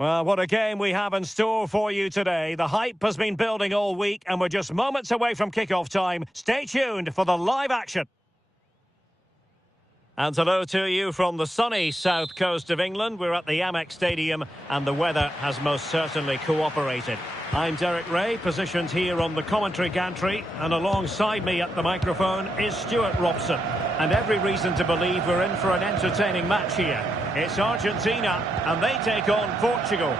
Well, what a game we have in store for you today. The hype has been building all week and we're just moments away from kickoff time. Stay tuned for the live action. And hello to you from the sunny south coast of England. We're at the Amex Stadium and the weather has most certainly cooperated. I'm Derek Ray, positioned here on the commentary gantry, and alongside me at the microphone is Stuart Robson. And every reason to believe we're in for an entertaining match here. It's Argentina, and they take on Portugal.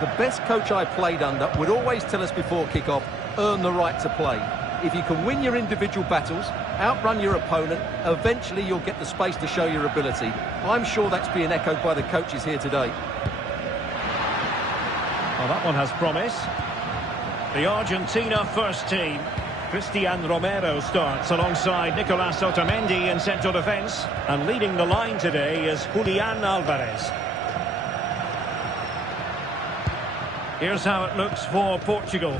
The best coach I played under would always tell us before kick-off, earn the right to play. If you can win your individual battles, outrun your opponent, eventually you'll get the space to show your ability. I'm sure that's being echoed by the coaches here today. Well, that one has promise. The Argentina first team. Cristian Romero starts alongside Nicolas Otamendi in central defence. And leading the line today is Julian Alvarez. Here's how it looks for Portugal.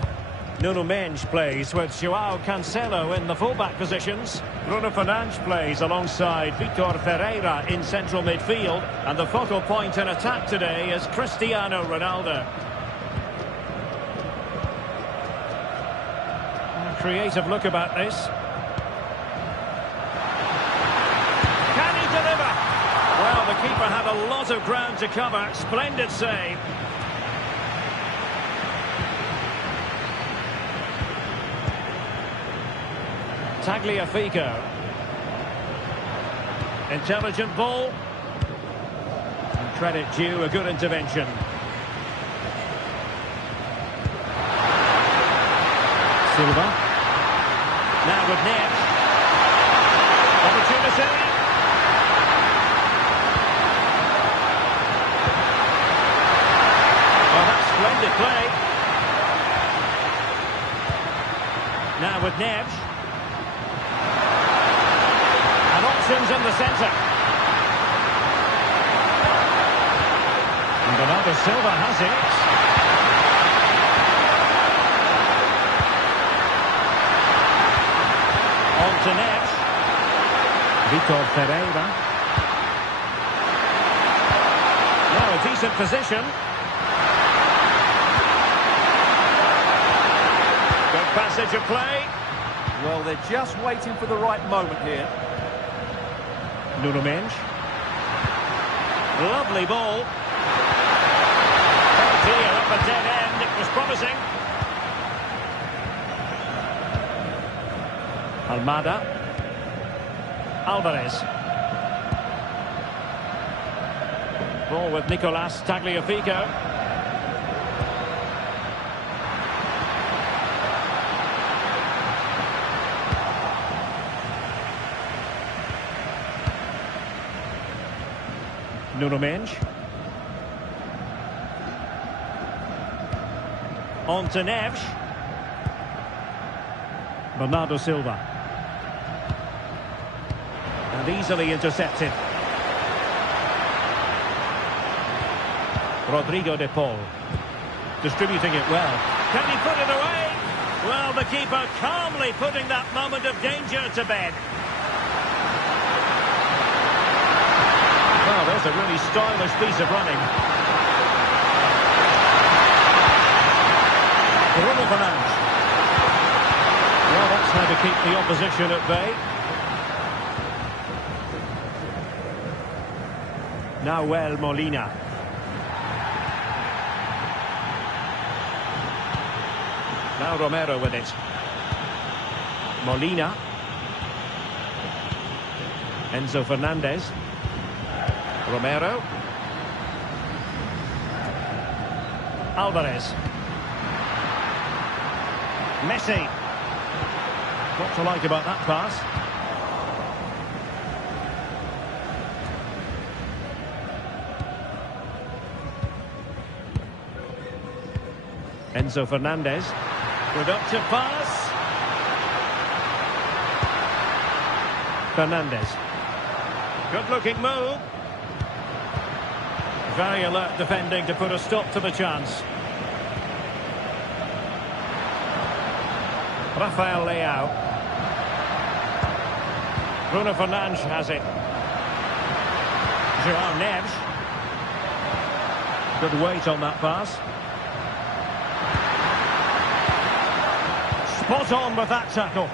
Nuno Mendes plays with João Cancelo in the fullback positions. Bruno Fernandes plays alongside Vitor Ferreira in central midfield. And the focal point in attack today is Cristiano Ronaldo. Creative look about this. Can he deliver? Well, the keeper had a lot of ground to cover. Splendid save. Tagliafico. Intelligent ball. And credit due, a good intervention. Silva. Now with Neves. Opportunity. Oh, that's splendid play. Now with Neves. And options in the centre. And Bernardo Silva has it. On to Neves. Vitor Ferreira. Now a decent position. Good passage of play. Well, they're just waiting for the right moment here. Nuno Mendes. Lovely ball. Oh dear, up a dead end. It was promising. Almada. Alvarez. Ball with Nicolas Tagliafico. Nuno Mendes. On to Neves. Bernardo Silva. And easily intercepted. Rodrigo de Paul. Distributing it well. Can he put it away? Well, the keeper calmly putting that moment of danger to bed. Well, there's a really stylish piece of running. Bruno Fernandes. Well, that's how to keep the opposition at bay. Nahuel Molina. Now Romero with it. Molina. Enzo Fernandez. Romero. Alvarez. Messi. What to like about that pass? Enzo Fernandez. Productive pass. Fernandez. Good looking move. Very alert defending to put a stop to the chance. Rafael Leao. Bruno Fernandes has it. João Neves. Good weight on that pass. Spot on with that tackle.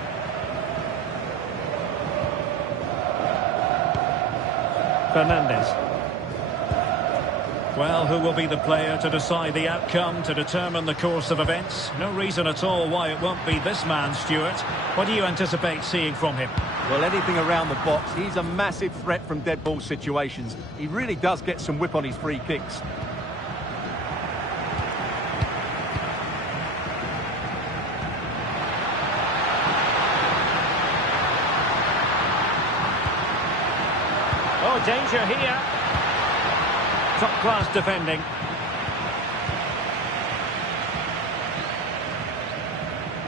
Fernandes. Well, who will be the player to decide the outcome, to determine the course of events? No reason at all why it won't be this man, Stuart. What do you anticipate seeing from him? Well, anything around the box. He's a massive threat from dead ball situations. He really does get some whip on his free kicks. Oh, danger here. Top-class defending.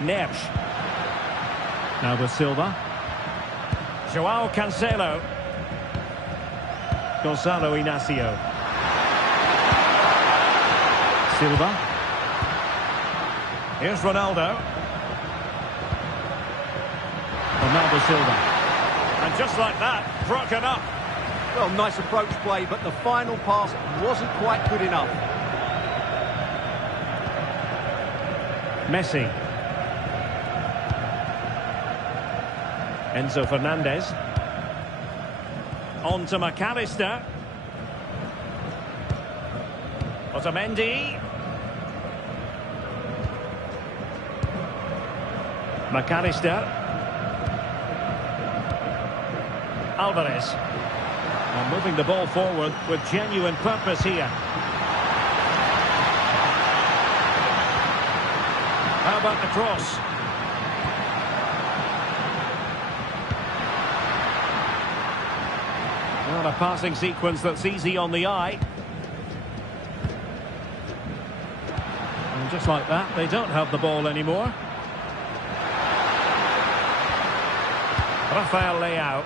Neves. Now with Silva. Joao Cancelo. Gonzalo Inacio. Silva. Here's Ronaldo. Ronaldo Silva. And just like that, broken up. Well, nice approach play, but the final pass wasn't quite good enough. Messi. Enzo Fernandez. On to McAllister. Otamendi. McAllister. Alvarez. And moving the ball forward with genuine purpose here. How about the cross? Well, a passing sequence that's easy on the eye. And just like that, they don't have the ball anymore. Rafael Leao.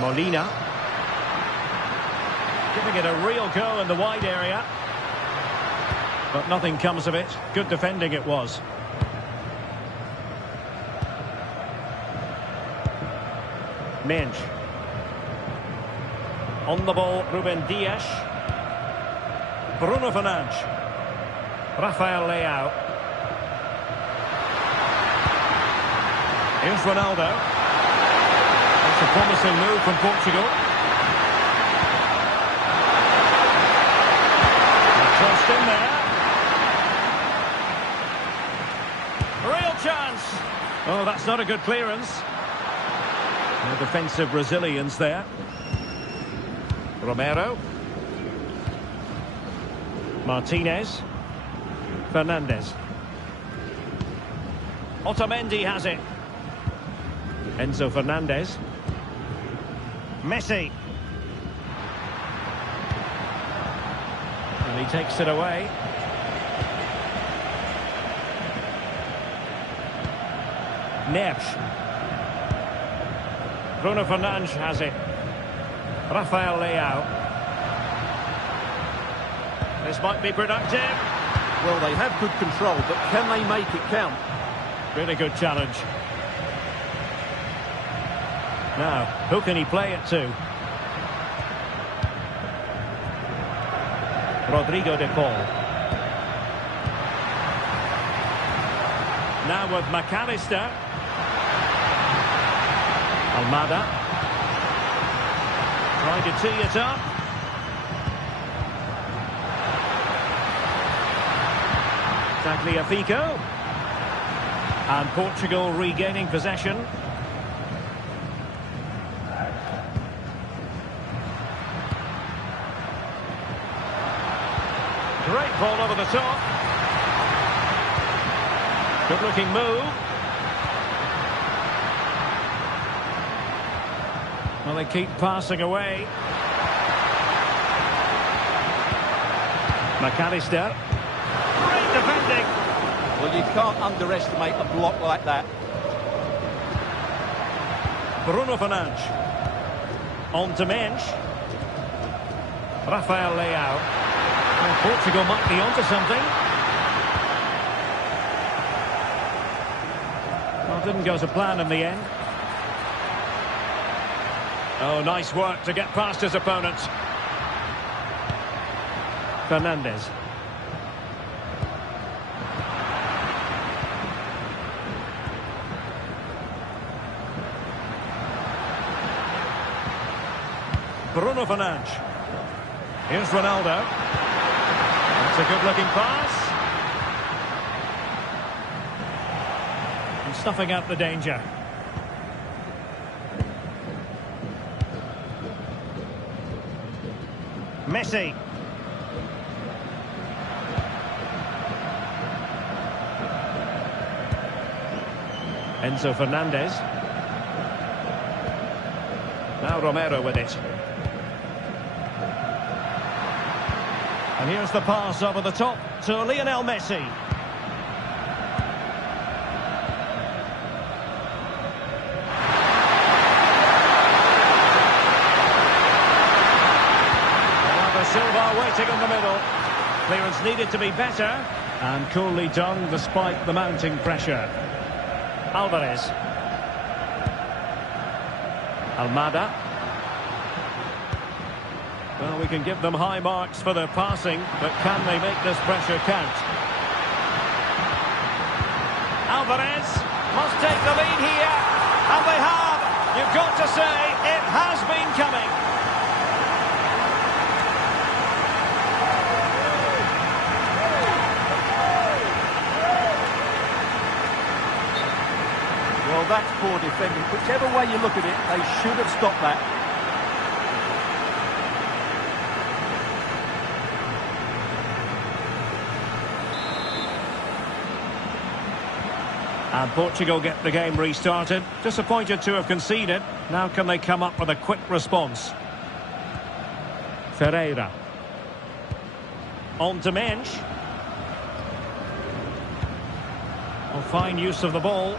Molina. Giving it a real go in the wide area. But nothing comes of it. Good defending it was. Mensch. On the ball, Ruben Dias. Bruno Fernandes. Rafael Leao. Here's Ronaldo. That's a promising move from Portugal. Crossed in there. Real chance. Oh, that's not a good clearance. No defensive resilience there. Romero. Martinez. Fernandes. Otamendi has it. Enzo Fernandez. Messi. And he takes it away. Neves. Bruno Fernandes has it. Rafael Leao. This might be productive. Well, they have good control, but can they make it count? Really good challenge. Now, who can he play it to? Rodrigo de Paul. Now with McAllister. Almada. Trying to tee it up. Tagliafico. And Portugal regaining possession. Great ball over the top. Good looking move. Well, they keep passing away. McAllister. Great defending. Well, you can't underestimate a block like that. Bruno Fernandes. On to Mensch. Rafael Leao. Well, Portugal might be onto something. Well, Well, didn't go to plan in the end. Oh, nice work to get past his opponent. Fernandez. Bruno Fernandes. Here's Ronaldo. That's a good-looking pass. And snuffing out the danger. Messi. Enzo Fernandez. Now Romero with it. And here's the pass over the top to Lionel Messi. Silva waiting in the middle. Clearance needed to be better. And coolly done despite the mounting pressure. Alvarez. Almada. Well, we can give them high marks for their passing, but can they make this pressure count? Alvarez must take the lead here. And they have. You've got to say, it has been coming. Well, that's poor defending. Whichever way you look at it, they should have stopped that. And Portugal get the game restarted. Disappointed to have conceded. Now can they come up with a quick response? Ferreira. On to Mensch. Oh, fine use of the ball.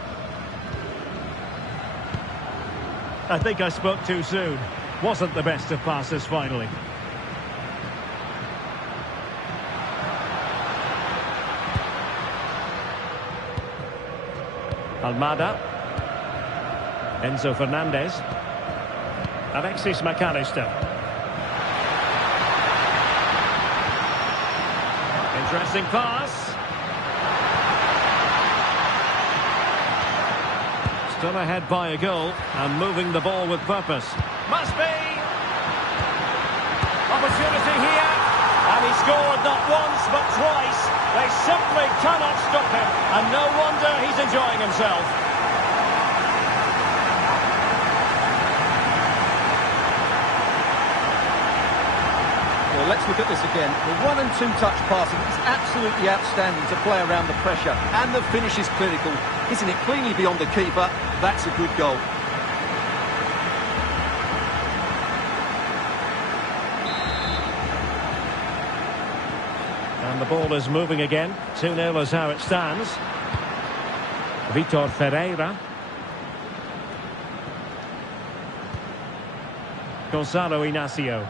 I think I spoke too soon. Wasn't the best of passes finally. Almada. Enzo Fernandez. Alexis McAllister. Interesting pass. Still ahead by a goal and moving the ball with purpose. Must be! Opportunity here. And he scored not once but twice. They simply cannot stop him. And no wonder he's enjoying himself. Well, let's look at this again. The 1- and 2-touch passing is absolutely outstanding to play around the pressure. And the finish is clinical. Hitting it cleanly beyond the keeper. That's a good goal. And the ball is moving again. 2-0 is how it stands. Vitor Ferreira. Gonzalo Inacio.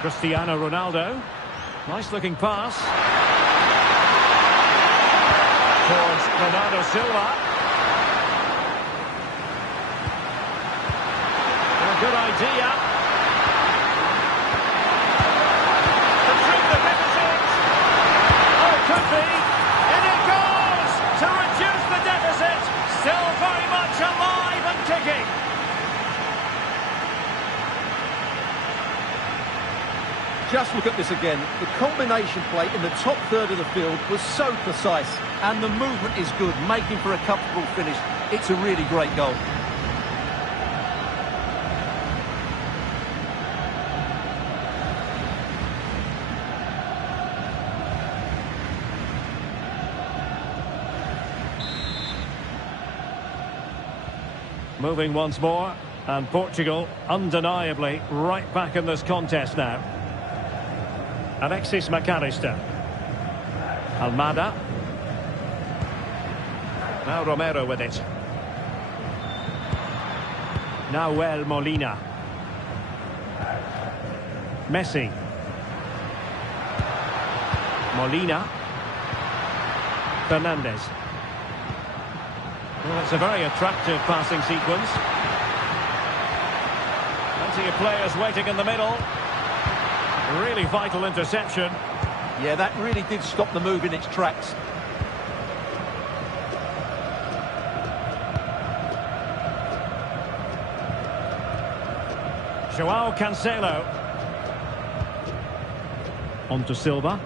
Cristiano Ronaldo. Nice looking pass. Towards Bernardo Silva. A good idea. To treat the deficit. Oh, it could be. And it goes to reduce the deficit. Still very much alive and kicking. Just look at this again. The combination play in the top third of the field was so precise. And the movement is good, making for a comfortable finish. It's a really great goal. Moving once more. And Portugal, undeniably, right back in this contest now. Alexis McAllister. Almada. Now Romero with it. Nahuel Molina. Messi. Molina. Fernandez. Well, it's a very attractive passing sequence. Plenty of players waiting in the middle. Really vital interception. Yeah, that really did stop the move in its tracks. João Cancelo. On to Silva.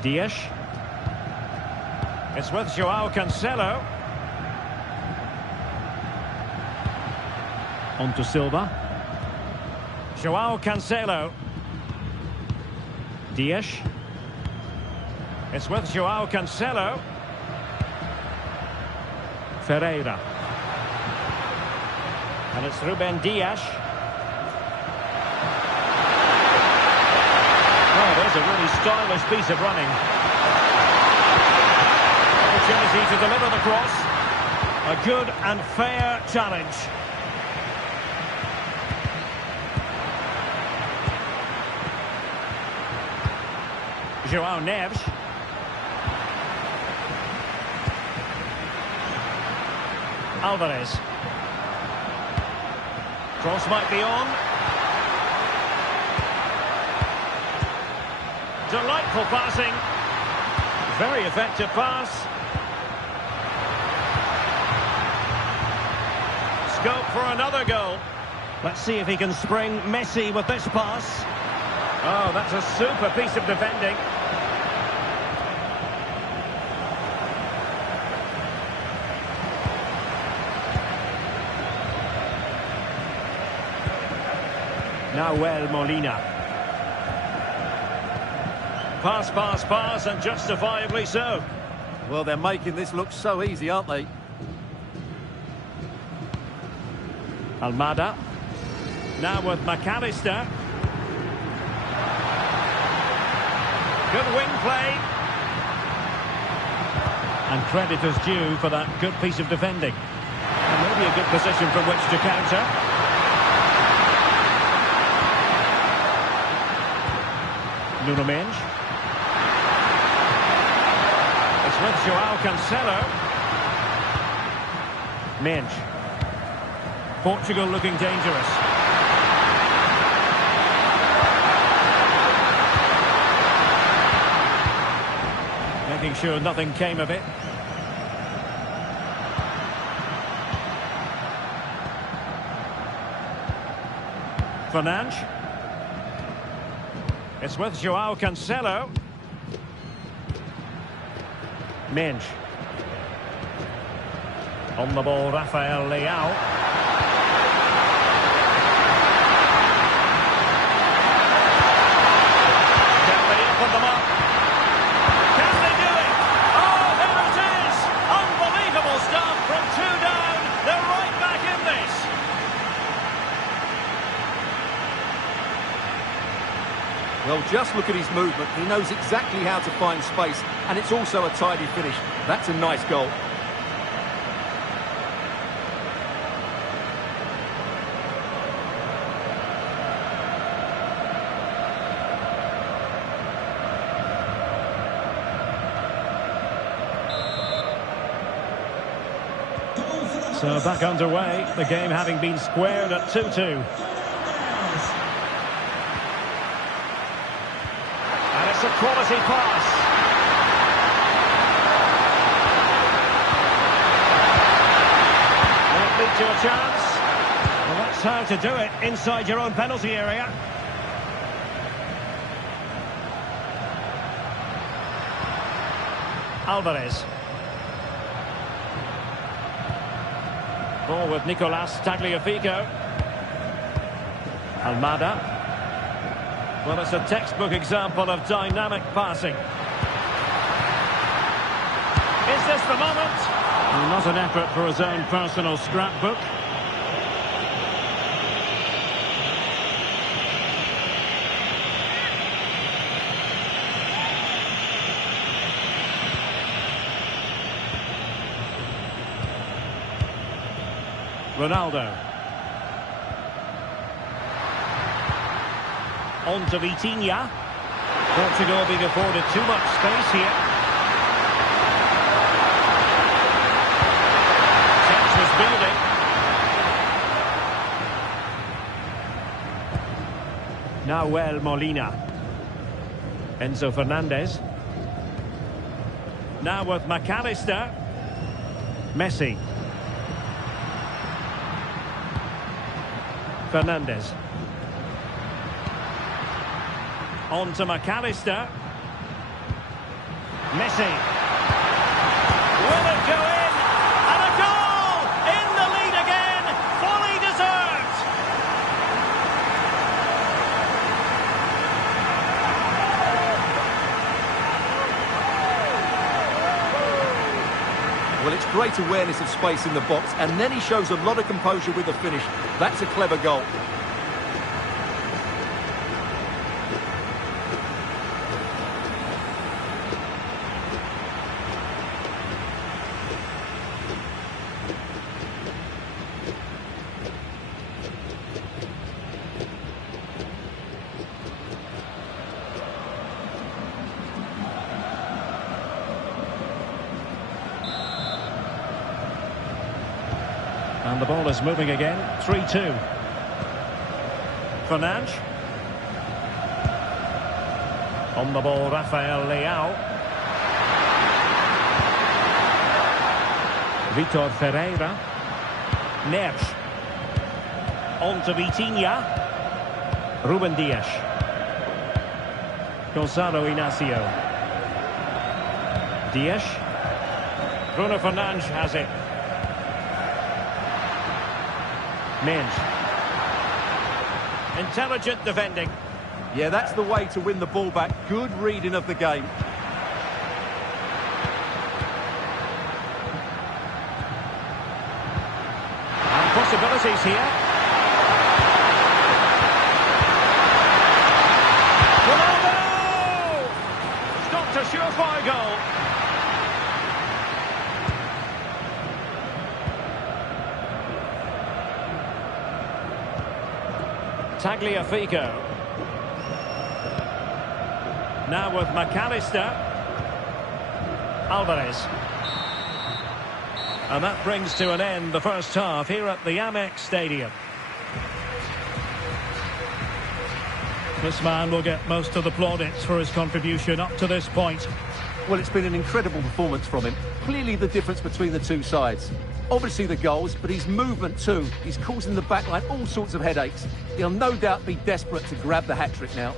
Dias. It's with João Cancelo. On to Silva. João Cancelo. Dias. It's with João Cancelo. Ferreira. And it's Ruben Dias. Oh, there's a really stylish piece of running. Opportunity to deliver the cross. A good and fair challenge. João Neves. Alvarez. Cross might be on. Delightful passing. Very effective pass. Scope for another goal. Let's see if he can spring Messi with this pass. Oh, that's a super piece of defending. Nahuel Molina. Pass, pass, pass, and justifiably so. Well, they're making this look so easy, aren't they? Almada. Now with McAllister. Good wing play. And credit is due for that good piece of defending. And maybe a good position from which to counter. Nuno Mendes. It's with João Cancelo. Mendes. Portugal looking dangerous. Making sure nothing came of it. Fernandes. It's with João Cancelo. Mendes. On the ball, Rafael Leao. Can they open them up? Can they do it? Oh, there it is! Unbelievable stuff from two down. They're right back in this. Well, just look at his movement. He knows exactly how to find space, and it's also a tidy finish. That's a nice goal. So back underway, the game having been squared at 2-2. It's a quality pass. Might lead to a chance. Well, that's how to do it inside your own penalty area. Alvarez. Ball with Nicolas Tagliafico. Almada. Well, it's a textbook example of dynamic passing. Is this the moment? Well, not an effort for his own personal scrapbook. Ronaldo. On to Vitinha. Portugal being afforded too much space here. Nahuel Molina. Enzo Fernandez. Now with McAllister. Messi. Fernandez. On to McAllister. Messi. Will it go in? And a goal! In the lead again! Fully deserved! Well, it's great awareness of space in the box, and then he shows a lot of composure with the finish. That's a clever goal. And the ball is moving again. 3-2. Fernandes. On the ball, Rafael Leao. Vitor Ferreira. Neres. On to Vitinha. Ruben Dias. Gonzalo Inacio. Dias. Bruno Fernandes has it. Menz. Intelligent defending. Yeah, that's the way to win the ball back. Good reading of the game. And possibilities here. Ronaldo! Stopped a surefire goal. Tagliafico. Now with McAllister. Alvarez. And that brings to an end the first half here at the Amex Stadium. This man will get most of the plaudits for his contribution up to this point. Well, it's been an incredible performance from him. Clearly the difference between the two sides. Obviously the goals, but his movement too. He's causing the backline all sorts of headaches. He'll no doubt be desperate to grab the hat-trick now.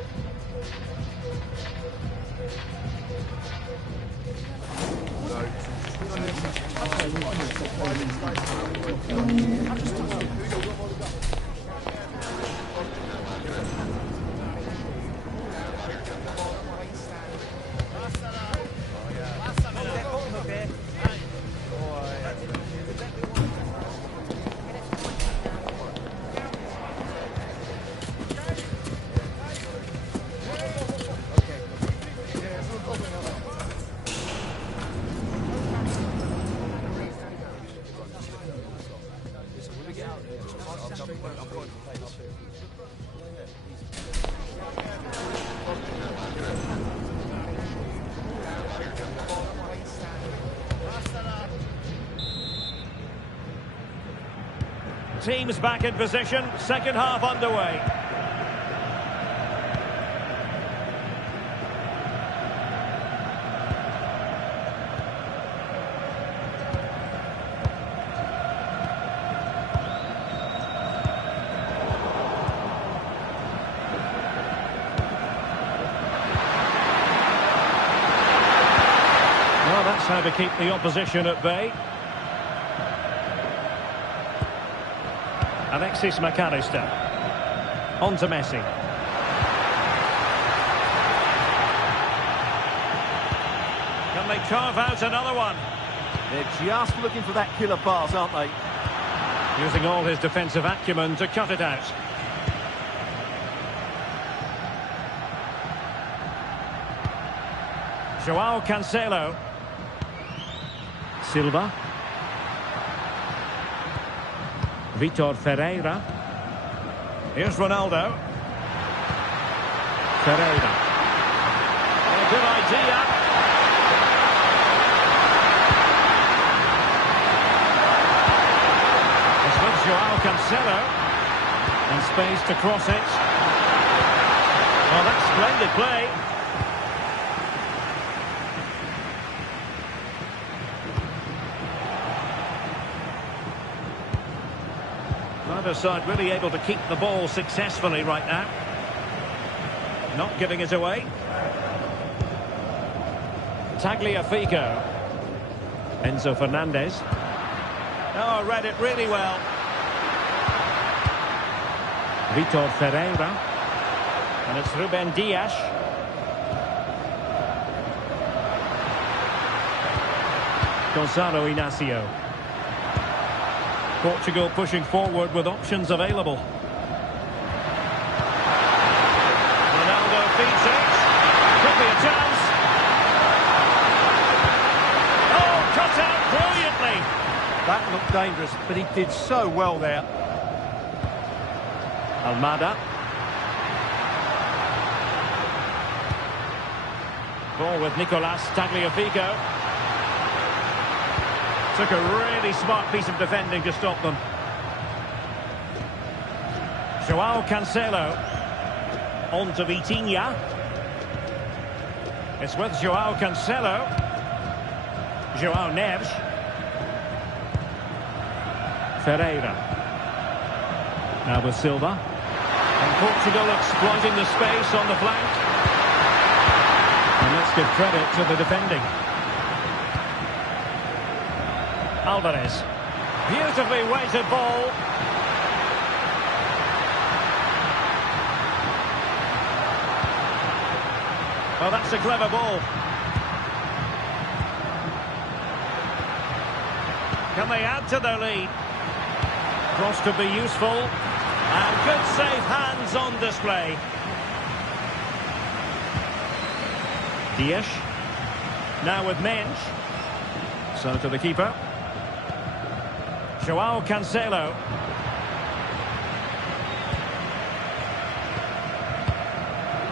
Teams back in position, second half underway. Well, that's how to keep the opposition at bay. Alexis McAllister. On to Messi. Can they carve out another one? They're just looking for that killer pass, aren't they? Using all his defensive acumen to cut it out. Joao Cancelo. Silva. Vitor Ferreira. Here's Ronaldo. Ferreira. A good idea. It's with Joao Cancelo. And space to cross it. Well, that's splendid play. Neither side really able to keep the ball successfully right now. Not giving it away. Tagliafico. Enzo Fernandez. Oh, read it really well. Vitor Ferreira. And it's Ruben Dias. Gonzalo Inacio. Portugal pushing forward with options available. Ronaldo feeds it. Could be a chance. Oh, cut out brilliantly. That looked dangerous, but he did so well there. Almada. Ball with Nicolas Tagliafico. Took a really smart piece of defending to stop them. Joao Cancelo. On to Vitinha. It's with Joao Cancelo. Joao Neves. Ferreira. Now with Silva. And Portugal exploiting the space on the flank. And let's give credit to the defending. Alvarez. Beautifully weighted ball. Oh, that's a clever ball. Can they add to their lead? Cross could be useful. And good safe hands on display. Dias. Now with Mensch. So to the keeper. Joao Cancelo.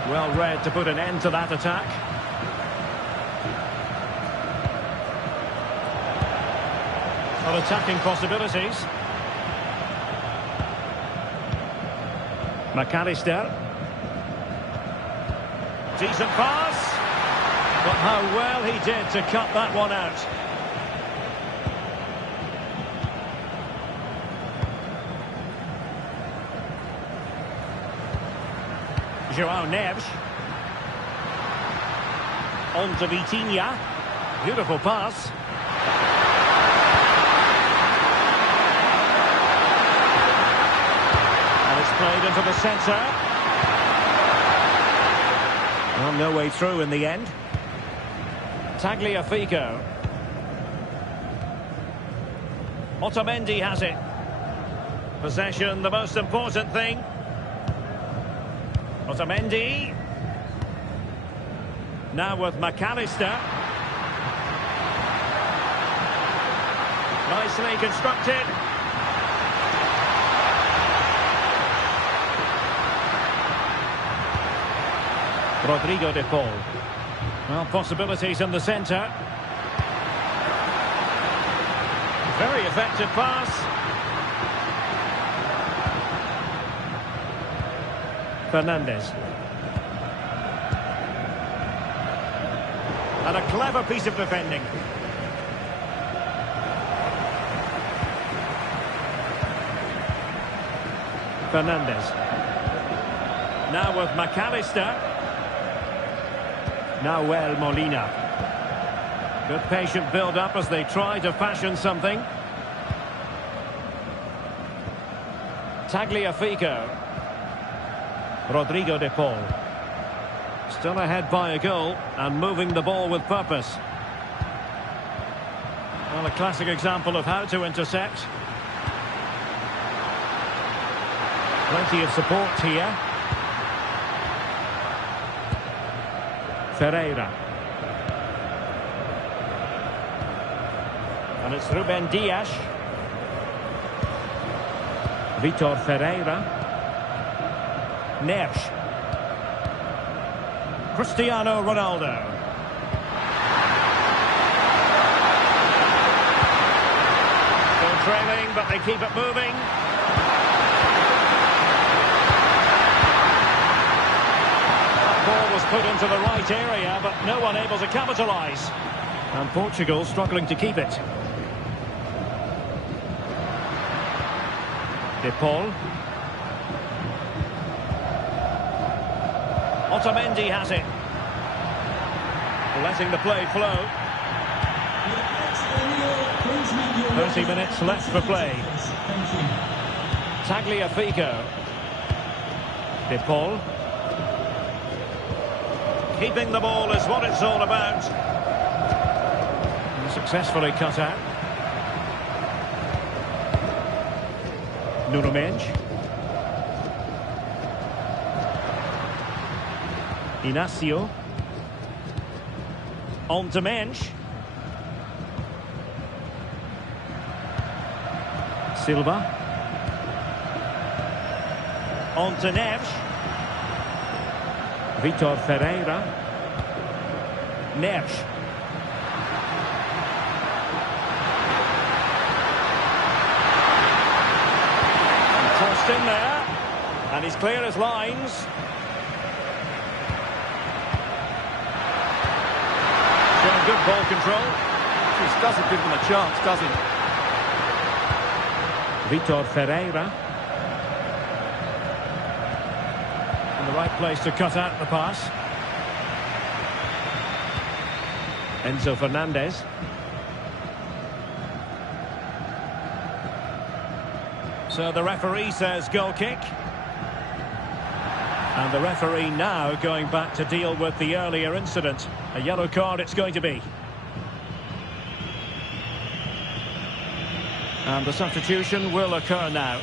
Well read to put an end to that attack. Well, attacking possibilities. McAllister. Decent pass. But how well he did to cut that one out. Joao Neves. On to Vitinha. Beautiful pass. And it's played into the centre. Well, no way through in the end. Tagliafico. Otamendi has it. Possession, the most important thing. Otamendi. Now with McAllister. Nicely constructed. Rodrigo de Paul. Well, possibilities in the centre. Very effective pass. Fernandez. And a clever piece of defending. Fernandez. Now with McAllister. Nahuel Molina. Good patient build-up as they try to fashion something. Tagliafico. Rodrigo de Paul. Still ahead by a goal and moving the ball with purpose. Well, a classic example of how to intercept. Plenty of support here. Ferreira. And it's Ruben Dias. Vitor Ferreira. Neves. Cristiano Ronaldo. Still trailing, but they keep it moving. ball was put into the right area, but no one able to capitalise. And Portugal struggling to keep it. De Paul. Otamendi has it. Letting the play flow. 30 minutes left for play. Tagliafico. De Paul. Keeping the ball is what it's all about. And successfully cut out. Nuno Mendes. Inacio. On to Mendes. Silva. On to Neves. Vitor Ferreira. Neves. Tossed in there. And he's clear as lines. Showing good ball control. Just doesn't give them a chance, does he? Vitor Ferreira. In the right place to cut out the pass. Enzo Fernandez. So the referee says goal kick. And the referee now going back to deal with the earlier incident. A yellow card it's going to be. And the substitution will occur now.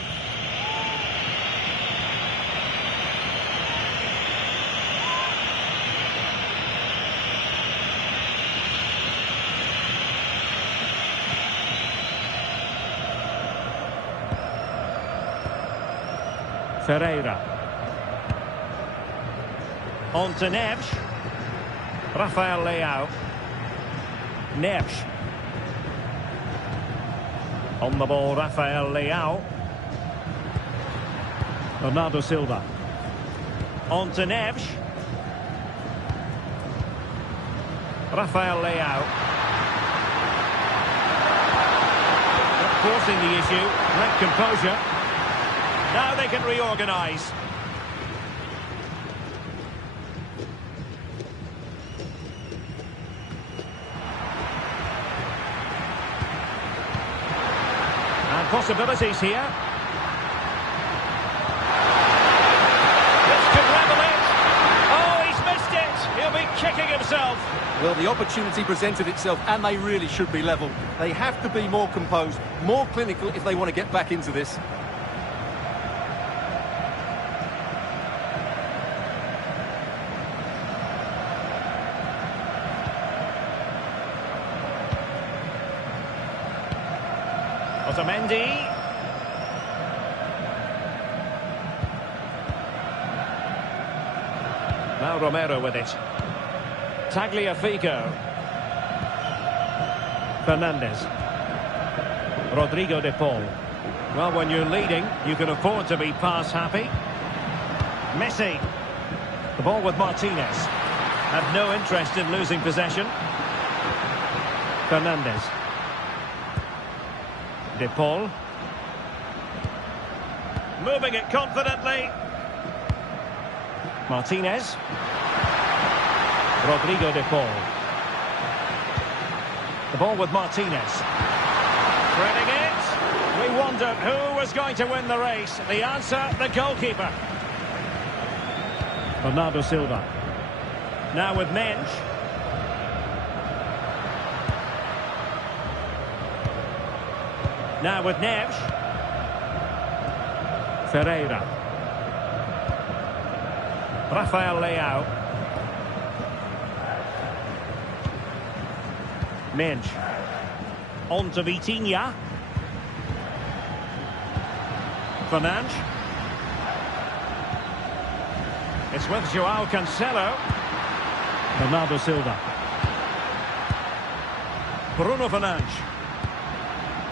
Ferreira. On to Neves. Rafael Leao. Neves. On the ball, Rafael Leao. Bernardo Silva. On to Neves. Rafael Leao. Not forcing the issue. Great composure. Now they can reorganise. And possibilities here. This could level it. Oh, he's missed it. He'll be kicking himself. Well, the opportunity presented itself, and they really should be level. They have to be more composed, more clinical if they want to get back into this. Otamendi. Now Romero with it. Tagliafico. Fernandez. Rodrigo de Paul. Well, when you're leading, you can afford to be pass happy. Messi. The ball with Martinez. Have no interest in losing possession. Fernandez. De Paul. Moving it confidently. Martinez. Rodrigo de Paul. The ball with Martinez. Threading it. We wondered who was going to win the race. The answer, the goalkeeper. Bernardo Silva. Now with Mendes. Now with Neves. Ferreira. Rafael Leao. Mendes. On to Vitinha. Fernandes. It's with Joao Cancelo. Bernardo Silva. Bruno Fernandes.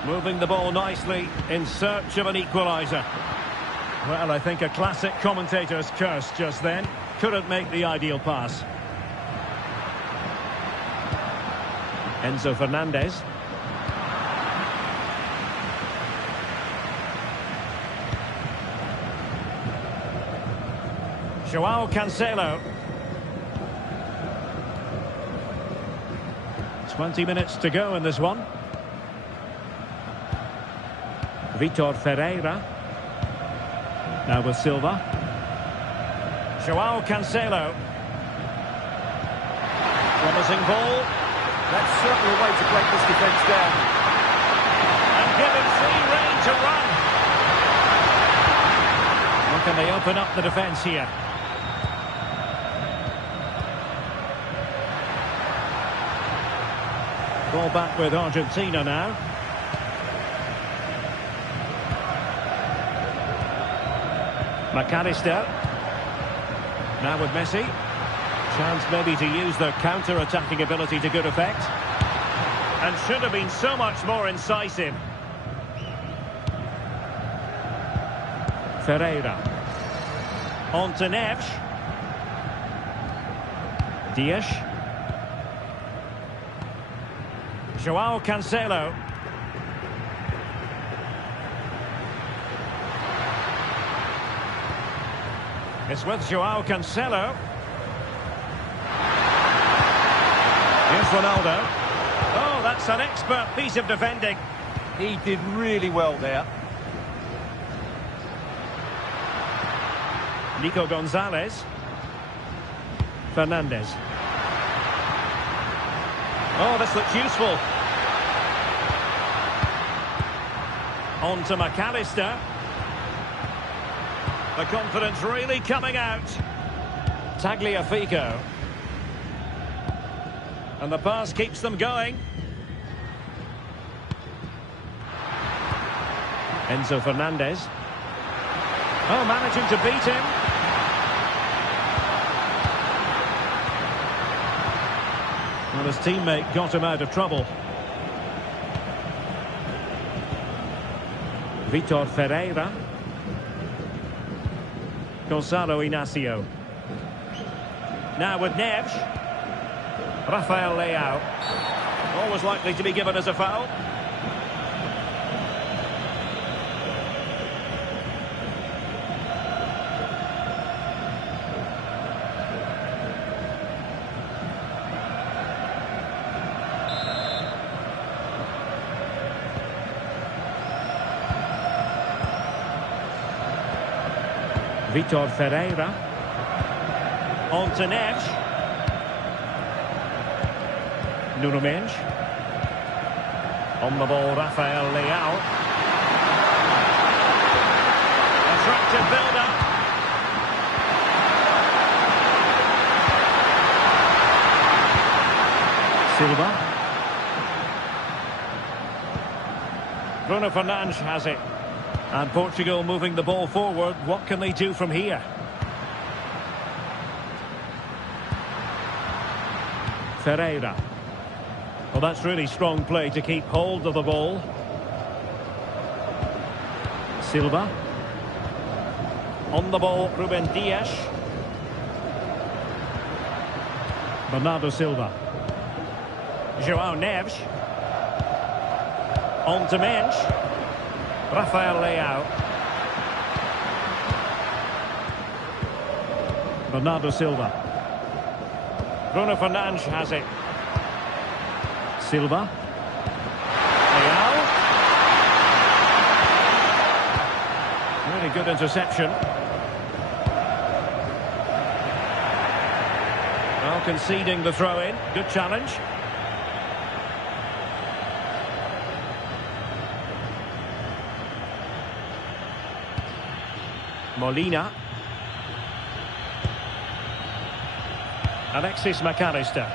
Moving the ball nicely in search of an equaliser. Well, I think a classic commentator's curse just then. couldn't make the ideal pass. Enzo Fernandez. Joao Cancelo. 20 minutes to go in this one. Vitor Ferreira. Now with Silva. Joao Cancelo. Promising ball. That's certainly a way to break this defence down. And given free rein to run. How can they open up the defence here? Ball back with Argentina now. McAllister. Now with Messi. Chance maybe to use their counter-attacking ability to good effect. And should have been so much more incisive. Ferreira. On to Neves. Dias. Joao Cancelo. It's with Joao Cancelo. Here's Ronaldo. Oh, that's an expert piece of defending. He did really well there. Nico Gonzalez. Fernandez. Oh, this looks useful. On to McAllister. The confidence really coming out. Tagliafico. And the pass keeps them going. Enzo Fernandez. Oh, managing to beat him. Well, his teammate got him out of trouble. Vitor Ferreira. Gonzalo Inacio. Now with Neves. Rafael Leao. Always likely to be given as a foul. Vitor Ferreira. On to Neves. Nuno Mendes. On the ball, Rafael Leao. Attractive build-up. Silva. Bruno Fernandes has it. And Portugal moving the ball forward. What can they do from here? Ferreira. Well, that's really strong play to keep hold of the ball. Silva. On the ball, Ruben Dias. Bernardo Silva. Joao Neves. On to Mendes. Rafael Leao. Bernardo Silva. Bruno Fernandes has it. Silva. Leao. Really good interception. Well, conceding the throw-in. Good challenge. Molina. Alexis McAllister.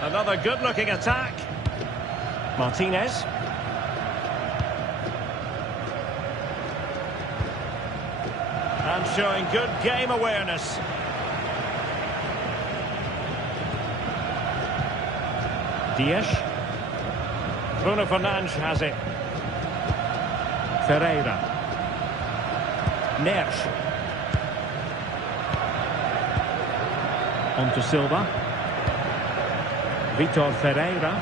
Another good-looking attack. Martinez. And showing good game awareness. Dias. Bruno Fernandes has it. Ferreira. Neves. On to Silva. Vitor Ferreira.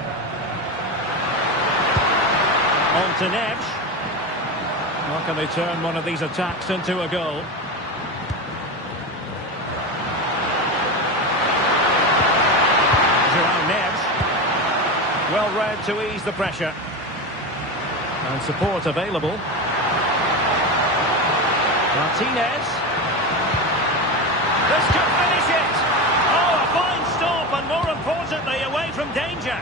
On to Neves. How can they turn one of these attacks into a goal? Neves. Well read to ease the pressure. And support available. Martinez. This could finish it. Oh, a fine stop, and more importantly, away from danger.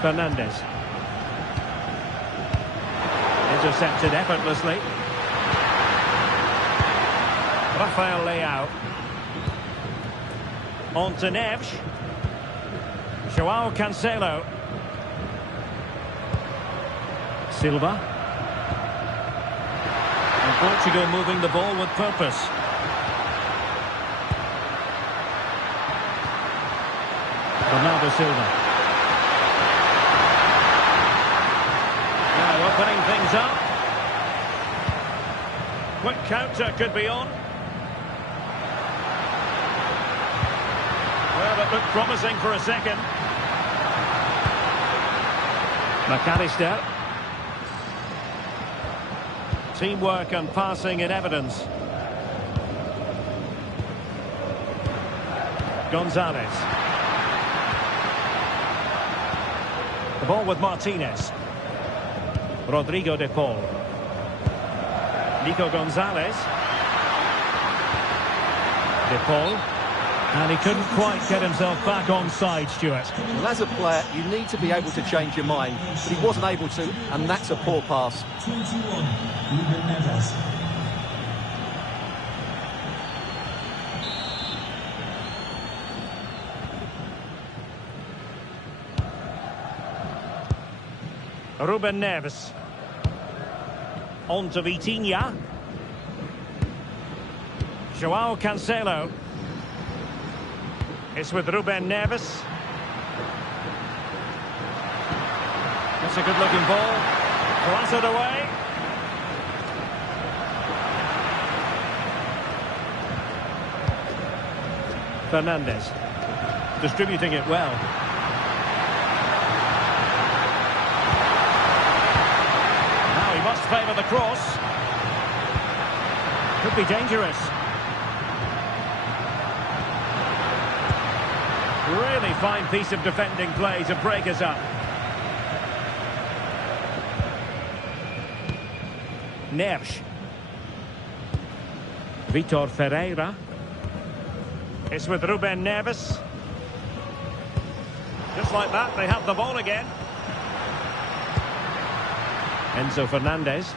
Fernandes. Intercepted effortlessly. Rafael Leao. On to Neves. Joao Cancelo. Silva. And Portugal moving the ball with purpose. Bernardo Silva. Now opening things up. Quick counter could be on. Well, it looked promising for a second. McAllister. Teamwork and passing in evidence. Gonzalez. The ball with Martinez. Rodrigo de Paul. Nico Gonzalez. De Paul. And he couldn't quite get himself back on side, Stuart. Well, as a player, you need to be able to change your mind. But he wasn't able to, and that's a poor pass. 21, Ruben Neves. Ruben Neves. On to Vitinha. Joao Cancelo. It's with Ruben Neves. That's a good-looking ball. Clattered away. Fernandes. Distributing it well. Now he must favour the cross. Could be dangerous. Really fine piece of defending play to break us up. Neves. Vitor Ferreira. It's with Ruben Neves. Just like that, they have the ball again. Enzo Fernandez.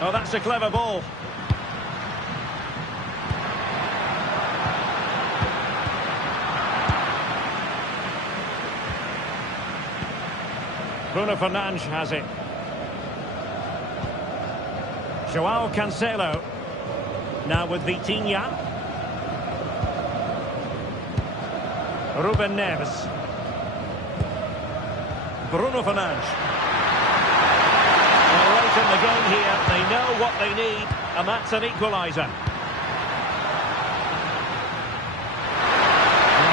Oh, that's a clever ball. Bruno Fernandes has it. Joao Cancelo. Now with Vitinha. Ruben Neves. Bruno Fernandes. Well, late in the game here, they know what they need, and that's an equaliser.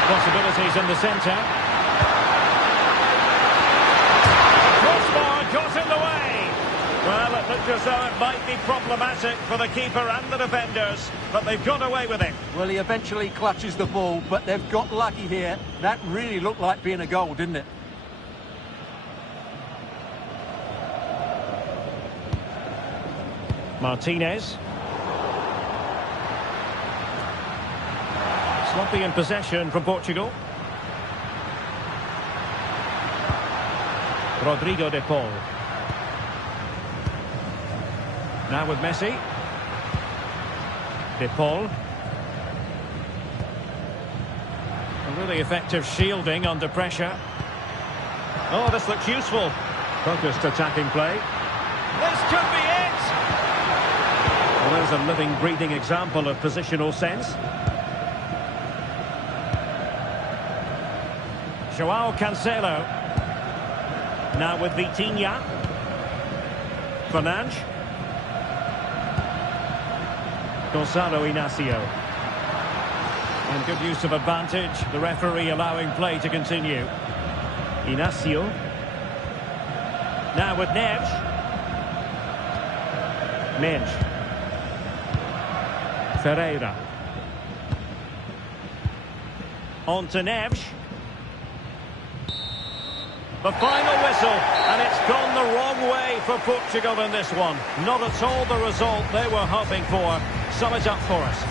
Possibilities in the centre. Got in the way. Well, it looked as though it might be problematic for the keeper and the defenders, but they've got away with it. Well, he eventually clutches the ball, but they've got lucky here. That really looked like being a goal, didn't it? Martinez. Sloppy in possession from Portugal. Rodrigo de Paul. Now with Messi. De Paul. A really effective shielding under pressure. Oh, this looks useful. Focused attacking play. This could be it! Well, there's a living, breathing example of positional sense. Joao Cancelo. Now with Vitinha. Fernandes. Gonzalo Inacio. And good use of advantage. The referee allowing play to continue. Inacio. Now with Neves. Mendes. Ferreira. On to Neves. The final whistle, and it's gone the wrong way for Portugal in this one. Not at all the result they were hoping for. Sum it up for us.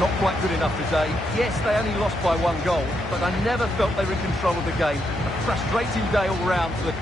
Not quite good enough today. Yes, they only lost by 1 goal, but I never felt they were in control of the game. A frustrating day all round for the...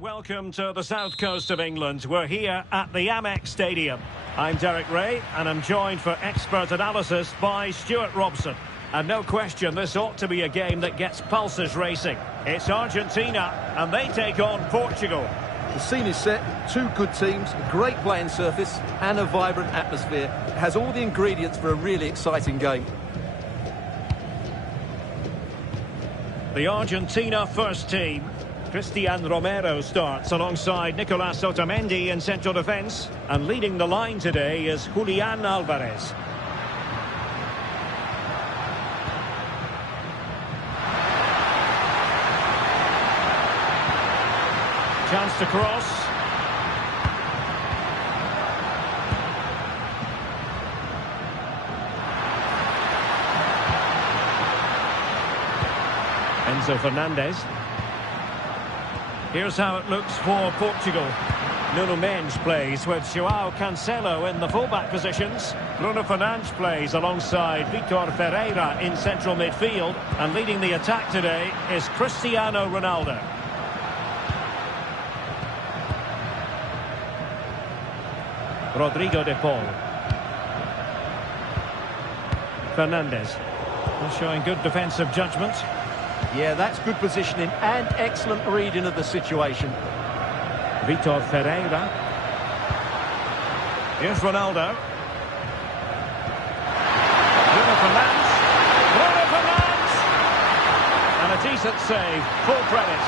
Welcome to the south coast of England. We're here at the Amex Stadium. I'm Derek Ray, and I'm joined for expert analysis by Stuart Robson. And no question, this ought to be a game that gets pulses racing. It's Argentina, and they take on Portugal. The scene is set, 2 good teams, a great playing surface, and a vibrant atmosphere. It has all the ingredients for a really exciting game. The Argentina first team. Cristian Romero starts alongside Nicolas Otamendi in central defence. And leading the line today is Julian Alvarez. Chance to cross. Enzo Fernandez. Here's how it looks for Portugal. Nuno Mendes plays with João Cancelo in the fullback positions. Bruno Fernandes plays alongside Vitor Ferreira in central midfield. And leading the attack today is Cristiano Ronaldo. Rodrigo de Paul. Fernandes. Showing good defensive judgment. Yeah, that's good positioning and excellent reading of the situation. Vitor Ferreira. Here's Ronaldo. Bruno Fernandes. Bruno Fernandes! And a decent save. Full credit.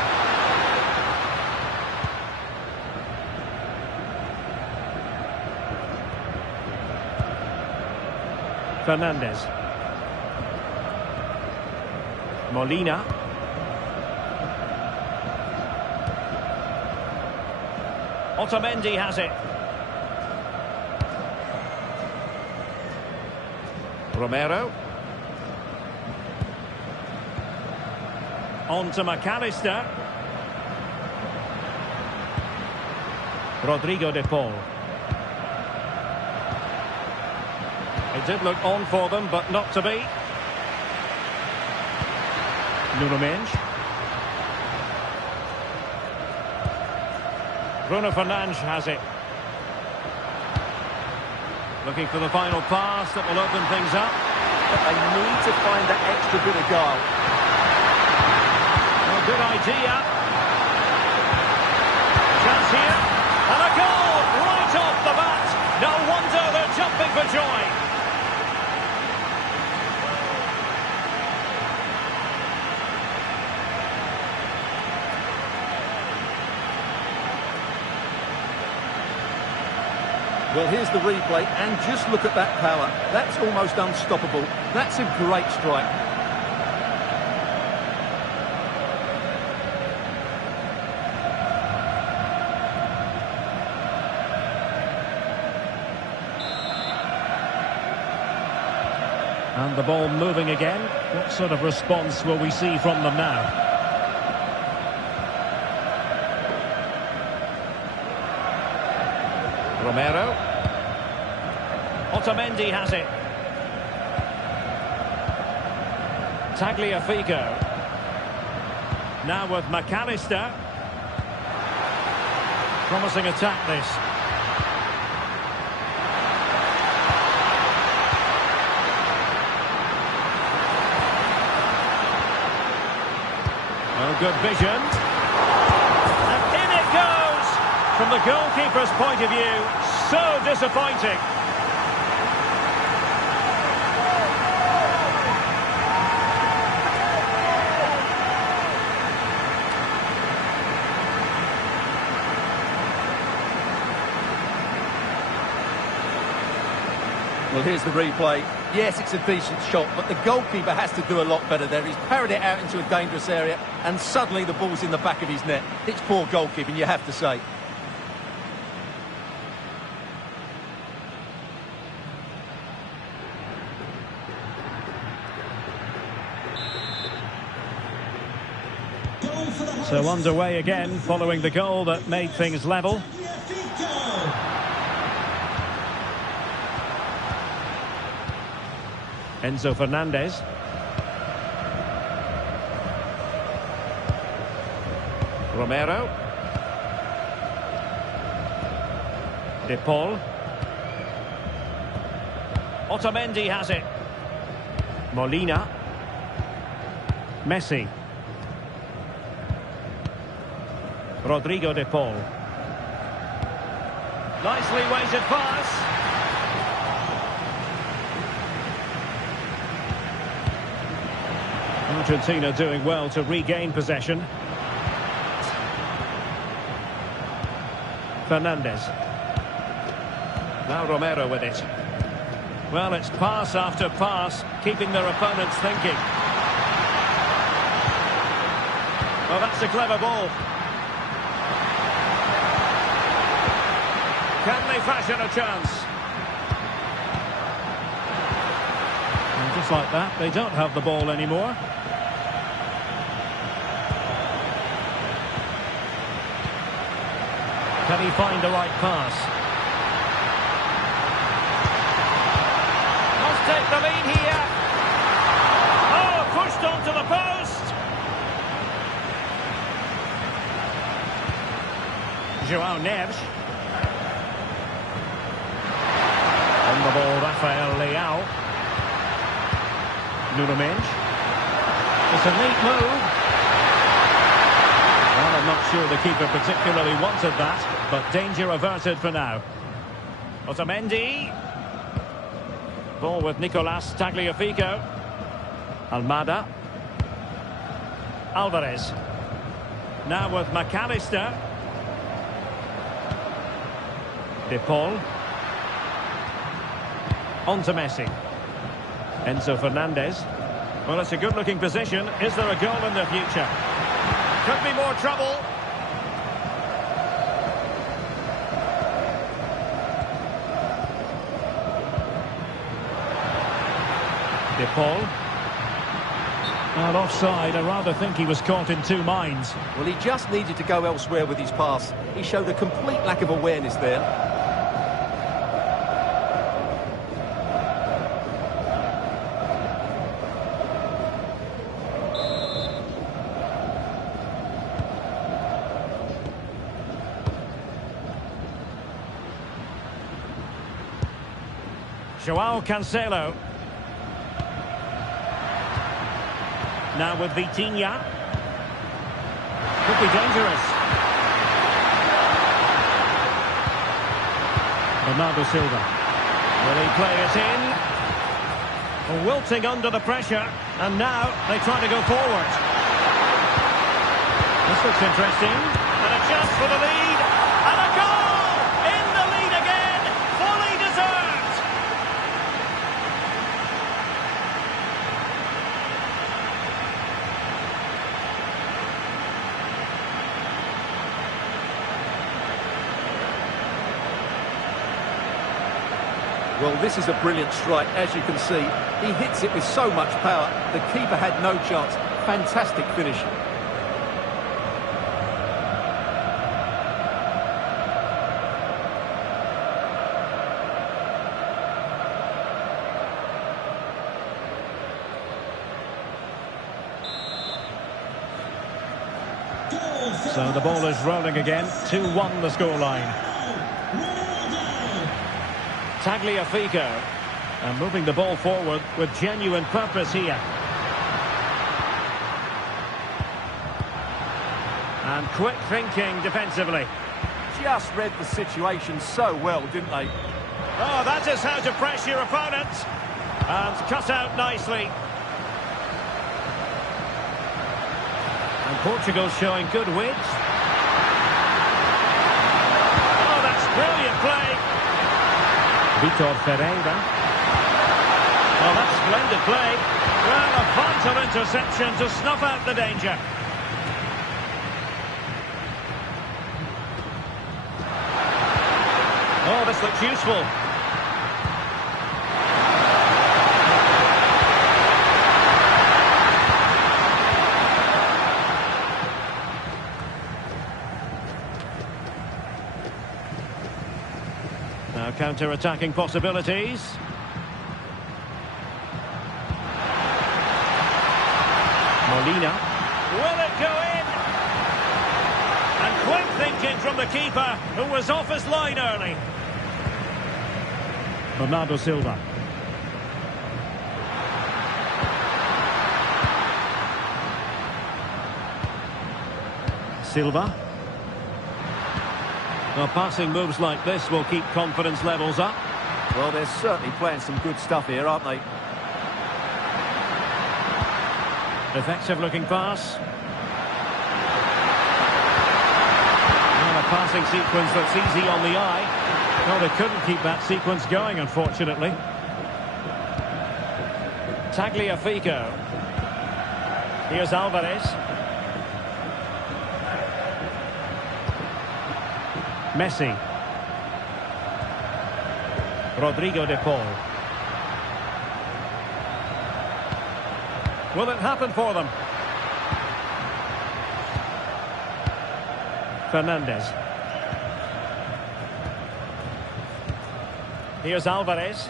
Fernandes. Molina. Otamendi has it. Romero. On to McAllister. Rodrigo de Paul. It did look on for them, but not to be. Nuno Mendes. Bruno Fernandes has it. Looking for the final pass that will open things up. But they need to find that extra bit of guile. Well, good idea. Chance here. And a goal right off the bat. No wonder they're jumping for joy. Well, here's the replay, and just look at that power. That's almost unstoppable. That's a great strike. And the ball moving again. What sort of response will we see from them now? Romero. Otamendi has it. Tagliafico. Now with McAllister. Promising attack this. Oh, good vision. And in it goes! From the goalkeeper's point of view, so disappointing. Well, here's the replay. Yes, it's a decent shot, but the goalkeeper has to do a lot better there. He's parried it out into a dangerous area, and suddenly the ball's in the back of his net. It's poor goalkeeping, you have to say. So underway again, following the goal that made things level. Enzo Fernandez. Romero. De Paul. Otamendi has it. Molina. Messi. Rodrigo De Paul. Nicely weighted pass. Argentina doing well to regain possession. Fernandez. Now Romero with it. Well, it's pass after pass, keeping their opponents thinking. Well, that's a clever ball. Can they fashion a chance? And just like that, they don't have the ball anymore. Can he find the right pass? Must take the lead here. Oh, pushed onto the post. João Neves. On the ball, Rafael Leao. Nuno Mendes. It's a neat move. Well, I'm not sure the keeper particularly wanted that, but danger averted for now. Otamendi. Ball with Nicolas Tagliafico. Almada. Alvarez. Now with McAllister. De Paul. On to Messi. Enzo Fernandez. Well, it's a good-looking position. Is there a goal in the future? Could be more trouble. De Paul. Well, offside. I rather think he was caught in two minds. Well, he just needed to go elsewhere with his pass. He showed a complete lack of awareness there. João Cancelo. Now with Vitinha. Could be dangerous. Bernardo Silva. Will he play it in? Wilting under the pressure. And now they try to go forward. This looks interesting. And a chance for the lead. And a goal! In the lead again. Fully deserved. Well, this is a brilliant strike, as you can see. He hits it with so much power, the keeper had no chance. Fantastic finish. So the ball is rolling again. 2-1 the scoreline. Tagliafico, and moving the ball forward with genuine purpose here. And quick thinking defensively. Just read the situation so well, didn't they? Oh, that is how to press your opponent. And cut out nicely. And Portugal showing good width. Oh, that's brilliant play. Vitor Ferreira. Splendid play. Well, a vital interception to snuff out the danger. Oh, this looks useful. Now counter-attacking possibilities. Molina. Will it go in? And quick thinking from the keeper, who was off his line early. Bernardo Silva. Silva. Well, passing moves like this will keep confidence levels up. Well, they're certainly playing some good stuff here, aren't they? Effective looking pass. And a passing sequence that's easy on the eye. No, they couldn't keep that sequence going, unfortunately. Tagliafico. Here's Alvarez. Messi. Rodrigo de Paul. Will it happen for them? Fernandez. Here's Alvarez.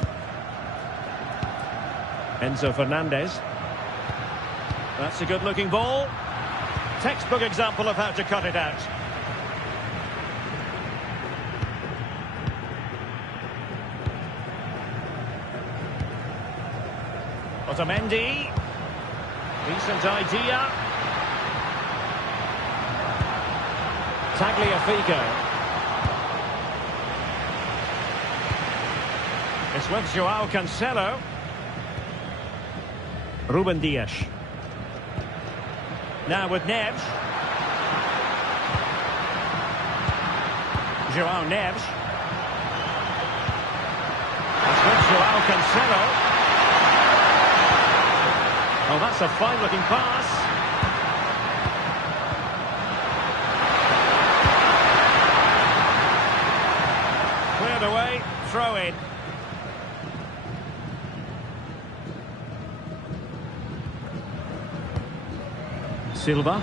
Enzo Fernandez. That's a good-looking ball. Textbook example of how to cut it out. Otamendi. Decent idea. Tagliafico. It's with Joao Cancelo. Ruben Dias. Now with Neves. Joao Neves. It's with Joao Cancelo. Oh, that's a fine-looking pass. Cleared away, throw in. Silva.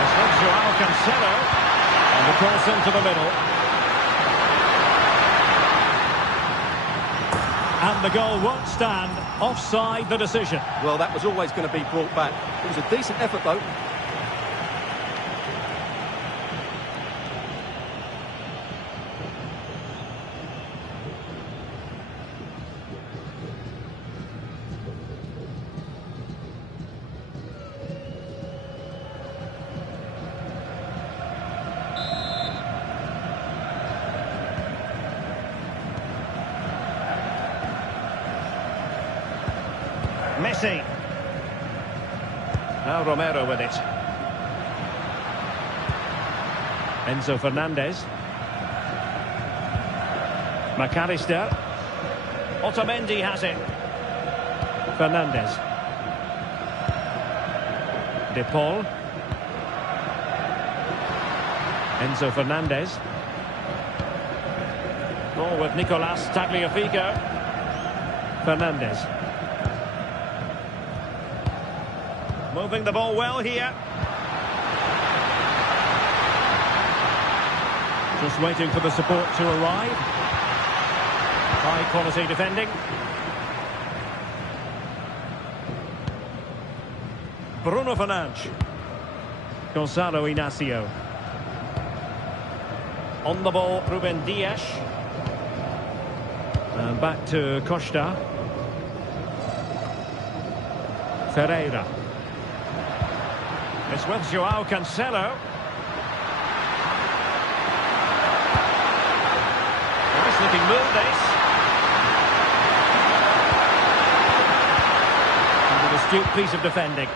It's with Joao Cancelo. And the cross into the middle. And the goal won't stand. Offside the decision. Well, that was always going to be brought back. It was a decent effort, though. Messi. Now Romero with it. Enzo Fernandez. McAllister. Otamendi has it. Fernandez. De Paul. Enzo Fernandez. Ball with Nicolas Tagliafico. Fernandez. Moving the ball well here. Just waiting for the support to arrive. High quality defending. Bruno Fernandes. Gonzalo Inacio. On the ball, Ruben Dias. And back to Costa. Ferreira. It's with Joao Cancelo. Nice looking move, this. And an astute piece of defending.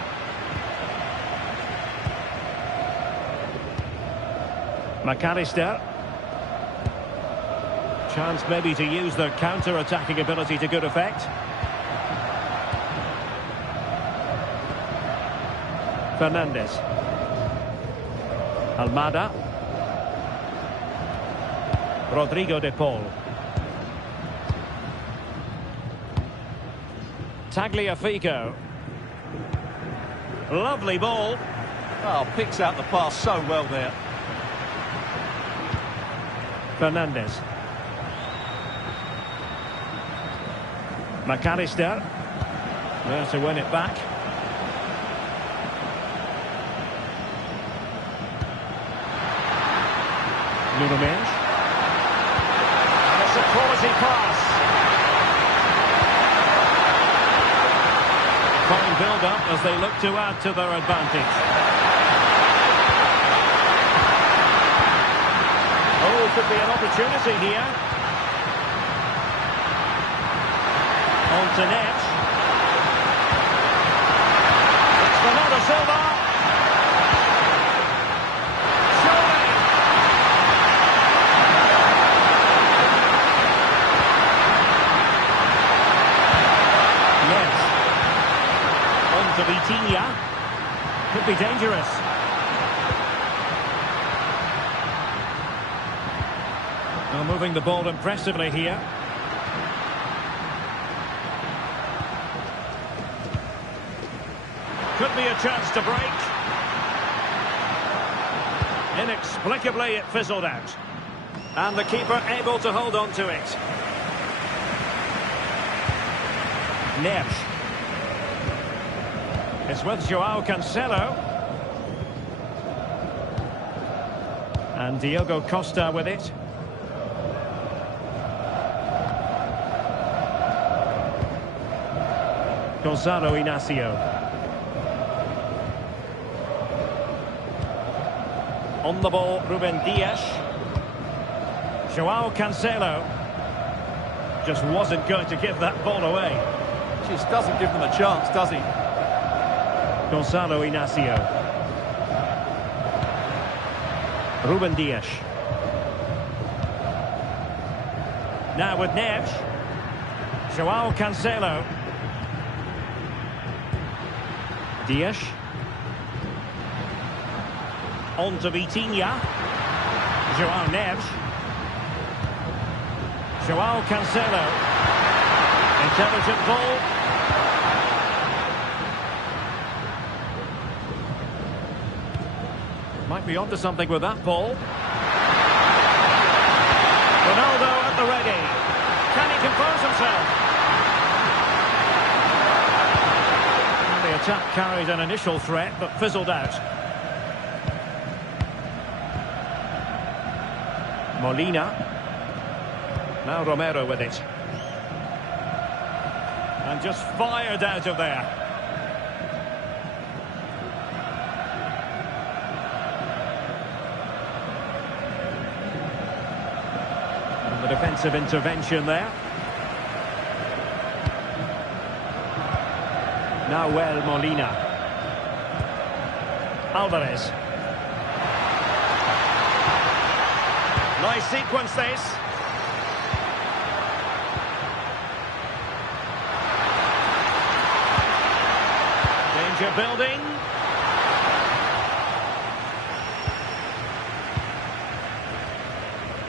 McAllister. Chance maybe to use their counter-attacking ability to good effect. Fernandez. Almada. Rodrigo de Paul. Tagliafico. Lovely ball. Oh, picks out the pass so well there. Fernandez. McAllister. There to win it back. Nunes. And it's a quality pass. Fine build-up as they look to add to their advantage. Oh, could be an opportunity here. On to Neves. It's Bernardo Silva. Surely. Neves. On to Vitinha. Could be dangerous. Well, moving the ball impressively here. Could be a chance to break. Inexplicably, it fizzled out. And the keeper able to hold on to it. Neves. It's with Joao Cancelo. And Diogo Costa with it. Gonzalo Inacio. On the ball, Ruben Dias. Joao Cancelo. Just wasn't going to give that ball away. Just doesn't give them a chance, does he? Gonzalo Inacio. Ruben Dias. Now with Neves. Joao Cancelo. Dias. On to Vitinha. Joao Neves. Joao Cancelo. Intelligent ball. Might be onto something with that ball. Ronaldo at the ready. Can he compose himself? And the attack carried an initial threat but fizzled out. Molina. Now Romero with it. And just fired out of there. And the defensive intervention there. Now Molina. Alvarez. Nice sequence this. Danger building.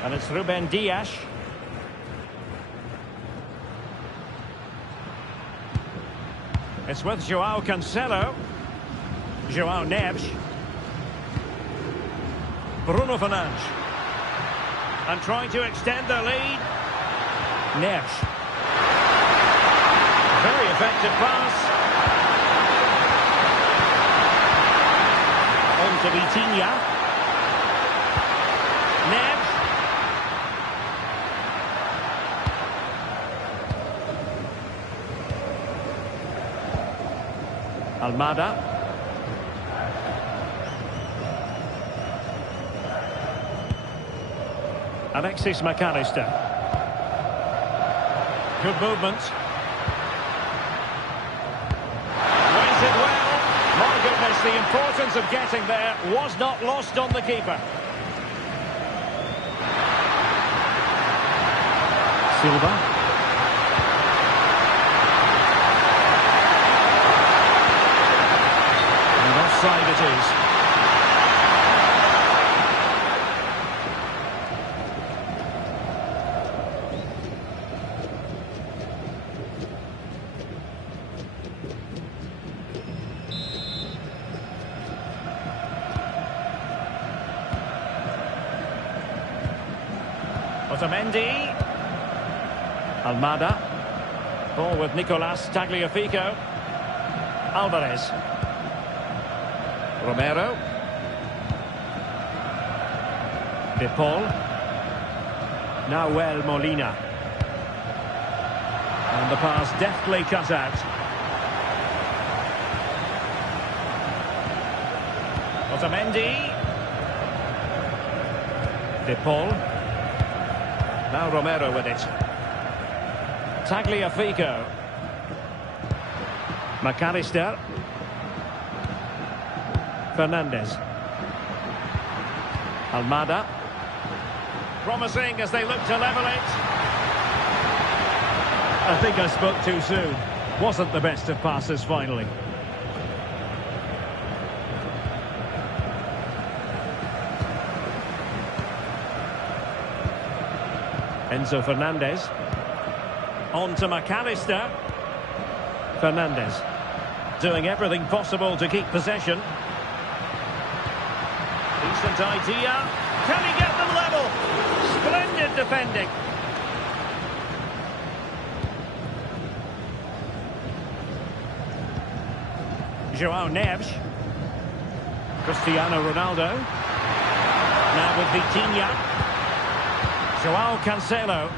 And it's Ruben Dias. It's with Joao Cancelo. Joao Neves. Bruno Fernandes. And trying to extend their lead. Neves. Very effective pass. On to Vitinha. Neves. Almada. Alexis McAllister. Good movement. Weighs it well. My goodness, the importance of getting there was not lost on the keeper. Silva. And offside it is. Otamendi. Almada. Ball with Nicolas Tagliafico. Alvarez. Romero. De Paul. Nahuel Molina. And the pass deftly cut out. Otamendi. De Paul. Now Romero with it. Tagliafico. McAllister. Fernandez. Almada. Promising as they look to level it. I think I spoke too soon. Wasn't the best of passes finally. Enzo Fernandez. On to McAllister. Fernandez. Doing everything possible to keep possession. Decent idea. Can he get them level? Splendid defending. João Neves. Cristiano Ronaldo. Now with Vitinha. João Cancelo.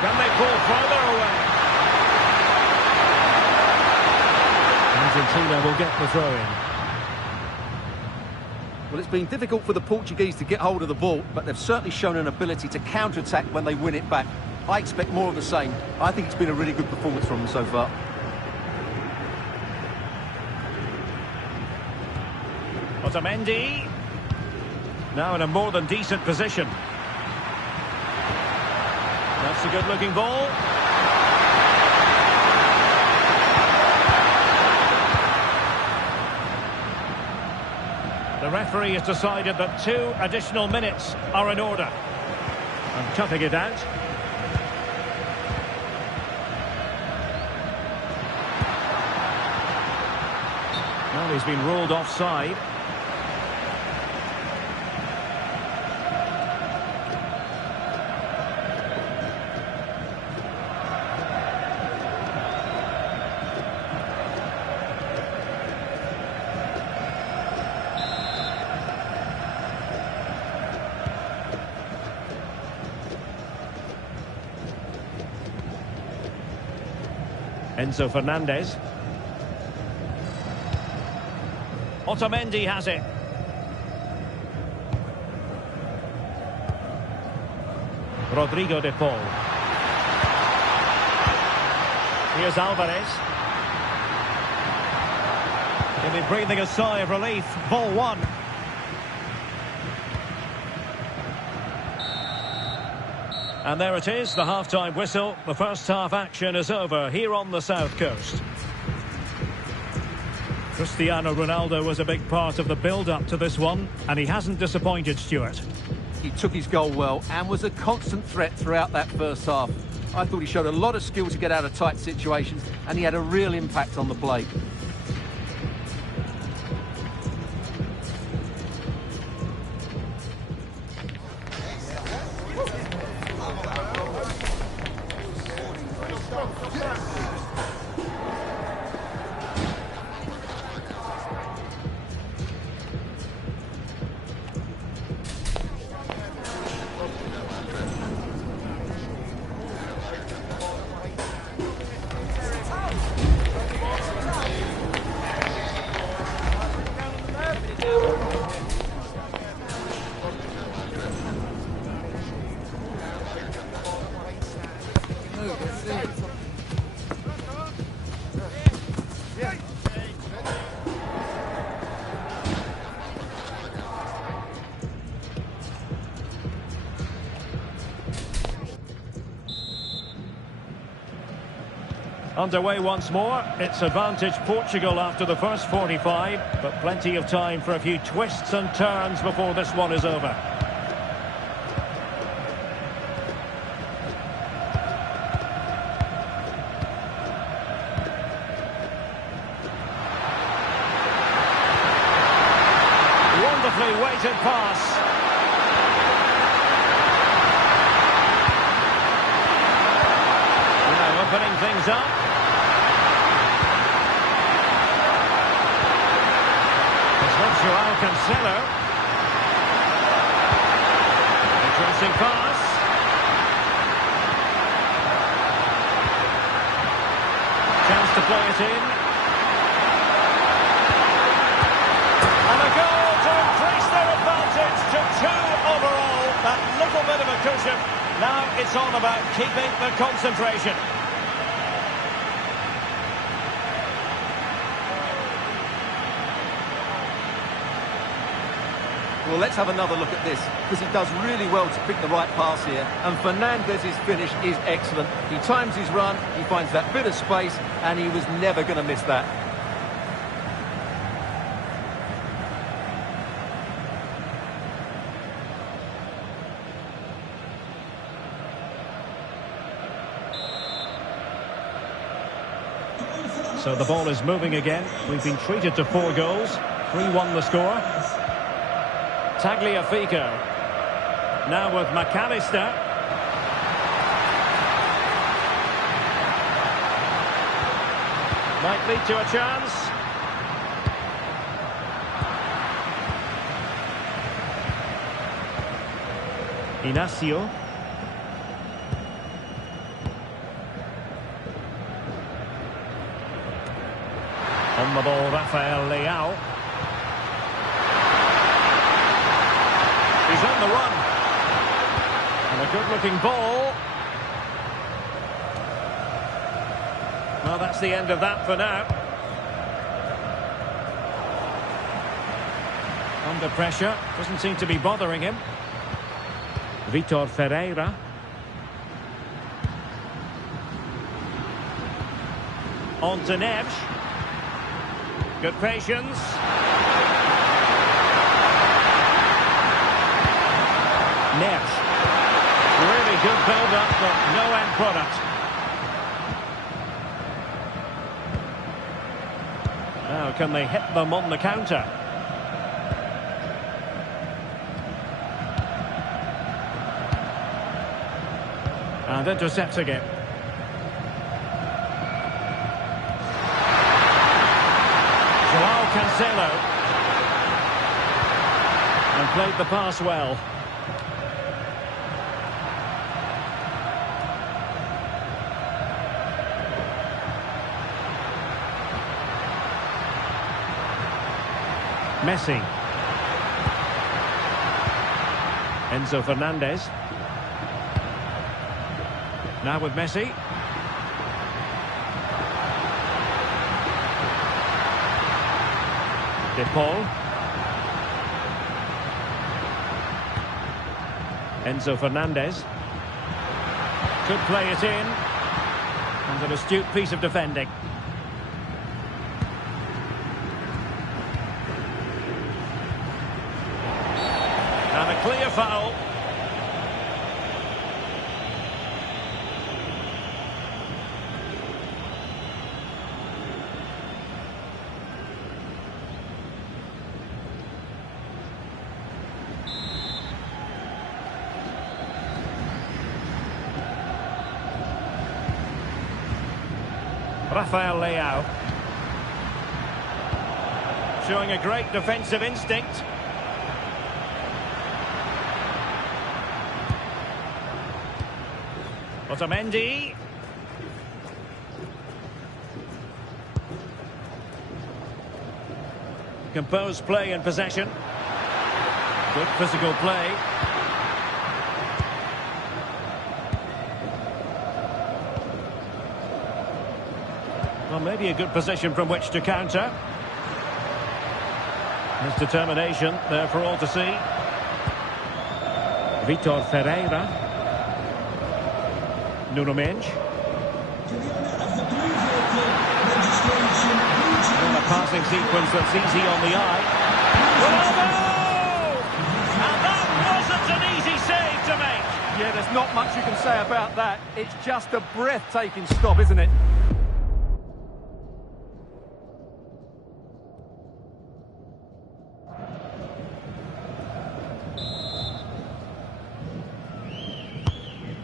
Can they pull further away? Argentina will get the throw-in. Well, it's been difficult for the Portuguese to get hold of the ball, but they've certainly shown an ability to counter-attack when they win it back. I expect more of the same. I think it's been a really good performance from them so far. Otamendi. Now in a more than decent position. That's a good-looking ball. The referee has decided that 2 additional minutes are in order. And cutting it out. Well, he's been ruled offside. Enzo Fernandez. Otamendi has it. Rodrigo de Paul. Here's Alvarez. He'll be breathing a sigh of relief. Ball 1. And there it is, the half-time whistle. The first half action is over here on the South Coast. Cristiano Ronaldo was a big part of the build-up to this one, and he hasn't disappointed, Stuart. He took his goal well and was a constant threat throughout that first half. I thought he showed a lot of skill to get out of tight situations, and he had a real impact on the play. Underway once more. It's advantage Portugal after the first 45, but plenty of time for a few twists and turns before this one is over. Wonderfully weighted pass. Now opening things up. Joao Cancelo. Interesting pass. Chance to play it in. And a goal to increase their advantage to 2 overall. That little bit of a cushion. Now it's all about keeping the concentration. Well, let's have another look at this, because he does really well to pick the right pass here. And Fernandez's finish is excellent. He times his run, he finds that bit of space, and he was never going to miss that. So the ball is moving again. We've been treated to 4 goals. 3-1 the score. Tagliafico. Now with McAllister. Might lead to a chance. Inacio. On the ball, Rafael Leao. He's on the run. And a good-looking ball. Well, that's the end of that for now. Under pressure. Doesn't seem to be bothering him. Vitor Ferreira. On to Neves. Good patience. Neves. Really good build-up, but no end product. Now, can they hit them on the counter? And intercepting it. Joao Cancelo. And played the pass well. Messi. Enzo Fernandez. Now with Messi. De Paul. Enzo Fernandez. Could play it in. And an astute piece of defending. And a clear foul. Rafael Leao. Showing a great defensive instinct. Otamendi. Composed play and possession. Good physical play. Well, maybe a good position from which to counter. His determination there for all to see. Vitor Ferreira. Nuno Mendes. passing sequence that's easy on the eye. Ronaldo! And that wasn't an easy save to make. Yeah, there's not much you can say about that. It's just a breathtaking stop, isn't it?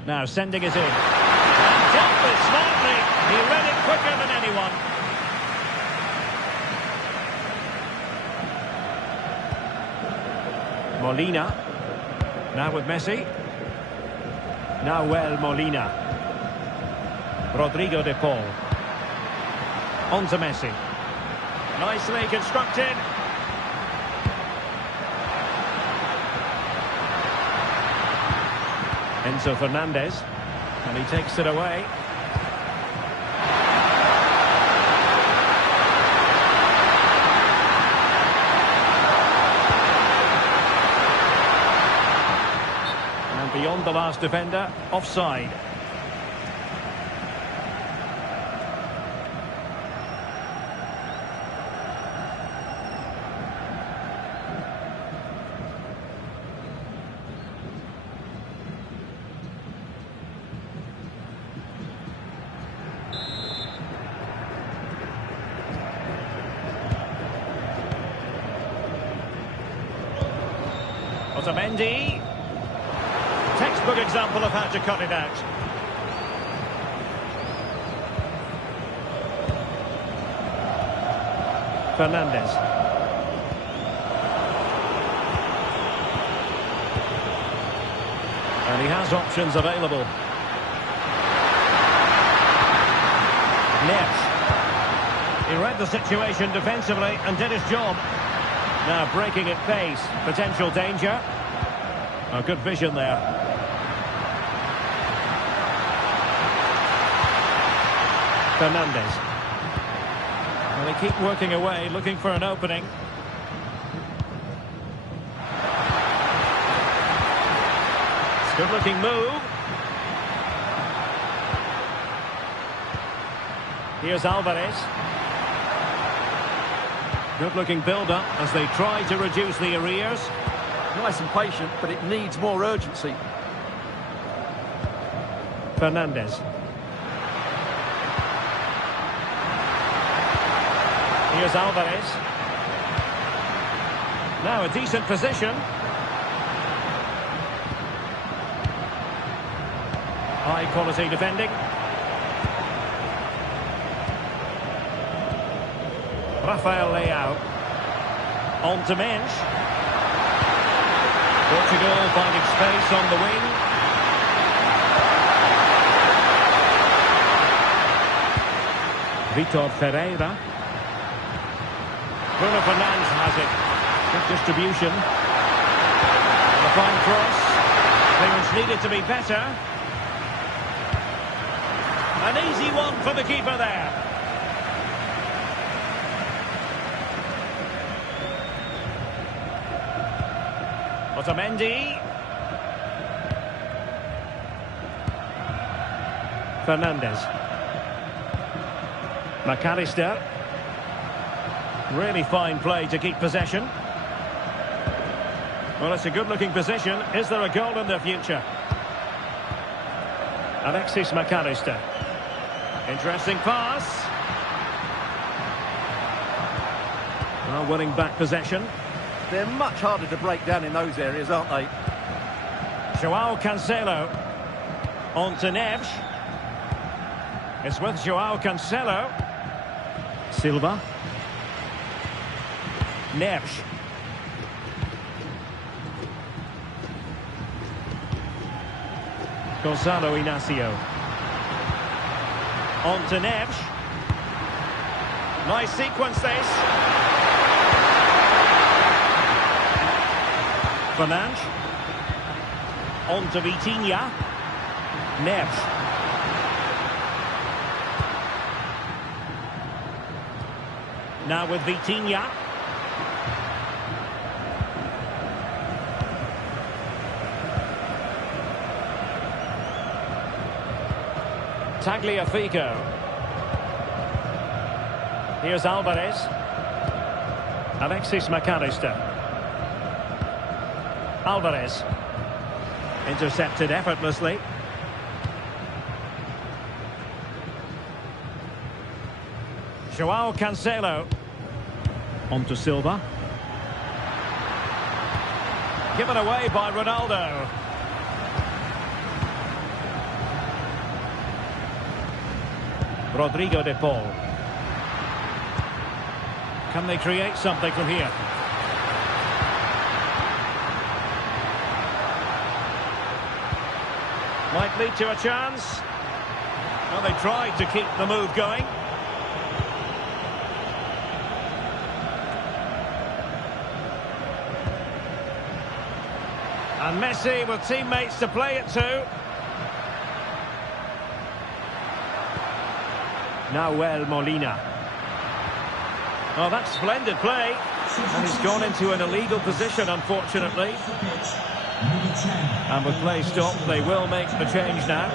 Now sending it in. And dealt with smartly. He read it quicker than anyone. Molina. Now with Messi. Nahuel Molina. Rodrigo de Paul. On to Messi. Nicely constructed. Enzo Fernandez, and he takes it away. And beyond the last defender, offside. Otamendi. Textbook example of how to cut it out. Fernandez. And he has options available. Neves. He read the situation defensively and did his job. Now breaking at pace, potential danger. Oh, good vision there. Fernandez. Well, they keep working away, looking for an opening. It's a good-looking move. Here's Alvarez. Good-looking build-up as they try to reduce the arrears. Nice and patient, but it needs more urgency. Fernandez. Here's Alvarez. Now a decent position. High-quality defending. Rafael Leao. On to Mensch. Portugal finding space on the wing. Vitor Ferreira. Bruno Fernandes has it. Good distribution. A fine cross. Clearance needed to be better. An easy one for the keeper there. Otamendi. Fernandez. McAllister. Really fine play to keep possession. Well, it's a good-looking position. Is there a goal in the future? Alexis McAllister. Interesting pass. Well, winning back possession. They're much harder to break down in those areas, aren't they? Joao Cancelo. On to Neves. It's with Joao Cancelo. Silva. Neves. Gonzalo Inacio. On to Neves. Nice sequence this. Fernandes. On to Vitinha. Neves. Now with Vitinha. Tagliafico. Here's Alvarez. Alexis McAllister. Alvarez. Intercepted effortlessly. Joao Cancelo. On to Silva. Given away by Ronaldo. Rodrigo de Paul. Can they create something from here? Might lead to a chance. Well, they tried to keep the move going. And Messi with teammates to play it to. Nahuel Molina. Oh, that's splendid play. And he's gone into an illegal position, unfortunately. And with play stopped, they will make the change now.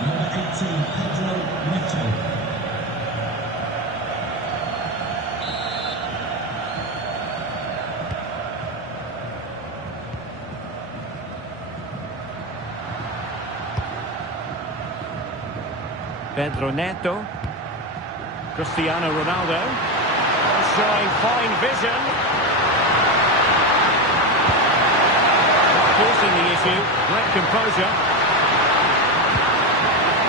Number 18, Pedro Neto. Pedro Neto. Cristiano Ronaldo. Showing fine vision. Forcing the issue. Great composure.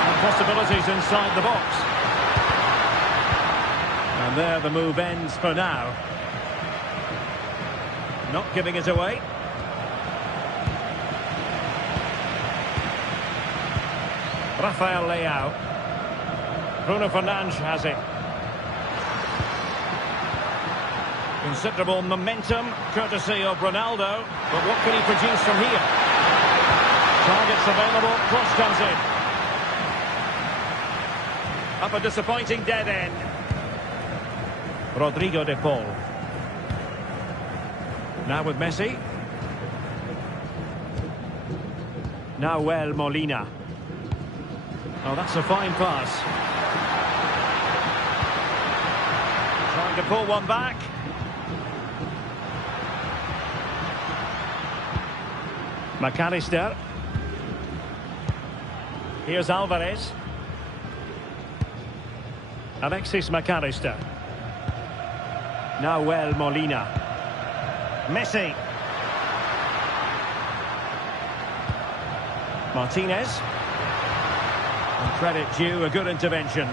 And possibilities inside the box. And there the move ends for now. Not giving it away. Rafael Leao. Bruno Fernandes has it. Considerable momentum, courtesy of Ronaldo. But what can he produce from here? Targets available, cross comes in. Up a disappointing dead end. Rodrigo de Paul. Now with Messi. Nahuel Molina. Oh, that's a fine pass. Trying to pull one back. McAllister. Here's Alvarez. Alexis McAllister. Nahuel Molina. Messi. Martinez. And credit due, a good intervention.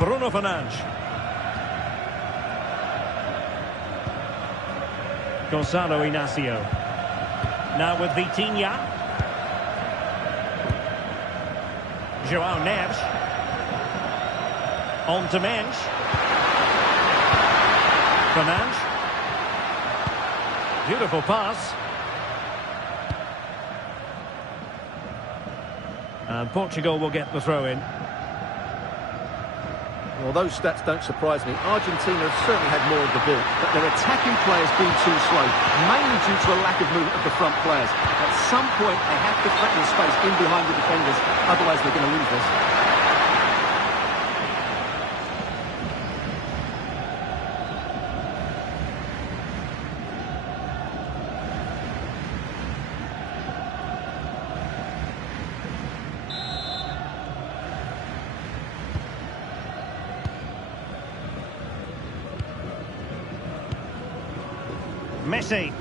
Bruno Fernandes. Gonzalo Inacio. Now with Vitinha. Joao Neves. On to Mensch. Fernandes. Beautiful pass. And Portugal will get the throw in. Well, those stats don't surprise me. Argentina have certainly had more of the ball, but their attacking players been too slow, mainly due to the lack of movement of the front players. At some point, they have to threaten the space in behind the defenders, otherwise they're going to lose this. Messi.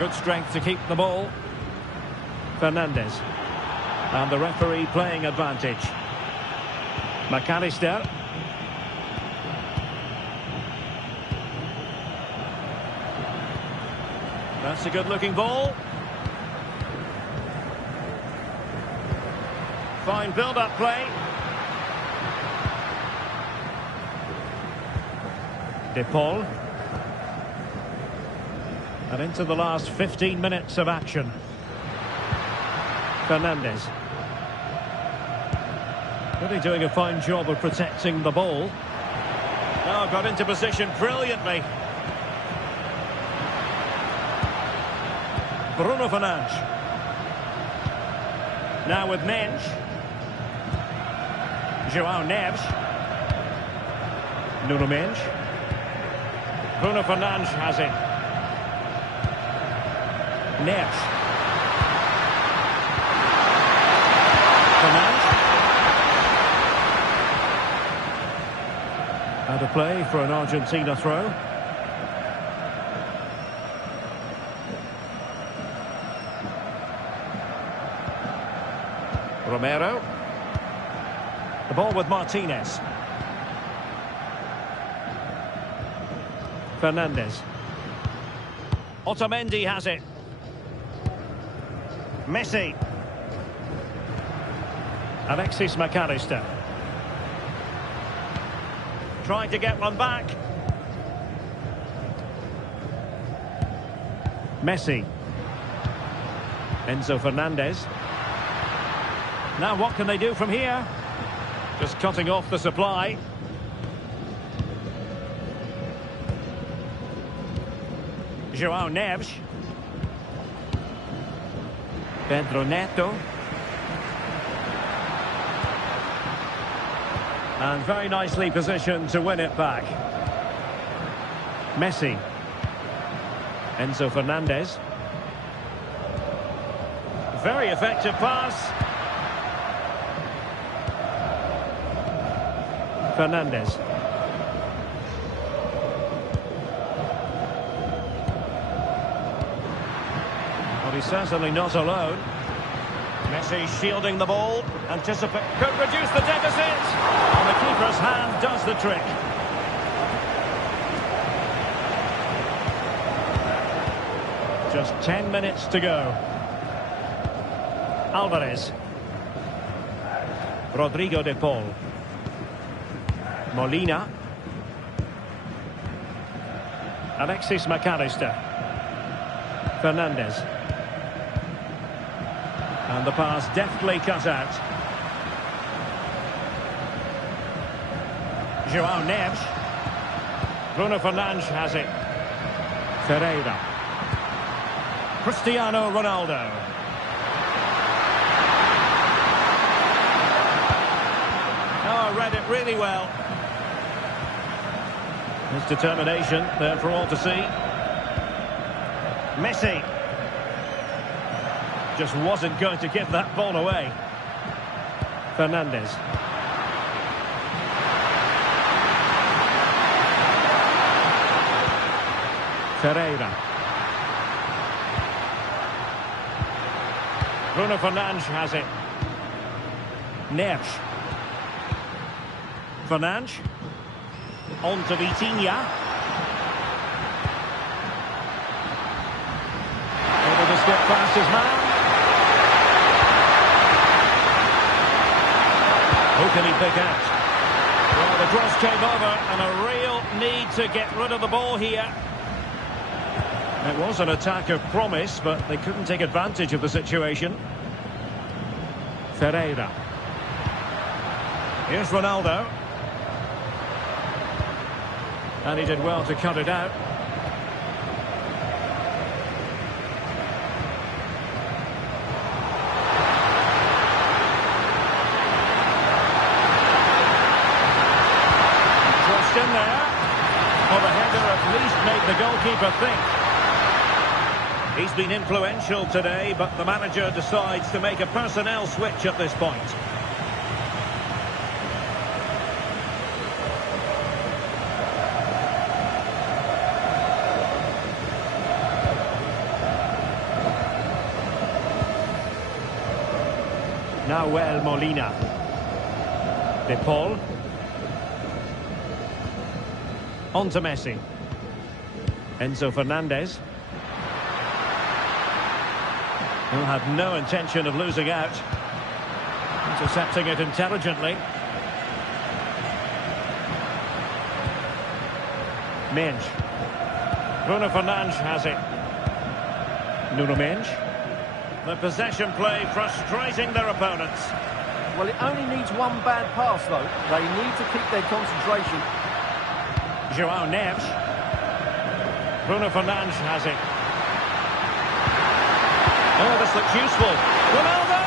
Good strength to keep the ball. Fernandes. And the referee playing advantage. McAllister. That's a good-looking ball. Fine build-up play. De Paul. And into the last 15 minutes of action. Fernandes. Really doing a fine job of protecting the ball. Now got into position brilliantly. Bruno Fernandes. Now with Mensch. João Neves. Nuno Mensch. Bruno Fernandes has it. Neves. Fernandes. Out of play for an Argentina throw. Romero. The ball with Martinez. Fernandes. Otamendi has it. Messi. Alexis McAllister. Trying to get one back. Messi. Enzo Fernandez. Now what can they do from here? Just cutting off the supply. João Neves. Pedro Neto. And very nicely positioned to win it back. Messi. Enzo Fernandez. Very effective pass. Fernandes. Well, he's certainly not alone. Messi shielding the ball. Anticipate. Could reduce the deficit. And the keeper's hand does the trick. Just 10 minutes to go. Alvarez. Rodrigo de Paul. Molina. Alexis McAllister. Fernandes. And the pass deftly cut out. João Neves. Bruno Fernandes has it. Ferreira. Cristiano Ronaldo. Oh, read it really well. His determination there for all to see. Messi. Just wasn't going to give that ball away. Fernandes. Ferreira. Bruno Fernandes has it. Neves. Fernandes. On to Vitinha. Able to skip past his man. Who can he pick out? Well, the cross came over and a real need to get rid of the ball here. It was an attack of promise, but they couldn't take advantage of the situation. Ferreira. Here's Ronaldo. And he did well to cut it out. Crossed in there. Well, the header at least made the goalkeeper think. He's been influential today, but the manager decides to make a personnel switch at this point. Nahuel Molina. De Paul. On to Messi. Enzo Fernandez. Who had no intention of losing out. Intercepting it intelligently. Mensch. Bruno Fernandes has it. Nuno Mensch. The possession play frustrating their opponents. Well, it only needs one bad pass, though. They need to keep their concentration. João Neves. Bruno Fernandes has it. Oh, this looks useful. Ronaldo!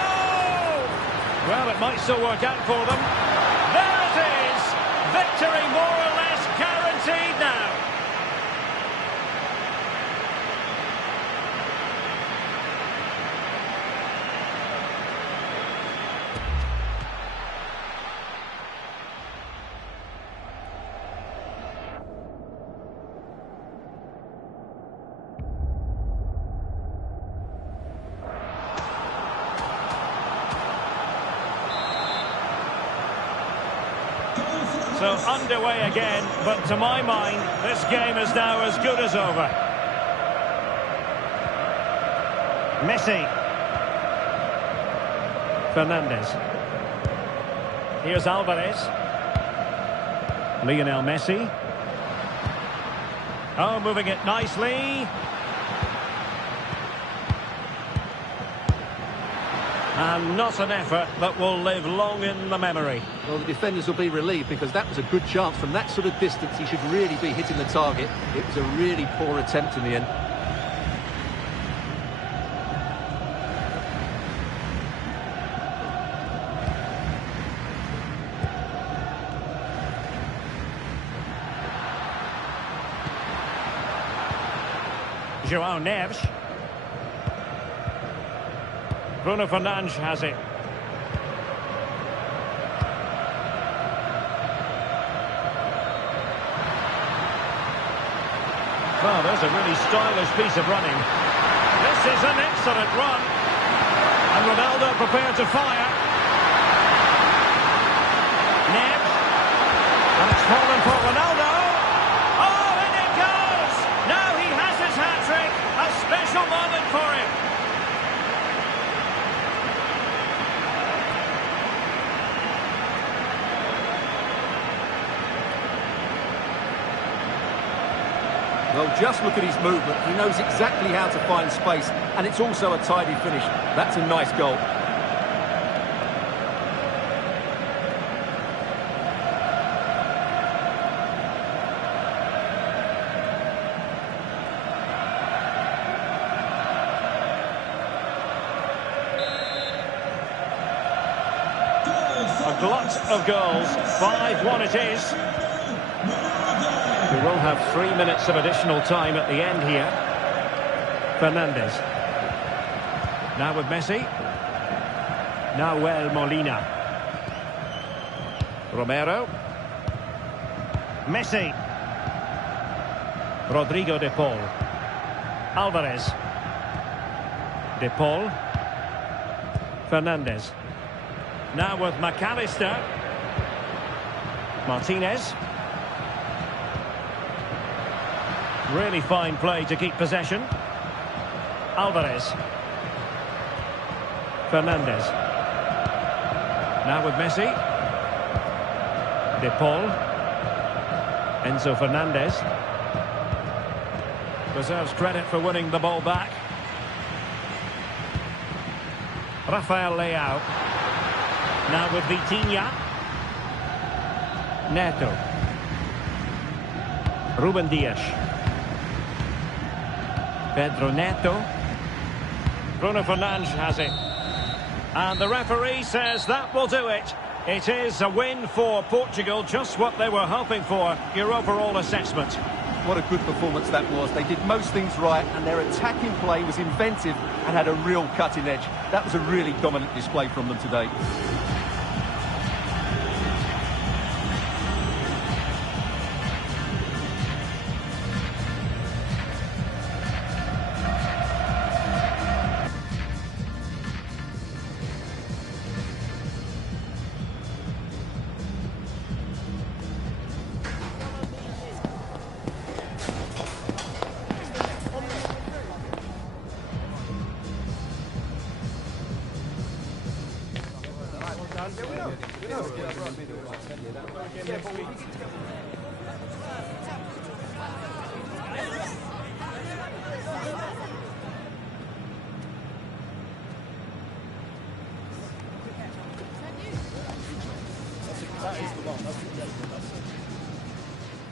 Well, it might still work out for them. There it is! Victory more or less guaranteed now. So underway again, but to my mind, this game is now as good as over. Messi. Fernandes. Here's Alvarez. Lionel Messi. Oh, moving it nicely. And not an effort that will live long in the memory. Well, the defenders will be relieved because that was a good chance. From that sort of distance, he should really be hitting the target. It was a really poor attempt in the end. João Neves. Bruno Fernandes has it. Well, there's a really stylish piece of running. This is an excellent run. And Ronaldo prepared to fire. Neves. And it's fallen for Ronaldo. Oh, in it goes! Now he has his hat-trick. A special moment for him. Well, just look at his movement. He knows exactly how to find space, and it's also a tidy finish. That's a nice goal. A glut of goals. 5-1 it is. We will have 3 minutes of additional time at the end here. Fernandes. Now with Messi. Nahuel Molina. Romero. Messi. Rodrigo de Paul. Alvarez. De Paul. Fernandes. Now with McAllister. Martinez. Really fine play to keep possession. Alvarez. Fernandes. Now with Messi. De Paul. Enzo Fernandez. Deserves credit for winning the ball back. Rafael Leao. Now with Vitinha. Neto. Ruben Dias. Pedro Neto. Bruno Fernandes has it. And the referee says that will do it. It is a win for Portugal, just what they were hoping for. Your overall assessment? What a good performance that was. They did most things right, and their attacking play was inventive and had a real cutting edge. That was a really dominant display from them today.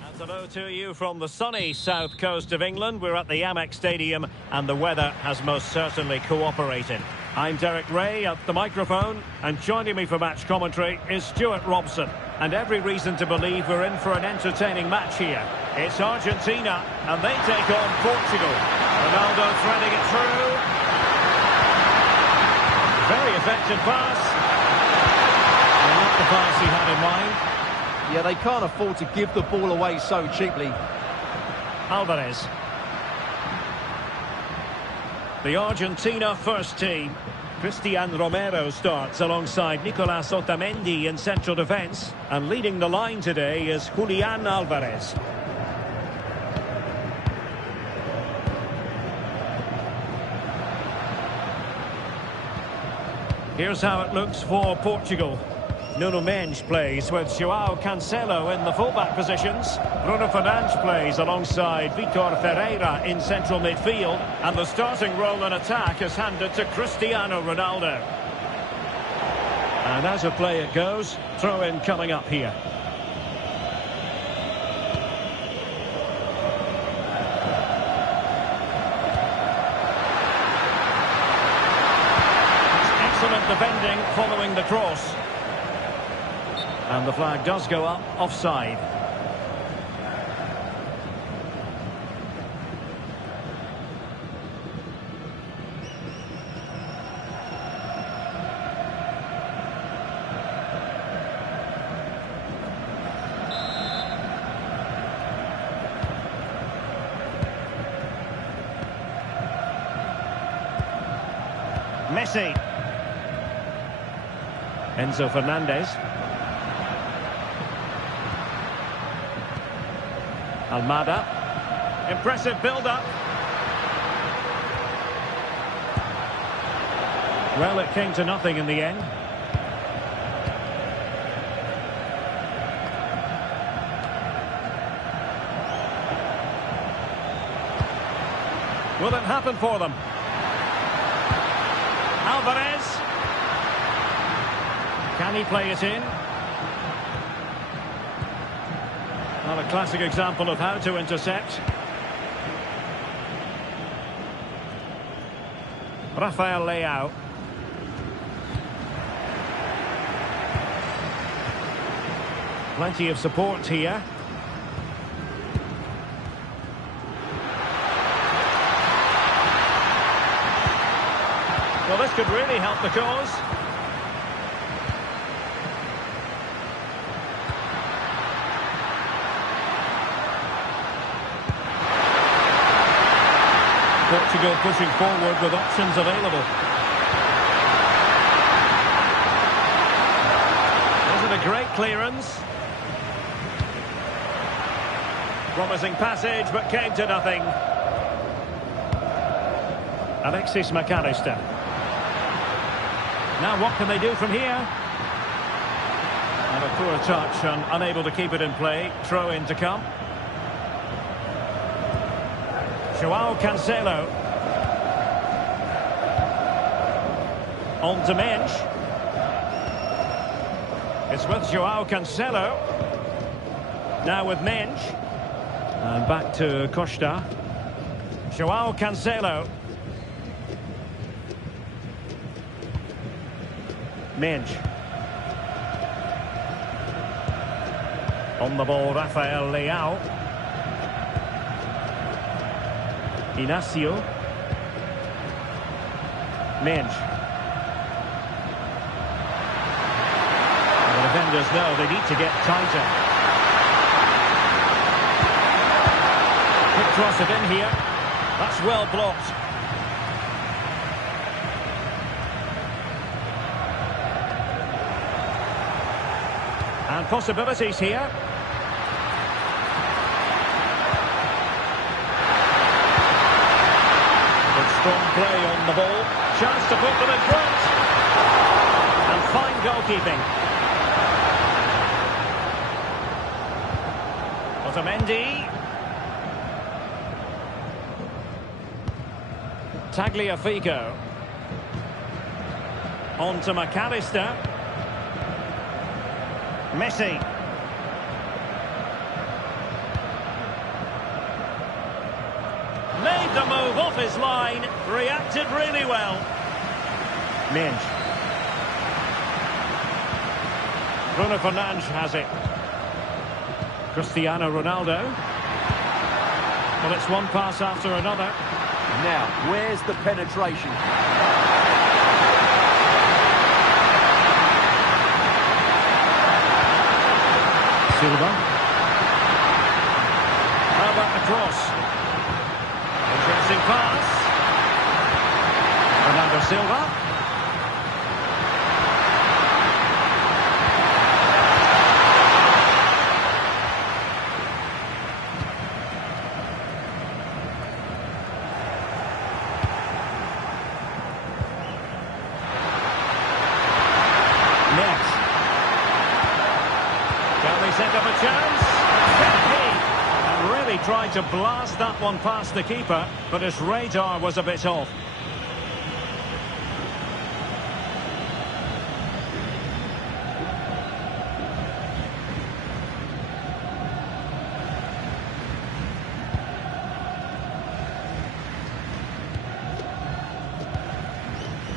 And hello to you from the sunny south coast of England. We're at the Amex Stadium and the weather has most certainly cooperated. I'm Derek Ray at the microphone, and joining me for match commentary is Stuart Robson. And every reason to believe we're in for an entertaining match here. It's Argentina, and they take on Portugal. Ronaldo threading it through. Very effective pass. And not the pass he had in mind. Yeah, they can't afford to give the ball away so cheaply. Alvarez. The Argentina first team. Cristian Romero starts alongside Nicolas Otamendi in central defence. And leading the line today is Julian Alvarez. Here's how it looks for Portugal. Nuno Mendes plays with João Cancelo in the fullback positions. Bruno Fernandes plays alongside Vitor Ferreira in central midfield. And the starting role in attack is handed to Cristiano Ronaldo. And as a play it goes, throw-in coming up here. Excellent defending following the cross. And the flag does go up, offside. Messi. Enzo Fernandez. Almada. Impressive build-up. Well, it came to nothing in the end. Will it happen for them? Alvarez. Can he play it in? Well, a classic example of how to intercept. Rafael Leao. Plenty of support here. Well, this could really help the cause. Portugal pushing forward with options available. Wasn't a great clearance. Promising passage, but came to nothing. Alexis McAllister. Now what can they do from here? And a poor touch and unable to keep it in play. Throw in to come. João Cancelo. On to Mendes. It's with João Cancelo. Now with Mendes. And back to Costa. João Cancelo. Mendes. On the ball, Rafael Leao. Inacio. Mendes. The defenders know they need to get tighter. Quick cross it in here. That's well blocked. And possibilities here. Strong play on the ball. Chance to put them in front. And fine goalkeeping. Otamendi. Tagliafico. On to McAllister. Messi. Made the move off his line, reacted really well. Minge. Bruno Fernandes has it. Cristiano Ronaldo. Well, it's one pass after another. Now, where's the penetration? Silva. How about the cross? Interesting pass. Bernardo Silva. Can they set up a chance? And really tried to blast that one past the keeper, but his radar was a bit off.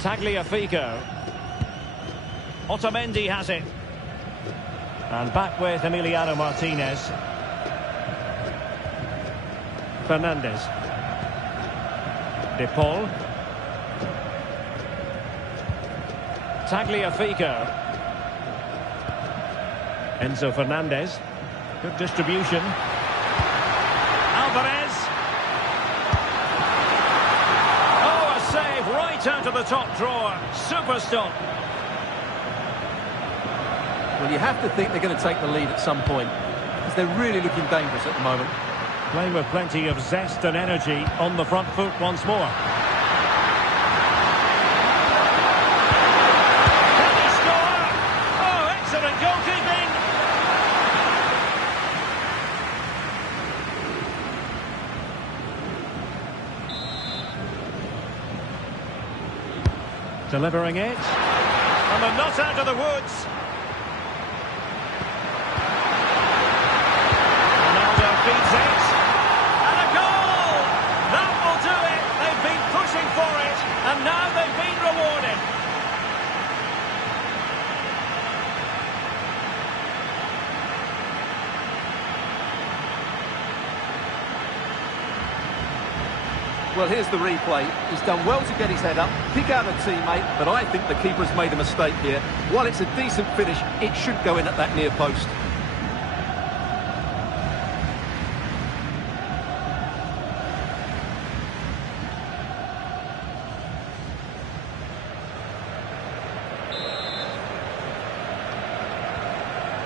Tagliafico. Otamendi has it. And back with Emiliano Martinez. Fernandes. De Paul. Tagliafico. Enzo Fernandez. Good distribution. Alvarez. Oh, a save right out of the top drawer. Super stop. Well, you have to think they're going to take the lead at some point, because they're really looking dangerous at the moment. Playing with plenty of zest and energy on the front foot once more. Can he score? Oh, excellent goalkeeping! Delivering it. And they're not out of the woods. Feeds it, and a goal! That will do it. They've been pushing for it, and now they've been rewarded. Well, here's the replay. He's done well to get his head up, pick out a teammate, but I think the keeper's made a mistake here. While it's a decent finish, it should go in at that near post.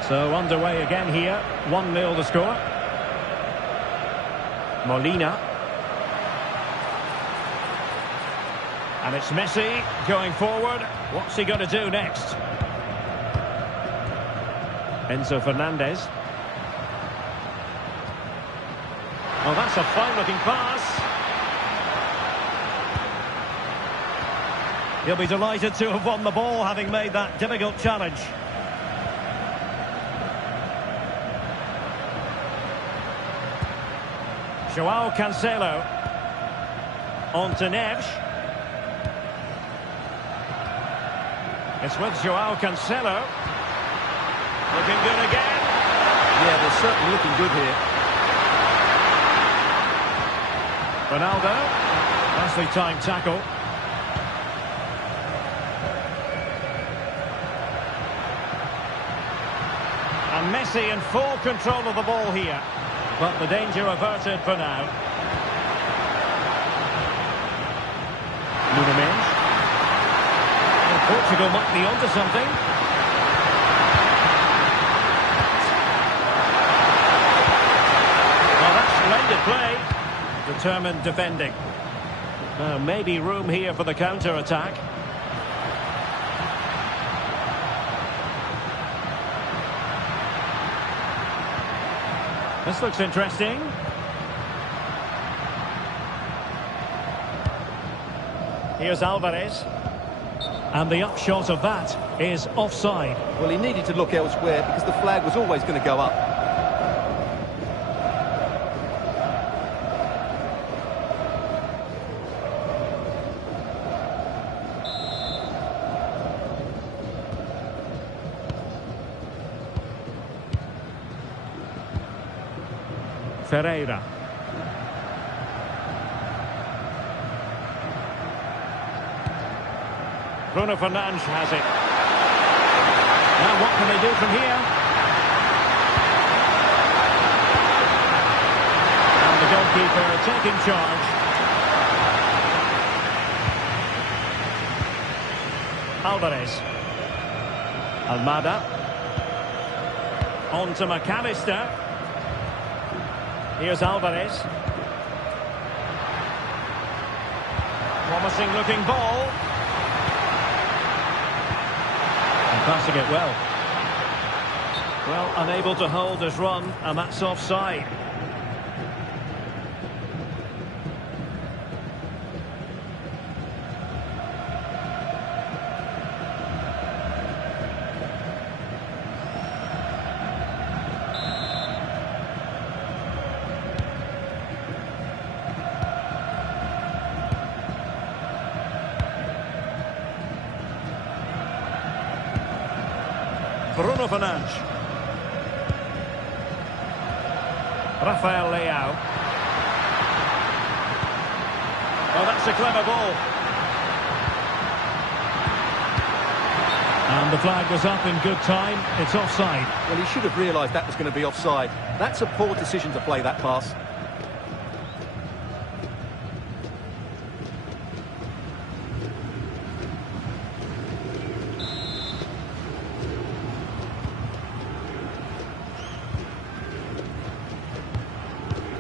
So underway again here, 1-0 the score. Molina. And it's Messi going forward. What's he going to do next? Enzo Fernandez. Oh, that's a fine-looking pass. He'll be delighted to have won the ball, having made that difficult challenge. Joao Cancelo. On to Neves. It's with Joao Cancelo. Looking good again. Yeah, they're certainly looking good here. Ronaldo. Nicely timed tackle. And Messi in full control of the ball here. But the danger averted for now. Nunes. Well, Portugal might be onto something. Well, that's splendid play. Determined defending. Maybe room here for the counter-attack. This looks interesting. Here's Alvarez. And the upshot of that is offside. Well, he needed to look elsewhere because the flag was always going to go up. Ferreira. Bruno Fernandes has it. Now what can they do from here? And the goalkeeper taking charge. Alvarez. Almada. On to McAllister. Here's Alvarez. Promising looking ball. And passing it well. Well, unable to hold his run, and that's offside. Bruno Fernandes. Rafael Leao. Oh, that's a clever ball. And the flag was up in good time. It's offside. Well, he should have realised that was going to be offside. That's a poor decision to play that pass.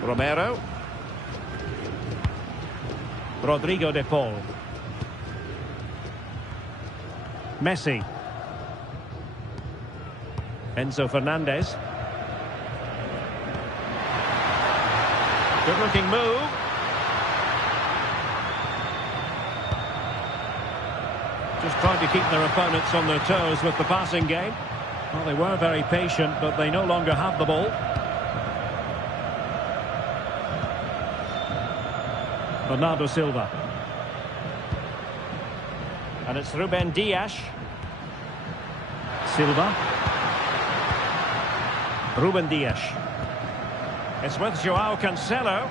Romero. Rodrigo de Paul. Messi. Enzo Fernandez. Good looking move. Just trying to keep their opponents on their toes with the passing game. Well, they were very patient, but they no longer have the ball. Bernardo Silva. And it's Ruben Dias. Silva. Ruben Dias. It's with Joao Cancelo.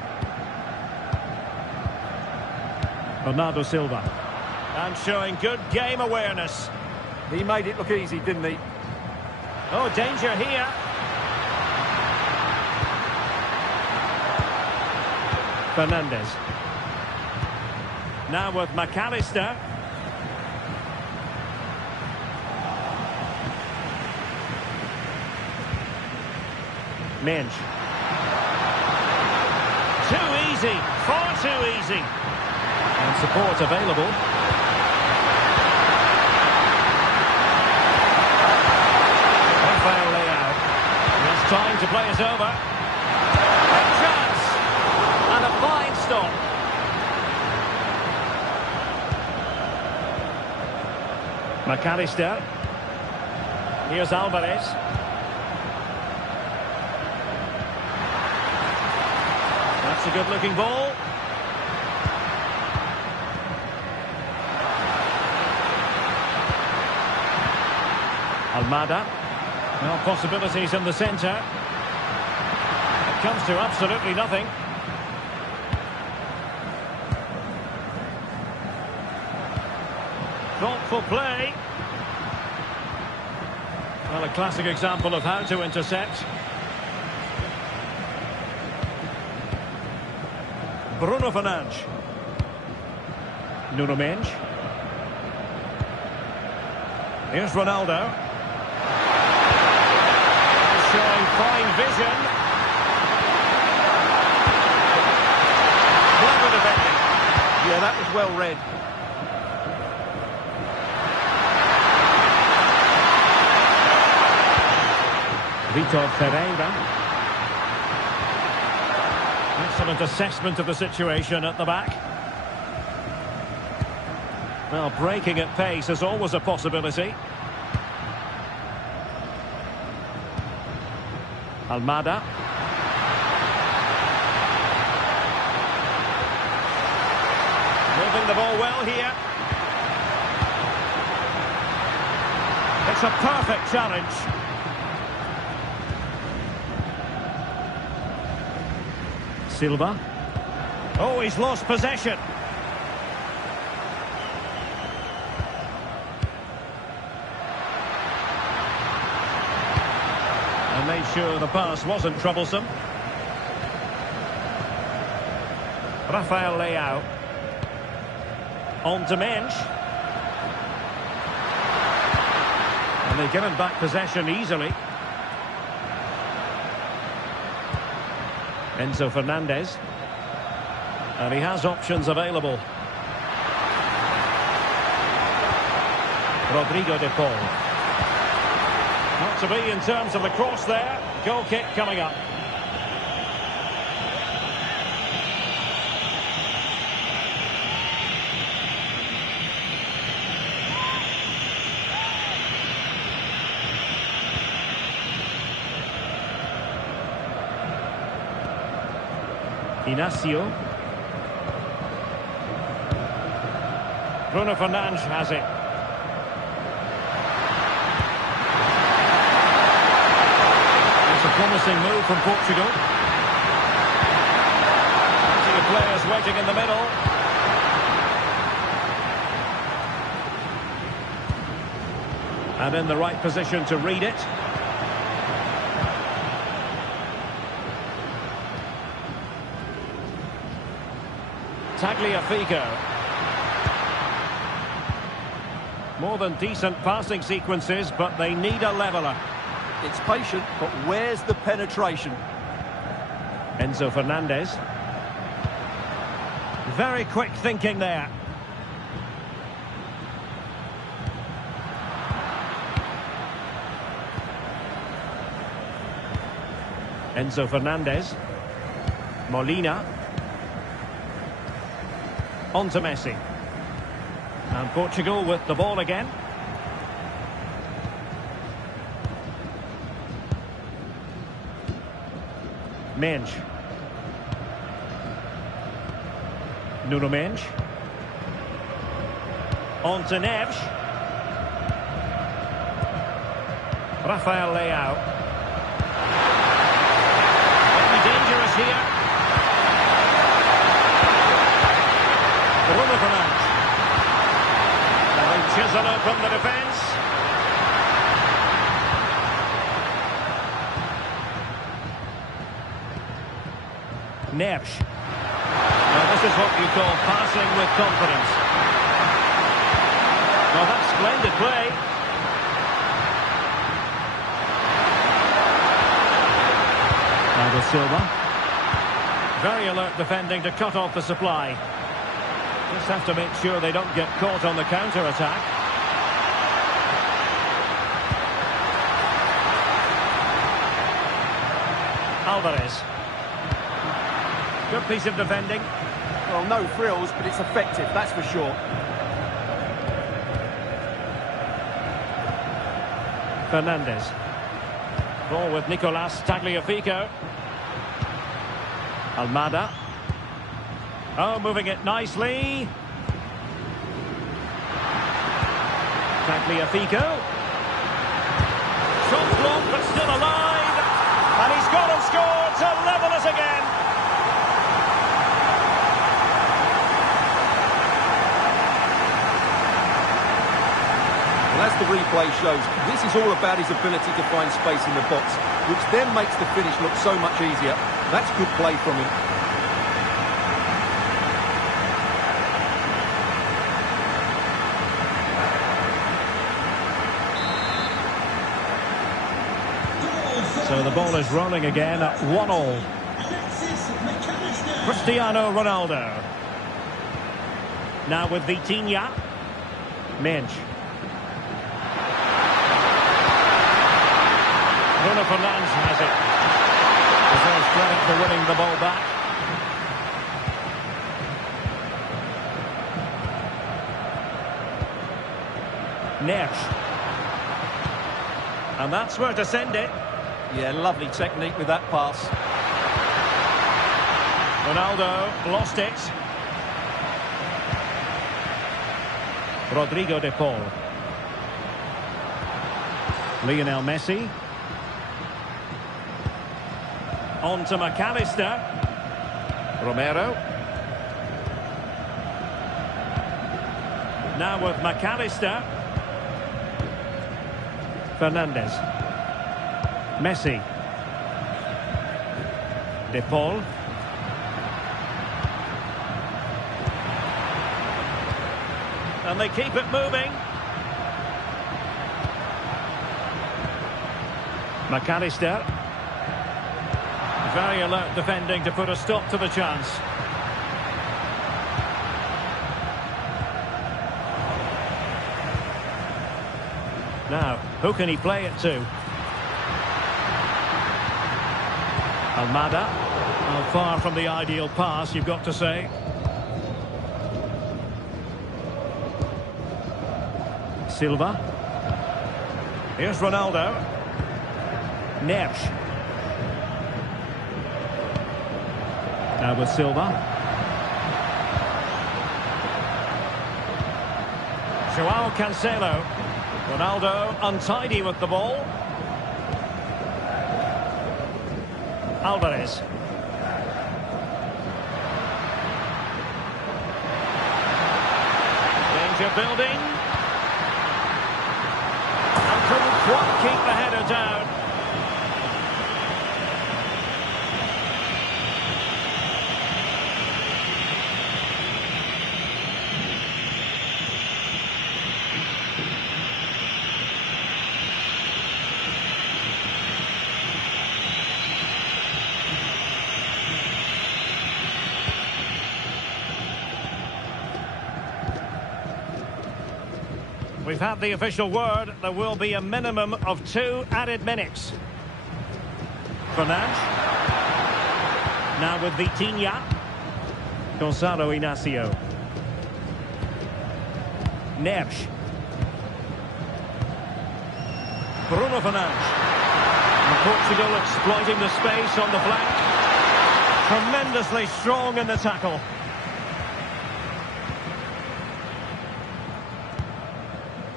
Bernardo Silva. And showing good game awareness. He made it look easy, didn't he? Oh, danger here. Fernandez. Now with McAllister. Minge. Too easy, far too easy. And support available. Rafael Leao. There's time to play it over. Big chance. And a fine stop. McAllister. Here's Alvarez. That's a good-looking ball. Almada. No possibilities in the centre. It comes to absolutely nothing. Thoughtful play. Well, a classic example of how to intercept. Bruno Fernandes. Nuno Mendes. Here's Ronaldo. Showing fine vision. Clever defending. Yeah, that was well read. Vitor Ferreira. Excellent assessment of the situation at the back. Well, breaking at pace is always a possibility. Almada. Moving the ball well here. It's a perfect challenge. Silva. Oh, he's lost possession. And made sure the pass wasn't troublesome. Rafael Leao. On to Mensch. And they've given back possession easily. Enzo Fernandez. And he has options available. Rodrigo de Paul. Not to be in terms of the cross there. Goal kick coming up. Inacio. Bruno Fernandes has it. It's a promising move from Portugal. Plenty of players waiting in the middle. And in the right position to read it. Tagliafico. More than decent passing sequences, but they need a leveller. It's patient, but where's the penetration? Enzo Fernandez. Very quick thinking there. Enzo Fernandez. Molina. On to Messi. And Portugal with the ball again. Mensch. Nuno Mensch. On to Neves. Rafael Leao. Very dangerous here. Bruno Fernandes. And they chisel open the defence. Neves. Now this is what you call passing with confidence. Well, that's splendid play. Thiago Silva. Very alert defending to cut off the supply. Just have to make sure they don't get caught on the counter-attack. Alvarez. Good piece of defending. Well, no frills, but it's effective, that's for sure. Fernandez. Ball with Nicolas Tagliafico. Almada. Oh, moving it nicely. Tagliafico. Shot blocked, but still alive. And he's gone and scored to level us again. Well, as the replay shows, this is all about his ability to find space in the box, which then makes the finish look so much easier. That's good play from him. So the ball is rolling again at 1-1. Cristiano Ronaldo. Now with Vitinha. Mensch. Bruno Fernandes has it. Deserves credit for winning the ball back. Neves. And that's where to send it. Yeah, lovely technique with that pass. Ronaldo lost it. Rodrigo de Paul. Lionel Messi. On to McAllister. Romero. Now with McAllister. Fernandez. Messi. De Paul. And they keep it moving. McAllister. Very alert defending to put a stop to the chance. Now, who can he play it to? Almada. Well, far from the ideal pass, you've got to say. Silva. Here's Ronaldo. Neves. Now with Silva. Joao Cancelo. Ronaldo untidy with the ball. Alvarez. Danger building. And couldn't quite keep the header down. We've had the official word. There will be a minimum of 2 added minutes. Fernandes. Now with Vitinha. Gonzalo Inacio. Neves. Bruno Fernandes. And Portugal exploiting the space on the flank. Tremendously strong in the tackle.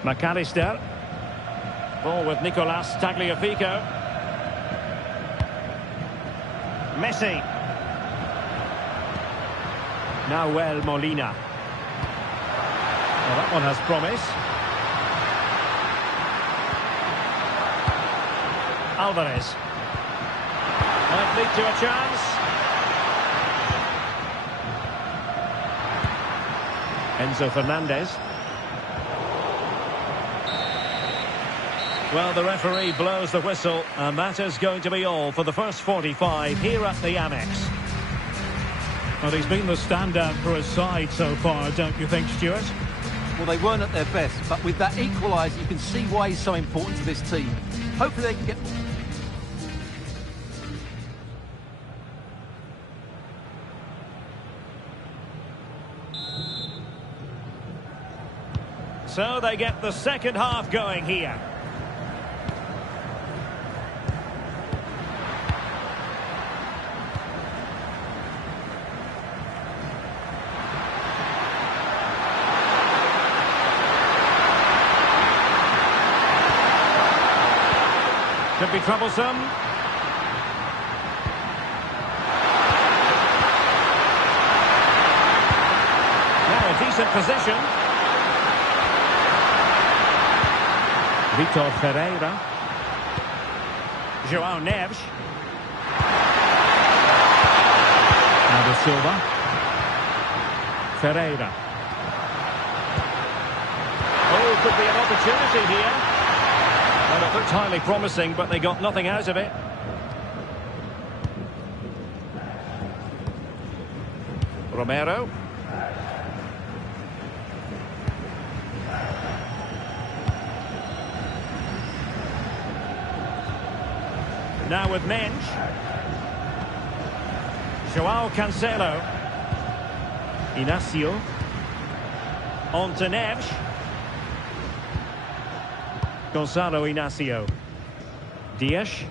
McAllister. Ball with Nicolas Tagliafico. Messi. Nahuel Molina. Well, that one has promise. Alvarez. Might lead to a chance. Enzo Fernandez. Well, the referee blows the whistle, and that is going to be all for the first 45 here at the Amex. Well, he's been the standout for his side so far, don't you think, Stuart? Well, they weren't at their best, but with that equaliser, you can see why he's so important to this team. Hopefully they can get... So they get the second half going here. Could be troublesome. Now a decent position. Vitor Ferreira. Joao Neves. Now Silva. Ferreira. Oh, could be an opportunity here. Well, it looked highly promising, but they got nothing out of it. Romero. Now with Mensch. Joao Cancelo. Inacio. On to Neves. Gonzalo Inacio. Dias.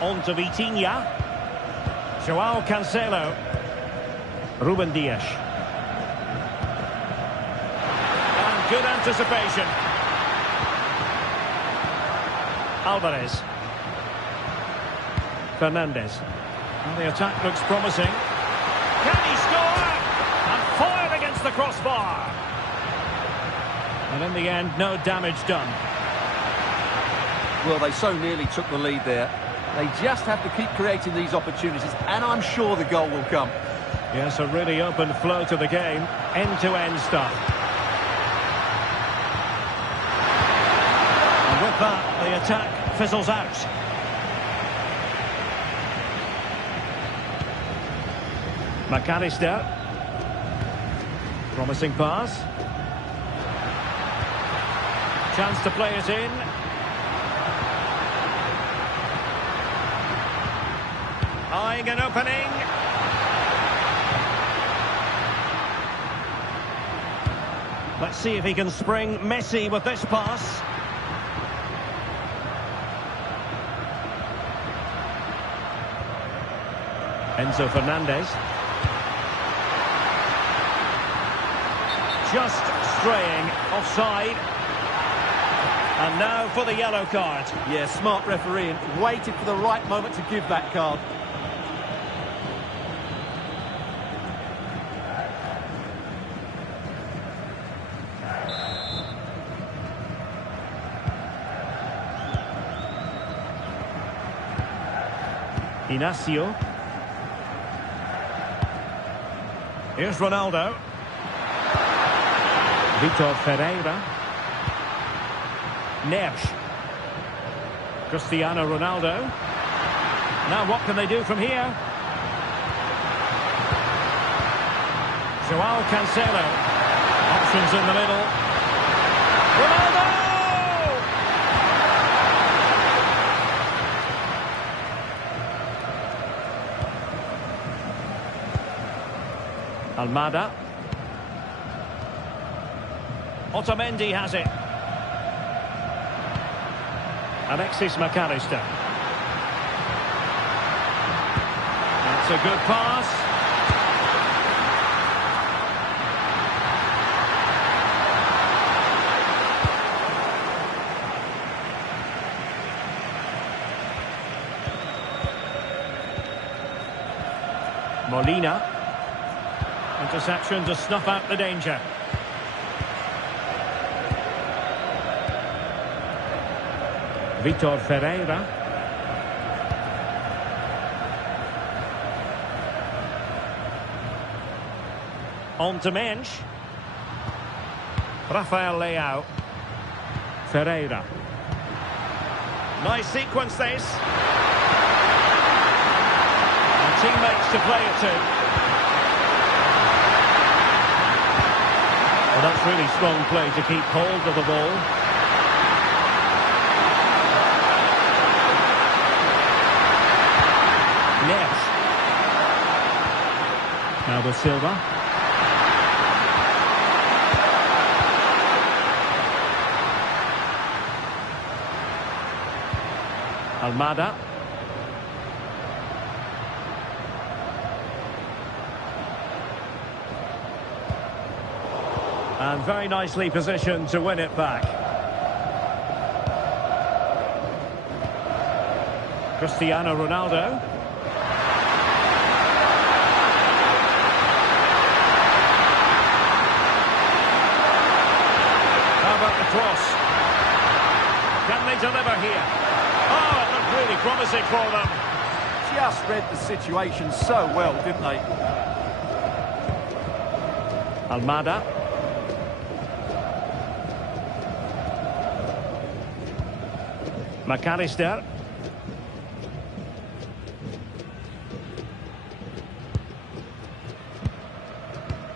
On to Vitinha. Joao Cancelo. Ruben Dias. And good anticipation. Alvarez. Fernandez. Well, the attack looks promising. Can he score? And foiled against the crossbar. And in the end, no damage done. Well, they so nearly took the lead there. They just have to keep creating these opportunities, and I'm sure the goal will come. Yes, a really open flow to the game. End-to-end stuff. And with that, the attack fizzles out. McAllister. Promising pass. Chance to play it in. Eyeing an opening. Let's see if he can spring Messi with this pass. Enzo Fernandez. Just straying offside. And now for the yellow card. Yeah, smart refereeing. Waited for the right moment to give that card. Inacio. Here's Ronaldo. Vitor Ferreira. Neves. Cristiano Ronaldo. Now what can they do from here? Joao Cancelo. Options in the middle. Ronaldo! Almada. Otamendi has it. Alexis McAllister. That's a good pass. Molina. Interception to snuff out the danger. Vitor Ferreira. On to Mensch. Rafael Leao. Ferreira. Nice sequence this. And teammates to play it to. Well, that's really strong play to keep hold of the ball. Neves. Now with Silva. Almada. And very nicely positioned to win it back. Cristiano Ronaldo. How about the cross? Can they deliver here? Oh, it looked really promising for them. Just read the situation so well, didn't they? Almada. McAllister.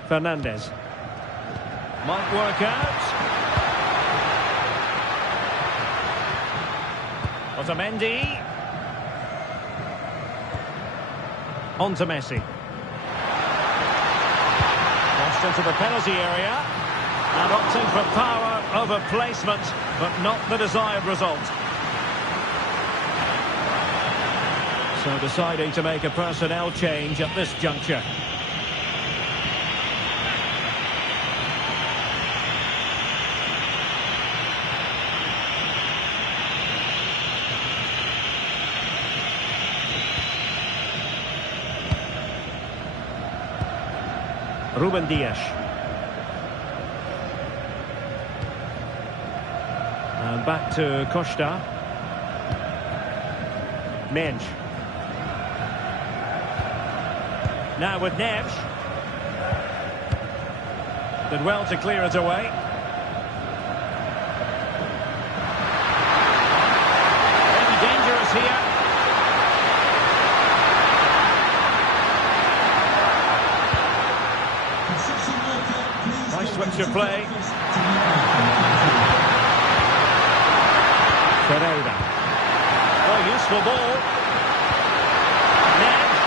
Fernandez. Might work out. Otamendi. On to Messi. Crossed into the penalty area. And opting for power over placement, but not the desired result. So deciding to make a personnel change at this juncture. Ruben Dias. And back to Costa. Mensch. Now with Neves. Did well to clear it away. Maybe dangerous here. Nice switch of play. Pereira. Oh, useful ball. Neves.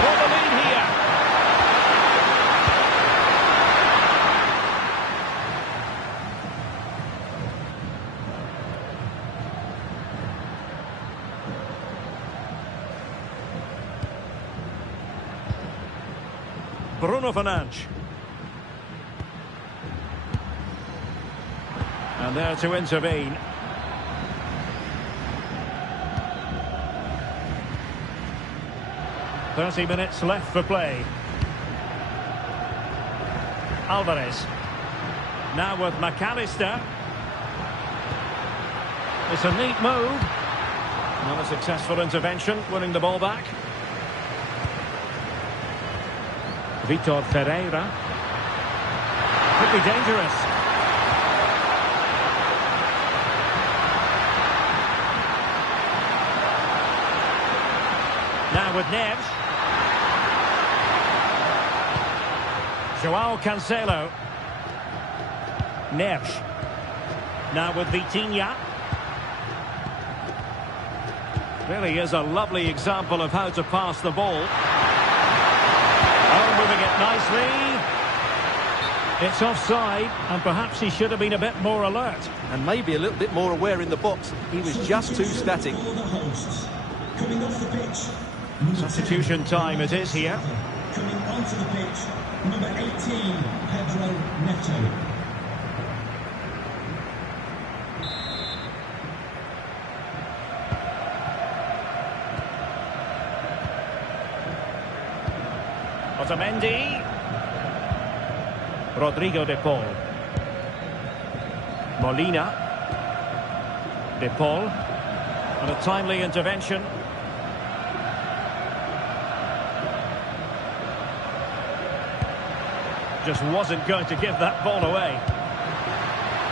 For the lead here. Bruno Fernandes. And there to intervene. "30 minutes left for play." Alvarez. Now with McAllister. It's a neat move. Not a successful intervention, winning the ball back. Vitor Ferreira. Could be dangerous. Now with Neves. Joao Cancelo. Neves. Now with Vitinha. Really is a lovely example of how to pass the ball. Oh, moving it nicely. It's offside, and perhaps he should have been a bit more alert. And maybe a little bit more aware in the box. He was just too static. Coming off the pitch. Substitution time it is here. Coming onto the pitch, number 18, Pedro Neto. Otamendi. Rodrigo de Paul. Molina. De Paul. And a timely intervention. Just wasn't going to give that ball away.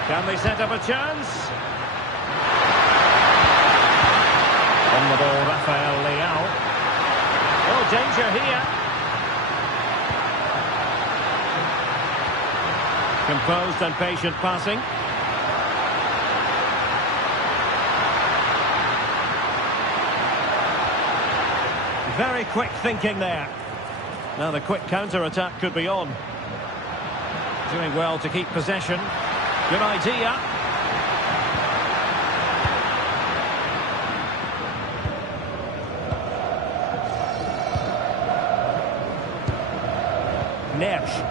Can they set up a chance? On the ball, Rafael Leao. Oh, danger here. Composed and patient passing. Very quick thinking there. Now the quick counter-attack could be on. Doing well to keep possession. Good idea. Neves.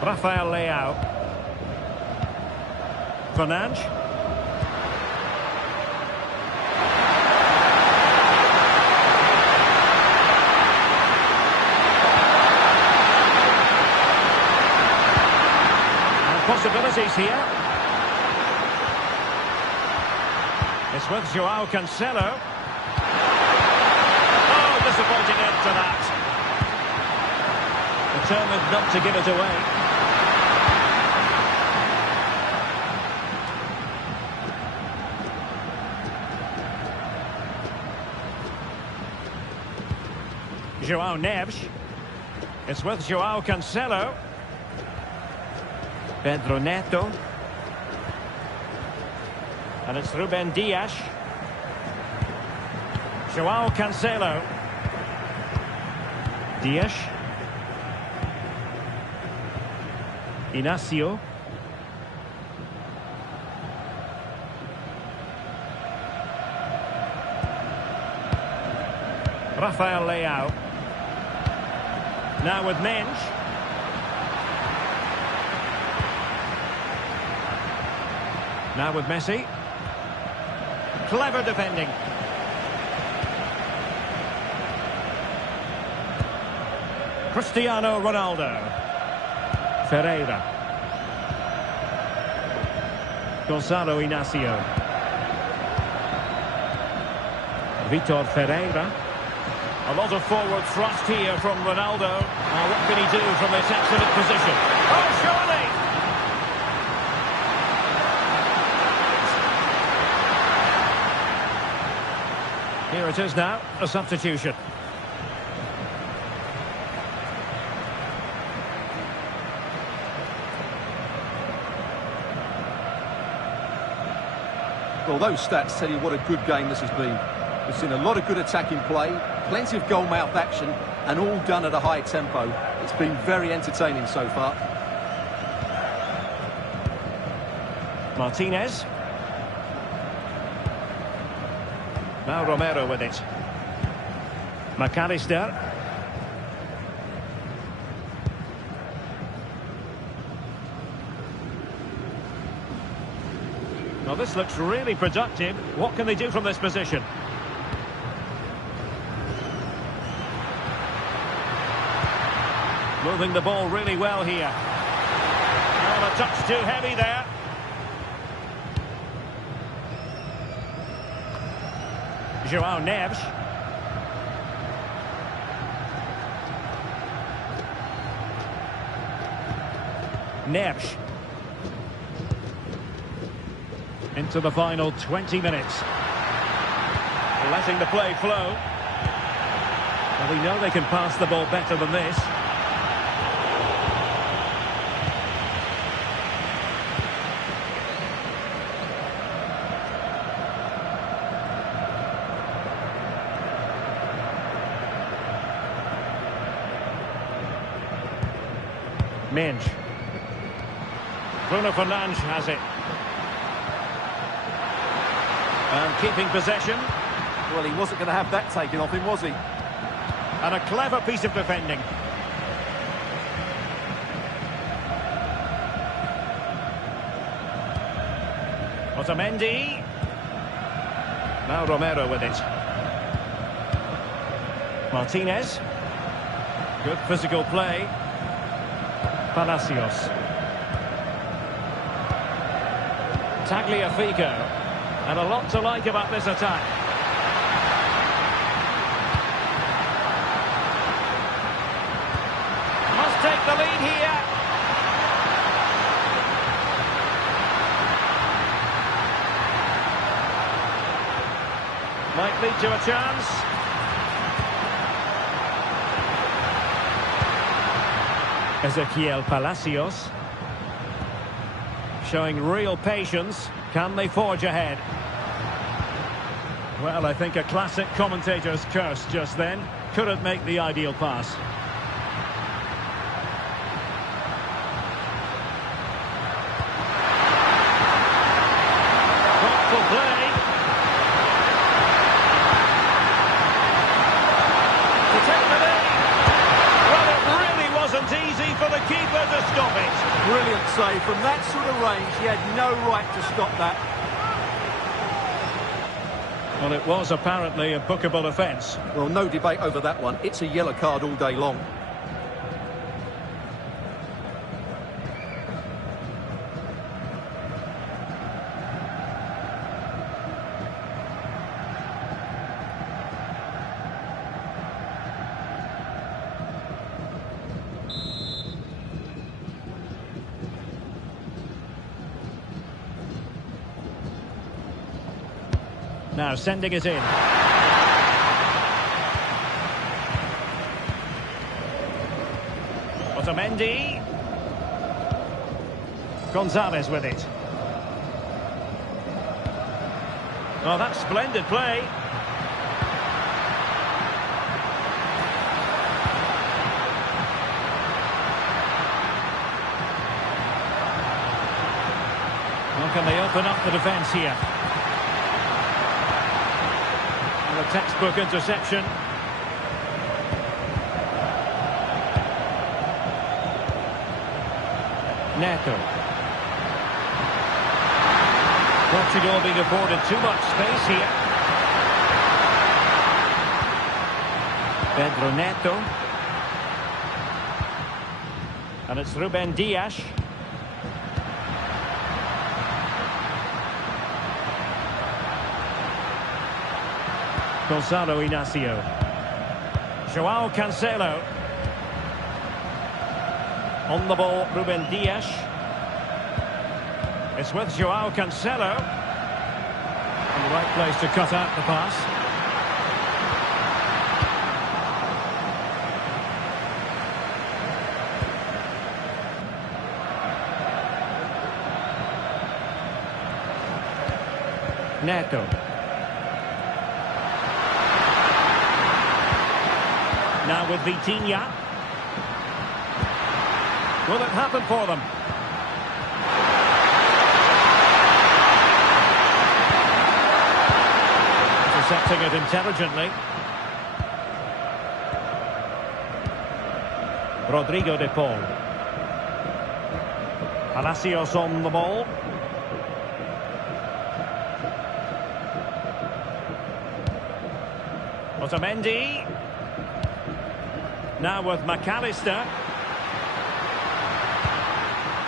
Rafael Leao. Fernandes. Possibilities here. It's with Joao Cancelo. Oh, disappointing end to that. Determined not to give it away. Joao Neves. It's with Joao Cancelo. Pedro Neto. And it's Ruben Dias. Joao Cancelo. Dias. Inacio. Rafael Leao. Now with Mensch. Now with Messi. Clever defending. Cristiano Ronaldo. Ferreira. Gonzalo Inacio. Vitor Ferreira. A lot of forward thrust here from Ronaldo. What can he do from this excellent position? Oh, surely! Here it is now, a substitution. Well, those stats tell you what a good game this has been. We've seen a lot of good attacking play, plenty of goal-mouth action, and all done at a high tempo. It's been very entertaining so far. Martinez. Now Romero with it. McAllister. Well, this looks really productive. What can they do from this position? Moving the ball really well here. Oh, a touch too heavy there. João Neves. Neves. Into the final 20 minutes. Letting the play flow. Well, we know they can pass the ball better than this. Minge. Bruno Fernandes has it. And keeping possession. Well, he wasn't going to have that taken off him, was he? And a clever piece of defending. Otamendi. Now Romero with it. Martinez. Good physical play. Palacios. Tagliafico. And a lot to like about this attack. Must take the lead here. Might lead to a chance. Ezequiel Palacios. Showing real patience. Can they forge ahead? Well, I think a classic commentator's curse just then. Couldn't make the ideal pass. Thoughtful play. To take the lead. Well, it really wasn't easy for the keeper to stop it. Brilliant save. From that sort of range, he had no right to stop that. Well, it was apparently a bookable offence. Well, no debate over that one. It's a yellow card all day long. Now sending it in. Otamendi. Gonzalez with it. Oh, that's splendid play. Well, can they open up the defence here? A textbook interception. Neto. Portugal being afforded too much space here. Pedro Neto. And it's Ruben Dias. Gonzalo Inacio. Joao Cancelo. On the ball, Ruben Dias. It's with Joao Cancelo. In the right place to cut out the pass. Neto. Now with Vitinha. Will it happen for them? Intercepting it intelligently. Rodrigo de Paul. Palacios on the ball. Otamendi. Now with McAllister.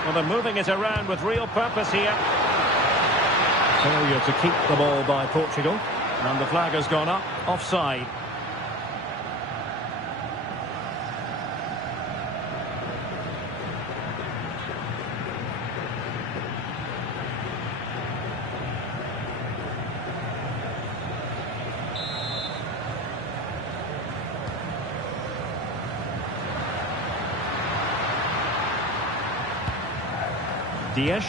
Well, they're moving it around with real purpose here. Failure to keep the ball by Portugal. And the flag has gone up. Offside. Dias.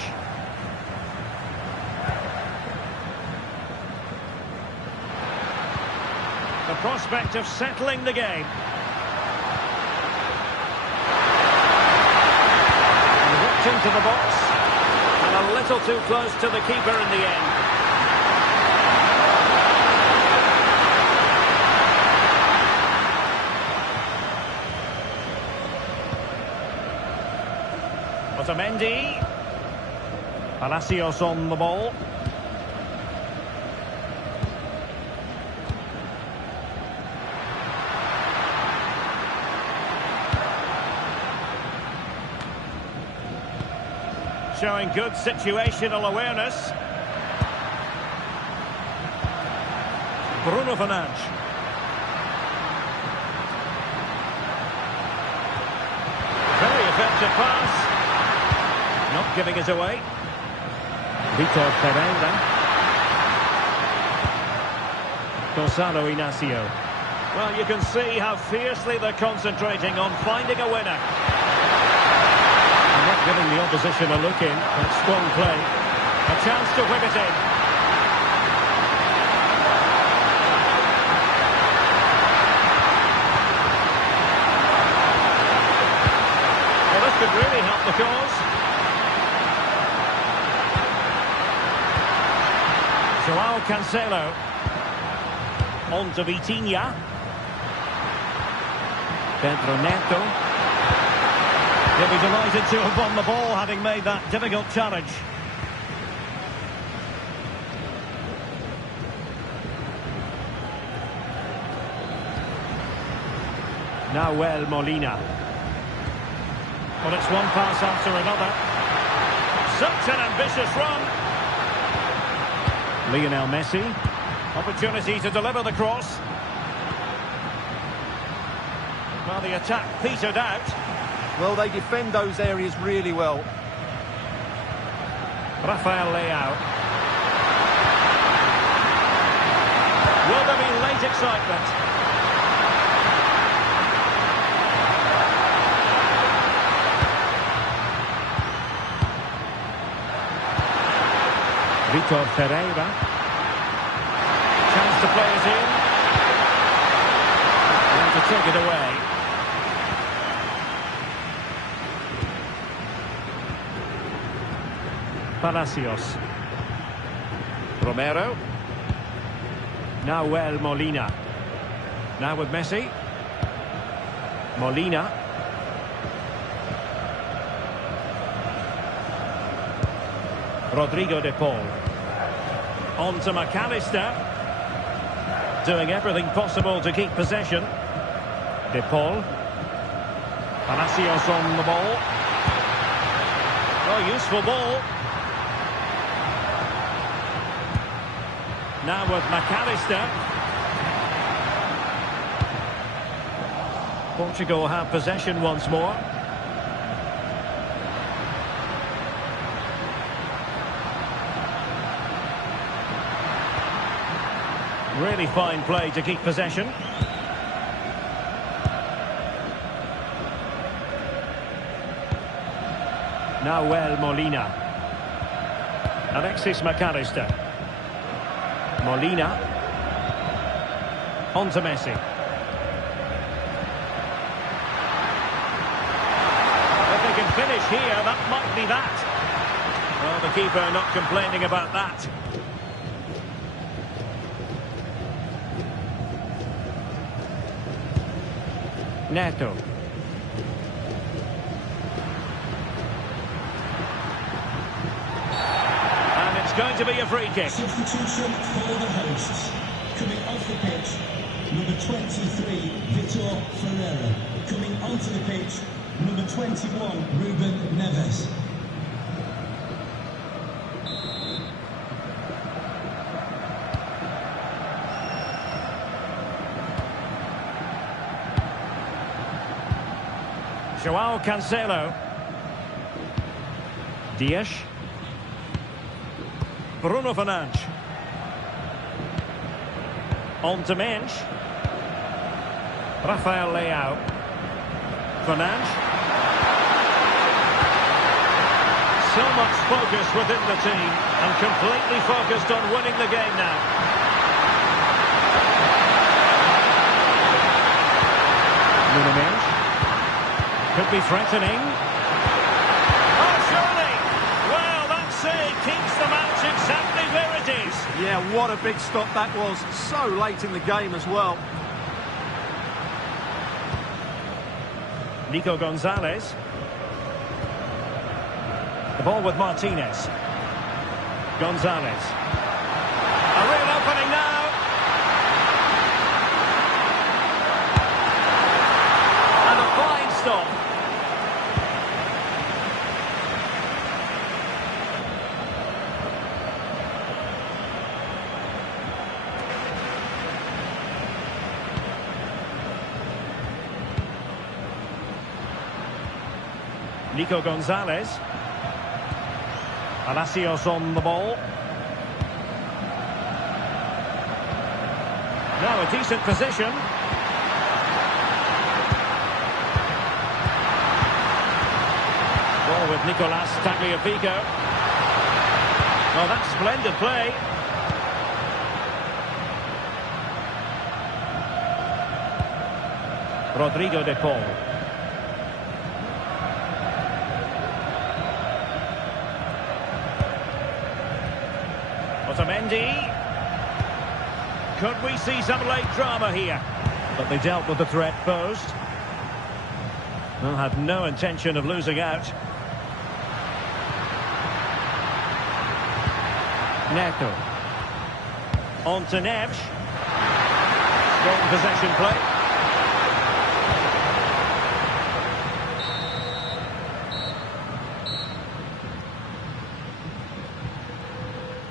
The prospect of settling the game. And whipped into the box. And a little too close to the keeper in the end. Otamendi. Palacios on the ball. Showing good situational awareness. Bruno Fernandes. Very effective pass. Not giving it away. Vitor Pereira. Gonzalo Inacio. Well, you can see how fiercely they're concentrating on finding a winner. And not giving the opposition a look in. That's strong play. A chance to whip it in. Well, this could really help the cause. Joao Cancelo. On to Vitinha. Pedro Neto. He'll be delighted to have won the ball, having made that difficult challenge. Nahuel Molina. Well, it's one pass after another. Such an ambitious run. Lionel Messi. Opportunity to deliver the cross. Well, the attack petered out. Well, they defend those areas really well. Rafael Leao. Will there be late excitement? Vitor Pereira. Chance to play it in. And to take it away. Palacios. Romero. Nahuel Molina. Now with Messi. Molina. Rodrigo de Paul. On to McAllister. Doing everything possible to keep possession. De Paul. Palacios on the ball. Oh, useful ball. Now with McAllister. Portugal have possession once more. Really fine play to keep possession. Nahuel Molina. Alexis McAllister. Molina. On to Messi. If they can finish here, that might be that. Well, the keeper not complaining about that. Neto. And it's going to be a free kick. Substitution for the hosts. Coming off the pitch, number 23, Vitor Ferreira. Coming onto the pitch, number 21, Ruben Neves. Joao Cancelo. Dias. Bruno Fernandes. On to Mensch. Rafael Leao. Fernandes. So much focus within the team and completely focused on winning the game now. Bruno Mensch. Could be threatening. Oh, surely! Well, that save keeps the match exactly where it is. Yeah, what a big stop that was. So late in the game as well. Nico Gonzalez. The ball with Martinez. Gonzalez. A real opening now. And a fine stop. Nico Gonzalez. Palacios on the ball. Now a decent position. Ball with Nicolas Tagliafico. Oh, that's splendid play. Rodrigo de Paul. Otamendi. Could we see some late drama here? But they dealt with the threat posed. Well, had no intention of losing out. Neto. On to Neves. Strong possession play.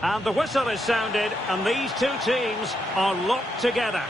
And the whistle is sounded, and these two teams are locked together.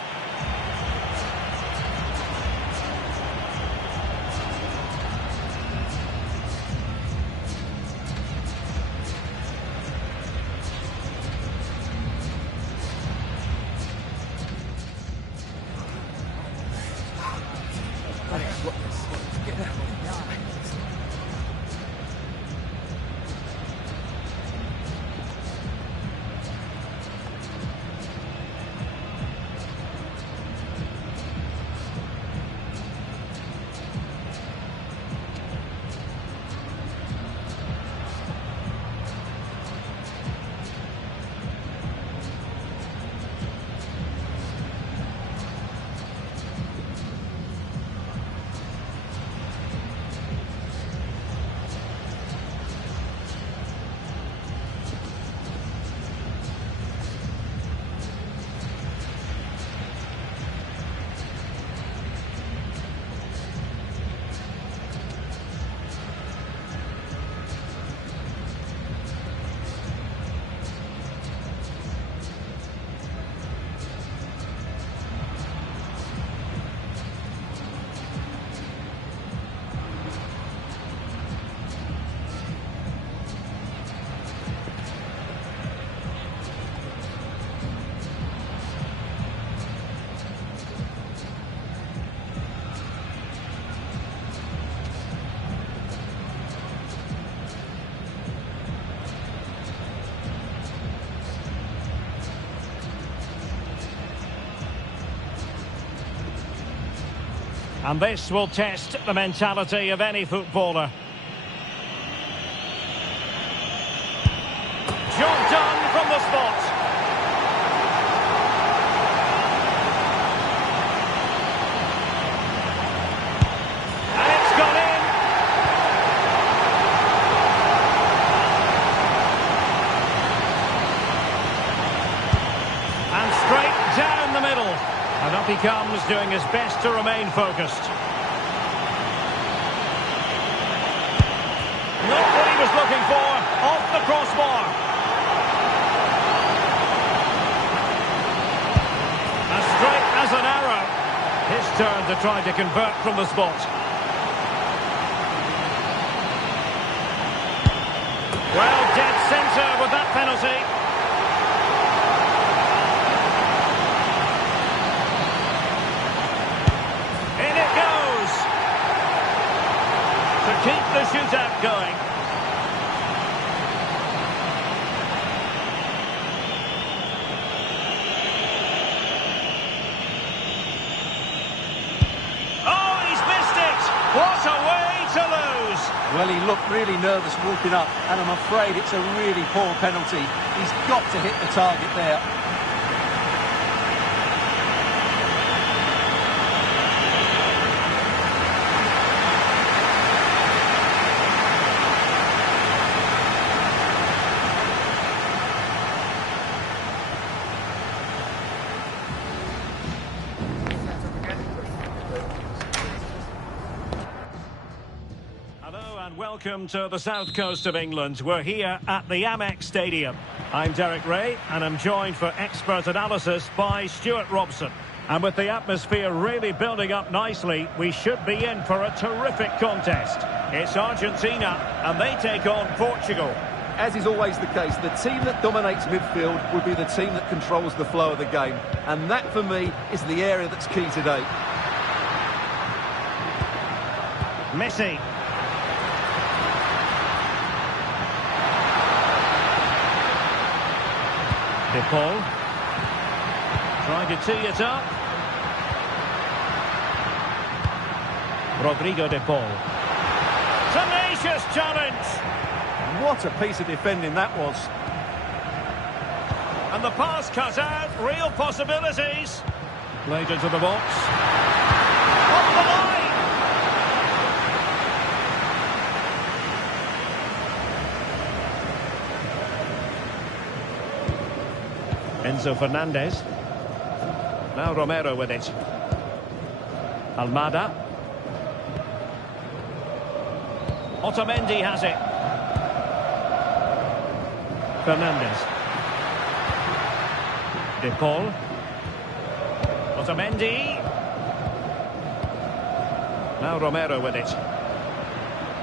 And this will test the mentality of any footballer. Job done from the spot. And it's gone in. And straight down the middle. And up he comes, doing his best to remain focused. Not what he was looking for. Off the crossbar. As straight as an arrow. His turn to try to convert from the spot. Well, dead centre with that penalty. In it goes. To keep the shootout going. What a way to lose! Well, he looked really nervous walking up, and I'm afraid it's a really poor penalty. He's got to hit the target there. Welcome to the south coast of England. We're here at the Amex Stadium. I'm Derek Ray, and I'm joined for expert analysis by Stuart Robson. And with the atmosphere really building up nicely, we should be in for a terrific contest. It's Argentina, and they take on Portugal. As is always the case, the team that dominates midfield will be the team that controls the flow of the game. And that, for me, is the area that's key today. Messi. De Paul, trying to tee it up. Rodrigo De Paul. Tenacious challenge. What a piece of defending that was. And the pass cut out, real possibilities. Played into the box. Off the line. Enzo Fernandez. Now Romero with it. Almada. Otamendi has it. Fernandez. De Paul. Otamendi. Now Romero with it.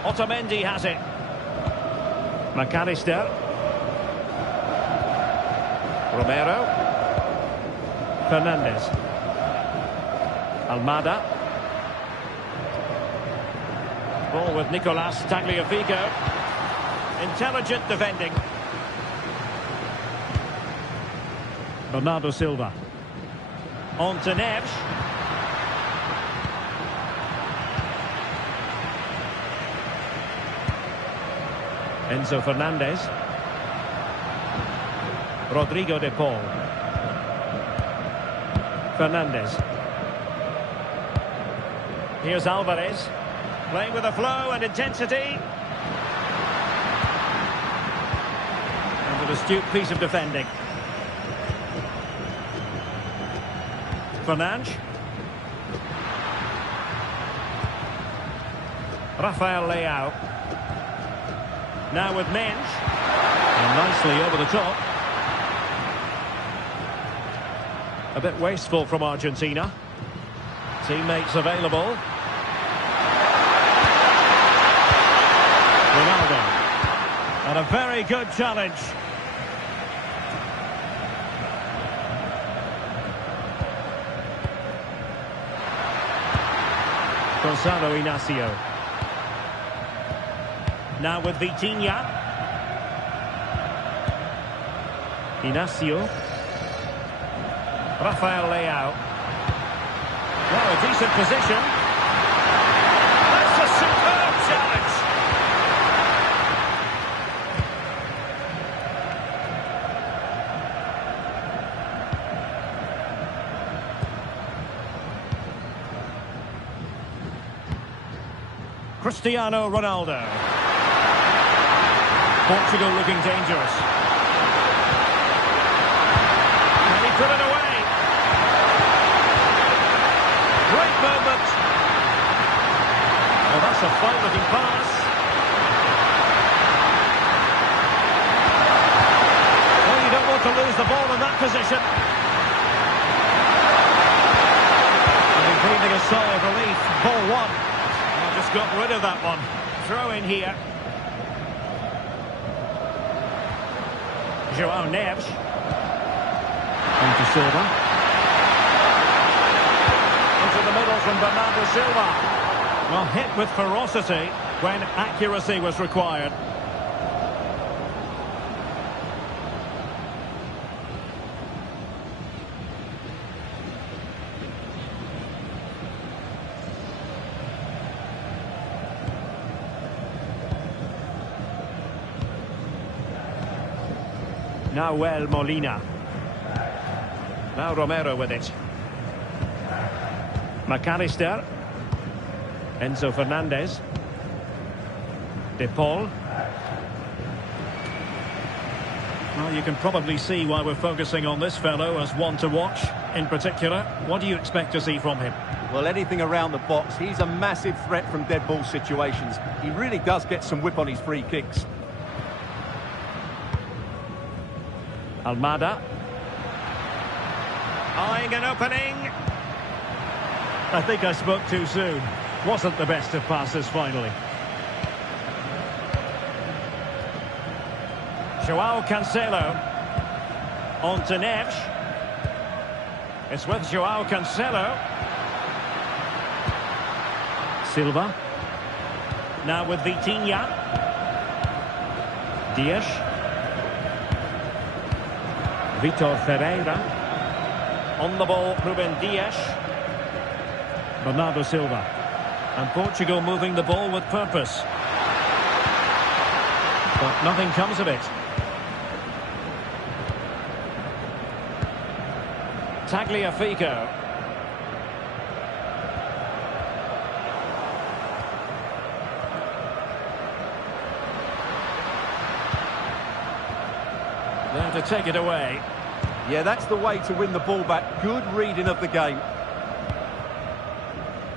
Otamendi has it. McAllister. Romero. Fernandez. Almada. Ball with Nicolas Tagliafico. Intelligent defending. Bernardo Silva. On to Neves. Enzo Fernandez. Rodrigo De Paul. Fernandez. Here's Alvarez. Playing with a flow and intensity. And an astute piece of defending. Fernandes. Rafael Leao. Now with Mensch. And nicely over the top. A bit wasteful from Argentina. Teammates available. Ronaldo. And a very good challenge. Gonzalo Inacio. Now with Vitinha. Inacio. Rafael Leao. Well, a decent position. Cristiano Ronaldo. Portugal looking dangerous. Can he put it away? Great movement. Oh, that's a fine-looking pass. Well, you don't want to lose the ball in that position. And breathing a sigh of relief. Ball one. Oh, just got rid of that one. Throw in here. João Neves. Into Silva. Into the middle from Bernardo Silva. Well, hit with ferocity when accuracy was required. Now Molina. Now Romero with it. McAllister. Enzo Fernandez. De Paul. Well, you can probably see why we're focusing on this fellow as one to watch. In particular, what do you expect to see from him? Well, anything around the box. He's a massive threat from dead ball situations. He really does get some whip on his free kicks. Almada. Eyeing an opening. I think I spoke too soon. Wasn't the best of passes finally. João Cancelo. On to Neves. It's with João Cancelo. Silva. Now with Vitinha. Dias. Vitor Ferreira. On the ball, Ruben Dias. Bernardo Silva. And Portugal moving the ball with purpose. But nothing comes of it. Tagliafico. There to take it away. Yeah, that's the way to win the ball back. Good reading of the game.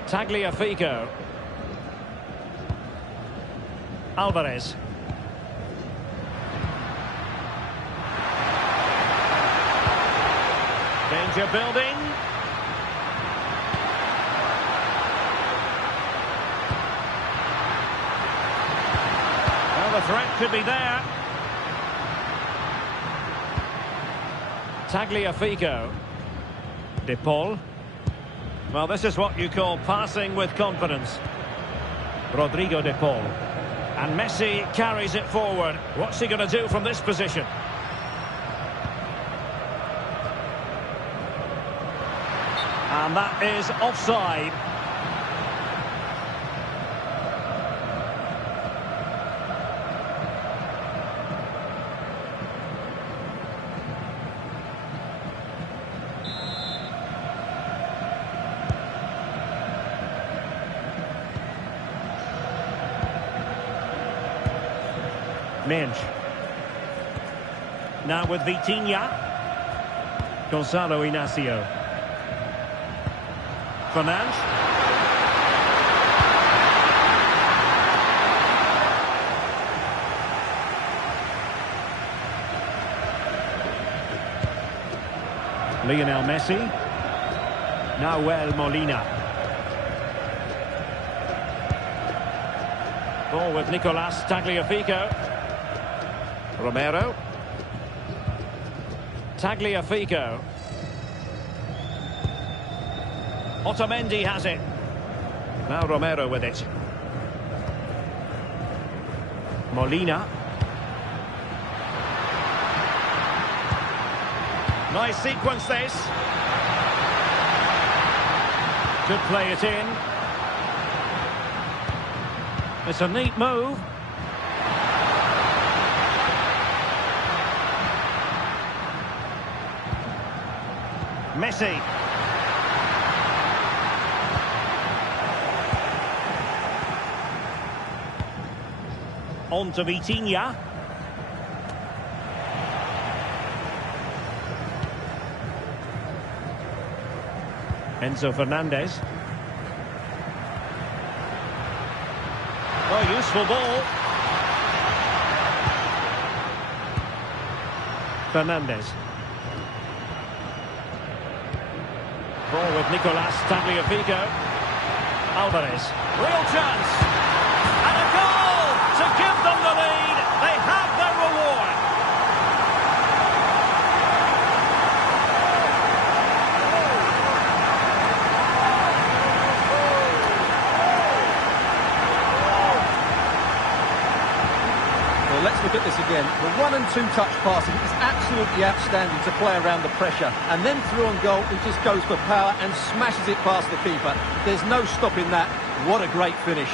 Tagliafico. Alvarez. Danger building. Well, the threat could be there. Tagliafico. De Paul. Well, this is what you call passing with confidence. Rodrigo De Paul. And Messi carries it forward. What's he going to do from this position? And that is offside. Minge. Now with Vitinha. Gonzalo Inacio. Fernandes. Lionel Messi. Now Molina. Ball with Nicolas Tagliafico. Romero. Tagliafico. Otamendi has it. Now Romero with it. Molina. Nice sequence this. Could play it in. It's a neat move. Messi. On to Vitinha. Enzo Fernandez. Oh, useful ball. Fernandez. Ball with Nicolas Tagliafico. Alvarez. Real chance. And a goal to give them the lead. They have their reward. Well, let's look at this again. The 1- and 2-touch passing is absolutely outstanding to play around the pressure. And then through on goal, he just goes for power and smashes it past the keeper. There's no stopping that. What a great finish.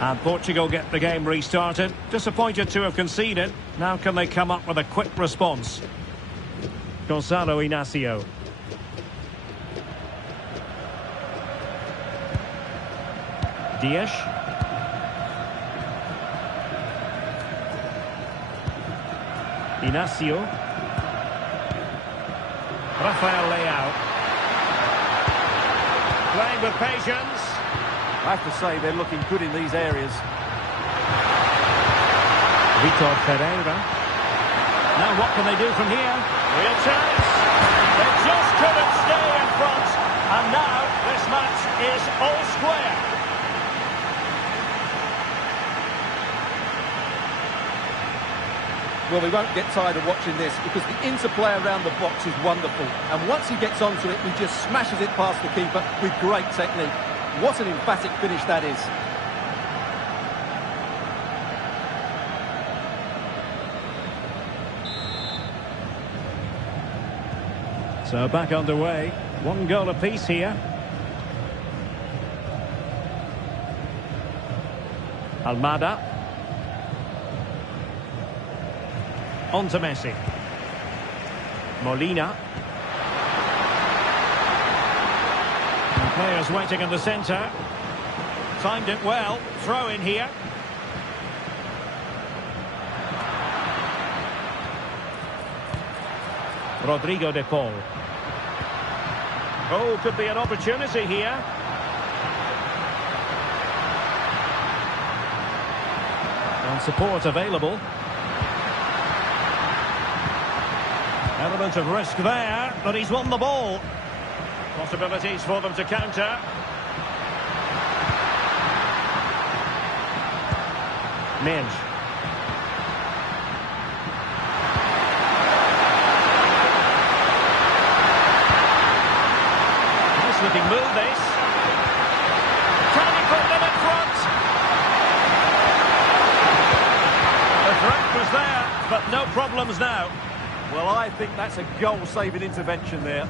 And Portugal get the game restarted. Disappointed to have conceded. Now can they come up with a quick response? Gonzalo Inacio. Dias. Inacio. Rafael Leao. Playing with patience. I have to say, they're looking good in these areas. Vitor Pereira. Now what can they do from here? Real chance. They just couldn't stay in front. And now this match is all square. Well, we won't get tired of watching this because the interplay around the box is wonderful. And once he gets onto it, he just smashes it past the keeper with great technique. What an emphatic finish that is. So back underway. 1 goal apiece here. Almada. On to Messi. Molina. And players waiting in the centre. Timed it well. Throw in here. Rodrigo de Paul. Oh, could be an opportunity here. And support available. Element of risk there, but he's won the ball. Possibilities for them to counter. Minge. Nice looking move this. Can he put them in front? The threat was there, but no problems now. Well, I think that's a goal-saving intervention there.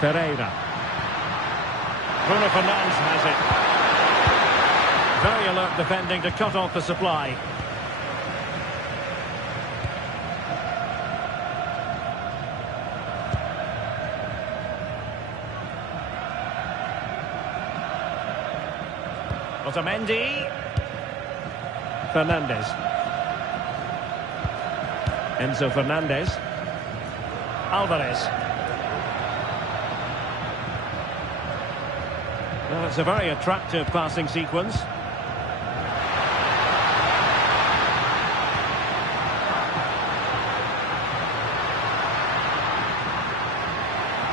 Ferreira. Bruno Fernandes has it. Very alert defending to cut off the supply. Otamendi. Fernandez. Enzo Fernandez. Alvarez. Well, it's a very attractive passing sequence.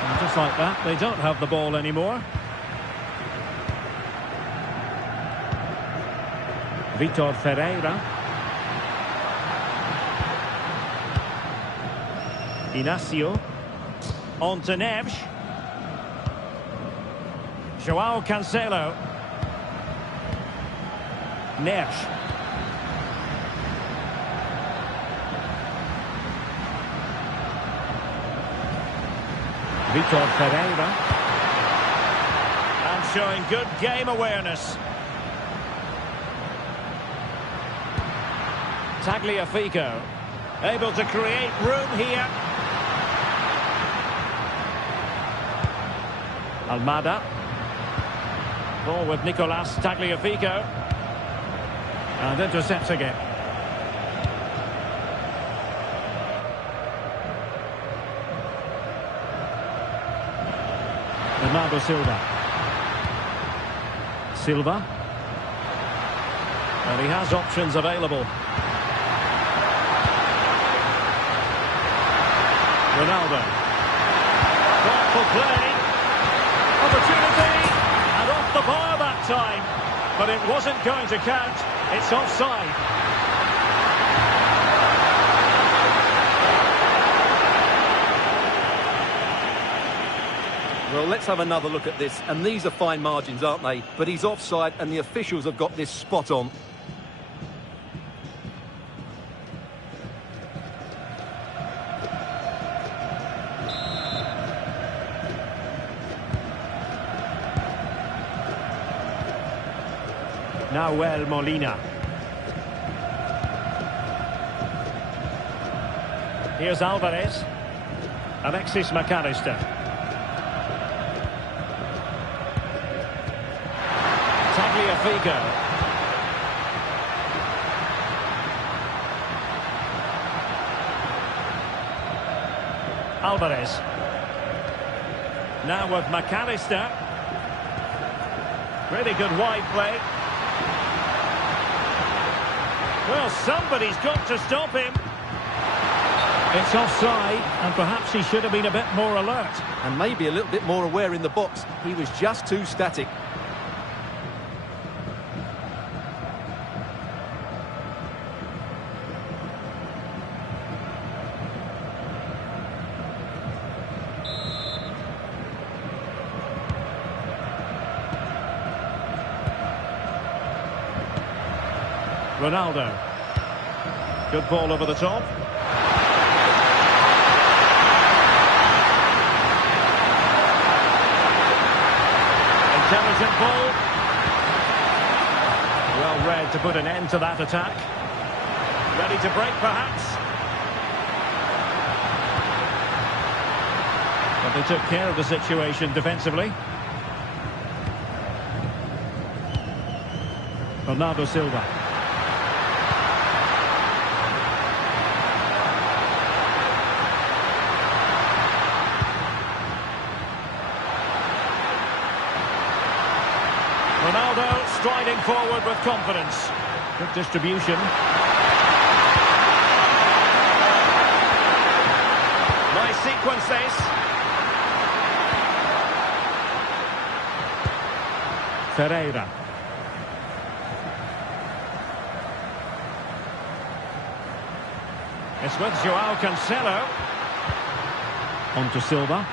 And just like that, they don't have the ball anymore. Vitor Ferreira. Inacio. On to Neves. João Cancelo. Neves. Vitor Pereira. showing good game awareness. Tagliafico, able to create room here. Almada. Ball with Nicolas Tagliafico. And intercepts again. Bernardo Silva. Silva. And he has options available. Ronaldo. Thoughtful play. Opportunity. And off the bar that time. But it wasn't going to count. It's offside. Well, let's have another look at this. And these are fine margins, aren't they? But he's offside and the officials have got this spot on. Nahuel Molina. Here's Alvarez. Alexis McAllister. Tagliafico. Alvarez. Now with McAllister. Really good wide play. Well, somebody's got to stop him. It's offside, and perhaps he should have been a bit more alert. And maybe a little bit more aware in the box. He was just too static. Ronaldo. Good ball over the top. Intelligent ball. Well read to put an end to that attack. Ready to break, perhaps. But they took care of the situation defensively. Bernardo Silva. Ronaldo striding forward with confidence. Good distribution. Nice sequence this. Ferreira. It's with Joao Cancelo. On to Silva.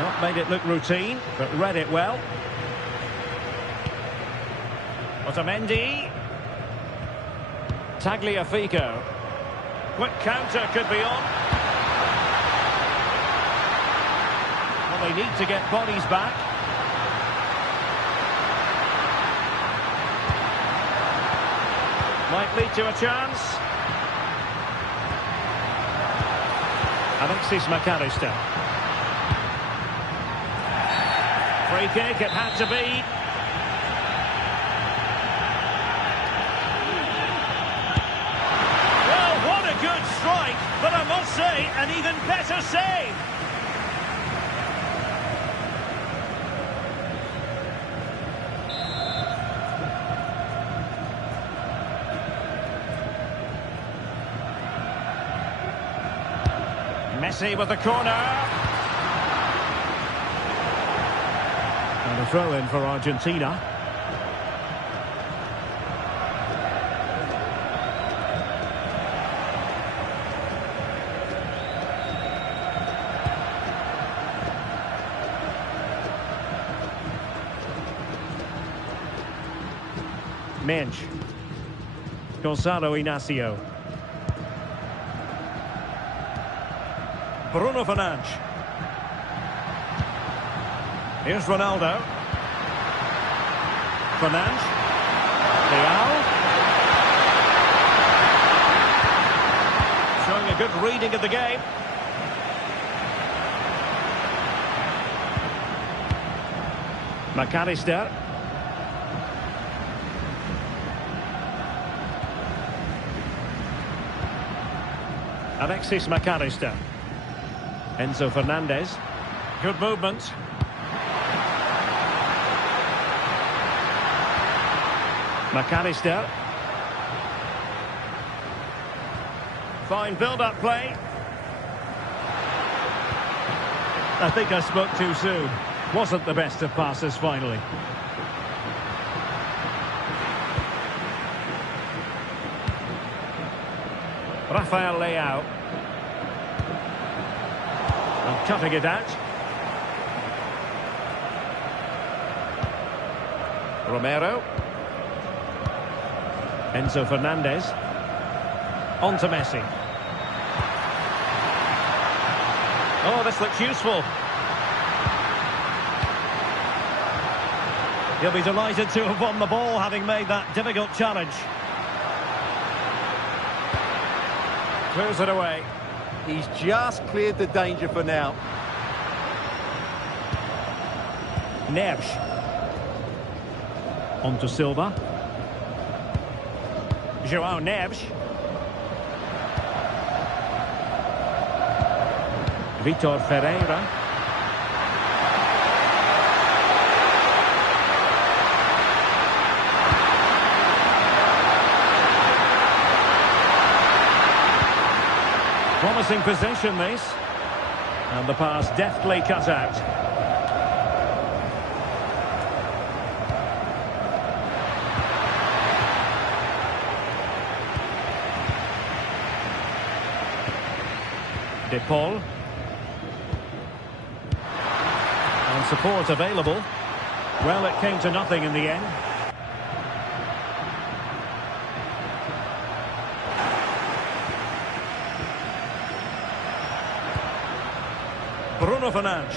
Not made it look routine, but read it well. Otamendi. Tagliafico. Quick counter could be on. Well, they need to get bodies back. Might lead to a chance. Alexis McAllister. Free kick, it had to be. Good strike, but I must say, an even better save. Messi with the corner. And a throw in for Argentina. Mensch. Gonzalo Inacio. Bruno Fernandes. Here's Ronaldo. Fernandes. Leao. Showing a good reading of the game. McAllister. Alexis McAllister. Enzo Fernandez. Good movement. McAllister. Fine build-up play. I think I spoke too soon. Wasn't the best of passes finally. Rafael Leao. And cutting it out. Romero. Enzo Fernandez. On to Messi. Oh, this looks useful. He'll be delighted to have won the ball, having made that difficult challenge. Clears it away. He's just cleared the danger for now. Neves. On to Silva. João Neves. Vitor Ferreira. Promising possession, this. And the pass deftly cut out. De Paul. And support available. Well, it came to nothing in the end. Bruno Fernandes.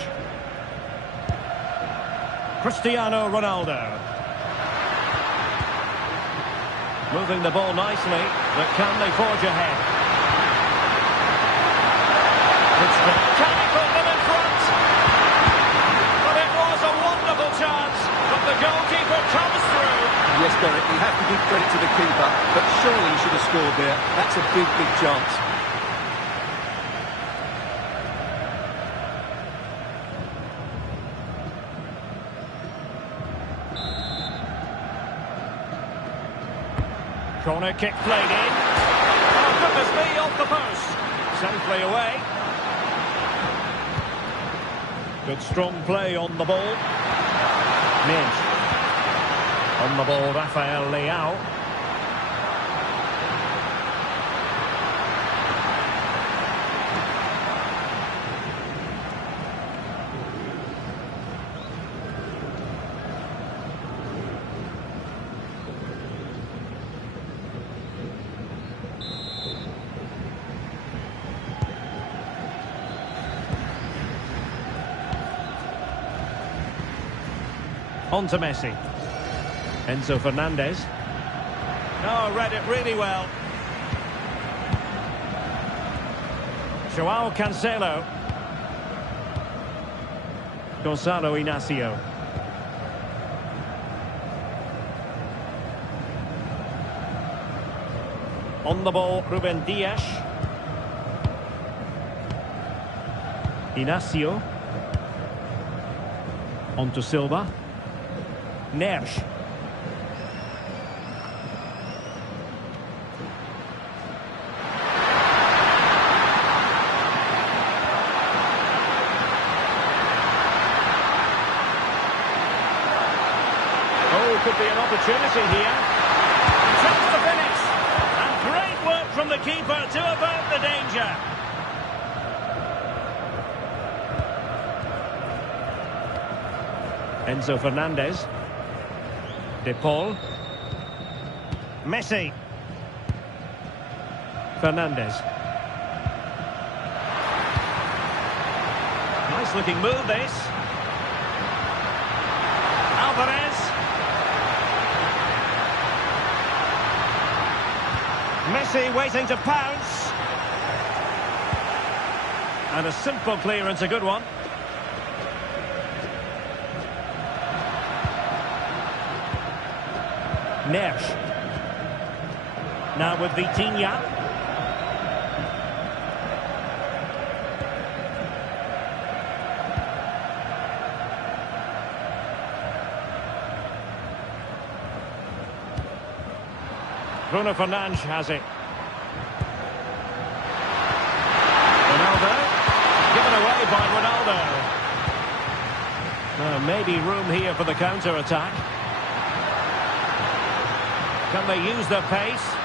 Cristiano Ronaldo. Moving the ball nicely, but can they forge ahead? Can he put them in front? But it was a wonderful chance, but the goalkeeper comes through. Yes, Derek, you have to give credit to the keeper, but surely he should have scored there. That's a big, big chance. Corner kick played in. Oh, goodness me, off the post. Safely away. Good strong play on the ball. Mid. On the ball, Rafael Leao. On to Messi. Enzo Fernandez. Oh, read it really well. João Cancelo. Gonzalo Inacio. On the ball, Ruben Dias. Inacio. On to Silva. Neves. Oh, could be an opportunity here. Chance to finish. And great work from the keeper to avert the danger. Enzo Fernandez. De Paul. Messi. Fernandez. Nice looking move, this. Alvarez. Messi waiting to pounce. And a simple clearance, a good one. Neves. Now with Vitinha. Bruno Fernandes has it. Ronaldo. Given away by Ronaldo. Maybe room here for the counter-attack. Can they use their pace?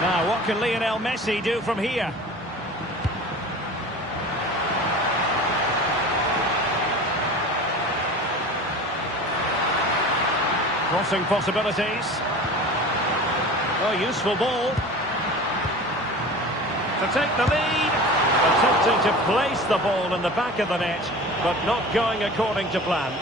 Now, what can Lionel Messi do from here? Crossing possibilities. Oh, useful ball. To take the lead. Attempting to place the ball in the back of the net, but not going according to plan.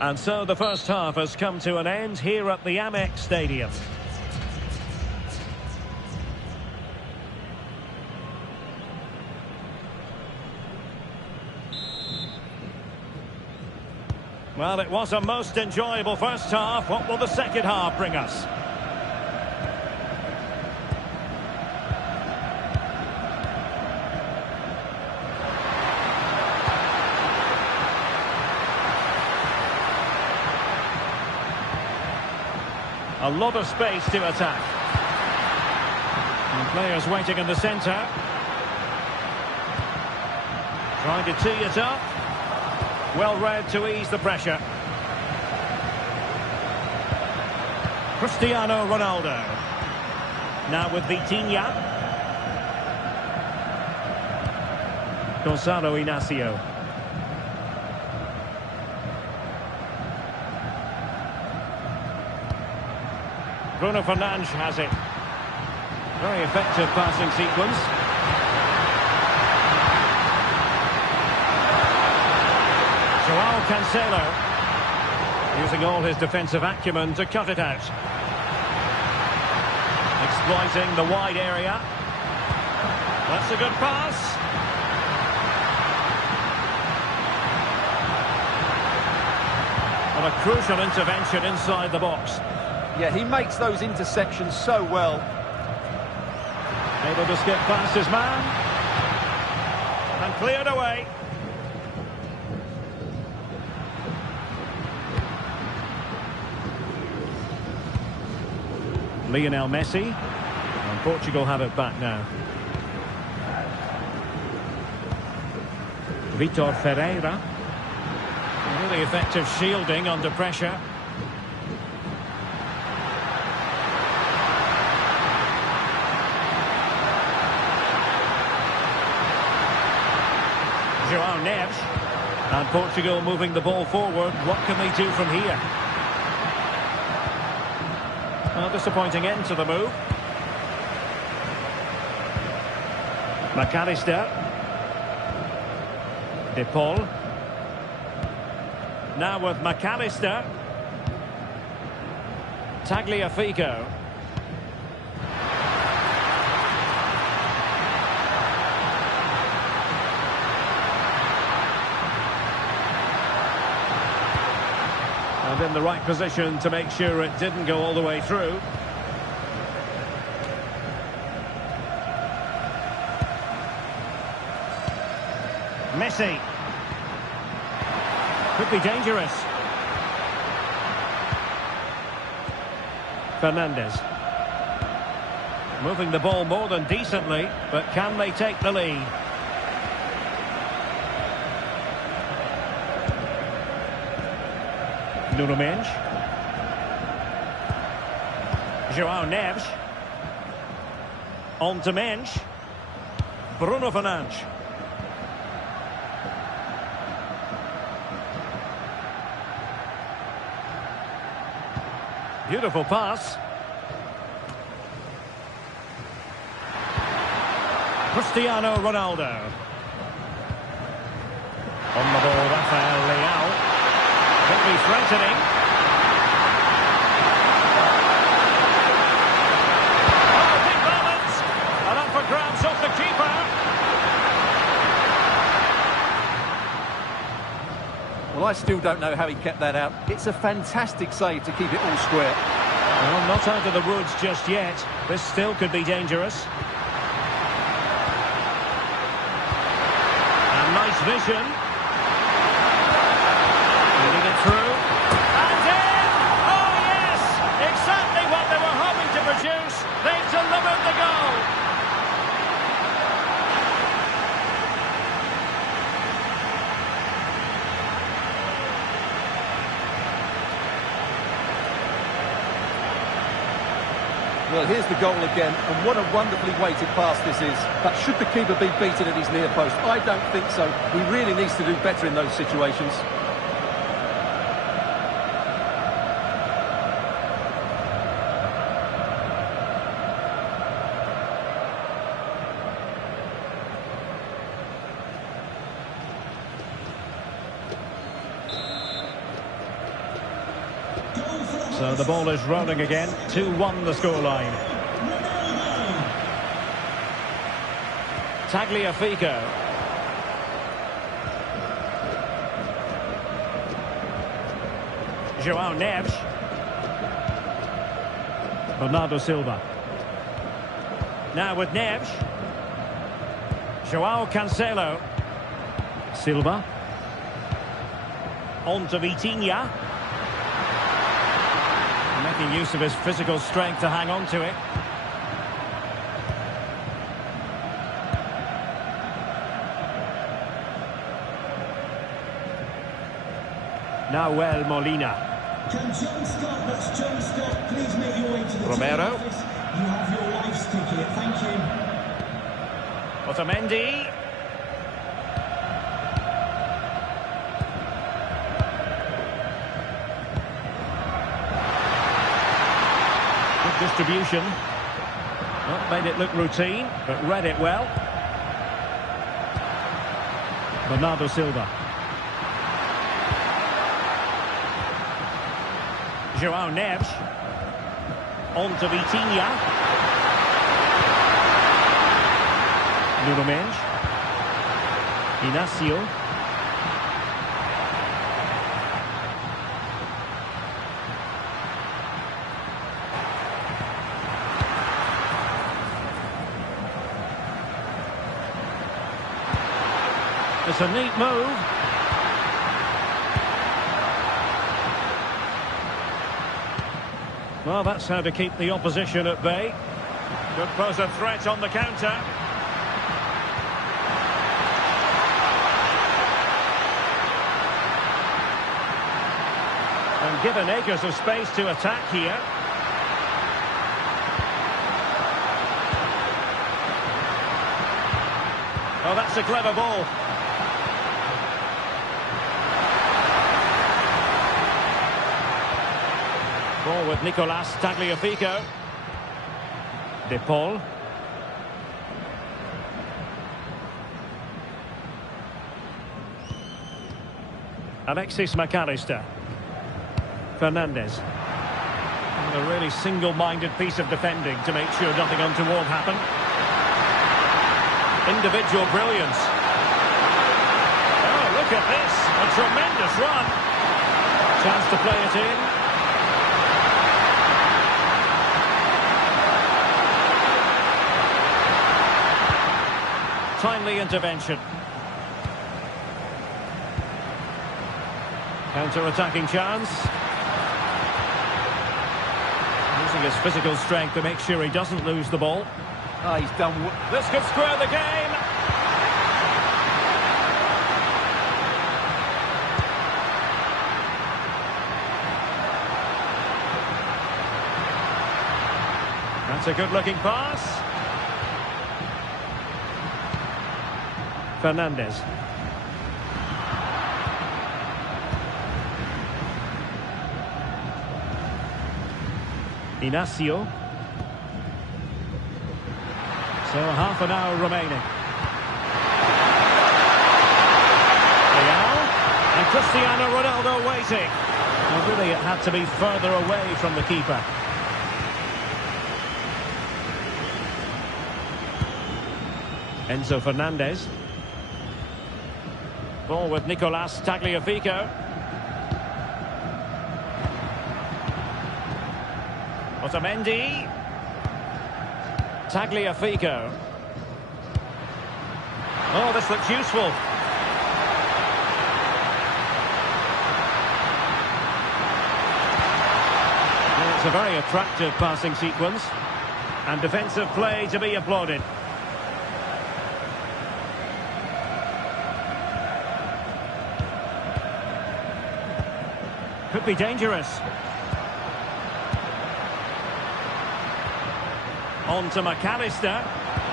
And so the first half has come to an end here at the Amex Stadium. Well, it was a most enjoyable first half. What will the second half bring us? A lot of space to attack. And players waiting in the centre. Trying to tee it up. Well read to ease the pressure. Cristiano Ronaldo. Now with Vitinha. Gonzalo Inacio. Bruno Fernandes has it. Very effective passing sequence. Joao Cancelo. Using all his defensive acumen to cut it out. Exploiting the wide area. That's a good pass. And a crucial intervention inside the box. Yeah, he makes those intersections so well. Able to skip past his man. And cleared away. Lionel Messi. And Portugal have it back now. Vitor Ferreira. Really effective shielding under pressure. Joao Neves. And Portugal moving the ball forward. What can they do from here? Well, disappointing end to the move. McAllister. De Paul. Now with McAllister. Tagliafico. And in the right position to make sure it didn't go all the way through. Messi. Could be dangerous. Fernandez. Moving the ball more than decently, but can they take the lead? Nuno Mendes. João Neves. On to Mendes. Bruno Fernandes. Beautiful pass. Cristiano Ronaldo. On the ball, Rafael Leao. Could be threatening. Oh, big moment! And up for grabs off the keeper. Well, I still don't know how he kept that out. It's a fantastic save to keep it all square. Well, not out of the woods just yet. This still could be dangerous. And nice vision. Leading it through. And in! Oh, yes! Exactly what they were hoping to produce. They delivered the goal. Well, here's the goal again, and what a wonderfully weighted pass this is. But should the keeper be beaten at his near post? I don't think so. He really needs to do better in those situations. So the ball is rolling again. 2-1 the scoreline. Tagliafico. João Neves. Bernardo Silva. Now with Neves. João Cancelo. Silva. On to Vitinha. Making use of his physical strength to hang on to it. Nahuel Molina. Can John Scott, that's John Scott, please make your way to the Romero. ticket office. You have your wife's ticket, thank you. Otamendi. Good distribution. Not made it look routine, but read it well. Bernardo Silva. João Neves. On to Vitinha. Nuno Mendes. Inacio. It's a neat move. Well, that's how to keep the opposition at bay. Could pose a threat on the counter. And given acres of space to attack here. Oh, that's a clever ball. Ball with Nicolas Tagliafico. De Paul. Alexis McAllister. Fernandez. And a really single-minded piece of defending to make sure nothing untoward happened. Individual brilliance. Oh, look at this. A tremendous run. Chance to play it in. Timely intervention. Counter-attacking chance. Here's Using his physical strength to make sure he doesn't lose the ball. Oh, he's done... This could square the game. That's a good-looking pass. Fernandez. Inacio. So half an hour remaining. Real. And Cristiano Ronaldo waiting. Well, really, it had to be further away from the keeper. Enzo Fernandez. Ball with Nicolas Tagliafico. Otamendi. Tagliafico. Oh, this looks useful. Well, it's a very attractive passing sequence. And defensive play to be applauded. Could be dangerous. On to McAllister.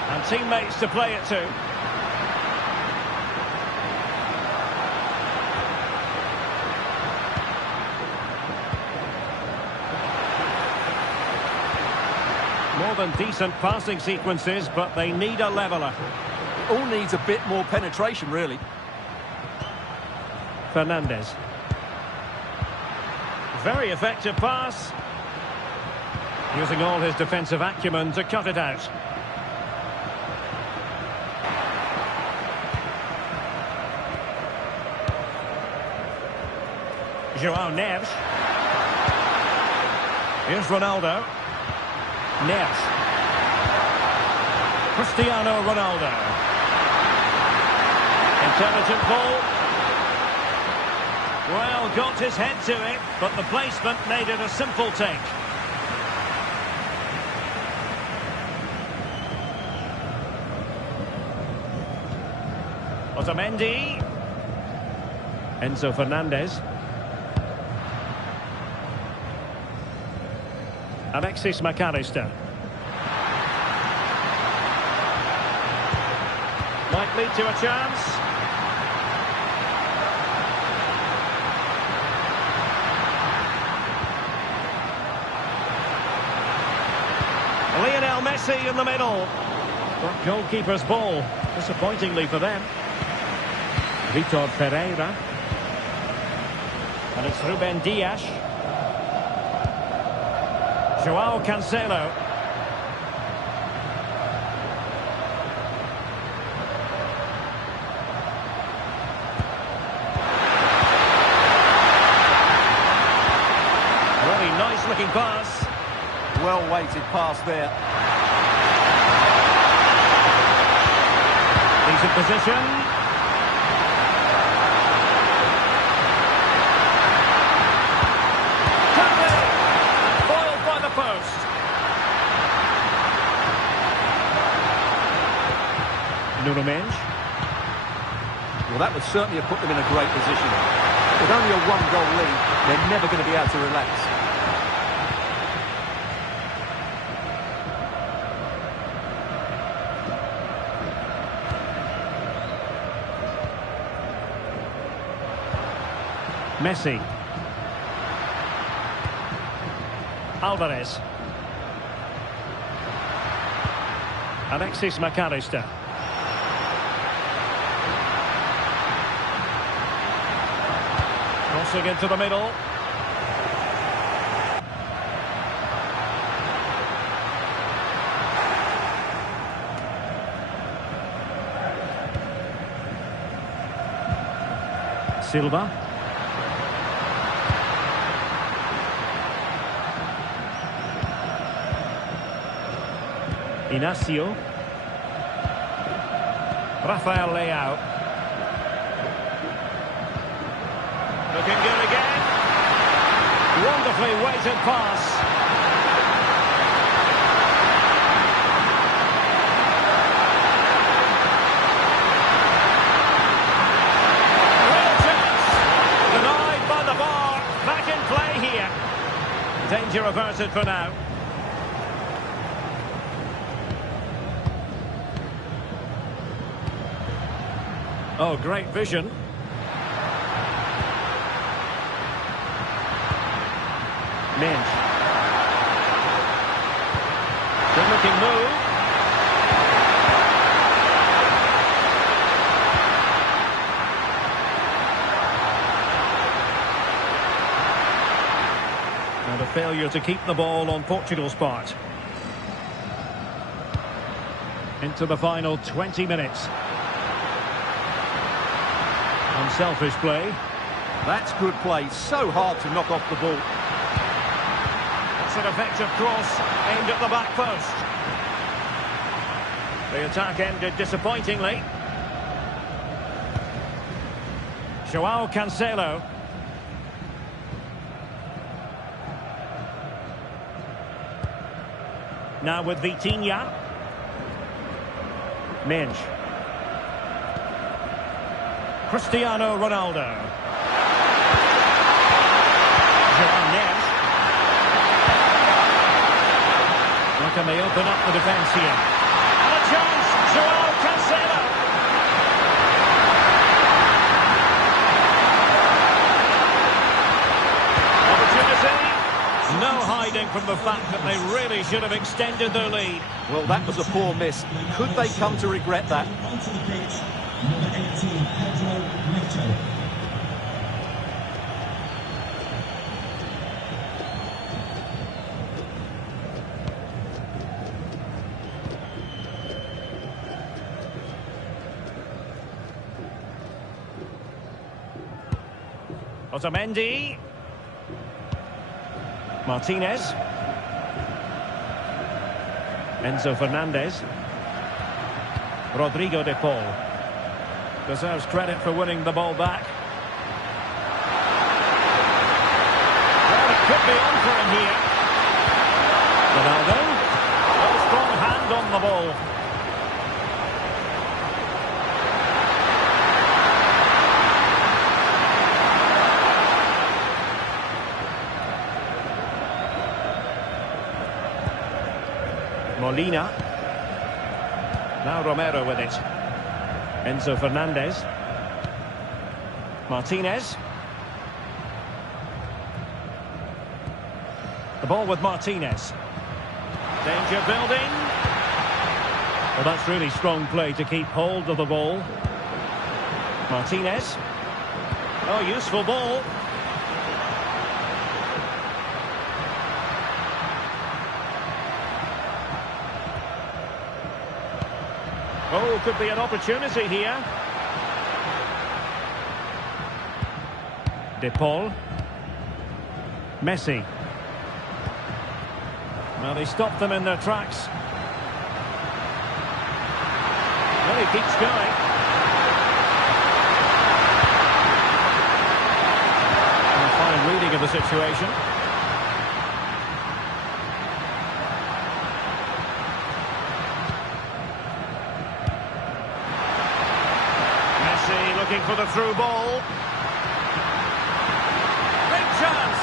And teammates to play it to. More than decent passing sequences, but they need a leveller. It all needs a bit more penetration, really. Fernandez. Very effective pass. Using all his defensive acumen to cut it out. João Neves. Here's Ronaldo. Neves. Cristiano Ronaldo. Intelligent ball. Well, got his head to it, but the placement made it a simple take. Otamendi. Enzo Fernandez. Alexis McAllister. Might lead to a chance. Lionel Messi in the middle. But goalkeeper's ball, disappointingly for them. Vitor Ferreira. And it's Ruben Dias. João Cancelo. Really nice looking pass. Well-weighted pass there. Decent position. Foiled by the post. Nuno Mendes. Well, that would certainly have put them in a great position. With only a one-goal lead, they're never going to be able to relax. Messi. Alvarez. Alexis McAllister. Crossing into the middle. Silva. Inacio. Rafael Leao. Looking good again. Wonderfully weighted pass. Danger averted for now. Oh, great vision. Minch. Good looking move. And a failure to keep the ball on Portugal's part. Into the final 20 minutes. Unselfish play. That's good play. So hard to knock off the ball. That's an effective cross aimed at the back post. The attack ended disappointingly. Joao Cancelo. Now with Vitinha. Minch. Cristiano Ronaldo. Joao Neves. How can they open up the defence here? And a chance! Joao Cancelo. Opportunity. No hiding from the fact that they really should have extended their lead. Well, that was a poor miss. Could they come to regret that? Onto the pitch, number 18, Pedro Neto. Otamendi. Martinez. Enzo Fernandez. Rodrigo de Paul. Deserves credit for winning the ball back. Well, it could be on for him here. Ronaldo. A strong hand on the ball. Molina. Now Romero with it. Enzo Fernandez. Martinez. The ball with Martinez. Danger building. Well, that's really strong play to keep hold of the ball. Martinez. Oh, useful ball. Oh, could be an opportunity here. De Paul. Messi. Well, they stopped them in their tracks. Well, he keeps going. And a fine reading of the situation. Looking for the through ball. Big chance.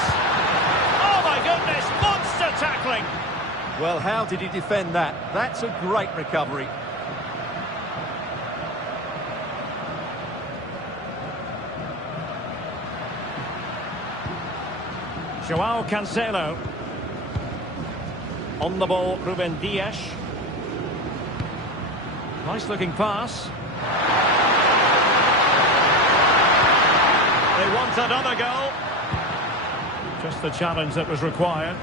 Oh my goodness, monster tackling. Well, how did he defend that? That's a great recovery. Joao Cancelo. On the ball, Ruben Dias. Nice looking pass. They want another goal. Just the challenge that was required.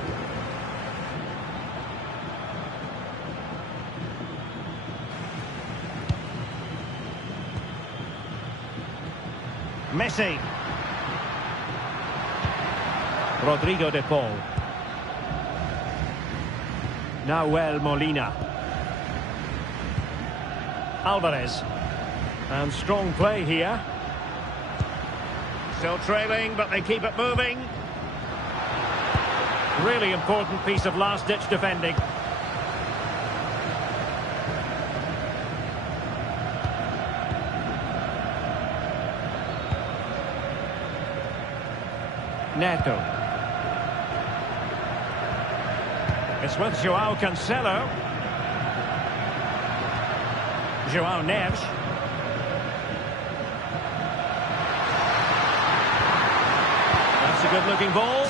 Messi. Rodrigo de Paul. Nahuel Molina. Alvarez. And strong play here. Still trailing, but they keep it moving. Really important piece of last-ditch defending. Neto. It's with Joao Cancelo. Joao Neves. That's a good-looking ball.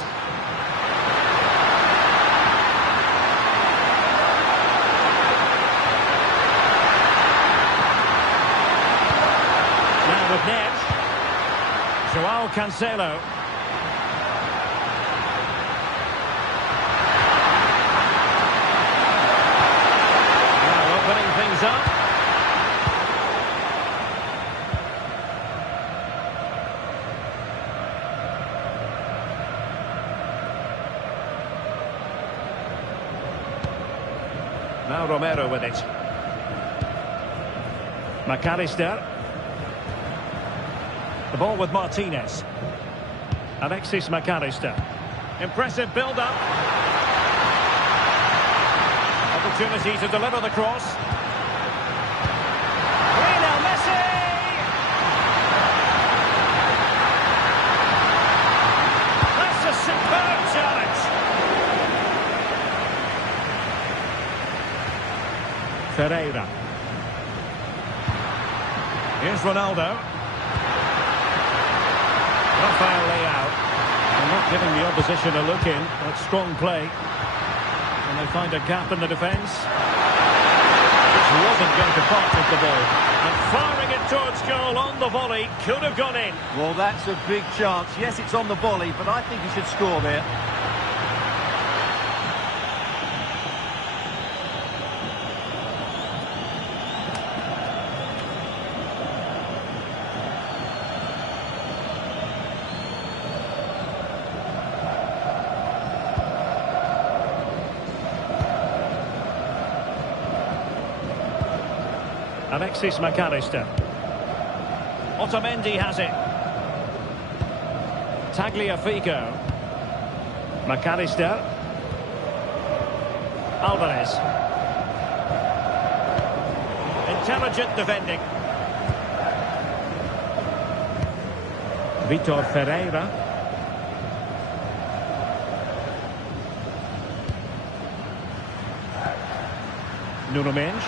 Now with Neves. Joao Cancelo. Now opening things up. Now Romero with it. McAllister. The ball with Martinez. Alexis McAllister. Impressive build-up. Opportunity to deliver the cross. Lionel Messi! That's a superb challenge. Ferreira. Here's Ronaldo. Rafael Leao. They're not giving the opposition a look in. That's strong play. And they find a gap in the defence. This wasn't going to part with the ball. And firing it towards goal on the volley. Could have gone in. Well, that's a big chance. Yes, it's on the volley, but I think he should score there. Alexis McAllister. Otamendi has it. Tagliafico. McAllister. Alvarez. Intelligent defending. Vitor Ferreira. Nuno Mendes.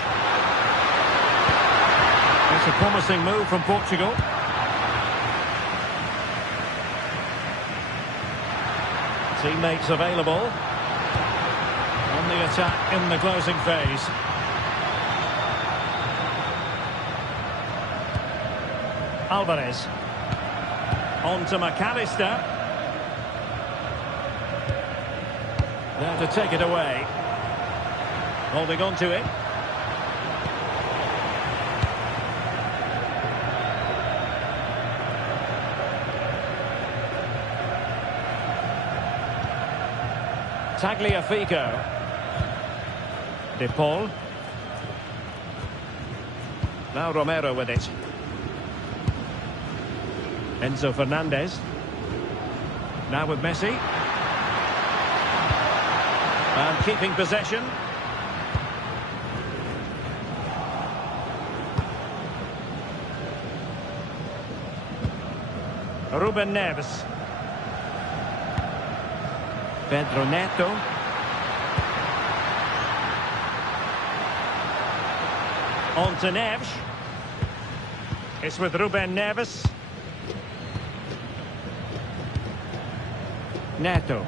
It's a promising move from Portugal. Teammates available. On the attack in the closing phase. Alvarez. On to McAllister. There to take it away. Holding on to it. Tagliafico. De Paul. Now Romero with it. Enzo Fernandez. Now with Messi. And keeping possession. Ruben Neves. Pedro Neto. On to Neves. It's with Ruben Neves. Neto.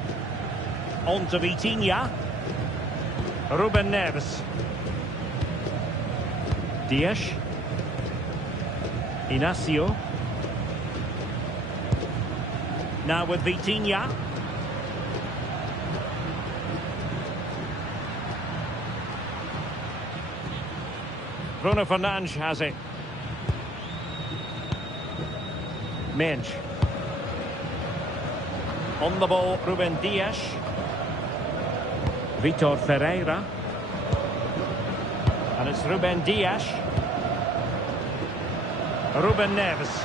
On to Vitinha. Ruben Neves. Dias. Inacio. Now with Vitinha. Bruno Fernandes has it. Mendes. On the ball, Ruben Dias. Vitor Ferreira. And it's Ruben Dias. Ruben Neves.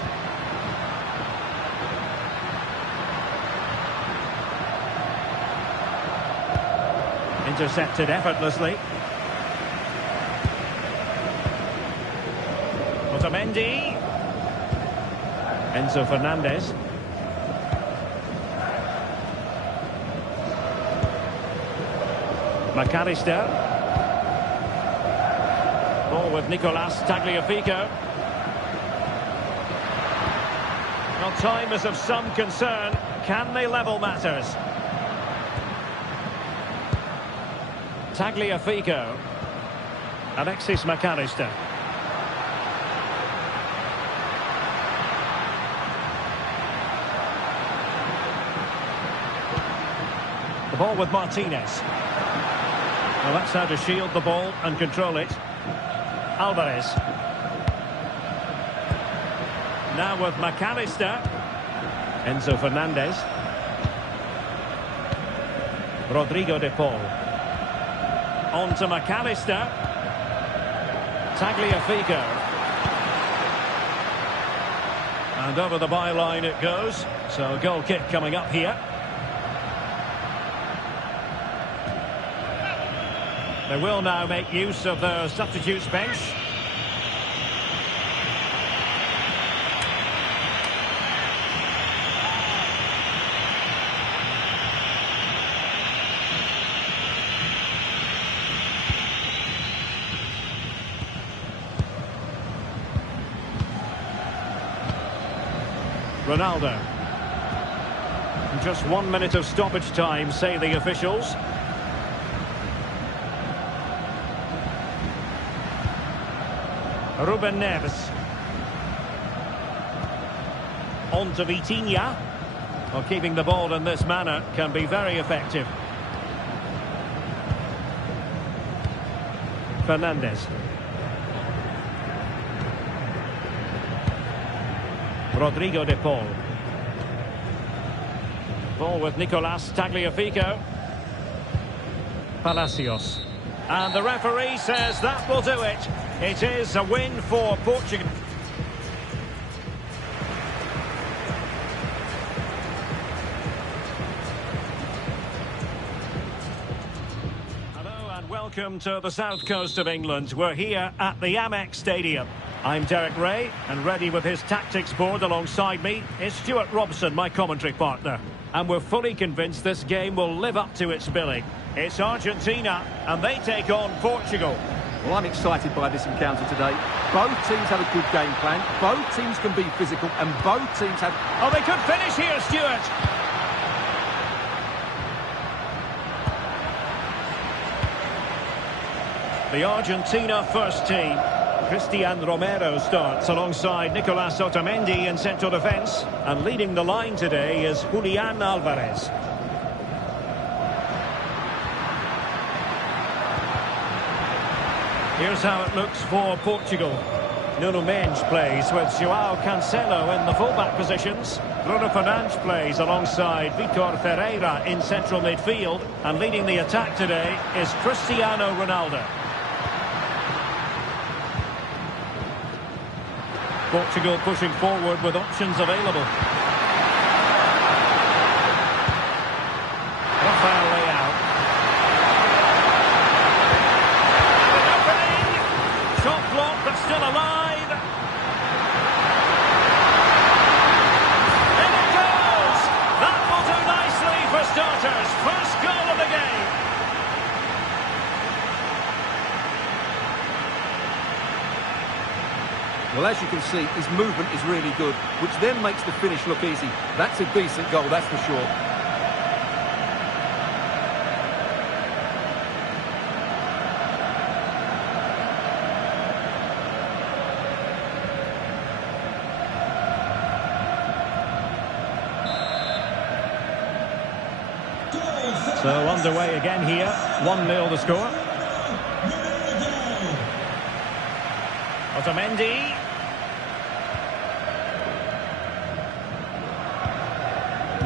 Intercepted effortlessly. Otamendi. Enzo Fernandez. McAllister. Ball with Nicolas Tagliafico. Well, time is of some concern. Can they level matters? Tagliafico. Alexis McAllister. The ball with Martinez. Well, that's how to shield the ball and control it. Alvarez. Now with McAllister. Enzo Fernandez. Rodrigo de Paul. On to McAllister. Tagliafico. And over the byline it goes. So a goal kick coming up here. They will now make use of their substitutes bench. Ronaldo. Just 1 minute of stoppage time, say the officials. Ruben Neves. On to Vitinha. Well, keeping the ball in this manner can be very effective. Fernandez. Rodrigo de Paul. Ball with Nicolas Tagliafico. Palacios. And the referee says that will do it. It is a win for Portugal. Hello and welcome to the south coast of England. We're here at the Amex Stadium. I'm Derek Ray, and ready with his tactics board alongside me is Stuart Robson, my commentary partner. And we're fully convinced this game will live up to its billing. It's Argentina, and they take on Portugal. Well, I'm excited by this encounter today. Both teams have a good game plan. Both teams can be physical, and both teams have... Oh, they could finish here, Stuart. The Argentina first team. Christian Romero starts alongside Nicolas Otamendi in central defence. And leading the line today is Julian Alvarez. Here's how it looks for Portugal. Nuno Mendes plays with João Cancelo in the fullback positions. Bruno Fernandes plays alongside Vitor Ferreira in central midfield. And leading the attack today is Cristiano Ronaldo. Portugal pushing forward with options available. Rafael Leao. An opening. Shot blocked but still alive. In it goes. That will do nicely for starters. First goal of the game. Well, as you can see, his movement is really good, which then makes the finish look easy. That's a decent goal, that's for sure. So underway again here. 1-0 the score. Otamendi.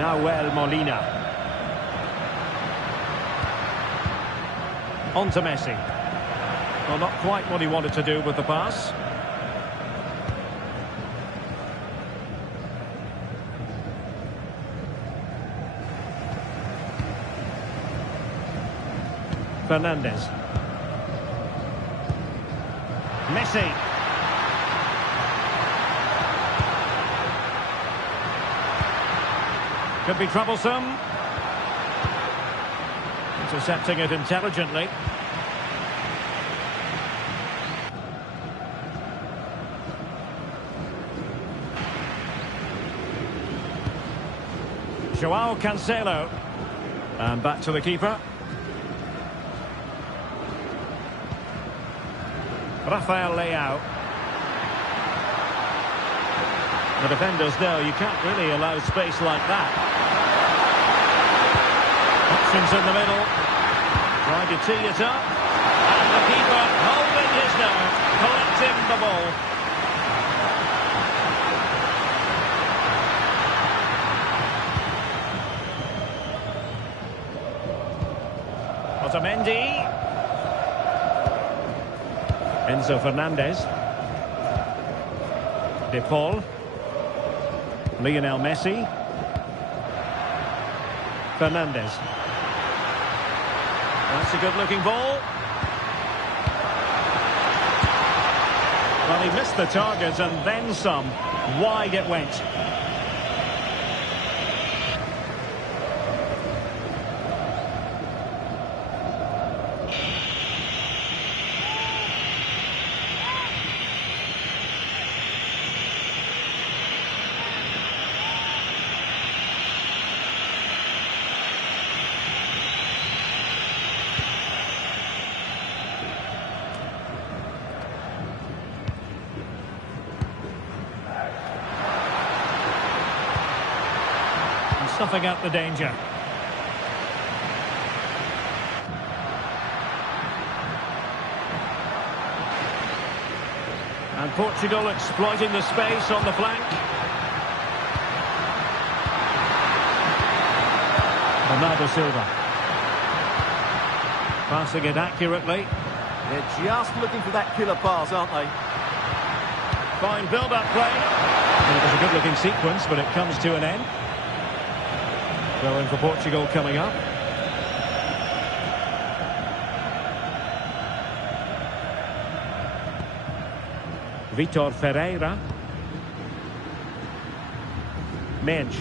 Nahuel Molina. On to Messi. Well, not quite what he wanted to do with the pass. Fernandez. Messi. Could be troublesome. Intercepting it intelligently. Joao Cancelo. And back to the keeper. Rafael Leao. The defenders know you can't really allow space like that. Options in the middle. Trying to tee it up. And the keeper holding his nerve, collecting the ball. Otamendi. Enzo Fernandez. De Paul. Lionel Messi. Fernandez. That's a good-looking ball. Well, he missed the target and then some. Wide it went. Snuffing out the danger. And Portugal exploiting the space on the flank. Bernardo Silva. Passing it accurately. They're just looking for that killer pass, aren't they? Fine build-up play. Well, it was a good-looking sequence, but it comes to an end. Going for Portugal coming up. Vitor Ferreira. Mensch.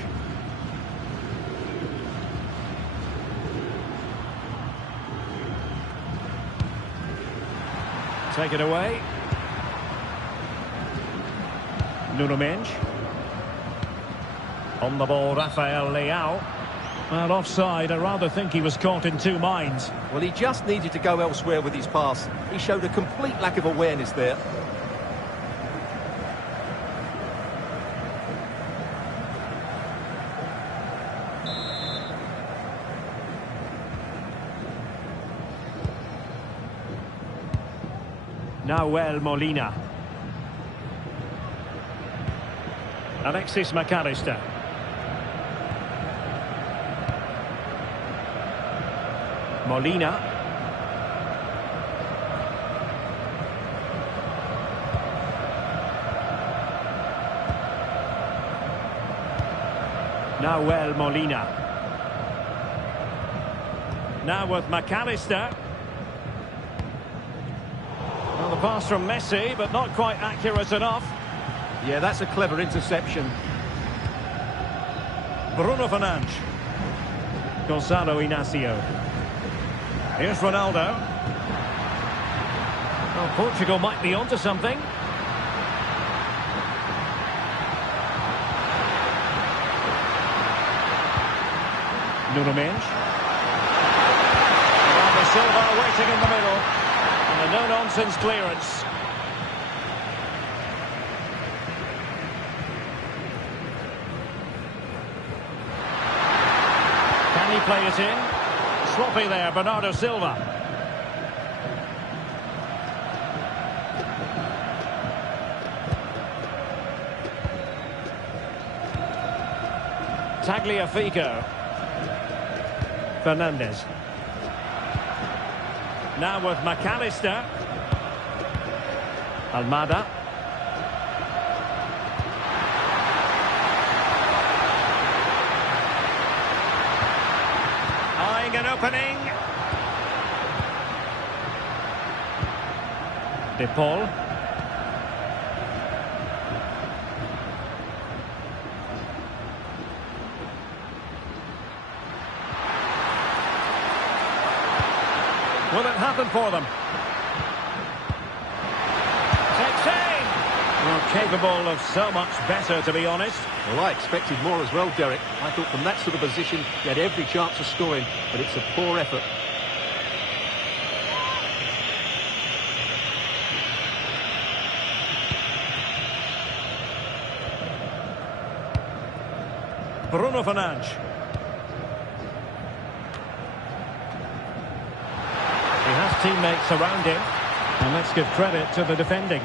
Take it away. Nuno Mensch. On the ball, Rafael Leao. Well, offside. I rather think he was caught in two minds. Well, he just needed to go elsewhere with his pass. He showed a complete lack of awareness there. Nahuel Molina. Alexis McAllister. Molina. Nahuel Molina. Now with McAllister. Well, the pass from Messi, but not quite accurate enough. Yeah, that's a clever interception. Bruno Fernandes. Gonzalo Inacio. Here's Ronaldo. Well, Portugal might be onto something. Nuno Mensch. Bernardo Silva waiting in the middle. And a no-nonsense clearance. Can he play it in? Sloppy there, Bernardo Silva. Tagliafico. Fernandez. Now with McAllister. Almada. Eyeing an opening. De Paul. Will it happen for them? Takes aim! Well, capable of so much better, to be honest. Well, I expected more as well, Derek. I thought from that sort of position, he had every chance of scoring, but it's a poor effort. Bruno Fernandes. He has teammates around him. And let's give credit to the defending.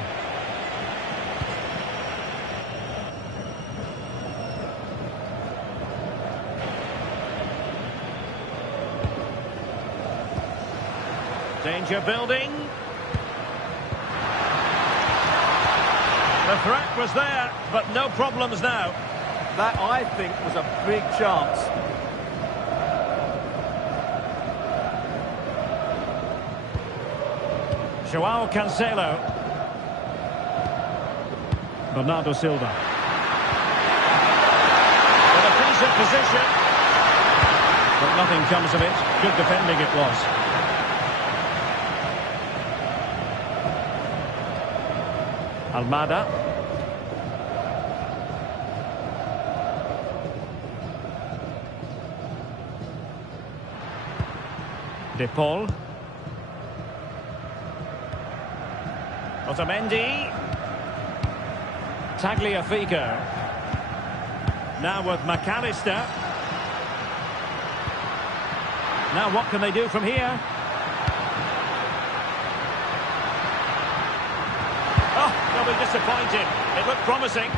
Danger building. The threat was there, but no problems now. That, I think, was a big chance. João Cancelo. Bernardo Silva. With a decent position. But nothing comes of it. Good defending it was. Almada. De Paul. Otamendi. Tagliafico. Now with McAllister. Now what can they do from here? Oh, they'll be disappointed. It looked promising.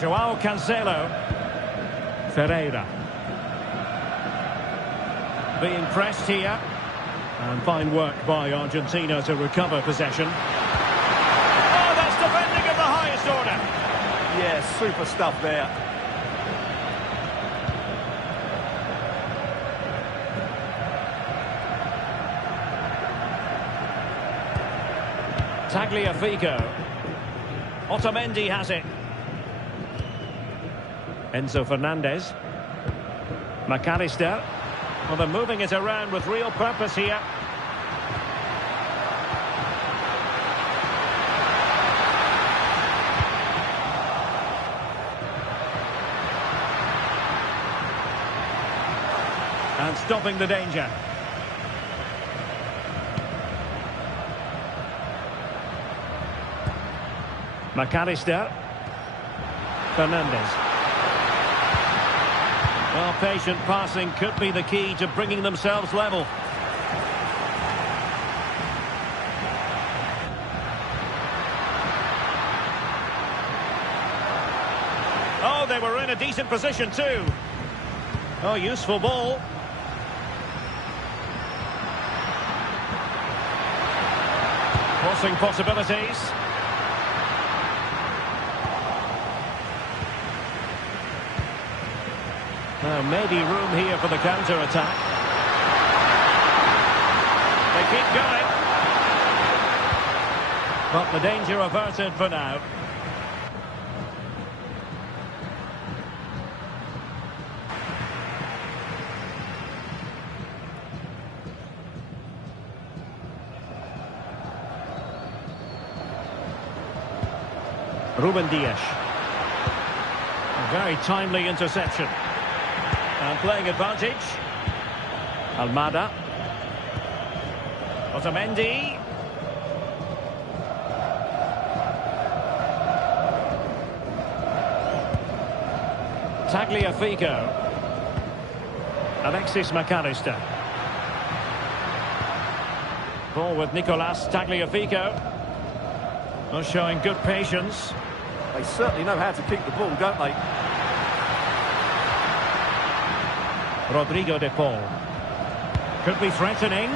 João Cancelo. Ferreira. Being pressed here. And fine work by Argentina to recover possession. Oh, that's defending of the highest order. Yeah, super stuff there. Tagliafico. Otamendi has it. Enzo Fernandez. McAllister. Well, they're moving it around with real purpose here. And stopping the danger. McAllister. Fernandez. Well, patient passing could be the key to bringing themselves level. Oh, they were in a decent position too. Oh, useful ball. Crossing possibilities. Now, maybe room here for the counter-attack. They keep going. But the danger averted for now. Ruben Dias. A very timely interception. And playing advantage. Almada. Otamendi. Tagliafico. Alexis McAllister. Ball with Nicolas Tagliafico. Well, showing good patience. They certainly know how to keep the ball, don't they? Rodrigo de Paul. Could be threatening.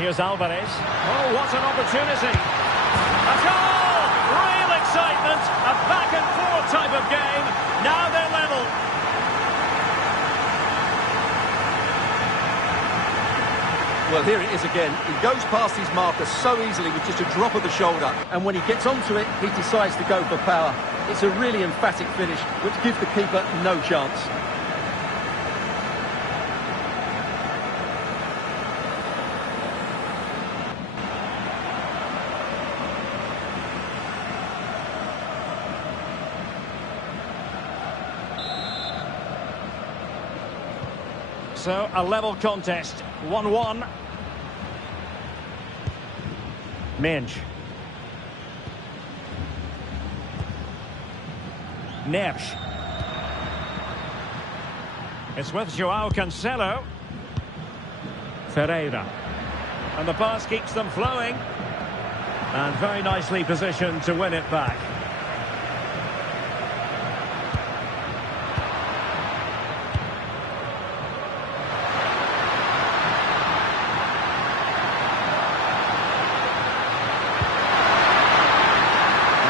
Here's Alvarez. Oh, what an opportunity. A goal! Real excitement. A back-and-forth type of game. Now they're level. Well, here it is again. He goes past his marker so easily with just a drop of the shoulder. And when he gets onto it, he decides to go for power. It's a really emphatic finish, which gives the keeper no chance. So, a level contest, 1-1. Minch. Neves. It's with João Cancelo. Ferreira. And the pass keeps them flowing. And very nicely positioned to win it back.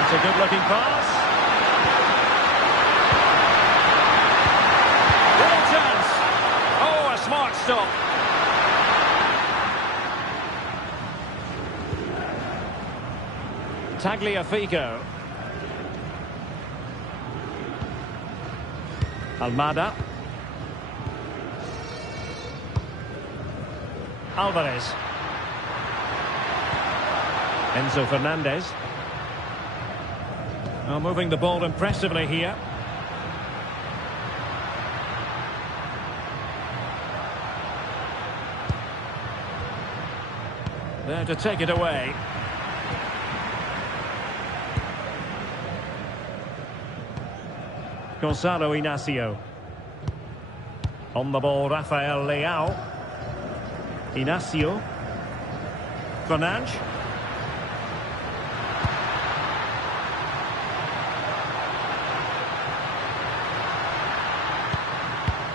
A good-looking pass. Real chance. Oh, a smart stop. Tagliafico. Almada. Alvarez. Enzo Fernandez. Well, moving the ball impressively here. There to take it away. Gonzalo Inacio. On the ball, Rafael Leao. Inacio. Fernandes.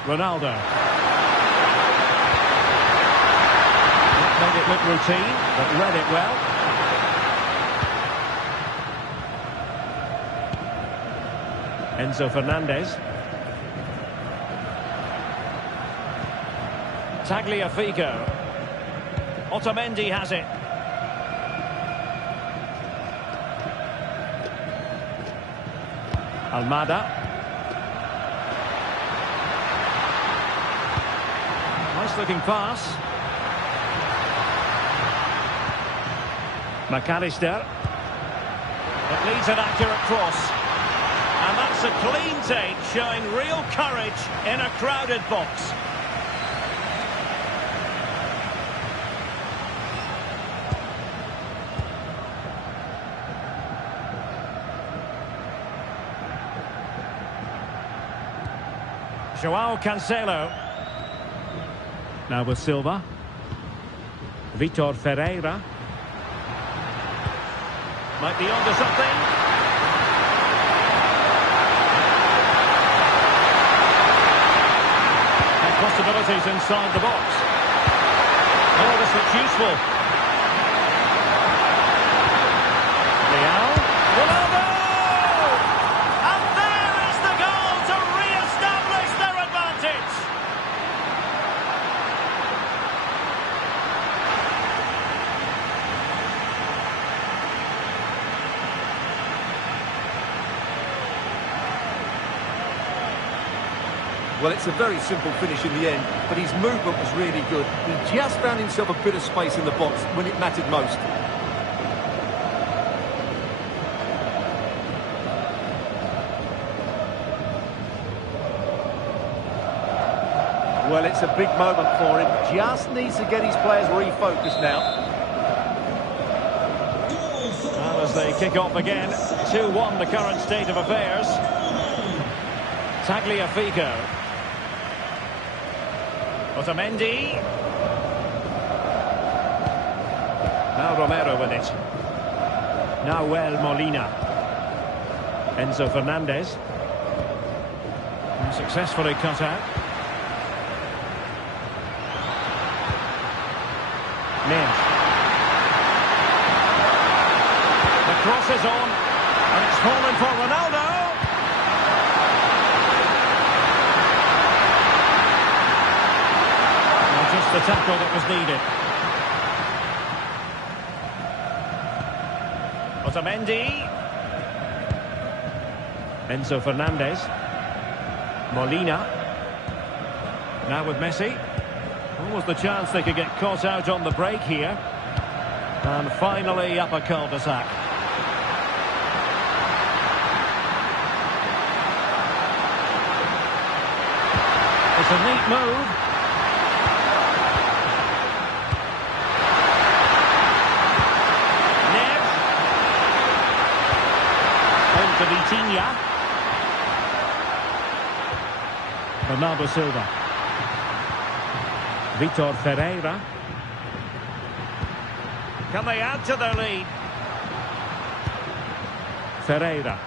Ronaldo. That made it look routine, but read it well. Enzo Fernandez. Tagliafico. Otamendi has it. Almada. Nice-looking pass. McAllister. It leads an accurate cross. And that's a clean take, showing real courage in a crowded box. João Cancelo. Now with Silva. Vitor Ferreira. Might be onto something. And possibilities inside the box. Oh, this looks useful. Leao. Ronaldo! And there is the goal to re-establish their advantage. Well, it's a very simple finish in the end, but his movement was really good. He just found himself a bit of space in the box when it mattered most. Well, it's a big moment for him. Just needs to get his players refocused now. Well, as they kick off again, 2-1 the current state of affairs. Tagliafico. Otamendi. Now Romero with it. Nahuel Molina. Enzo Fernandez. And successfully cut out. Minch. The cross is on. And it's fallen for Ronaldo. Just the tackle that was needed. Otamendi. Enzo Fernandez. Molina. Now with Messi. What was the chance they could get caught out on the break here? And finally up a cul-de-sac. It's a neat move. Neves. On to Vitinha. Bernardo Silva. Vitor Ferreira. Can they add to their lead? Ferreira.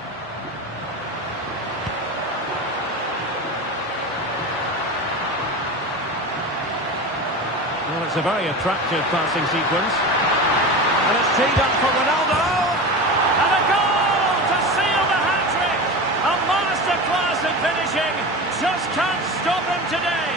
Well, it's a very attractive passing sequence. And it's teed up for Ronaldo. And a goal to seal the hat-trick. A masterclass in finishing. Just can't stop him today.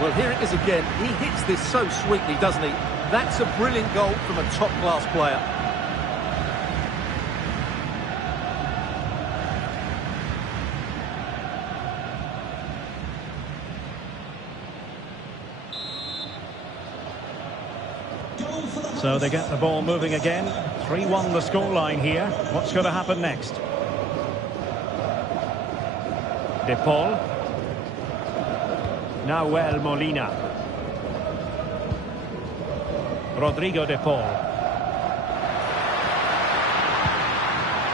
Well, here it is again. He hits this so sweetly, doesn't he? That's a brilliant goal from a top-class player. So they get the ball moving again. 3-1 the scoreline here. What's going to happen next? De Paul. Nahuel Molina. Rodrigo de Paul.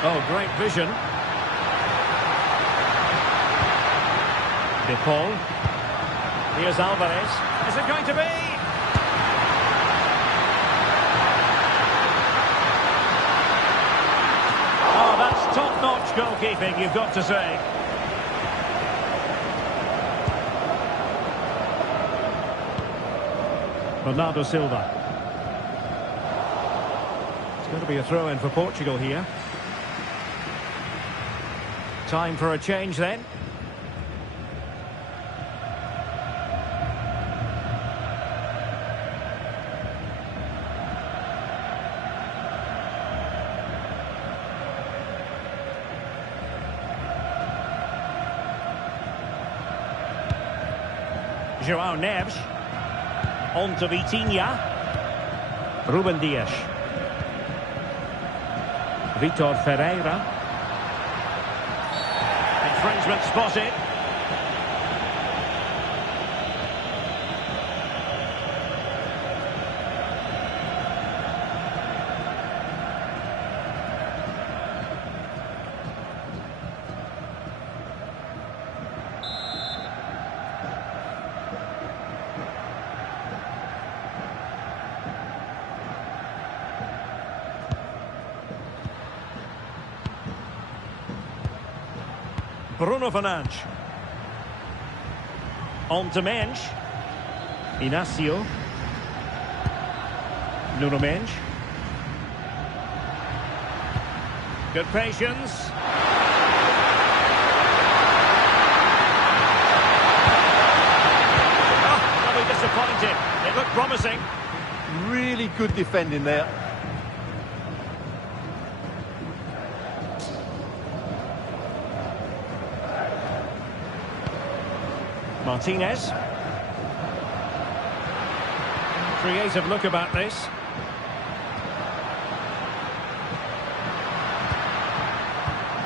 Oh, great vision. De Paul. Here's Alvarez. Is it going to be? Oh, that's top-notch goalkeeping, you've got to say. Bernardo Silva. It's going to be a throw-in for Portugal here. Time for a change then. João Neves. On to Vitinha. Ruben Dias. Vitor Ferreira. Infringement spotted. Bruno Fernandes. On to Mensch. Inacio. Nuno Mensch. Good patience. Oh, that'll be disappointing. It looked promising. Really good defending there. Martinez. Creative look about this.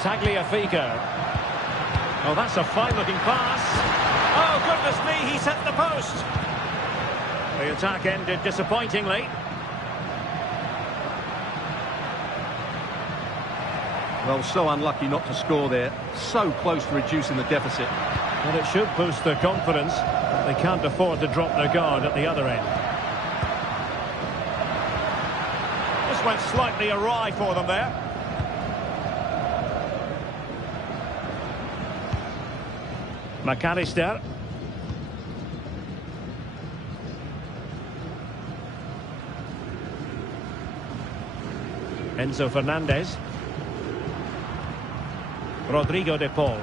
Tagliafico. Oh, that's a fine-looking pass. Oh, goodness me, he's hit the post. The attack ended disappointingly. Well, so unlucky not to score there. So close to reducing the deficit. Well, it should boost their confidence, but they can't afford to drop their guard at the other end. This went slightly awry for them there. McAllister. Enzo Fernandez. Rodrigo de Paul.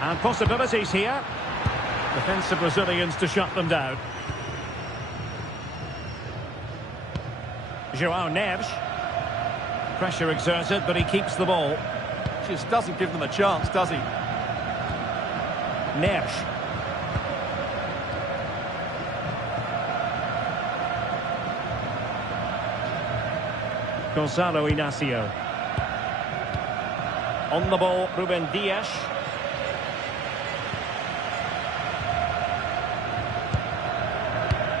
And possibilities here. Defensive Brazilians to shut them down. João Neves. Pressure exerted, but he keeps the ball. Just doesn't give them a chance, does he? Neves. Gonzalo Inacio. On the ball, Ruben Dias.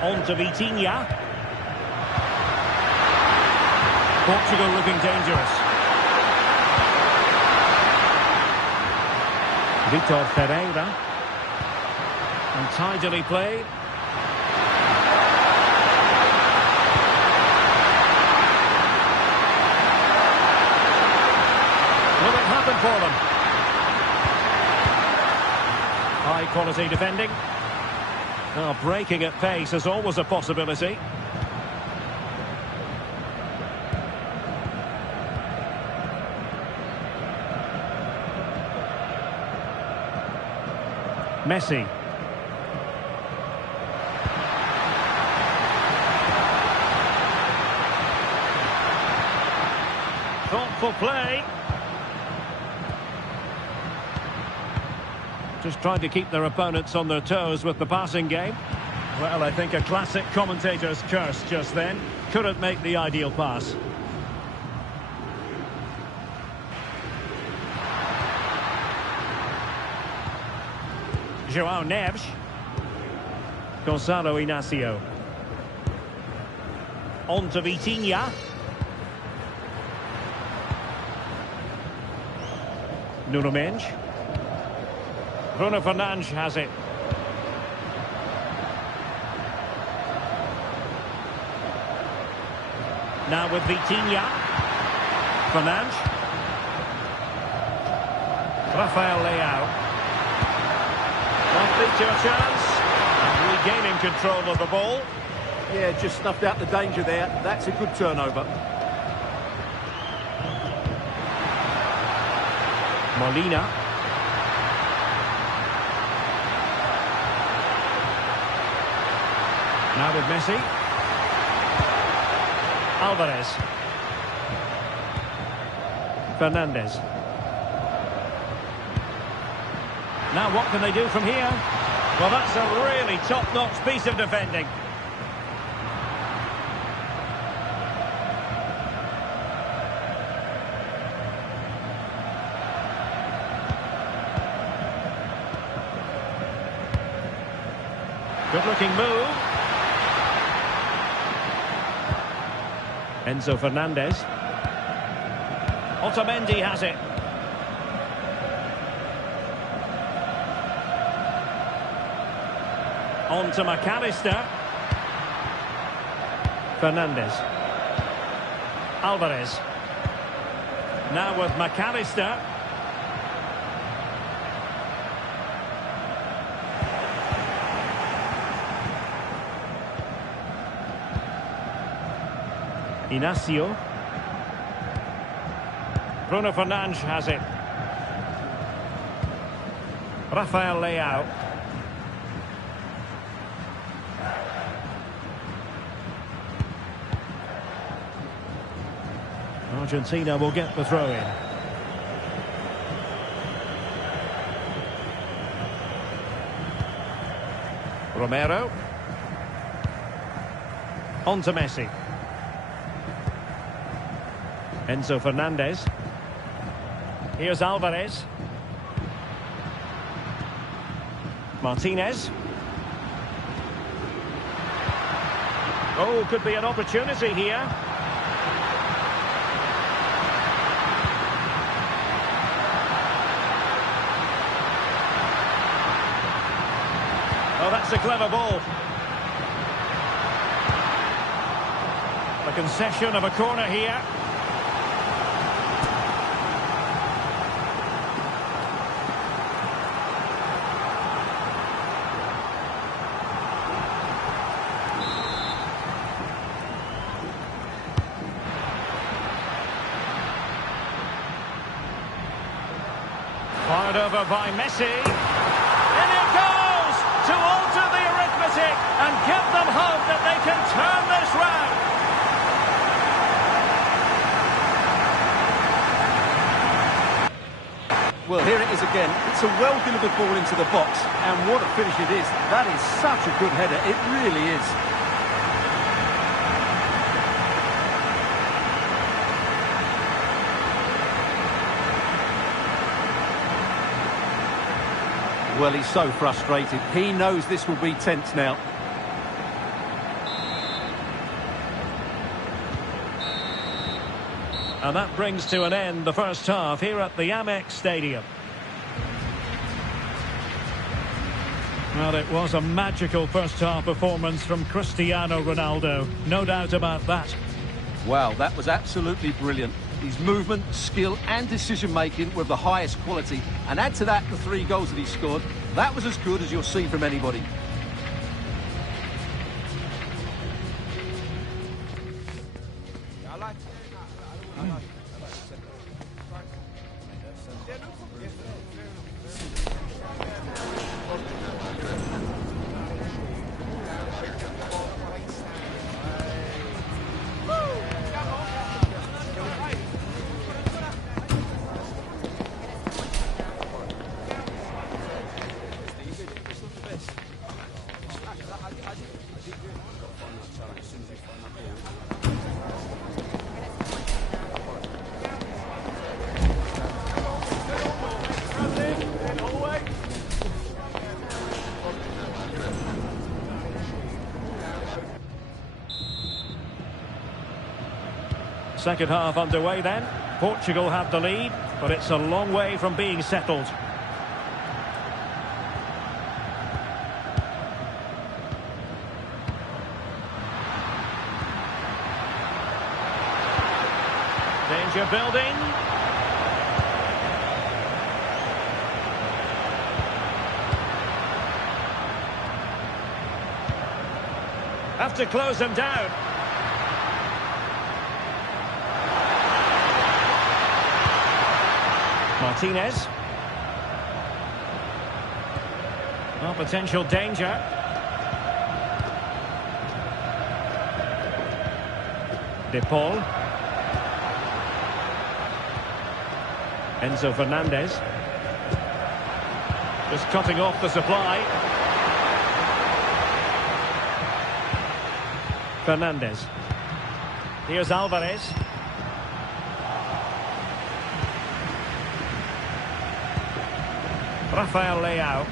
On to Vitinha. Portugal looking dangerous. Vitor Ferreira. And tidily played. Will it happen for them? High quality defending. Now breaking at pace is always a possibility. Messi. Thoughtful play. Just trying to keep their opponents on their toes with the passing game. Well, I think a classic commentator's curse just then. Couldn't make the ideal pass. João Neves. Gonzalo Inacio. On to Vitinha. Nuno Mendes. Bruno Fernandes has it. Now with Vitinha. Fernandes. Rafael Leao. Might lead to a chance. And regaining control of the ball. Yeah, just snuffed out the danger there. That's a good turnover. Molina. Now with Messi. Alvarez. Fernandes. Now what can they do from here? Well, that's a really top-notch piece of defending. Good-looking move. Enzo Fernandez. Otamendi has it. On to McAllister. Fernandes. Alvarez. Now with McAllister. Inacio. Bruno Fernandes has it. Rafael Leao. Argentina will get the throw in. Romero. On to Messi. Enzo Fernandez. Here's Alvarez. Martinez. Oh, could be an opportunity here. Oh, that's a clever ball. The concession of a corner here. Powered over by Messi. In it goes to alter the arithmetic and give them hope that they can turn this round. Well, here it is again. It's a well-delivered ball into the box. And what a finish it is. That is such a good header. It really is. Well, he's so frustrated. He knows this will be tense now. And that brings to an end the first half here at the Amex Stadium. Well, it was a magical first-half performance from Cristiano Ronaldo. No doubt about that. Wow, that was absolutely brilliant. His movement, skill and decision-making were of the highest quality. And add to that the 3 goals that he scored. That was as good as you'll see from anybody. Second half underway then. Portugal have the lead, but it's a long way from being settled. Danger building. Have to close them down. Martinez. Well, potential danger. De Paul. Enzo Fernandez. Just cutting off the supply. Fernandez. Here's Alvarez. Rafael Leao.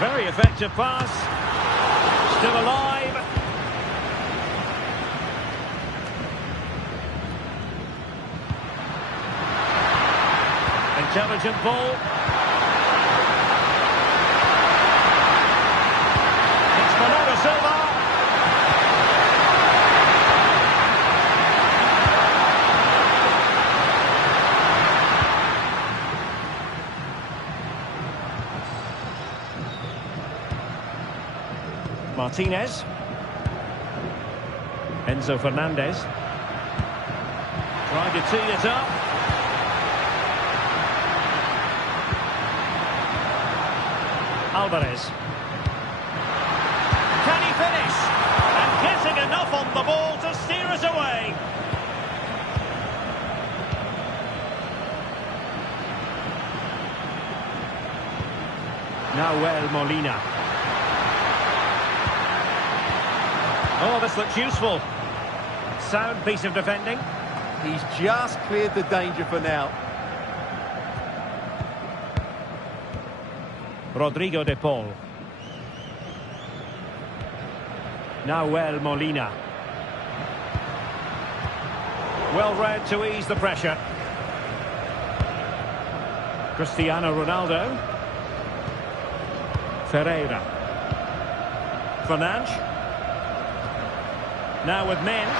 Very effective pass. Still alive. Intelligent ball. It's Bernardo Silva. Martinez. Enzo Fernandez. Trying to tee it up. Alvarez. Can he finish? And getting enough on the ball to steer us away. Nahuel Molina. Oh, this looks useful. Sound piece of defending. He's just cleared the danger for now. Rodrigo de Paul. Nahuel Molina. Well read to ease the pressure. Cristiano Ronaldo. Ferreira. Fernandes. Now with Menz.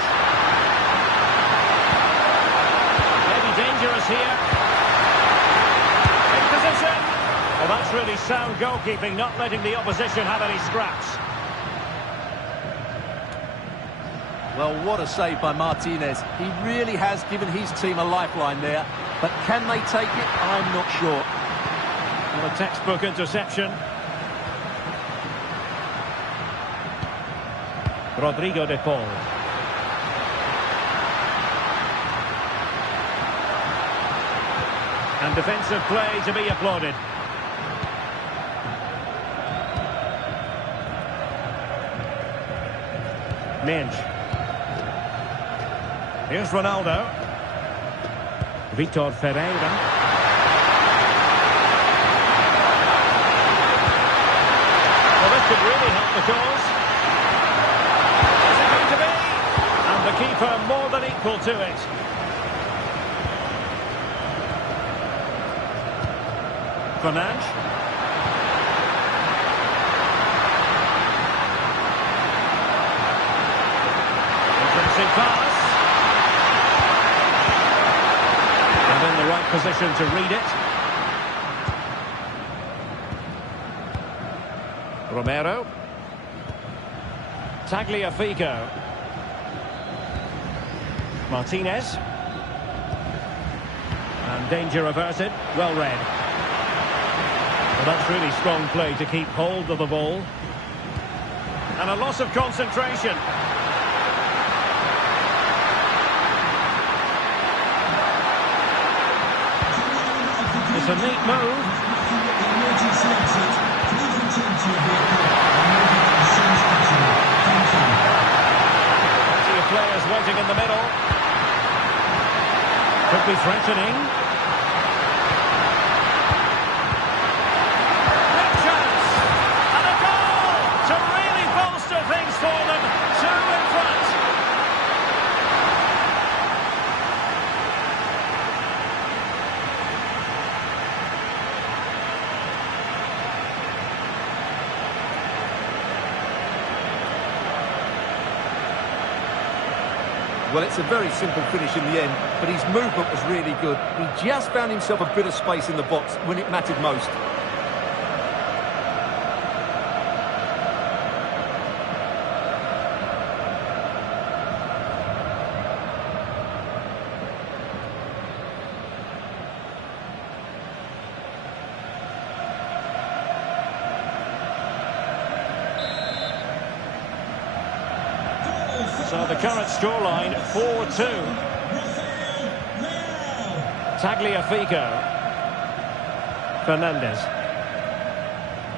Maybe dangerous here. In position. Well, that's really sound goalkeeping, not letting the opposition have any scraps. Well, what a save by Martinez. He really has given his team a lifeline there. But can they take it? I'm not sure. Well, a textbook interception. Rodrigo de Paul. And defensive play to be applauded. Minge. Here's Ronaldo. Vitor Ferreira. Well, this could really help the cause. Is it going to be? And the keeper more than equal to it. Fernandes. Interesting pass. And in the right position to read it. Romero. Tagliafico. Martinez. And danger averted. Well read. Well, that's really strong play to keep hold of the ball. And a loss of concentration. It's a neat move. Plenty of players waiting in the middle. Could be threatening. Big chance. And a goal to really bolster things for them. 2 in front. Well, it's a very simple finish in the end, but his movement was really good. He just found himself a bit of space in the box when it mattered most. So the current scoreline, 4-2. Tagliafico. Fernandes.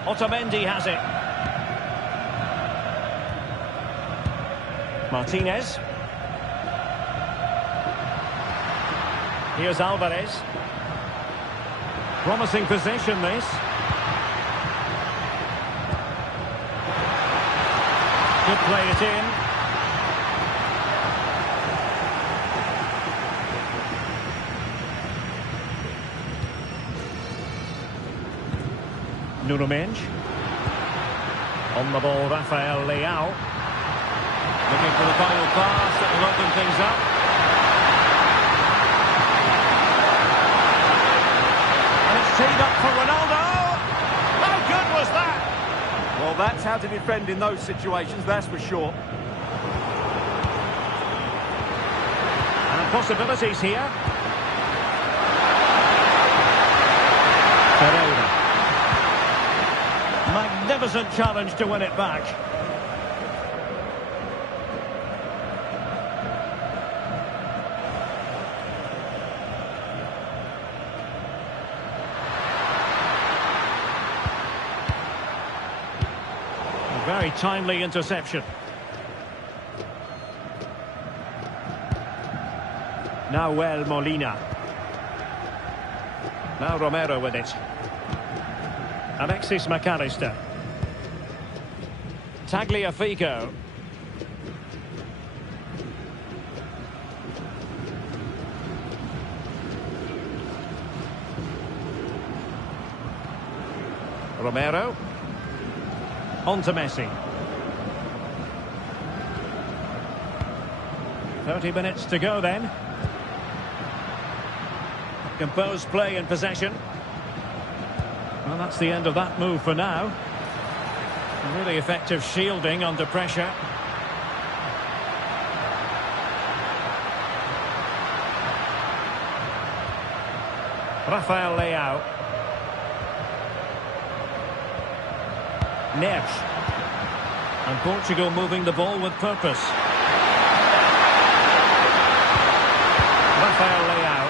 Otamendi has it. Martinez. Here's Alvarez. Promising position, this. Could play it in. Nuno Mendes. On the ball, Rafael Leao. Looking for the final pass that will open things up. And it's teed up for Ronaldo. How good was that? Well, that's how to defend in those situations, that's for sure. And possibilities here. Ferreira. Magnificent challenge to win it back. A very timely interception. Now Molina. Now Romero with it. Alexis McAllister. Tagliafico. Romero. On to Messi. 30 minutes to go then. Composed play in possession. Well, that's the end of that move for now. Really effective shielding under pressure. Rafael Leao. Neves. And Portugal moving the ball with purpose. Rafael Leao.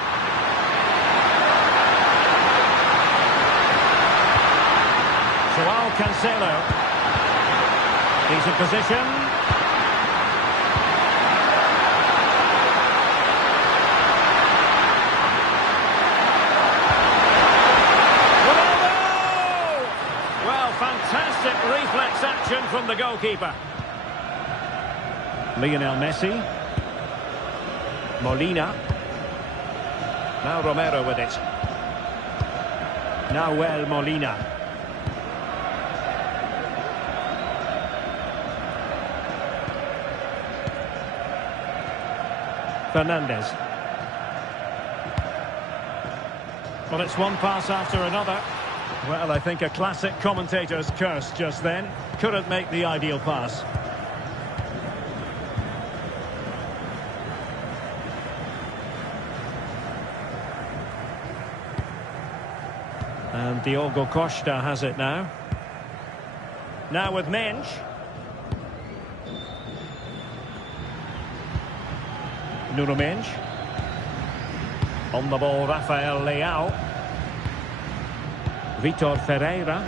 Joao Cancelo. He's in position. Fantastic reflex action from the goalkeeper. Lionel Messi. Molina. Now Romero with it. Nahuel Molina. Fernandez. Well, it's one pass after another. Well, I think a classic commentator's curse just then. Couldn't make the ideal pass. And Diogo Costa has it now. Now with Mensch. Nuno Mensch. On the ball, Rafael Leao. Vitor Ferreira.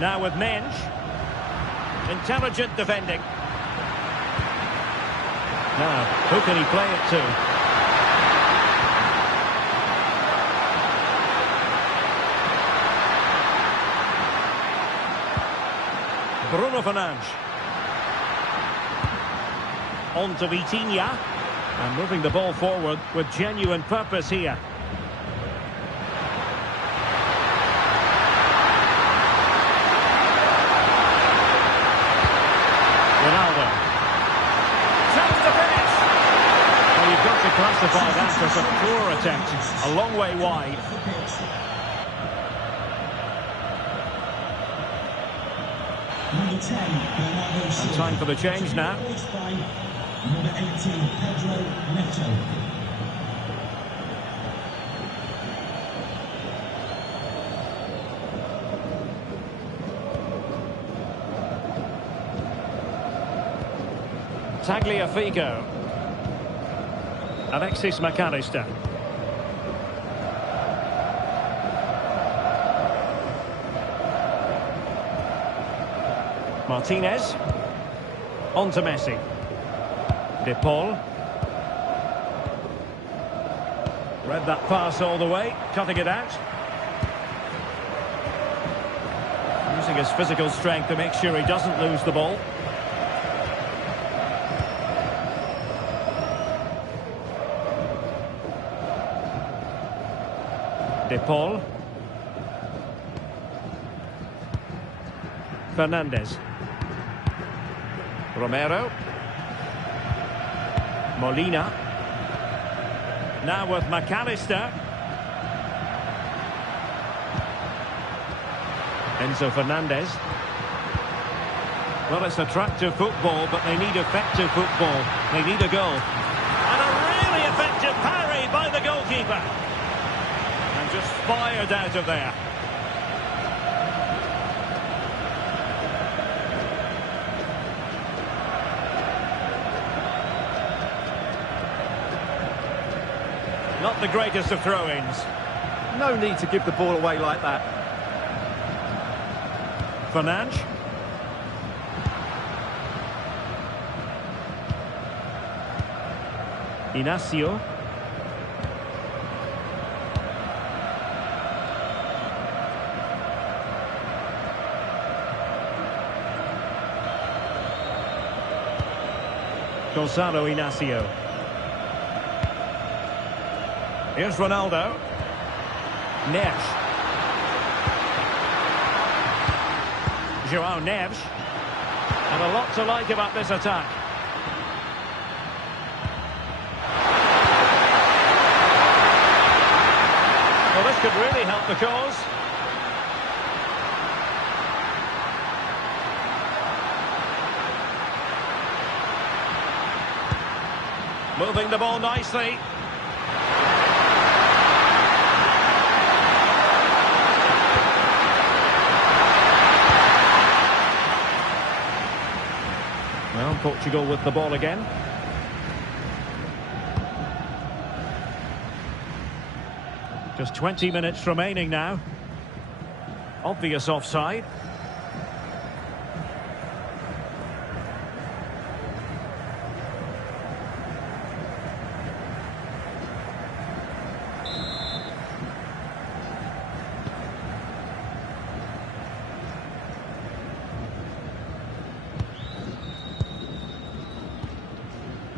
Now with Mensch. Intelligent defending. Now, who can he play it to? Bruno Fernandes. On to Vitinha. And moving the ball forward with genuine purpose here. Classify that as a poor attempt, a long way wide. Number 10, And time for the change now. Number 18, Pedro Neto. Tagliafico. Alexis McAllister. Martinez. On to Messi. De Paul. Read that pass all the way, cutting it out. Using his physical strength to make sure he doesn't lose the ball. De Paul. Fernandez. Romero. Molina. Now with McAllister. Enzo Fernandez. Well, it's attractive football, but they need effective football. They need a goal. And a really effective parry by the goalkeeper. And just fired out of there. Not the greatest of throw-ins. No need to give the ball away like that. Fernandes. Inacio. Gonzalo Inacio. Here's Ronaldo. Neves. Joao Neves. And a lot to like about this attack. Well, this could really help the cause. Moving the ball nicely. Portugal with the ball again. Just 20 minutes remaining now. Obvious offside.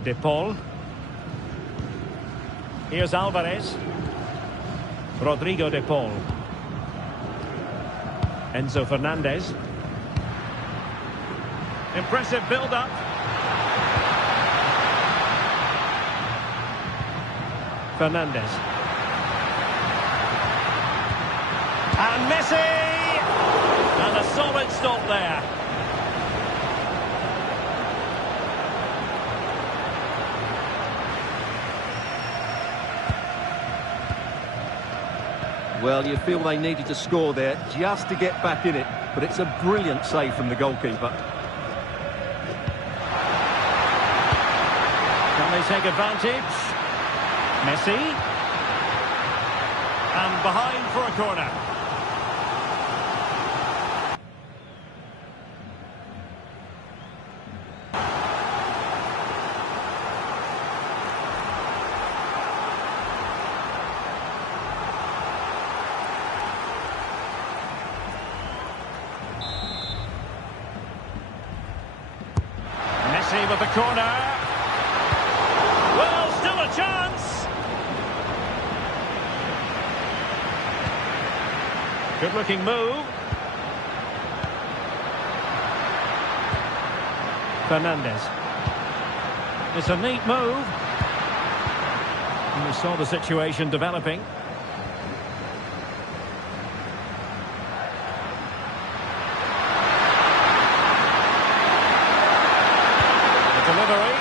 De Paul. Here's Alvarez. Rodrigo De Paul. Enzo Fernandez. Impressive build-up. Fernandez. And Messi! And a solid stop there. Well, you feel they needed to score there just to get back in it, but it's a brilliant save from the goalkeeper. Can they take advantage? Messi. And behind for a corner. With the corner. Well, still a chance. Good looking move. Fernandez. It's a neat move. And we saw the situation developing. Delivery.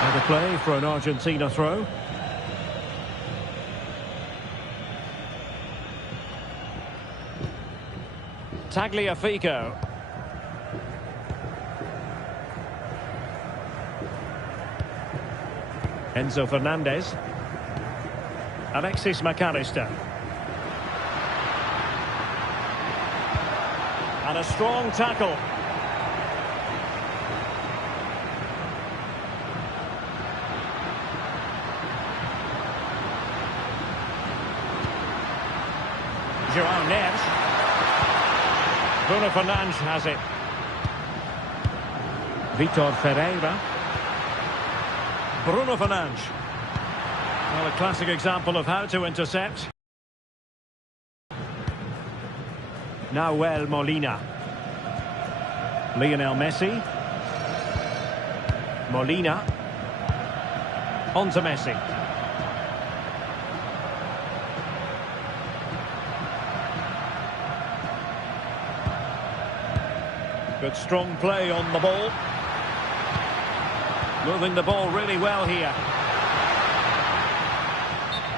And a play for an Argentina throw. Tagliafico. Enzo Fernandez. Alexis McAllister. And a strong tackle. João Neves. Bruno Fernandes has it. Vitor Ferreira. Bruno Fernandes. Well, a classic example of how to intercept. Nahuel Molina. Lionel Messi. Molina. On to Messi. Good strong play on the ball. Moving the ball really well here.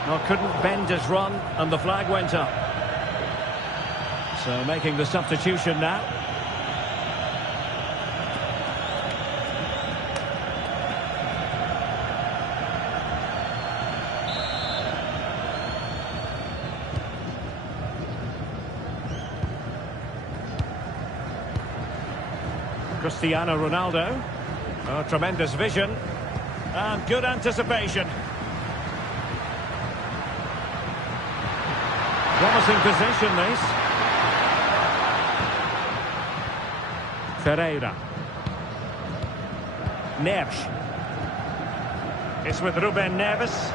Well, couldn't bend his run, and the flag went up. So making the substitution now. Cristiano Ronaldo. Oh, tremendous vision. And good anticipation. Promising position, this. Ferreira. Neves. It's with Ruben Neves.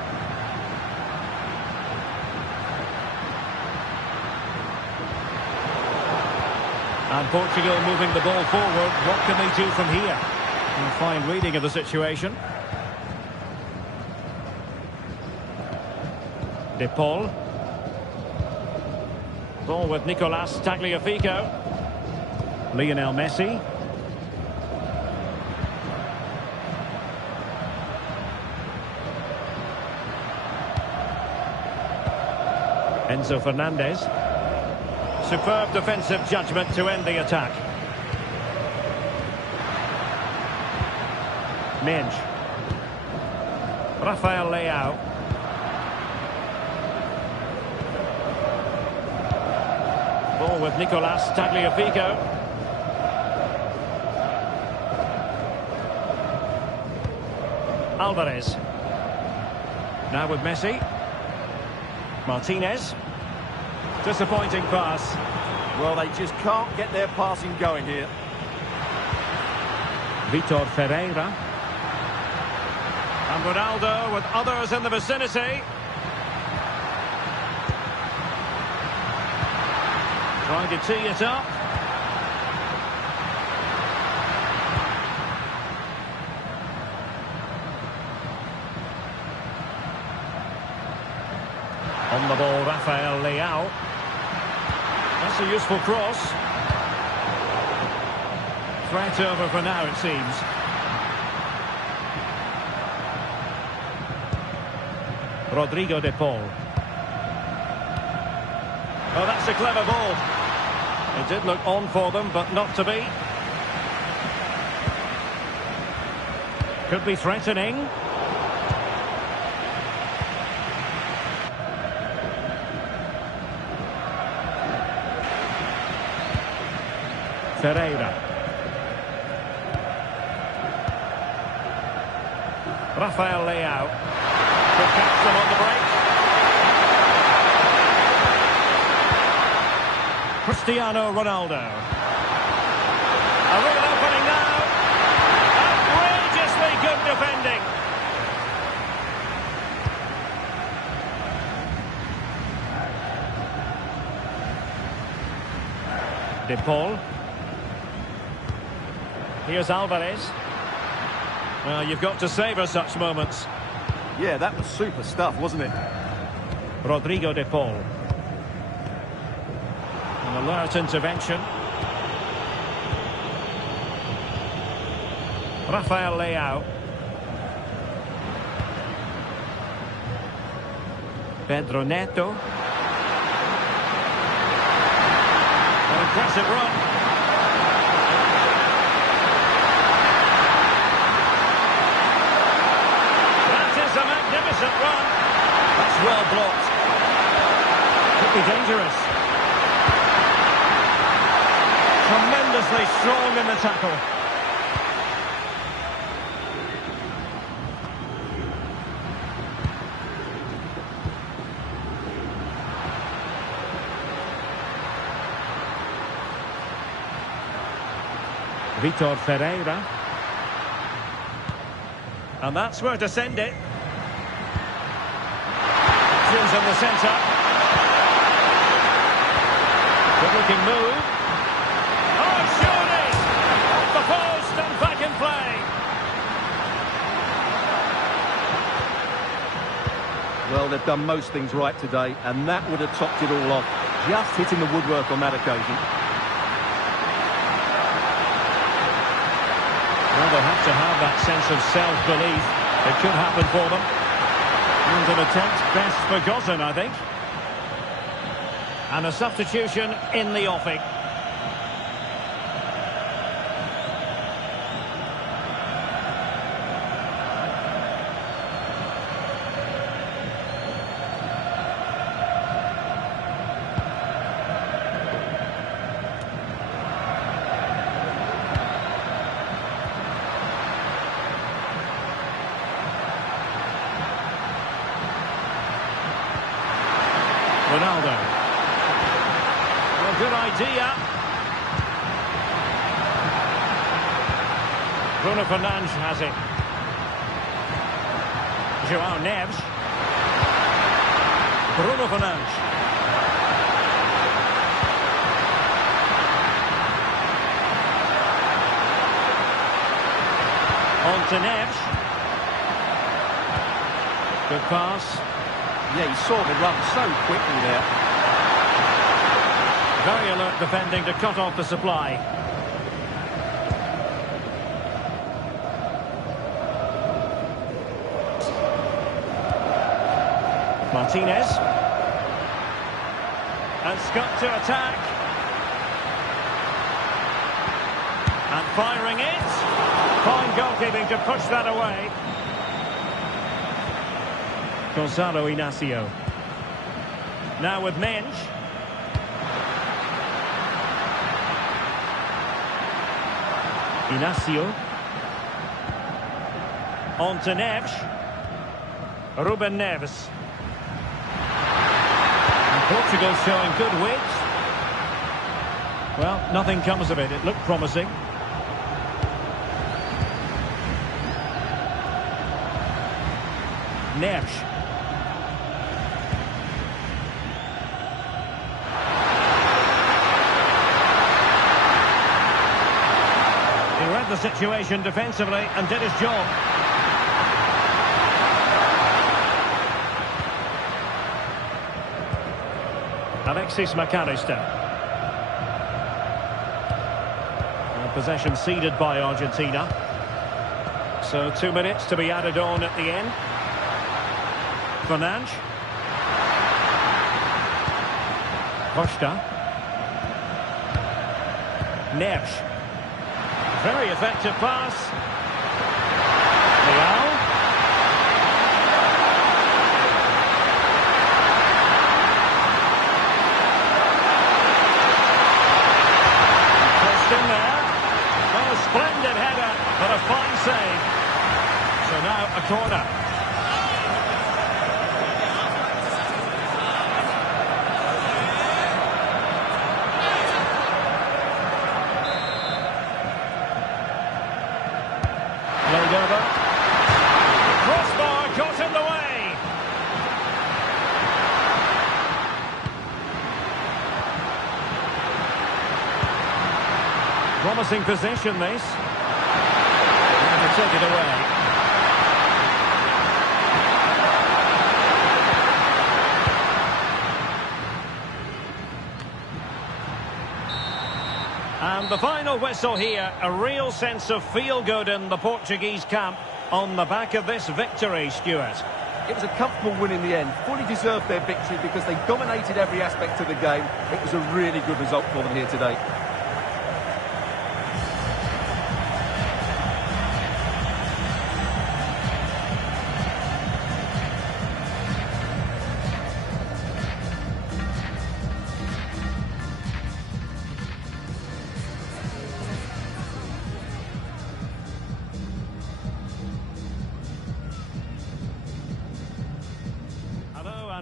And Portugal moving the ball forward. What can they do from here? A fine reading of the situation. De Paul. Ball with Nicolas Tagliafico. Lionel Messi. Enzo Fernandez. Superb defensive judgment to end the attack. Minge. Rafael Leao. Ball with Nicolas Tagliafico. Alvarez. Now with Messi. Martinez. Disappointing pass. Well, they just can't get their passing going here. Vitor Ferreira. And Ronaldo with others in the vicinity. Trying to tee it up. On the ball, Rafael Leao. That's a useful cross. Threat over for now, it seems. Rodrigo de Paul. Oh, that's a clever ball. It did look on for them, but not to be. Could be threatening. Ferreira. Rafael Leao. Could catch them on the break. Cristiano Ronaldo. A real opening now. Outrageously good defending. De Paul. Here's Alvarez. Well, you've got to savour such moments. Yeah, that was super stuff, wasn't it? Rodrigo de Paul. An alert intervention. Rafael Leao. Pedro Neto. An impressive run. Magnificent run. That's well blocked. Could be dangerous. Tremendously strong in the tackle. Vitor Ferreira. And that's where to send it. In the centre. Good looking move. Oh, surely! Off the post and back in play. Well, they've done most things right today, and that would have topped it all off. Just hitting the woodwork on that occasion. Well, they'll have to have that sense of self-belief. It could happen for them. And an attempt best forgotten, I think. And a substitution in the offing. Ronaldo. Well, good idea. Bruno Fernandes has it. João Neves. Bruno Fernandes. On to Neves. Good pass. Yeah, he saw the run so quickly there. Very alert defending to cut off the supply. Martinez. And Scott to attack. And firing it. Fine goalkeeping to push that away. Gonzalo Inacio. Now with Mensch. Inacio. On to Neves. Ruben Neves. And Portugal showing good wit. Well, nothing comes of it. It looked promising. Neves. He read the situation defensively and did his job. Alexis McAllister. Possession ceded by Argentina. So 2 minutes to be added on at the end. Fernandes. Costa. Neves. Very effective pass. Leal. Pushed in there. Oh, splendid header, but a fine save. So now a corner. Laid over. Crossbar got in the way. Promising position, this. And they take it away. And the final whistle here, a real sense of feel-good in the Portuguese camp on the back of this victory, Stuart. It was a comfortable win in the end, fully deserved their victory because they dominated every aspect of the game. It was a really good result for them here today.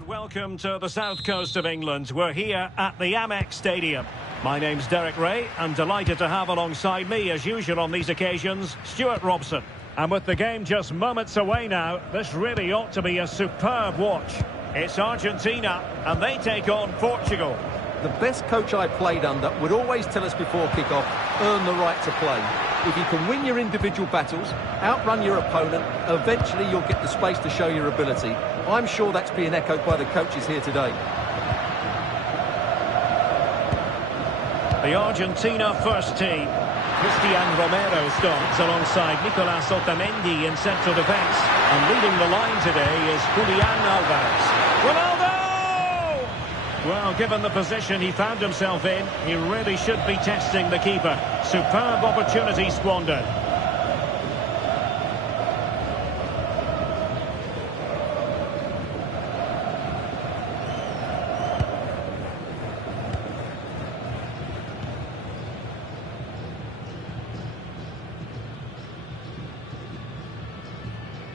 Welcome to the south coast of England. We're here at the Amex Stadium. My name's Derek Ray. I'm delighted to have alongside me, as usual on these occasions, Stuart Robson. And with the game just moments away now, this really ought to be a superb watch. It's Argentina, and they take on Portugal. The best coach I played under would always tell us before kick-off, earn the right to play. If you can win your individual battles, outrun your opponent, eventually you'll get the space to show your ability. I'm sure that's being echoed by the coaches here today. The Argentina first team. Christian Romero starts alongside Nicolas Otamendi in central defence. And leading the line today is Julian Alvarez. Ronaldo! Well, given the position he found himself in, he really should be testing the keeper. Superb opportunity squandered.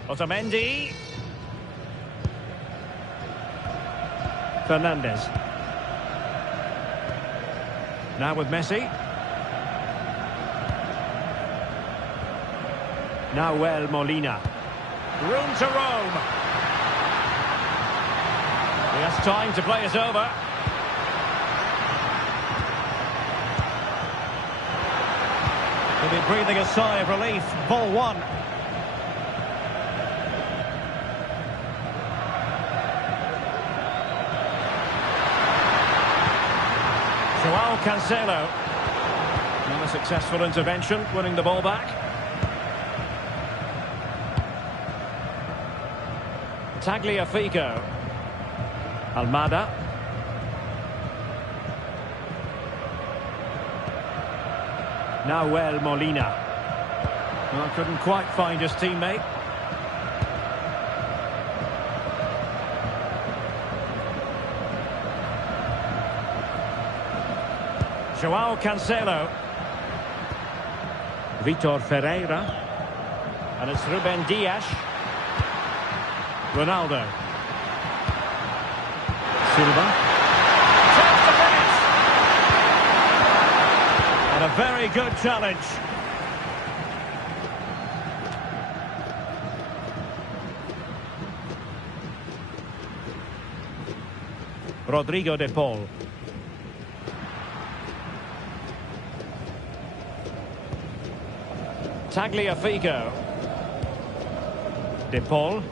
Otamendi. Fernandes. Now with Messi. Nahuel Molina. Room to roam. He has time to play it over. He'll be breathing a sigh of relief. Ball one. Joao Cancelo. Not a successful intervention, winning the ball back. Tagliafico. Almada. Nahuel Molina. Well, couldn't quite find his teammate. Joao Cancelo. Vitor Ferreira. And it's Ruben Dias. Ronaldo. Silva. Chance to finish. And a very good challenge. Rodrigo de Paul. Tagliafico. De Paul.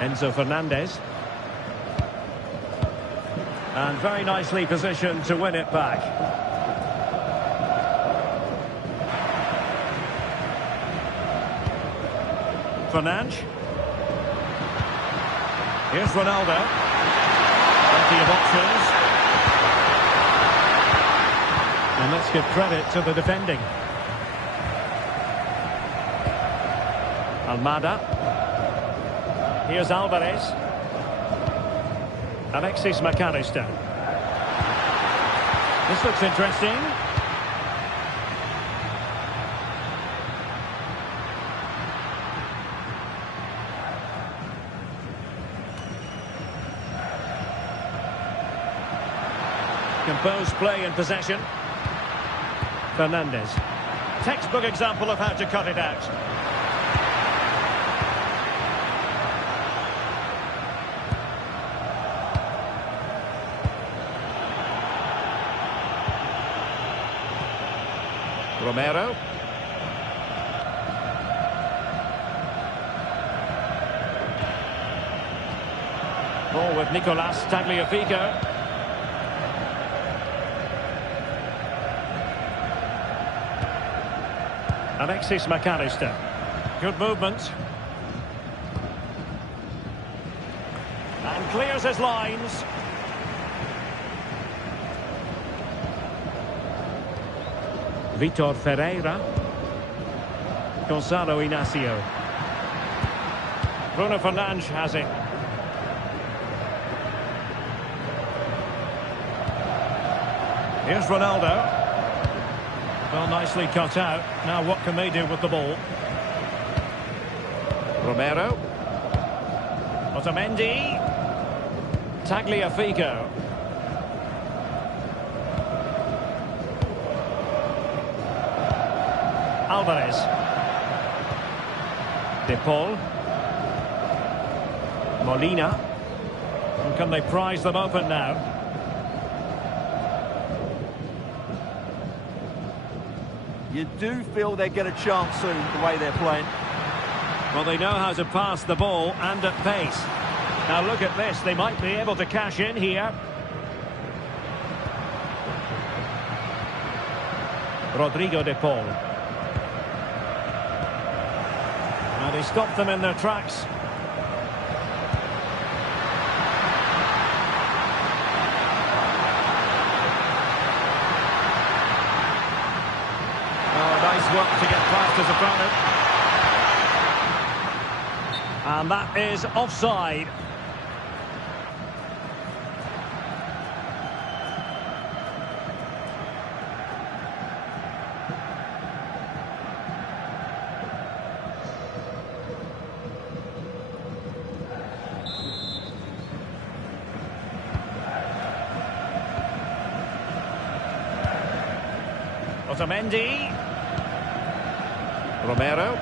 Enzo Fernandez. And very nicely positioned to win it back. Fernandes. Here's Ronaldo. Plenty of options. And let's give credit to the defending. Almada. Here's Alvarez. Alexis McAllister. This looks interesting. Composed play in possession. Fernandez. Textbook example of how to cut it out. Romero. Ball with Nicolas Tagliafico. Alexis McAllister. Good movement. And clears his lines. Vitor Ferreira. Gonzalo Inacio. Bruno Fernandes has it. Here's Ronaldo. Well, nicely cut out. Now what can they do with the ball? Romero. Otamendi. Tagliafico. Alvarez. De Paul. Molina. And can they prize them open now? You do feel they get a chance soon, the way they're playing. Well, they know how to pass the ball and at pace. Now look at this, they might be able to cash in here. Rodrigo de Paul. Now they stopped them in their tracks. Nice work to get past his opponent. And that is offside. Otamendi. Romero.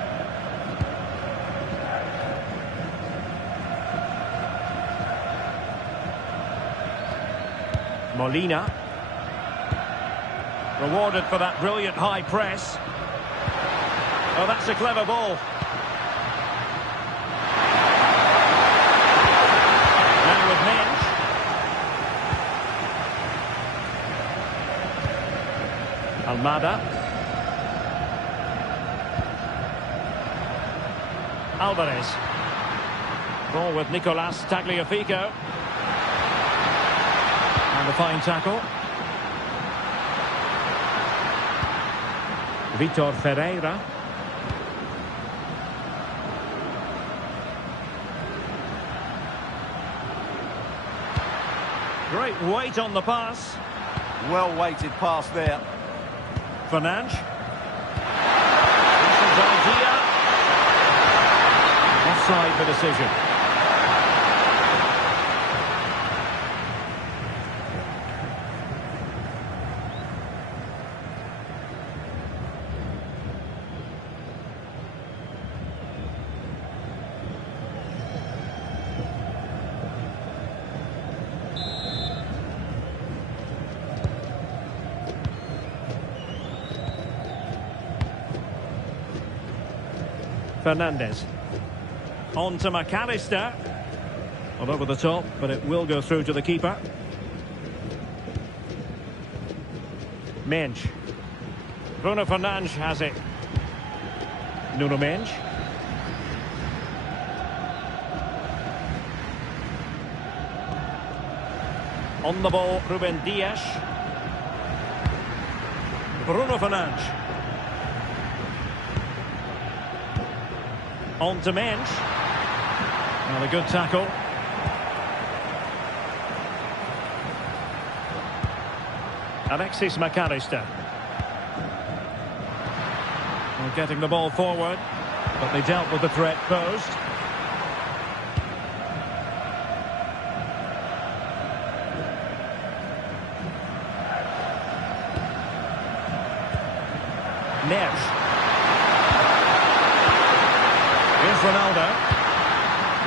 Molina. Rewarded for that brilliant high press. Oh, that's a clever ball. Now with Minch. Almada. Alvarez. Ball with Nicolas Tagliafico. And the fine tackle. Vitor Ferreira. Great weight on the pass. Well-weighted pass there. Fernandes. Decent idea. Offside the decision. Fernandes. On to McAllister. Not over the top, but it will go through to the keeper. Mensch. Bruno Fernandes has it. Nuno Mensch. On the ball, Ruben Dias. Bruno Fernandes. On to Mensch. Well, a good tackle. Alexis McAllister. Well, getting the ball forward, but they dealt with the threat posed. Neves. Here's Ronaldo.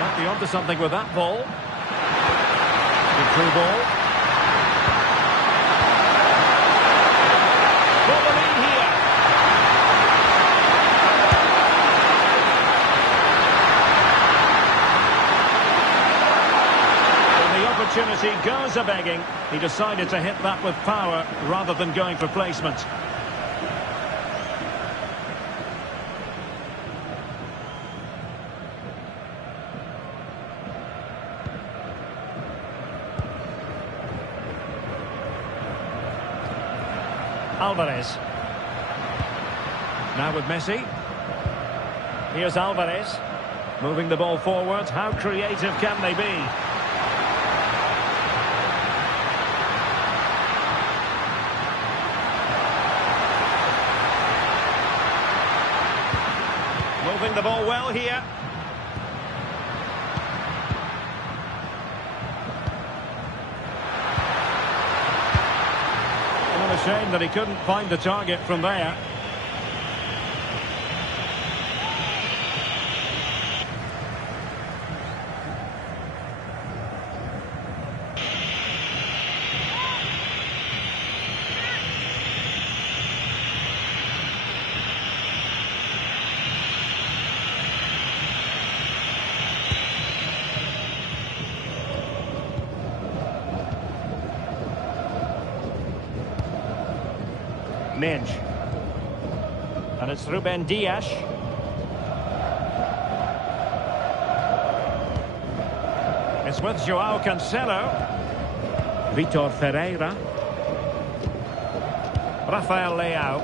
Might be onto something with that ball. Good through ball. For the lead here. And the opportunity goes a-begging. He decided to hit that with power rather than going for placement. Alvarez. Now with Messi. Here's Alvarez. Moving the ball forward. How creative can they be? Moving the ball well here. A shame that he couldn't find the target from there. Mensch. And it's Ruben Dias. It's with João Cancelo. Vitor Ferreira. Rafael Leao.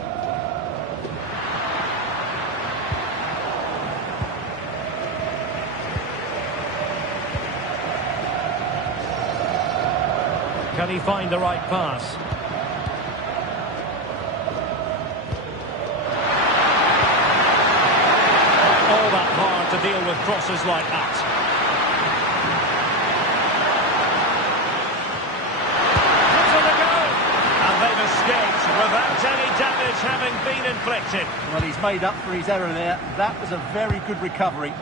Can he find the right pass? All that hard to deal with crosses like that. Into the goal! And they've escaped without any damage having been inflicted. Well, he's made up for his error there. That was a very good recovery.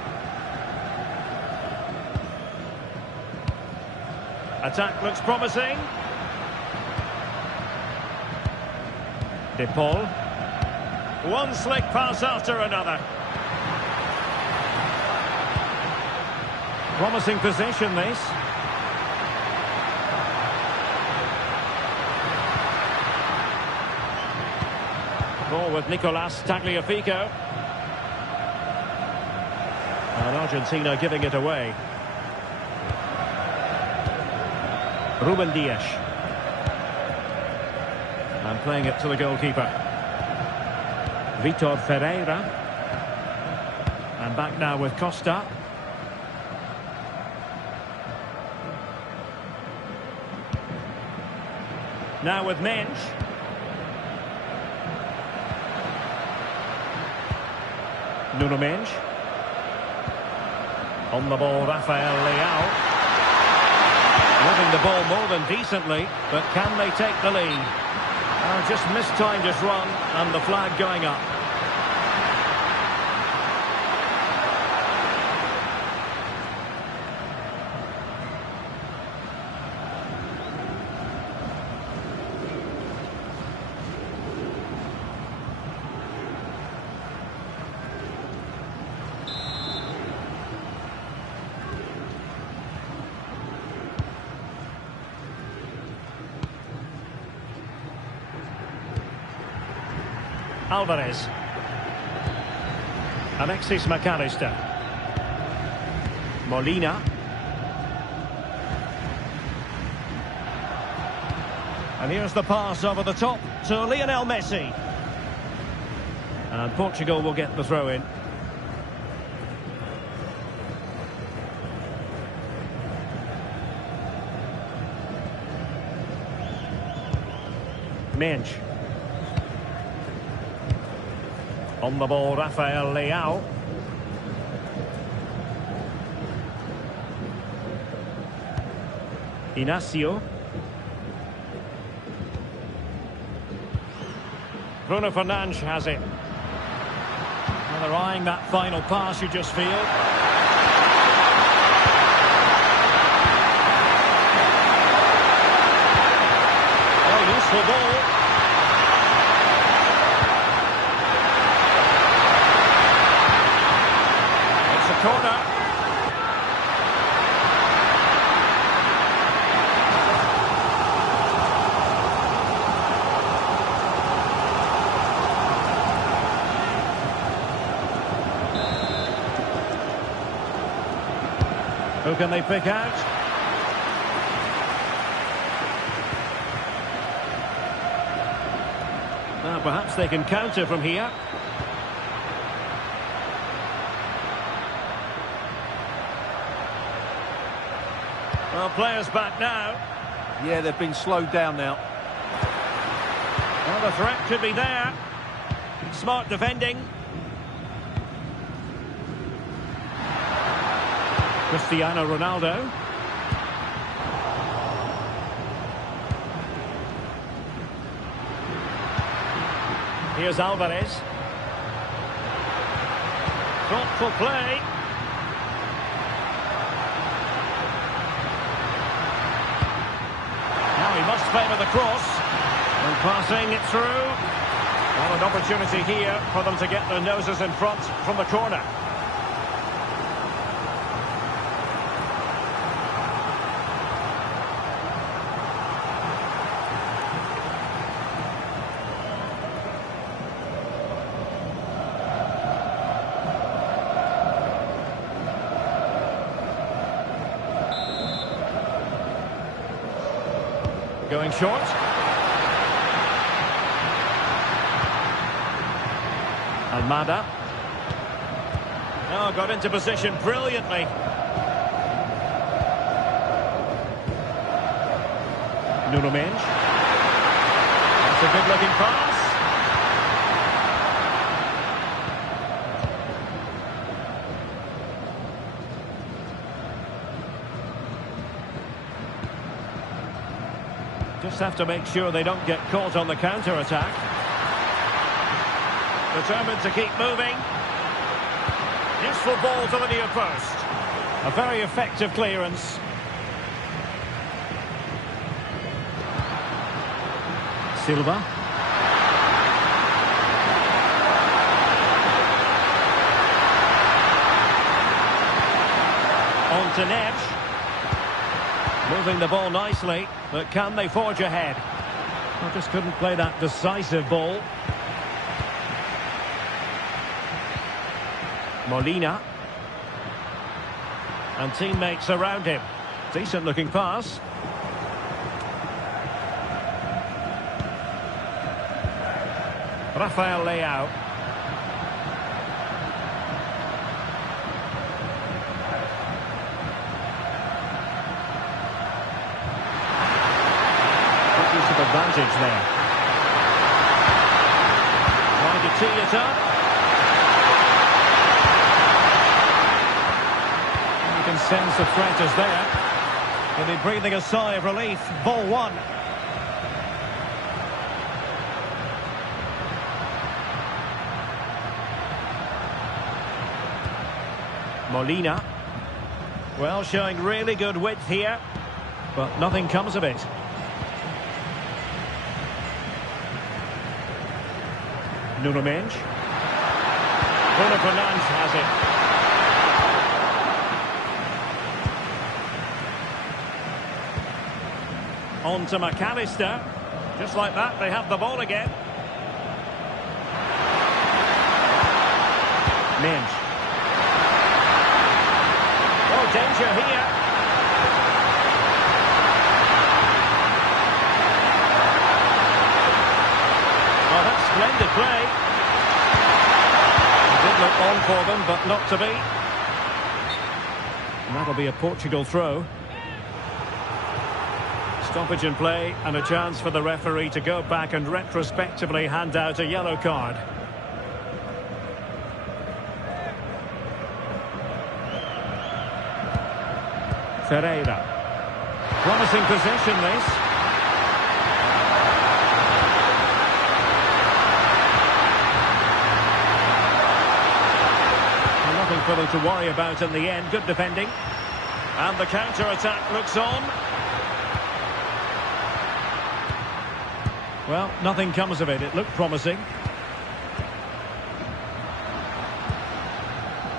Attack looks promising. De Paul. One slick pass after another. Promising position, this. Ball with Nicolas Tagliafico. And Argentina giving it away. Ruben Dias. And playing it to the goalkeeper. Vitor Ferreira. And back now with Costa. Now with Mensch. Nuno Mensch. On the ball, Rafael Leao. Moving the ball more than decently, but can they take the lead? Just mistimed his run, and the flag going up. Alvarez. Alexis McAllister. Molina. And here's the pass over the top to Lionel Messi. And Portugal will get the throw in. Mensch. On the ball, Rafael Leao. Inacio. Bruno Fernandes has it. Well, they're eyeing that final pass, you just feel. Oh, useful ball. Corner. Who can they pick out? Now perhaps they can counter from here. Well, players back now. Yeah, they've been slowed down now. Well, the threat could be there. Smart defending. Cristiano Ronaldo. Here's Alvarez. Thoughtful play. He must favour the cross. And passing it through. Well, an opportunity here for them to get their noses in front from the corner. Going short. Almada. Oh, got into position brilliantly. Nuno Mensch. That's a good-looking pass. Just have to make sure they don't get caught on the counter-attack. Determined to keep moving. Useful ball to the near post. A very effective clearance. Silva. On to Neves. Moving the ball nicely, but can they forge ahead? Well, just couldn't play that decisive ball. Molina. And teammates around him. Decent looking pass. Rafael Leao. Good use of advantage there. Trying to tee it up. You can sense the threat is there. He'll be breathing a sigh of relief. Ball one. Molina. Well, showing really good width here, but nothing comes of it. Nuno Mendes. Bruno Fernandes has it. On to McAllister. Just like that, they have the ball again. Mendes. Oh, danger here. Oh, that's splendid play. It did look on for them, but not to be. And that'll be a Portugal throw. Stoppage in play and a chance for the referee to go back and retrospectively hand out a yellow card. Ferreira. Promising possession this. And nothing for them to worry about in the end. Good defending. And the counter-attack looks on. Well, nothing comes of it. It looked promising.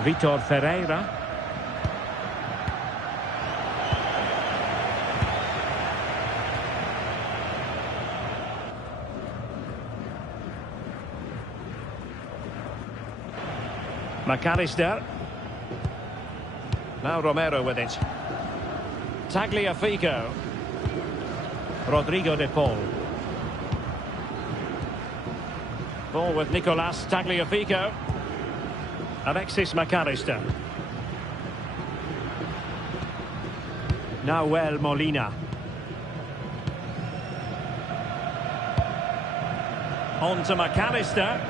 Vitor Ferreira. McAllister. Now Romero with it. Tagliafico. Rodrigo de Paul. Ball with Nicolas Tagliafico. Alexis McAllister. Nahuel Molina. On to McAllister.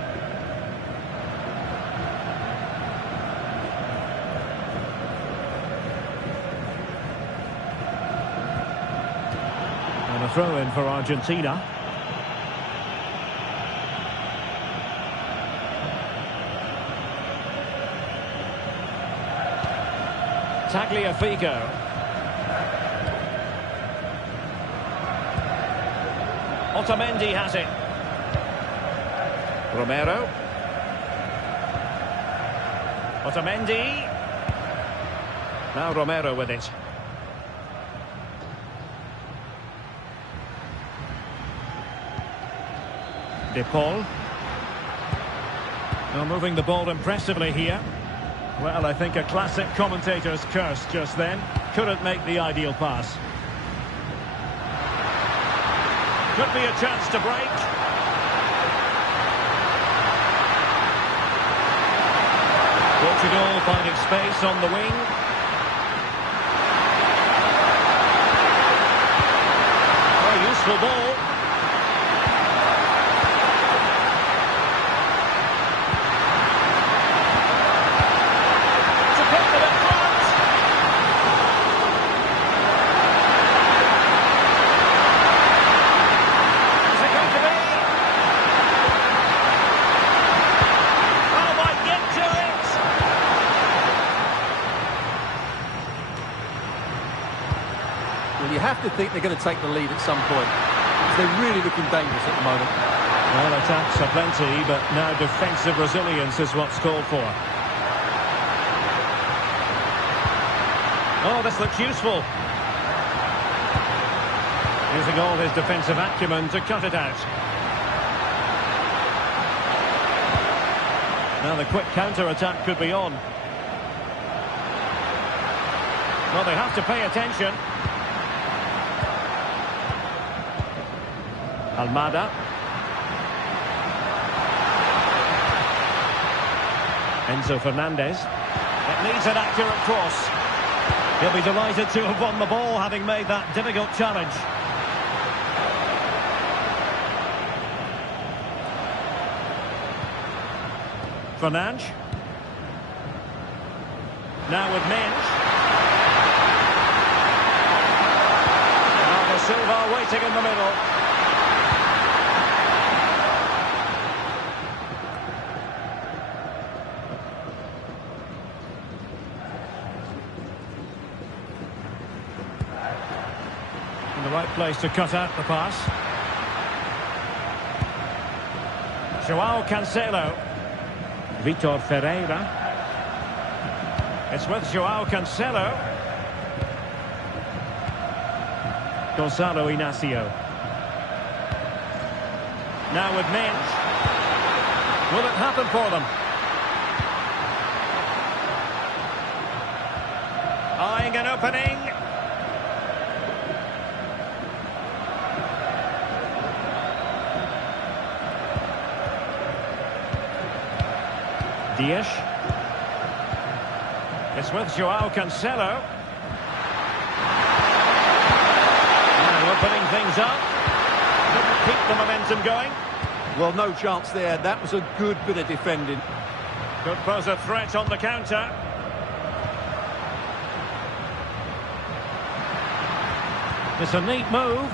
And a throw in for Argentina. Tagliafico. Otamendi has it. Romero. Otamendi. Now Romero with it. De Paul. Now moving the ball impressively here. Well, I think a classic commentator's curse just then. Couldn't make the ideal pass. Could be a chance to break. Portugal finding space on the wing. Oh, useful ball. You have to think they're going to take the lead at some point, because they're really looking dangerous at the moment. Well, attacks are plenty, but now defensive resilience is what's called for. Oh, this looks useful. Using all his defensive acumen to cut it out. Now the quick counter-attack could be on. Well, they have to pay attention. Almada. Enzo Fernandez. It needs an accurate cross. He'll be delighted to have won the ball, having made that difficult challenge. Fernandes. Now with Mensch. Bernardo Silva waiting in the middle. In the right place to cut out the pass. João Cancelo. Vitor Ferreira. It's with João Cancelo. Gonzalo Inacio. Now with Mensch. Will it happen for them? Eyeing an opening. Dias. It's with João Cancelo. And opening things up. Couldn't keep the momentum going. Well, no chance there. That was a good bit of defending. Could pose a threat on the counter. It's a neat move.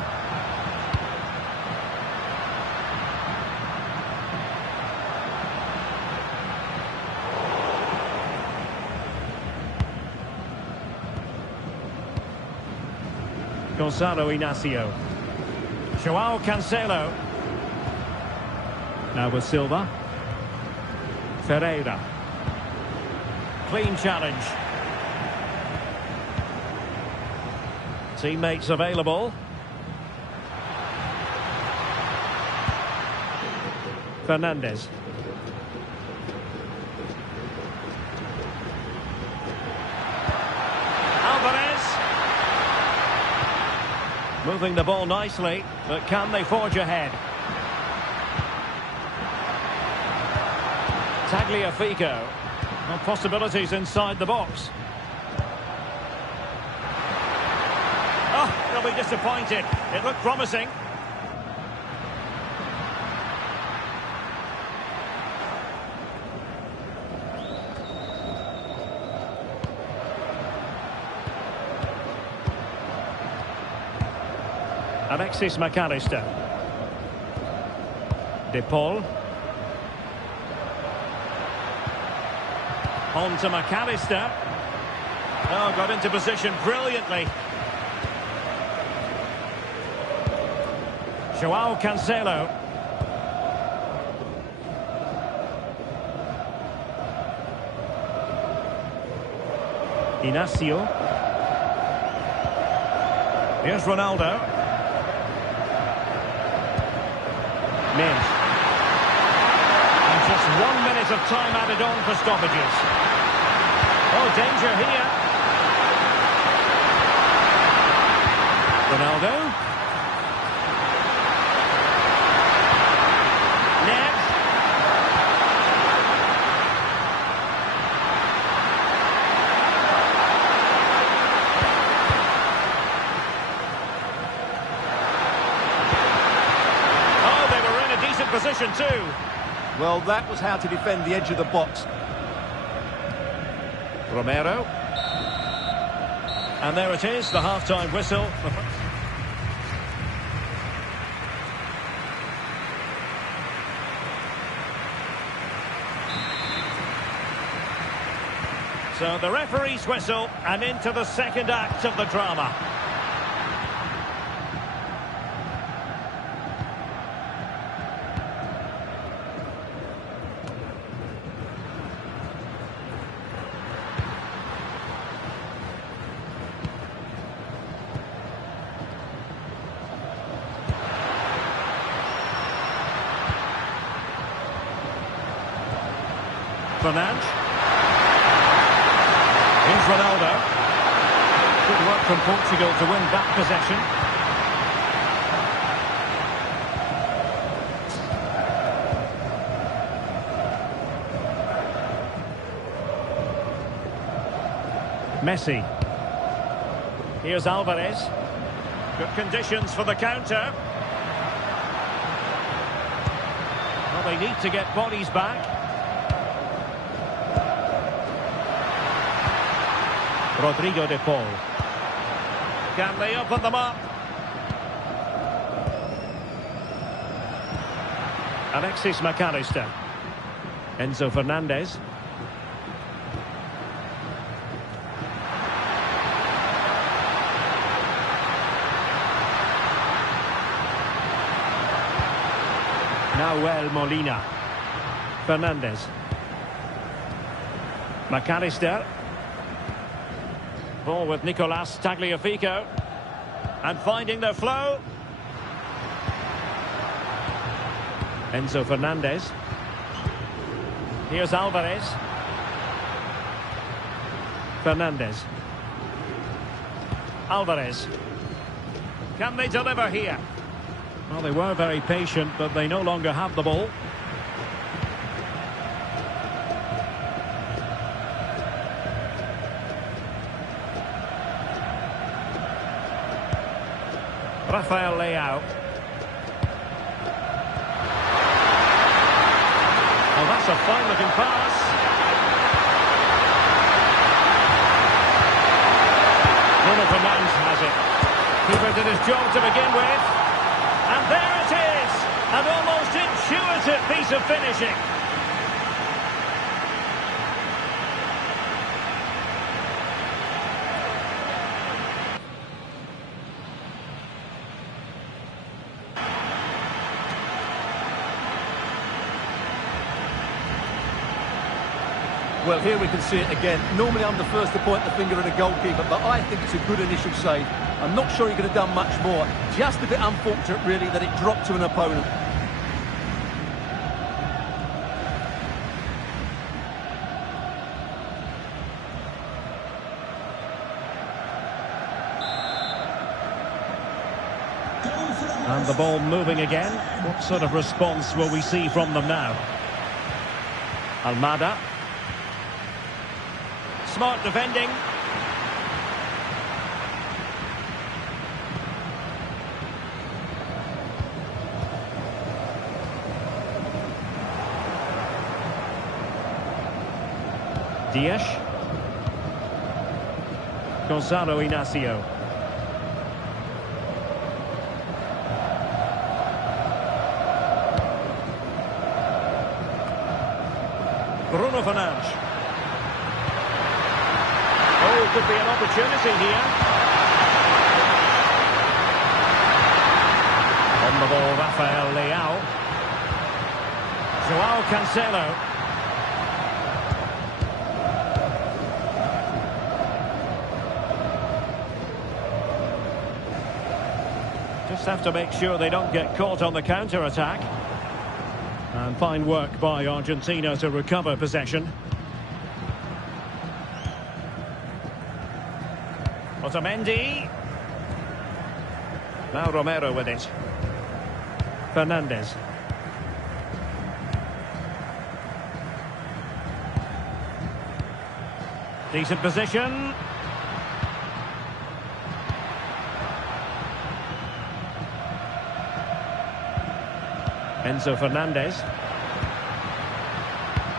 Gonzalo Inacio. João Cancelo. Now with Silva. Ferreira. Clean challenge. Teammates available. Fernandes. Moving the ball nicely, but can they forge ahead? Tagliafico. Well, possibilities inside the box. Oh, they'll be disappointed. It looked promising. Alexis McAllister. De Paul. On to McAllister. Oh, got into position brilliantly. João Cancelo. Inacio. Here's Ronaldo. Mensch. And just 1 minute of time added on for stoppages. Oh, danger here. Ronaldo. Neves. Position too. Well, that was how to defend the edge of the box. Romero. And there it is, the half-time whistle. So the referee's whistle, and into the second act of the drama. Fernandes. Here's Ronaldo. Good work from Portugal to win that possession. Messi. Here's Alvarez. Good conditions for the counter. Well, they need to get bodies back. Rodrigo de Paul. Can they open them up? Alexis McAllister. Enzo Fernandez. Nahuel Molina. Fernandez. McAllister. Ball with Nicolas Tagliafico. And finding their flow. Enzo Fernandez. Here's Alvarez. Fernandez. Alvarez. Can they deliver here? Well, they were very patient, but they no longer have the ball. Rafael Leao. Oh, that's a fine-looking pass. Bruno Fernandes has it. Keeper did his job to begin with. And there it is! An almost intuitive piece of finishing. Well, here we can see it again. Normally I'm the first to point the finger at a goalkeeper, but I think it's a good initial save. I'm not sure he could have done much more. Just a bit unfortunate, really, that it dropped to an opponent. And the ball moving again. What sort of response will we see from them now? Almada. Smart defending. Dias. Gonzalo Inacio. Bruno Fernandes. Oh, could be an opportunity here. On the ball, Rafael Leao. Joao Cancelo. Just have to make sure they don't get caught on the counter-attack. And fine work by Argentina to recover possession. Otamendi. Now Romero with it. Fernandez. Decent position. Enzo Fernandez.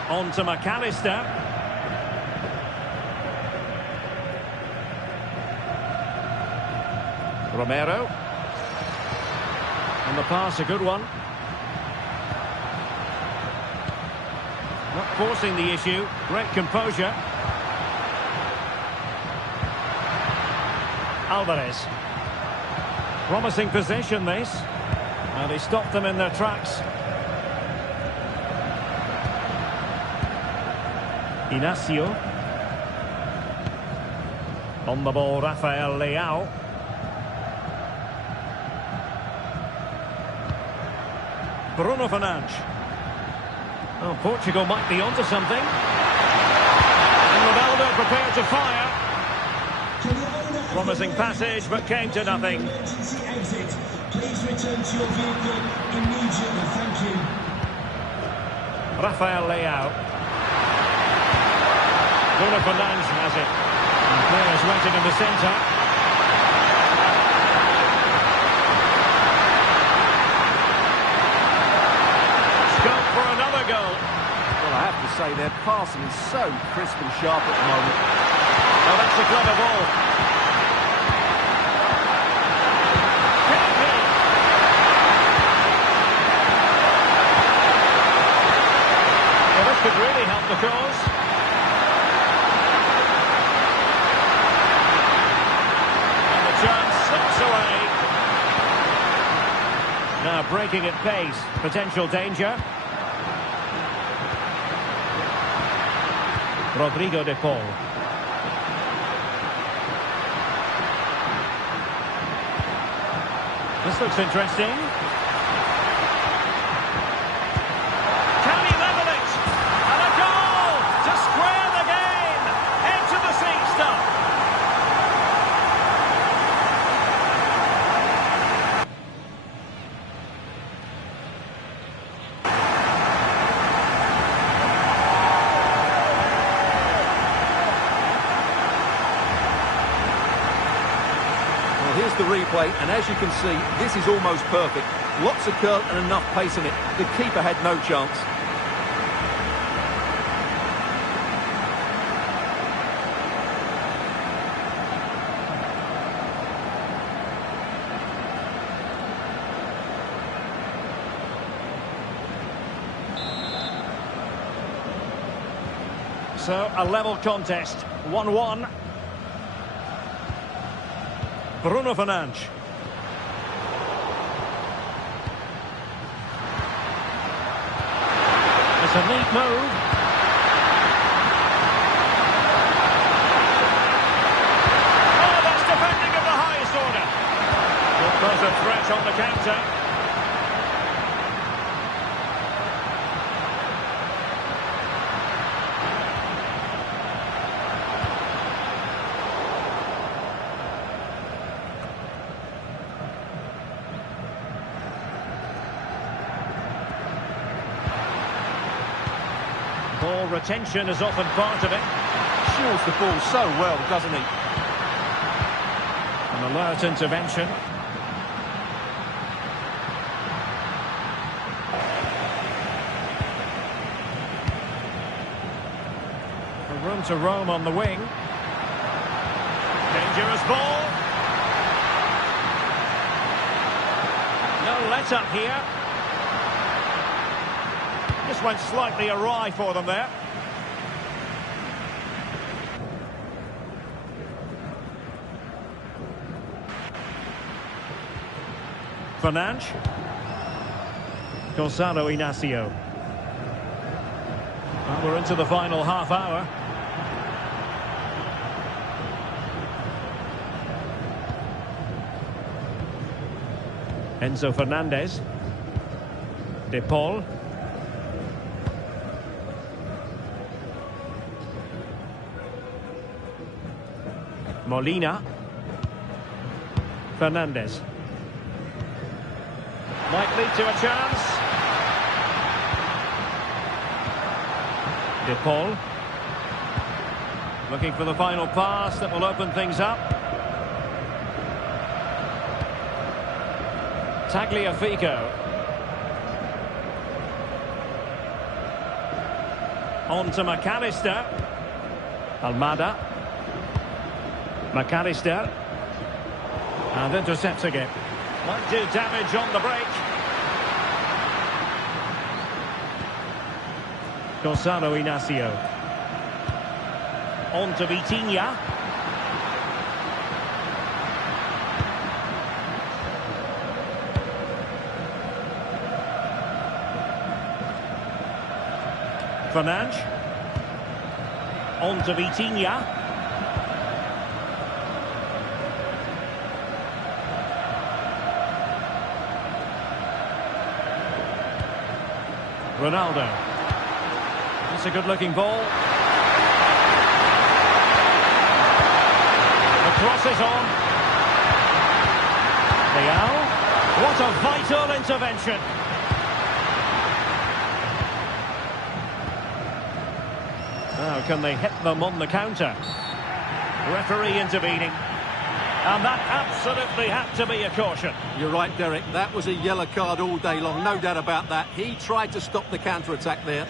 On to McAllister. Romero. And the pass, a good one. Not forcing the issue. Great composure. Alvarez. Promising possession, this. And he stopped them in their tracks. Inacio. On the ball, Rafael Leao. Bruno Fernandes. Oh, Portugal might be onto something. And Ronaldo prepared to fire. Promising passage, but came to nothing. Please return to your vehicle immediately. Thank you. Rafael Leao. Bruno Fernandes has it. And Players waiting in the centre. Scope for another goal. Well, I have to say their passing is so crisp and sharp at the moment. Oh, that's a clever ball. Can it be? Well, this could really help the cause. And the chance slips away. Now breaking at pace. Potential danger. Rodrigo de Paul. This looks interesting. Can he level it? And a goal to square the game. Into the seat stuff. Here's the replay, and as you can see, this is almost perfect. Lots of curl and enough pace in it. The keeper had no chance. So, a level contest. 1-1. Bruno Fernandes. It's a neat move. Oh, that's defending of the highest order. Will pose a threat on the counter. Ball retention is often part of it. Shields the ball so well, doesn't he? An alert intervention. A room to roam on the wing. Dangerous ball. No let up here. Just went slightly awry for them there. Fernandes. Gonzalo Inacio. Well, we're into the final half hour. Enzo Fernandez. De Paul. Molina. Fernandez. Might lead to a chance. De Paul. Looking for the final pass that will open things up. Tagliafico. On to McAllister. Almada. McAllister. And intercepts again. Might do damage on the break. Gonzalo Inacio. On to Vitinha. Fernandes. On to Vitinha. Ronaldo. That's a good-looking ball. The cross is on. Leal. What a vital intervention. Now, can they hit them on the counter? Referee intervening. And that absolutely had to be a caution. You're right, Derek. That was a yellow card all day long, no doubt about that. He tried to stop the counter-attack there.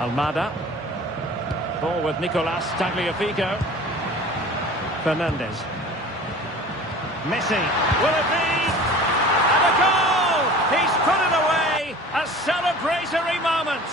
Almada. Ball with Nicolas Tagliafico. Fernandes. Messi. Will it be? And a goal! He's put it away! A celebratory moment!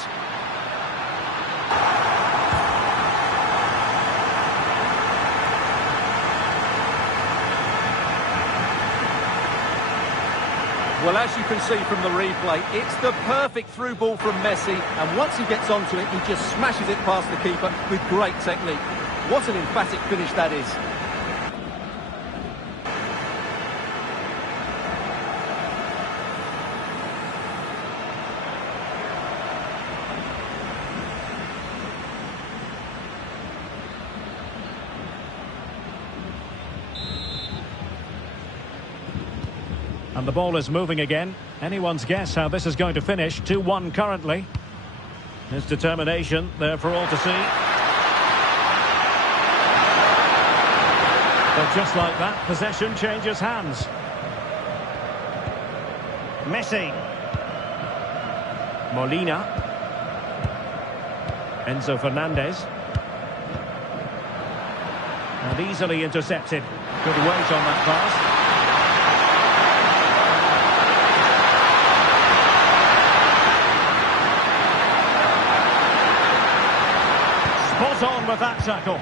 Well, as you can see from the replay, it's the perfect through ball from Messi, and once he gets onto it, he just smashes it past the keeper with great technique. What an emphatic finish that is. And the ball is moving again. Anyone's guess how this is going to finish. 2-1 currently. His determination there for all to see. But just like that, possession changes hands. Messi. Molina. Enzo Fernandez. And easily intercepted. Good weight on that pass. Spot on with that tackle.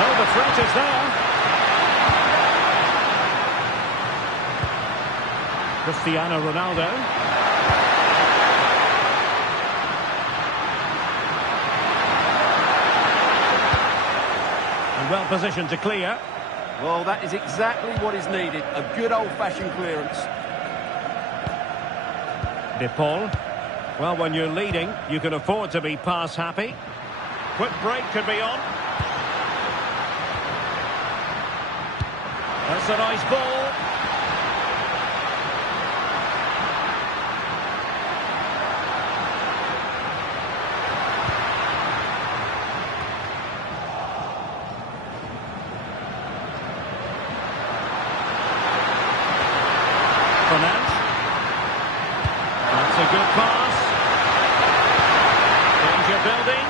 Oh, the threat is there. Cristiano Ronaldo. And well positioned to clear. Well, that is exactly what is needed. A good old-fashioned clearance. De Paul. Well, when you're leading, you can afford to be pass happy. Quick break could be on. That's a nice ball. That's a good pass. Danger building.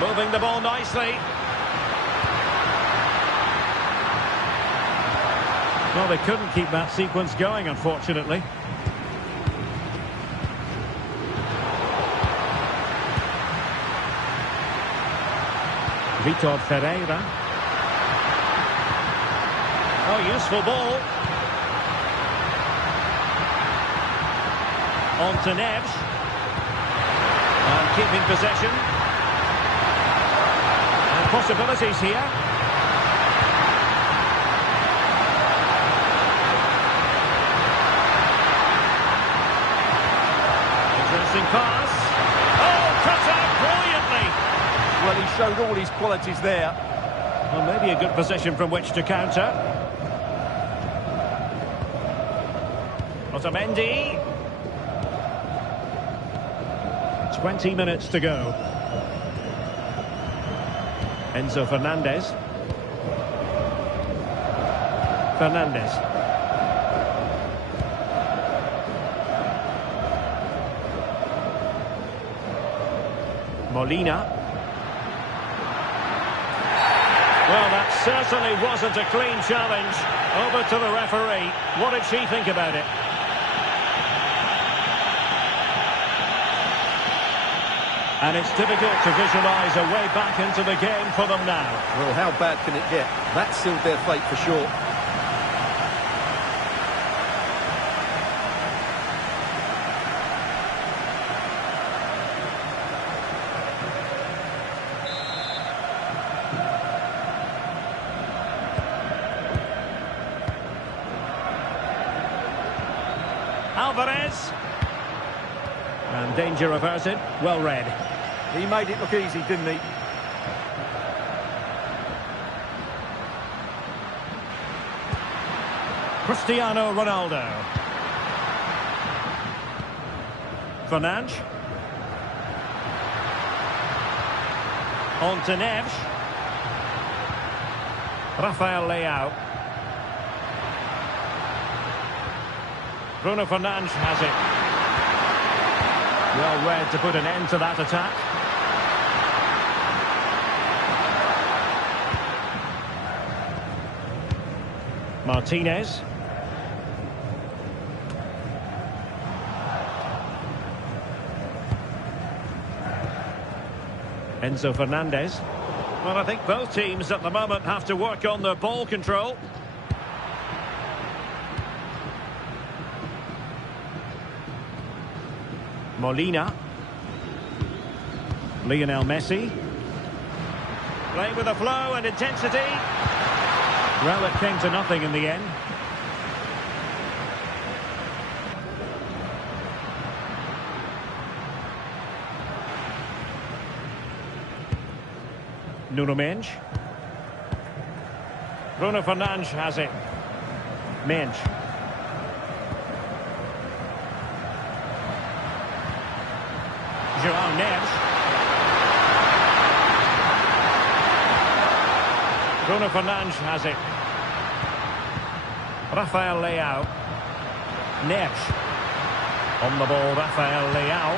Moving the ball nicely. Well, they couldn't keep that sequence going, unfortunately. Vitor Ferreira. Oh, useful ball. On to Neves. And keeping possession. And possibilities here. Interesting pass. Oh, cut out brilliantly. Well, he showed all his qualities there. Well, maybe a good position from which to counter. Otamendi. 20 minutes to go. Enzo Fernandez. Fernandez. Molina. Well, that certainly wasn't a clean challenge. Over to the referee. What did she think about it? And it's difficult to visualise a way back into the game for them now. Well, how bad can it get? That sealed their fate for sure. Alvarez. And danger averted. Well read. He made it look easy, didn't he? Cristiano Ronaldo. Fernandes. On to Neves. Rafael Leao. Bruno Fernandes has it. Well read to put an end to that attack. Martinez. Enzo Fernandez. Well, I think both teams at the moment have to work on their ball control. Molina. Lionel Messi. Playing with a flow and intensity. Well, it came to nothing in the end. Nuno Mendes. Bruno Fernandes has it. Mendes. João Neves. Bruno Fernandes has it. Rafael Leao. Neves. On the ball, Rafael Leao.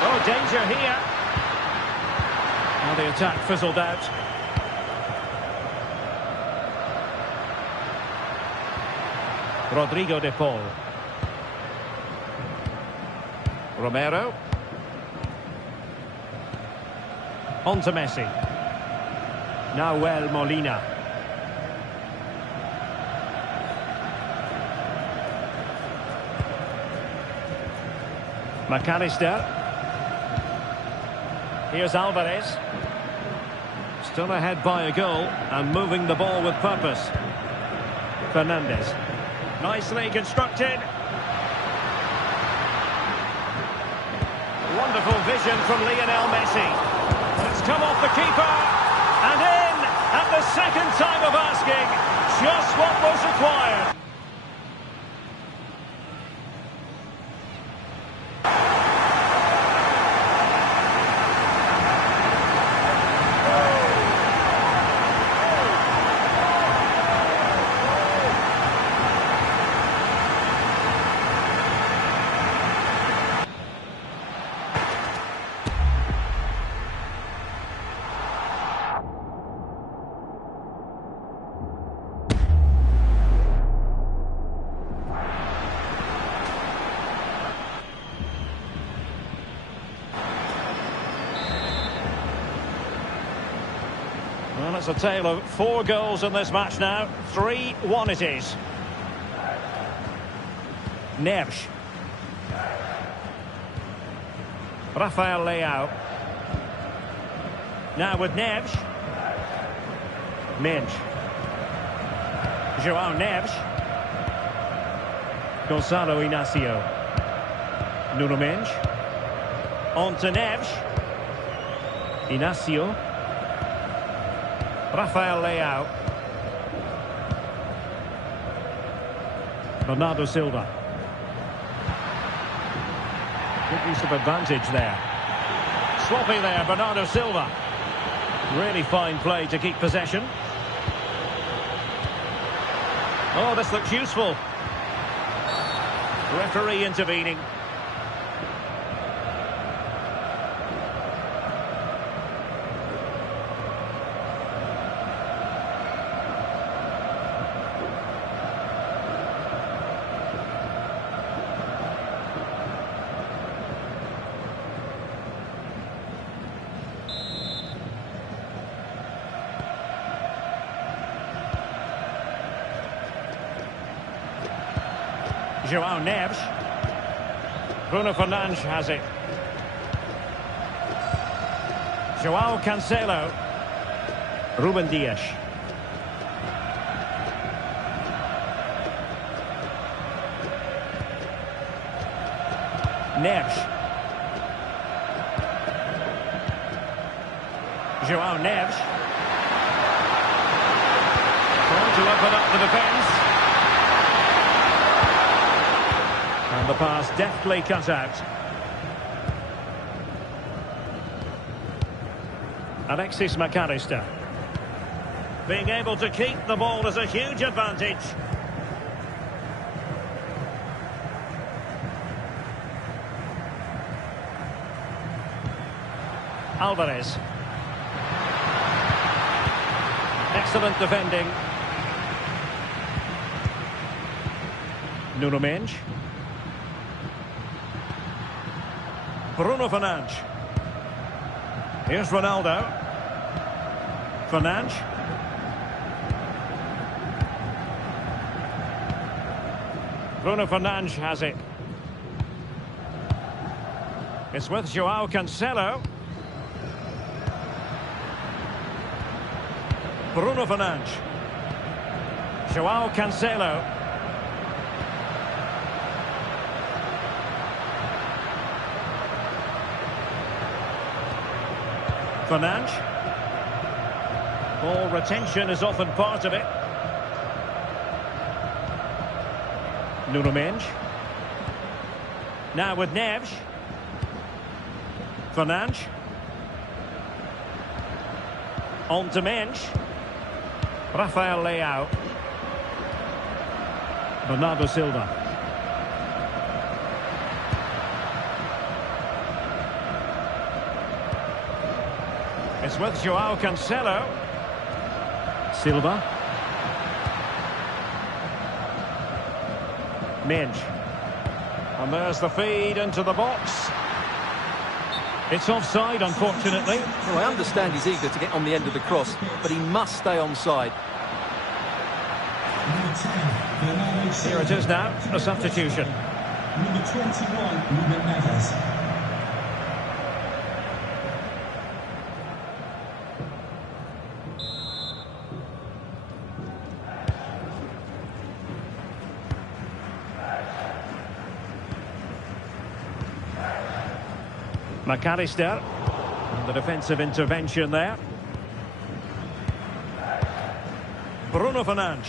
Oh, danger here. Well, the attack fizzled out. Rodrigo de Paul. Romero. On to Messi. Nahuel Molina. McAllister. Here's Alvarez. Still ahead by a goal and moving the ball with purpose. Fernandez. Nicely constructed. Wonderful vision from Lionel Messi. It's come off the keeper. And in at the second time of asking. Just what was required. Well, it's a tale of 4 goals in this match now. 3-1 it is. Neves. Rafael Leao. Now with Neves. Mendes. João Neves. Gonçalo Inácio. Nuno Mendes. On to Neves. Inácio. Rafael Leao. Bernardo Silva. Good use of advantage there. Swapping there, Bernardo Silva. Really fine play to keep possession. Oh, this looks useful. Referee intervening. João Neves. Bruno Fernandes has it. João Cancelo. Ruben Dias. Neves. João Neves. Trying to open up the defence. And the pass deftly cut out. Alexis McAllister. Being able to keep the ball is a huge advantage. Alvarez. Excellent defending. Nuno Mendes. Bruno Fernandes. Here's Ronaldo. Fernandes. Bruno Fernandes has it. It's with João Cancelo. Bruno Fernandes. João Cancelo. Fernandes. Ball retention is often part of it. Nuno Mendes. Now with Neves. Fernandes. On to Mendes. Rafael Leao. Bernardo Silva. It's with João Cancelo. Silva. Mendes. And there's the feed into the box. It's offside, unfortunately. Well, I understand he's eager to get on the end of the cross, but he must stay onside. Here it is now, a substitution. Number 21, Ruben Neves. McAllister. The defensive intervention there. Bruno Fernandes.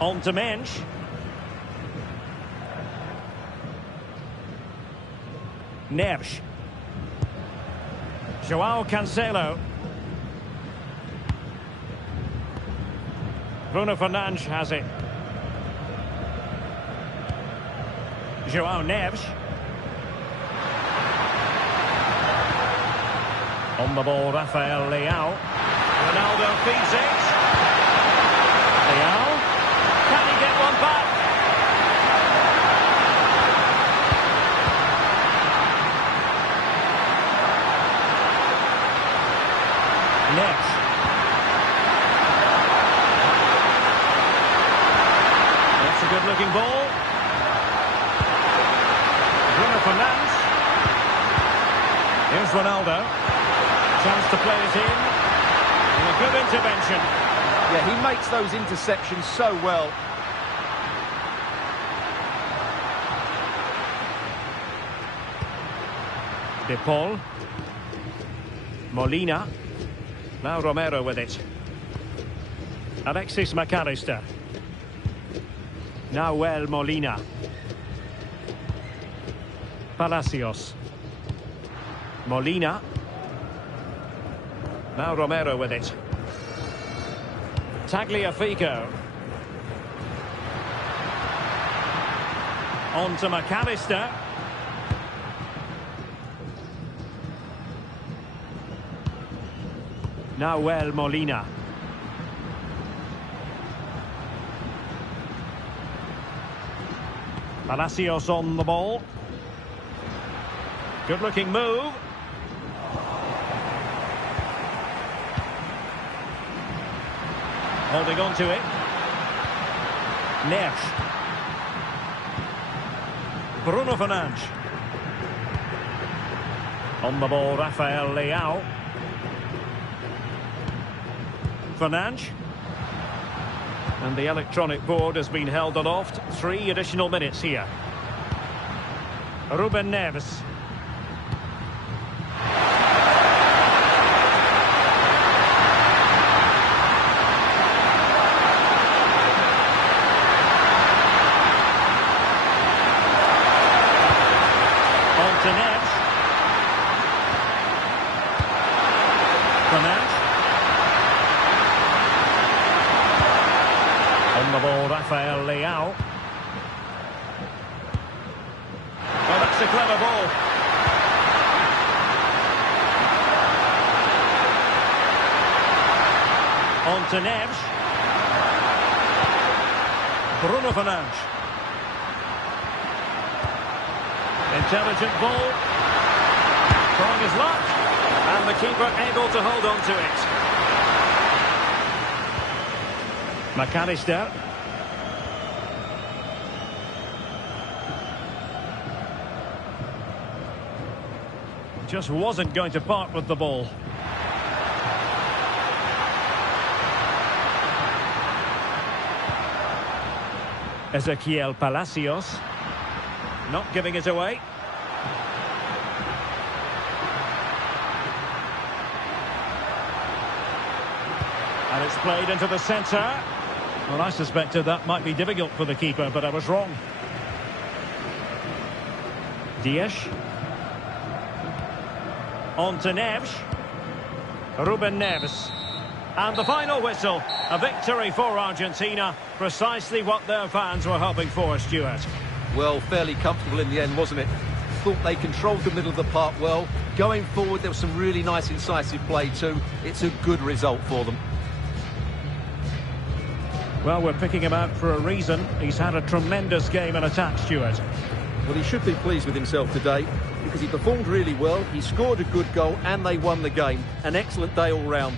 On to Mendes. Neves. João Cancelo. Bruno Fernandes has it. João Neves. On the ball, Rafael Leao. Ronaldo feeds it. Leao. Can he get one back? Next. That's a good-looking ball. Bruno Fernandes. Here's Ronaldo. Chance to play it in. And a good intervention. Yeah, he makes those interceptions so well. De Paul. Molina. Now Romero with it. Alexis McAllister. Now Molina. Palacios. Molina. Now Romero with it. Tagliafico. On to McAllister. Now Molina. Palacios on the ball. Good looking move. Holding on to it. Neves. Bruno Fernandes. On the ball, Rafael Leao. Fernandes. And the electronic board has been held aloft. 3 additional minutes here. Ruben Neves. On to Neves. Fernandes. On the ball, Rafael Leao. Oh, that's a clever ball. On to Neves. Bruno Fernandes. Intelligent ball. Trying his luck. And the keeper able to hold on to it. McAllister. Just wasn't going to part with the ball. Ezequiel Palacios. Not giving it away. And it's played into the centre. Well, I suspected that might be difficult for the keeper, but I was wrong. Dias. On to Neves. Ruben Neves. And the final whistle. A victory for Argentina. Precisely what their fans were hoping for, Stuart. Well, fairly comfortable in the end, wasn't it? Thought they controlled the middle of the park well. Going forward, there was some really nice incisive play too. It's a good result for them. Well, we're picking him out for a reason. He's had a tremendous game in attack, Stuart. Well, he should be pleased with himself today because he performed really well. He scored a good goal and they won the game. An excellent day all round.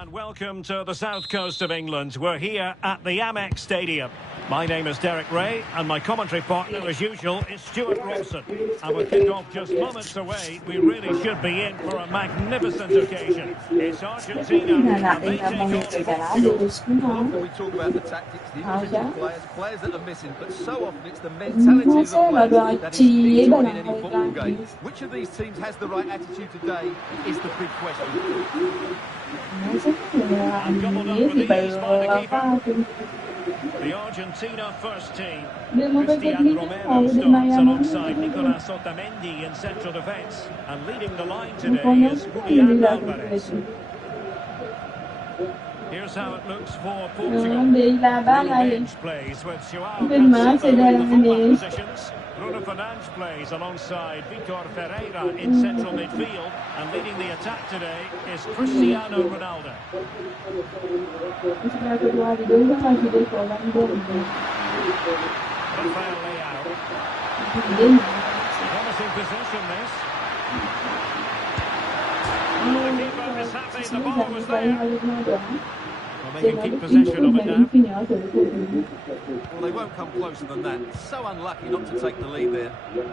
And welcome to the south coast of England. We're here at the Amex Stadium. My name is Derek Ray, and my commentary partner, as usual, is Stuart Robson. And with kick-off just moments away, we really should be in for a magnificent occasion. It's Argentina, and they take on Portugal. Often we talk about the tactics, the individual players that are missing, but so often it's the mentality of the players that is key to winning any football game. Which of these teams has the right attitude today is the big question. And gobbled up with ease by the keeper. The Argentina first team. Cristian Romero starts alongside Nicolas Otamendi in central defence. And leading the line today is Julian Alvarez. Here's how it looks for Portugal. Bench plays with Joao Cancelo in the full-back positions. Bruno Fernandes plays alongside Vitor Ferreira in central midfield. And leading the attack today is Cristiano Ronaldo. Rafael Leao. Promising possession, this. The keeper is happy the ball was there. Well, they can keep possession of it now. Well, they won't come closer than that. So unlucky not to take the lead there.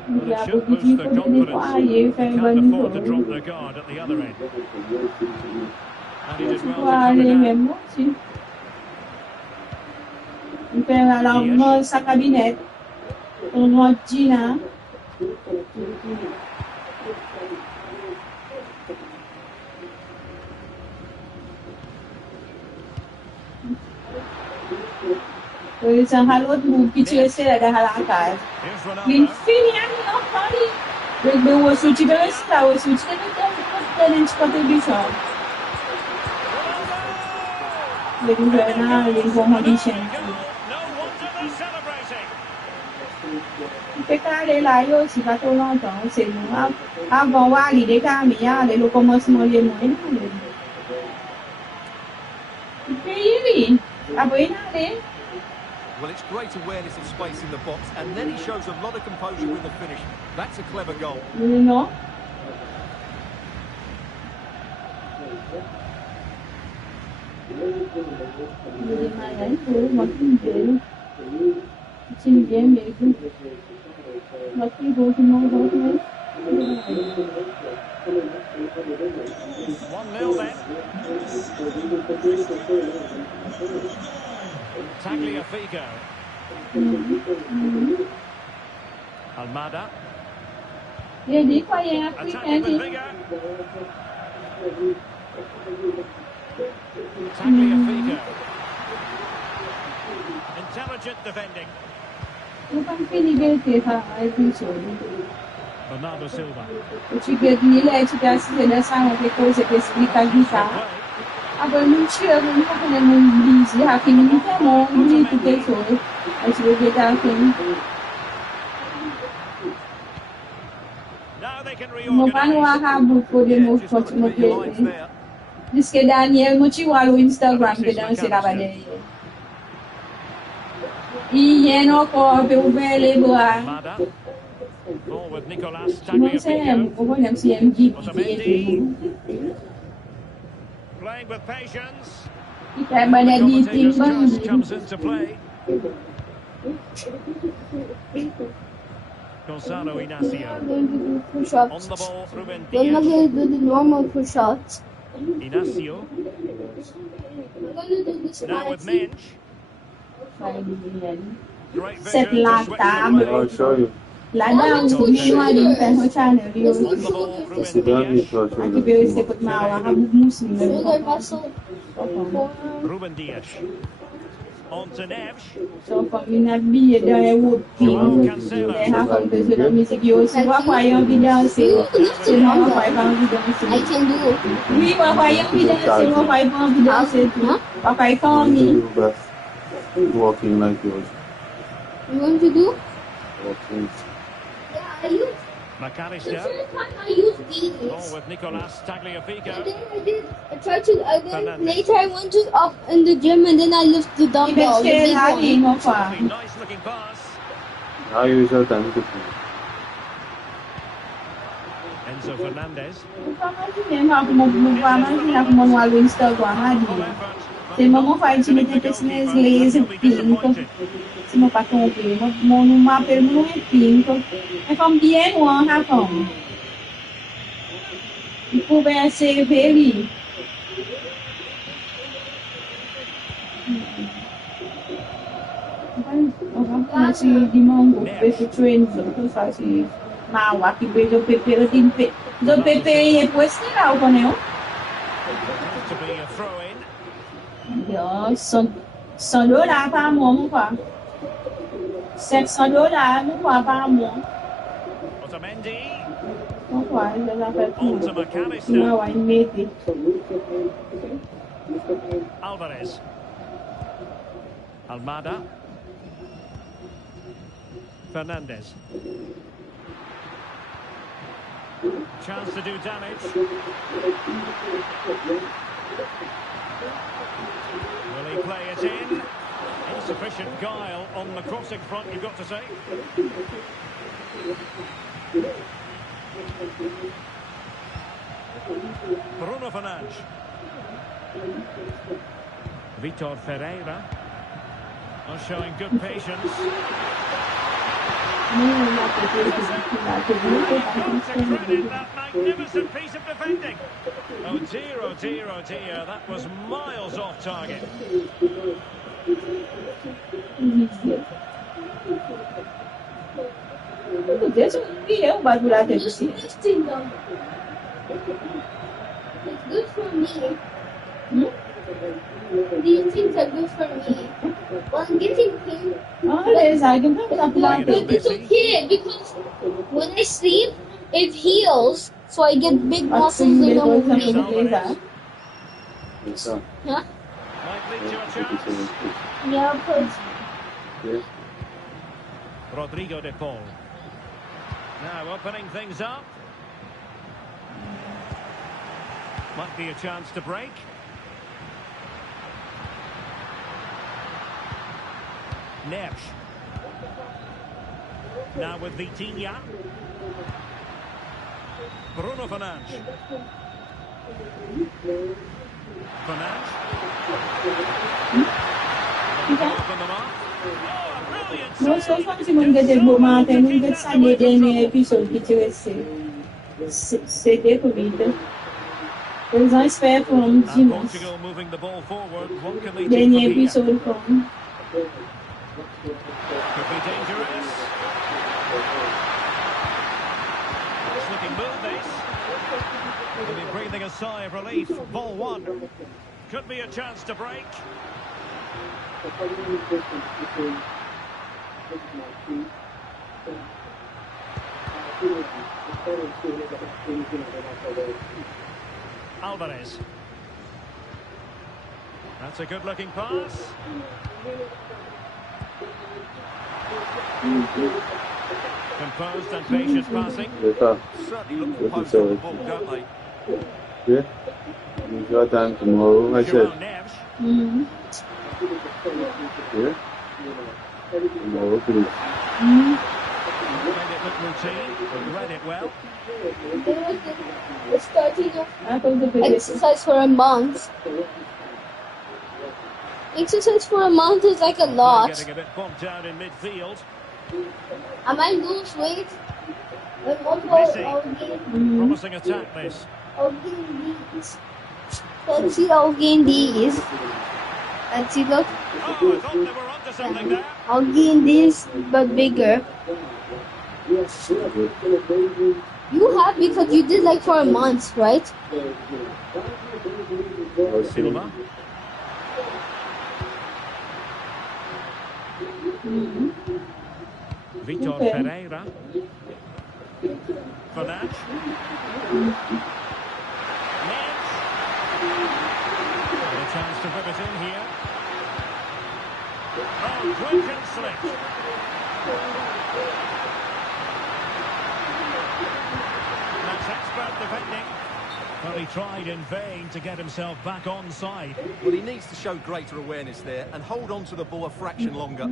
Well, it should boost their confidence. They can't afford to drop their guard at the other end. And he did well to cover down. Sa cabinet. Gina. Isang halot mo, kichuya sila dahil akad. Linfinian no honey. Nagbawa suci ba sila? Suci na ito ang talent contribution. Lingkong audition. Pecare layo si patulong to si mga abawali de kami ya de lo como se mo le mo ina le. Really? Aboy na le. Well, it's great awareness of space in the box, and then he shows a lot of composure with the finish. That's a clever goal. You know? Tagliafico. Almada. Attacking with vigour. Tagliafico. Intelligent defending. Bernardo Silva. Agora não tira, não tá fazendo um busy, aqui não tá bom, bonito que foi. A gente vai ver aqui. Não vai no arrabo poder no próximo play. Diz que Daniel não tinha o Instagram que não se dava daí. E é no corpo o belo boa. Não sei, eu vou olhar se é MGP. Playing with patience. Comes into play. Gonzalo Inacio. On the ball, Ruben We're not going to do the normal push-ups. Inacio. We're going to do this Now with Minch. Great Set vision to switch the play. I'll show you. Lá não, continua ali em pé no channel, viu? On the ball, Ruben Sit down, Dias. I'll show Aqui you. veio esse put mala, rabo muslim. Shoulder muscle. Ruben Dias. On to Neves. So for me na biye da e wo pin. E ha ko be so na mi se ki o si wa kwa yon video se. Se no wa kwa yon video se. I can do it. Oui, wa kwa yon video se, wa kwa yon video se. Wa kwa yon mi. Do best. Walking like yours. You want to do? Walking. Yeah, I use. The McAllister. first time I used these. Ball with Nicolas And Tagliafico. then I did. I tried to. Fernandez. Later I went to up in the gym and then I lift the dumbbell. The big one. Mo kwa. Nice looking pass. Now use your time to play. Enzo Fernandez. Instagram ali. Se mo faz time de business lazy pinto. Se mo pa tombe, mo no mapa não é pinto. É como bien one ha como. E conversa ele. Nasi di monggo pepe train tu sasi mau aqui vejo pepe o timpe do pepe e pues será o coneo To be a throw in. yo son $100 par mois mon quoi $700 mon quoi par mois Otamendi. mon quoi je la fais On to pour McAllister. não vai meter Alvarez. Almada. Fernandez. Chance to do damage. Will he play it in? Insufficient guile on the crossing front, you've got to say. Bruno Fernandes. Vitor Ferreira. Are showing good patience. To credit that magnificent piece of defending. Oh dear, oh dear, oh dear. That was miles off target. It's good for me. These things are good for me. Well, I'm getting pain. But it's okay because when I sleep, it heals. So I get big muscles in the movement. Huh? Might lead to a chance. Yeah, but... Yeah. Rodrigo de Paul. Now opening things up. Might be a chance to break. Neves. Now with Vitinha. Bruno Fernandes. Fernandes. Open them up. Oh, a brilliant No, so save. far, si mong gade bumate, nung gade sa dede episode que tive CD comida. Eles não esperam And demais. Portugal moving the ball forward. What can they do Dene from here? episode com. Could be dangerous. It's looking good, this. Will be breathing a sigh of relief. Ball one. Could be a chance to break. Alvarez. That's a good-looking pass. Composed and patient passing. Certainly look composed on the ball, don't they? Yeah. You got time tomorrow, I said. João Neves. Yeah. Tomorrow, please. Made it look routine. Read it well. They're starting exercise for a month. Exercise for a month is like a lot. Getting a bit bumped down in midfield. I might lose weight. But Promising attack, this. I'll gain these. Let's see, I'll gain these. Let's see, look. Oh, I thought they were onto something there. I'll gain these, but bigger. You have because you did like for a month, right? Silva. Vitor Ferreira. Fernandes. Neves. A chance to whip it in here. Oh, quick and slick. That's expert defending. Well, he tried in vain to get himself back on side. Well, he needs to show greater awareness there and hold on to the ball a fraction longer.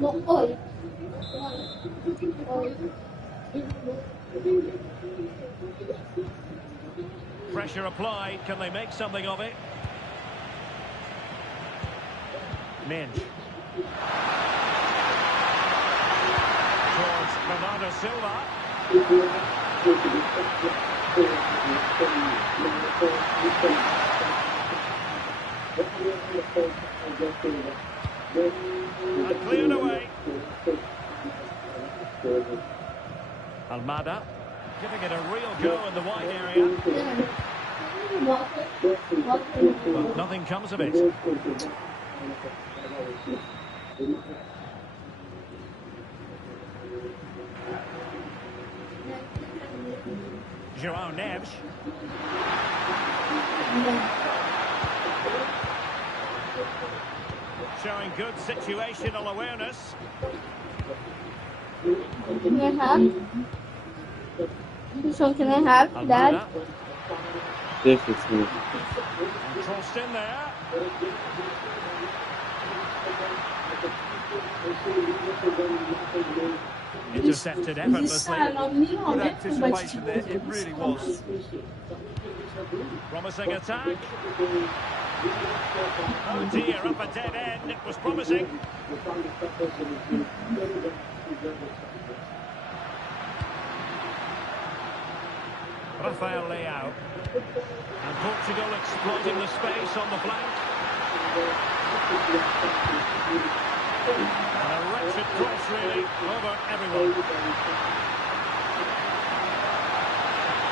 No, oh. Pressure applied. Can they make something of it? Minge. Towards Bernardo Silva. And cleared away. Almada giving it a real go in the wide area. But nothing comes of it. João Neves. Showing good situational awareness. Which one can I have, Dad? Almada. This is me. Crossed in there. Intercepted effortlessly. Good anticipation there, it really was. Promising attack. Oh dear, up a dead end. It was promising. Rafael Leao. And Portugal exploiting the space on the flank. And a wretched cross, really, over everyone.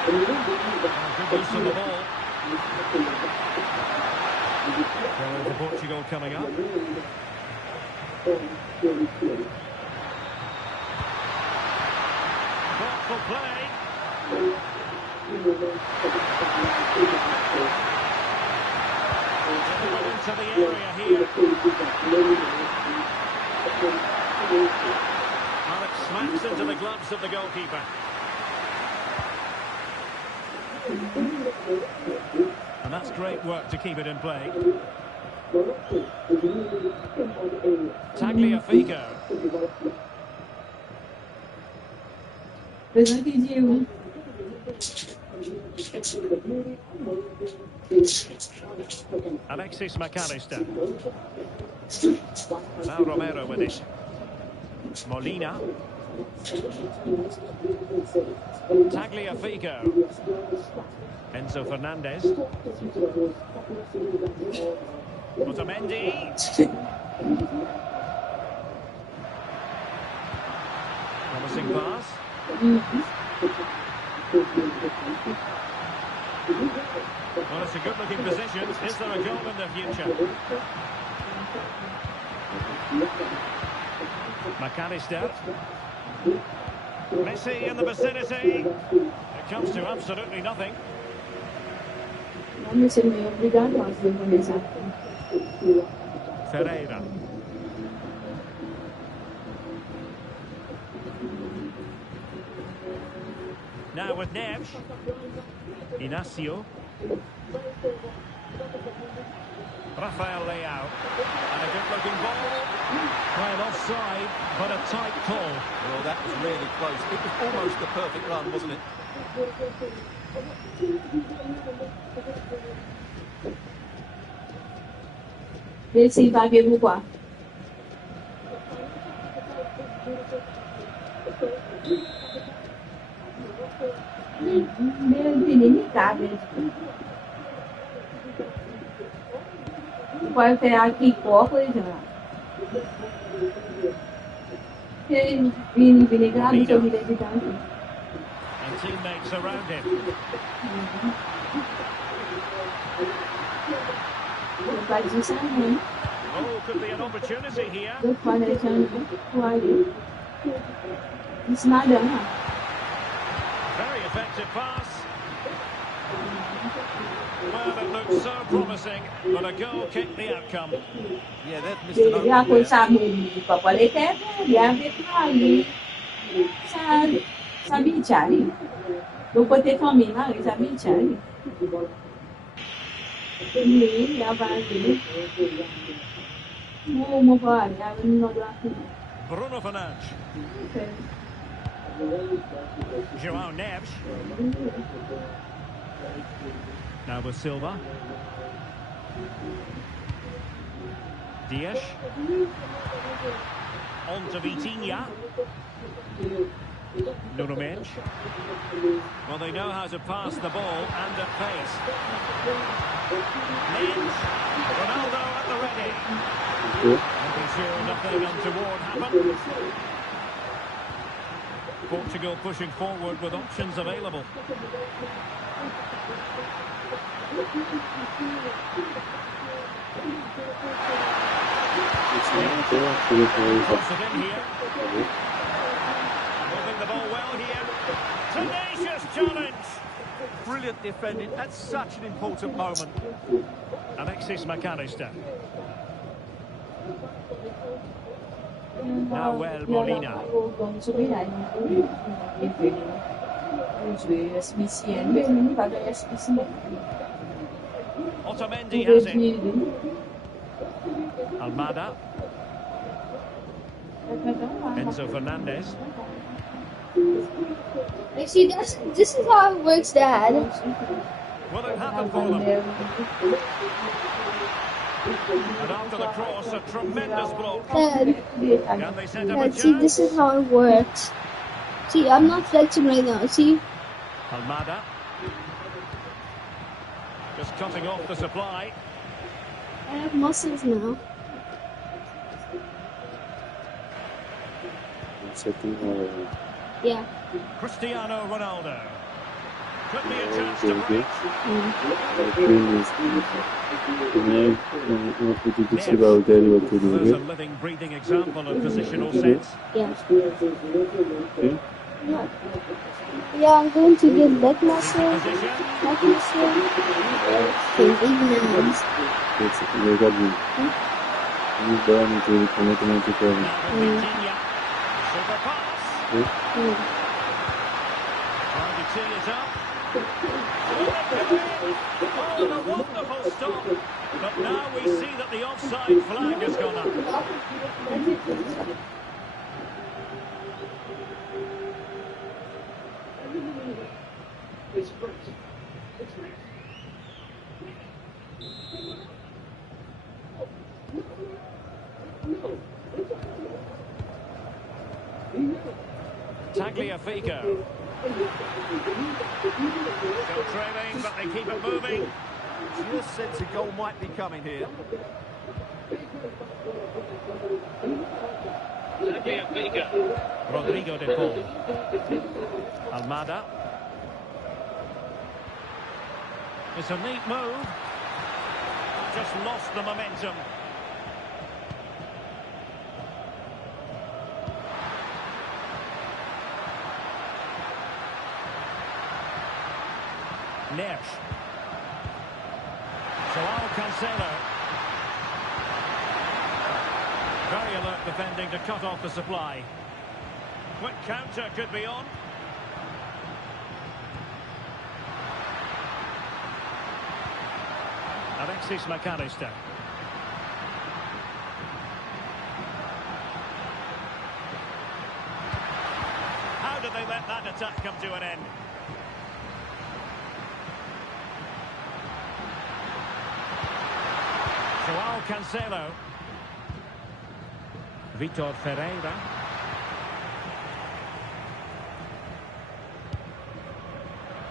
Good use of the ball. Throw for Portugal coming up. Thoughtful play. Well into the area here. And it smacks into the gloves of the goalkeeper. And that's great work to keep it in play. Tagliafico. Alexis McAllister. Now Romero with it. Molina. Tagliafico. Enzo Fernandez. Otamendi. Promising pass. Well, it's a good-looking position. Is there a goal in the future? McAllister. Messi in the vicinity. It comes to absolutely nothing. Ferreira. Now with Neves. Inacio. Rafael Leao. And a good-looking ball. Well, offside, but a tight call. Well, that was really close. It was almost the perfect run, wasn't it? Esse vai ver o quarto. Vai pegar aqui copo e já. Vini grave, so he And teammates around him. Oh, could be an opportunity here. It's not done, huh? Very effective pass. Well, it looks so promising, but a goal kicked the outcome. Yeah, they've missed an opening Dia there. sabi cari. Dopo te famiglia, sabi cari. Lì, avanti. Mo fare, non lo Bruno Fernandes. João Neves. Now with Silva. Dias. On to Vitinha. Nuno Mendes. Well, they know how to pass the ball and at pace. Mendes. Ronaldo at the ready. Making sure nothing untoward happened. Portugal pushing forward with options available. Cross it in here. Moving the ball well here. Tenacious challenge. Brilliant defending. That's such an important moment. Alexis McAllister. Now well Molina. Otamendi has it. Almada. Enzo Fernandez. I see, this is how it works, Dad. Will it happen for them? And after the cross, a tremendous block. Dad, Can they set up a Dad, see, this chance? is how it works. See, I'm not flexing right now, see? Almada. Just cutting off the supply. I have muscles now. Yeah. Cristiano Ronaldo. Could be a chance to reach. There's a living, breathing example of positional sense. Yeah. Yeah, I'm going to get leg muscle. Position. Leg muscle. And even arms. Super pass. Trying to tee it up. Oh, a wonderful stop. But now we see that the offside flag has gone up. Tagliafico. Still trailing, but they keep it moving. Just sense a goal might be coming here. Rodrigo de Paul. Almada. It's a neat move. Just lost the momentum. Neves. Joao Cancelo. Very alert defending to cut off the supply. Quick counter could be on. Alexis McAllister. How did they let that attack come to an end? Joao Cancelo. Vitor Ferreira.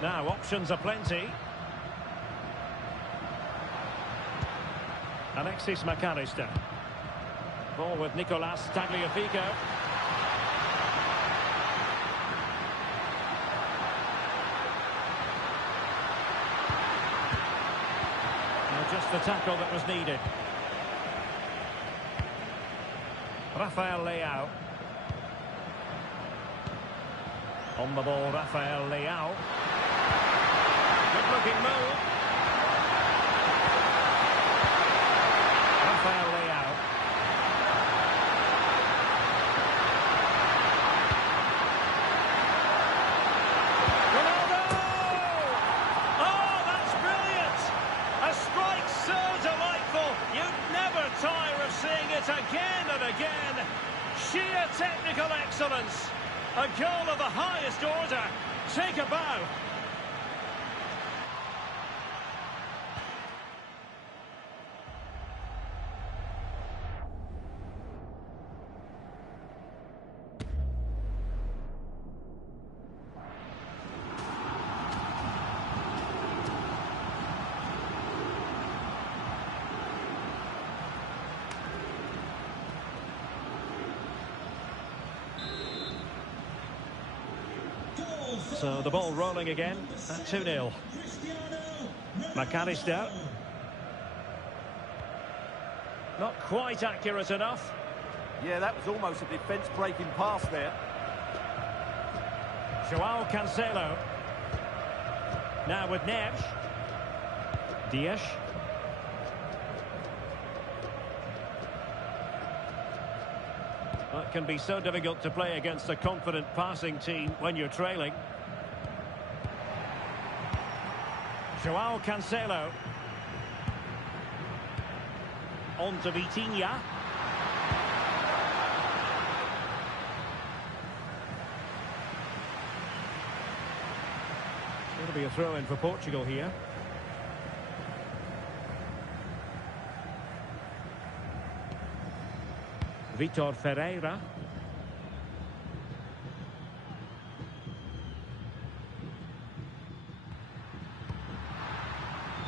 Now options are plenty. Alexis McAllister. Ball with Nicolas Tagliafico. Just the tackle that was needed. Rafael Leao. On the ball, Rafael Leao. Good looking move. Rafael Leao. Ronaldo! Oh, that's brilliant! A strike so delightful, you'd never tire of seeing it again and again. Sheer technical excellence. A goal of the highest order. Take a bow. So the ball rolling again at 2-0. McAllister. Not quite accurate enough. Yeah, that was almost a defence-breaking pass there. Joao Cancelo. Now with Neves. Dias. That can be so difficult to play against a confident passing team when you're trailing. Joao Cancelo. On to Vitinha. It's going to be a throw-in for Portugal here. Vitor Ferreira.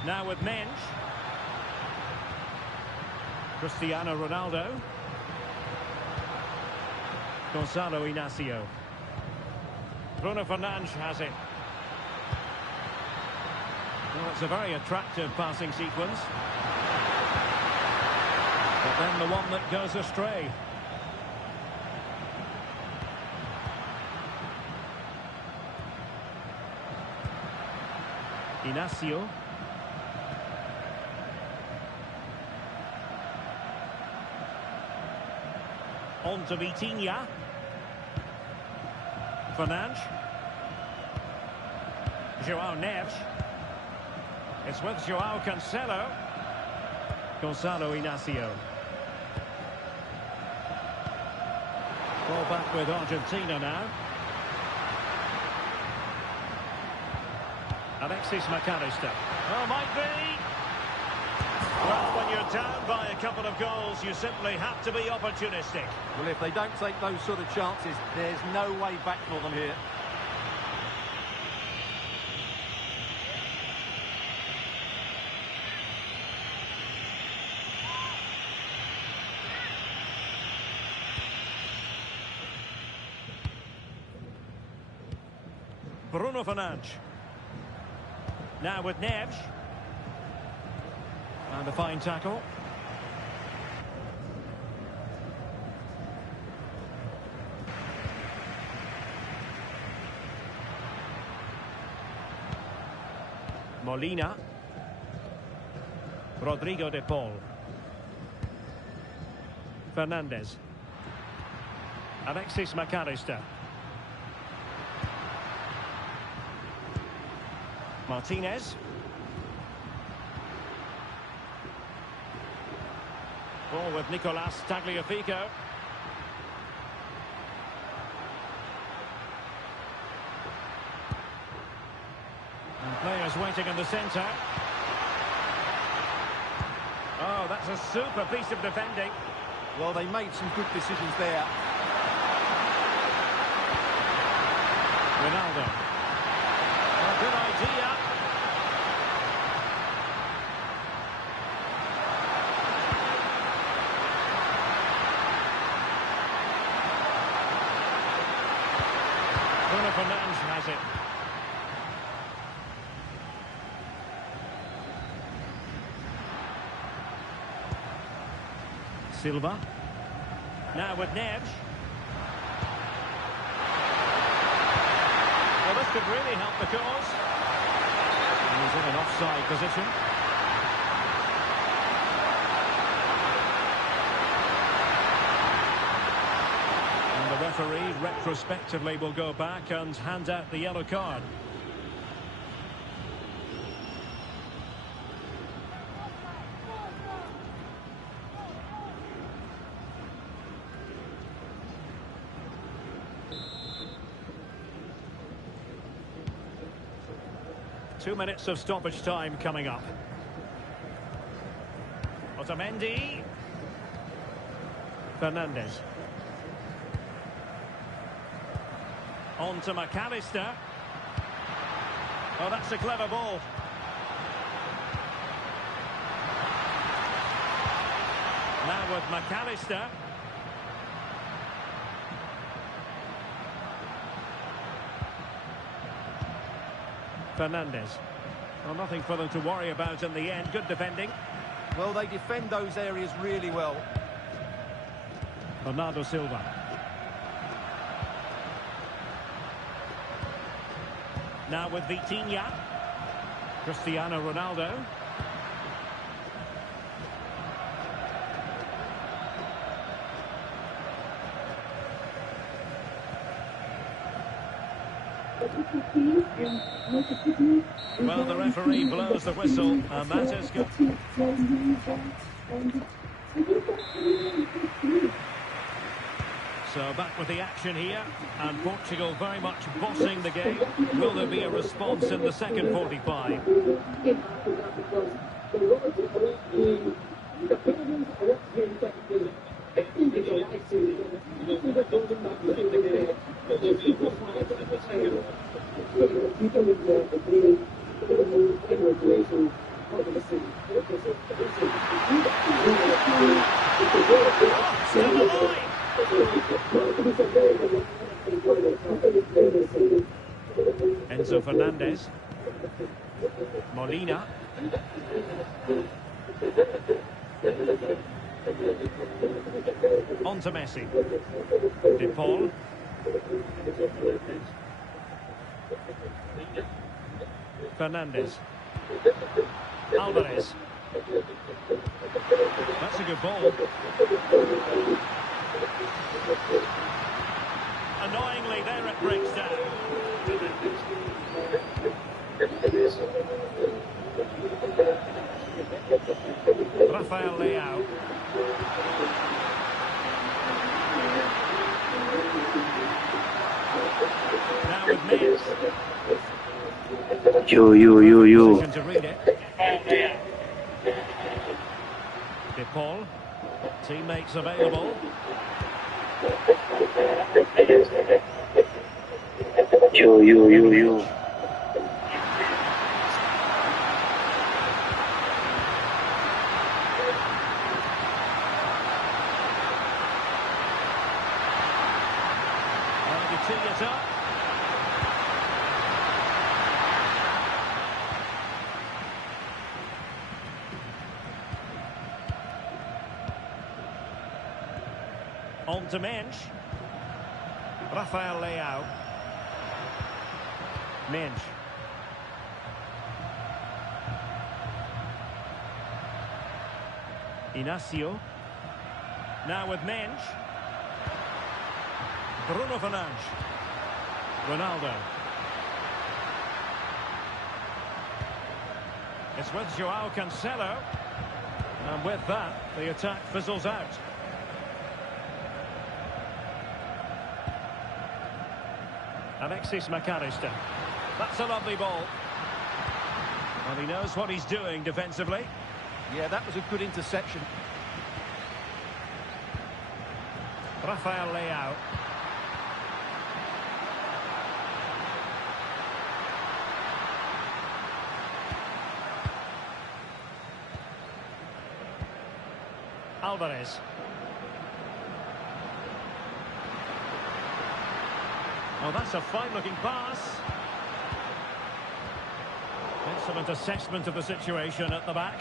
Now with Mensch. Cristiano Ronaldo. Gonzalo Inacio. Bruno Fernandes has it. Well, it's a very attractive passing sequence. But then the one that goes astray. Inacio. On to Vitinha. Fernandes. Joao Neves. It's with Joao Cancelo. Gonzalo Inacio. Ball back with Argentina now. Alexis McAllister. Oh, might be. Well, when you're down by a couple of goals, you simply have to be opportunistic. Well, if they don't take those sort of chances, there's no way back for them here. Bruno Fernandes. Now with Neves. And a fine tackle. Molina. Rodrigo de Paul. Fernandes. Alexis McAllister. Martinez. Ball with Nicolas Tagliafico. And players waiting in the centre. Oh, that's a super piece of defending. Well, they made some good decisions there. Ronaldo. A good idea. Bruno Fernandes has it. Silva. Now with Neves. Well, this could really help the cause. And he's in an offside position. And the referee retrospectively will go back and hand out the yellow card. Two minutes of stoppage time coming up. Otamendi. Fernandes. On to McAllister. Oh, that's a clever ball. Now with McAllister. Fernandes. Well, nothing for them to worry about in the end. Good defending. Well, they defend those areas really well. Bernardo Silva. Now with Vitinha. Cristiano Ronaldo. Well, the referee blows the whistle, and that is good. So back with the action here, and Portugal very much bossing the game. Will there be a response in the second 45? Still alive! Enzo Fernandez. Molina. On to Messi. De Paul. Fernandez. Alvarez. That's a good ball. Annoyingly, there it breaks down. Rafael Leao. Now with Mez. You. Position to read it. De Paul. Teammates available. You. And to tee it up. On to Mensch. Rafael Leao. Mensch. Inacio. Now with Mensch. Bruno Fernandes. Ronaldo. It's with Joao Cancelo. And with that, the attack fizzles out. Alexis McAllister. That's a lovely ball. Well, he knows what he's doing defensively. Yeah, that was a good interception. Rafael Leao. Alvarez. Oh, that's a fine-looking pass. Excellent assessment of the situation at the back.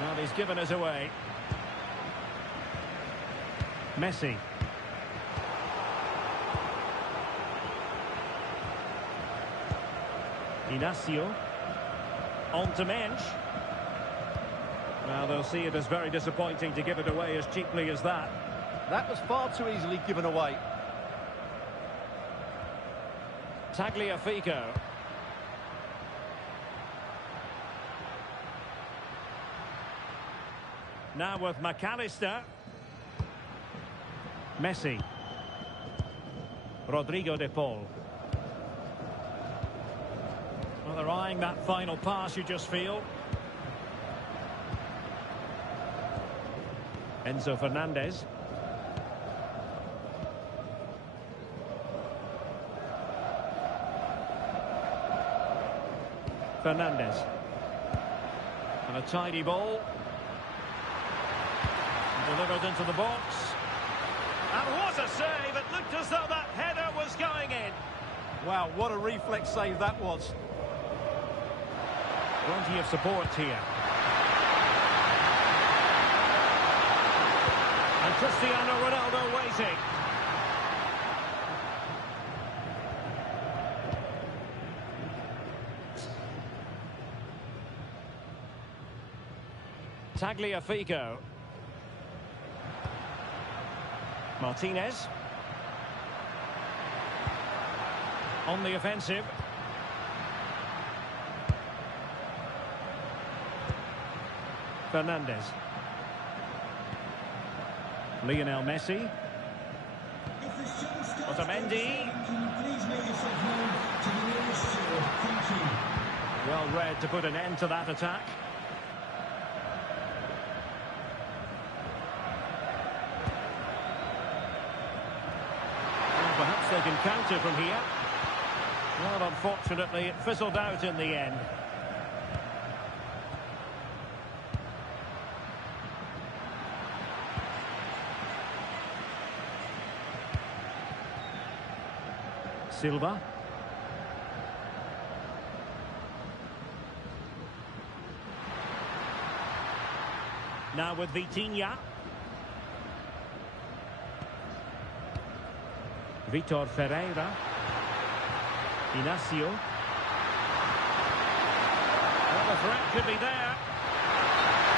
Well, he's given us away. Messi. Inacio. On to Mensch. Well, they'll see it as very disappointing to give it away as cheaply as that. That was far too easily given away. Tagliafico. Now with McAllister. Messi. Rodrigo de Paul. Well, they're eyeing that final pass, you just feel. Enzo Fernandez. Fernandez. And a tidy ball. Delivered into the box. And what a save! It looked as though that header was going in. Wow, what a reflex save that was. Plenty of support here. And Cristiano Ronaldo waiting. Tagliafico. Martinez. On the offensive. Fernandez. Lionel Messi. Otamendi. Well read to put an end to that attack. Well, perhaps they can counter from here. Well, unfortunately, it fizzled out in the end. Silva. Now with Vitinha. Vitor Ferreira. Inacio. Well, the threat could be there.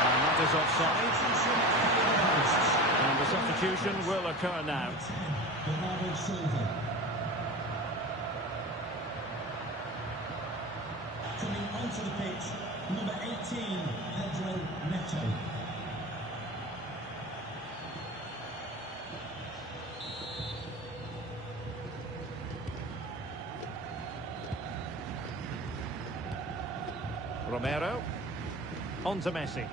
And that is offside. And the substitution will occur now. Coming onto the pitch, number 18, Pedro Neto. Romero. On to Messi.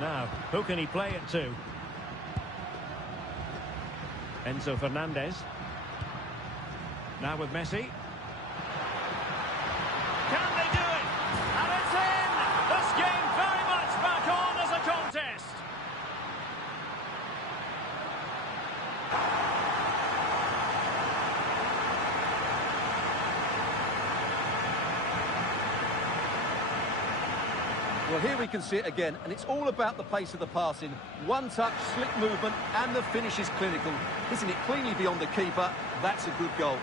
Now, who can he play it to? Enzo Fernandez. Now with Messi. Can they do it? And it's in! This game very much back on as a contest. Well, here we can see it again, and it's all about the pace of the passing. One touch, slick movement, and the finish is clinical. Hitting it cleanly beyond the keeper, that's a good goal.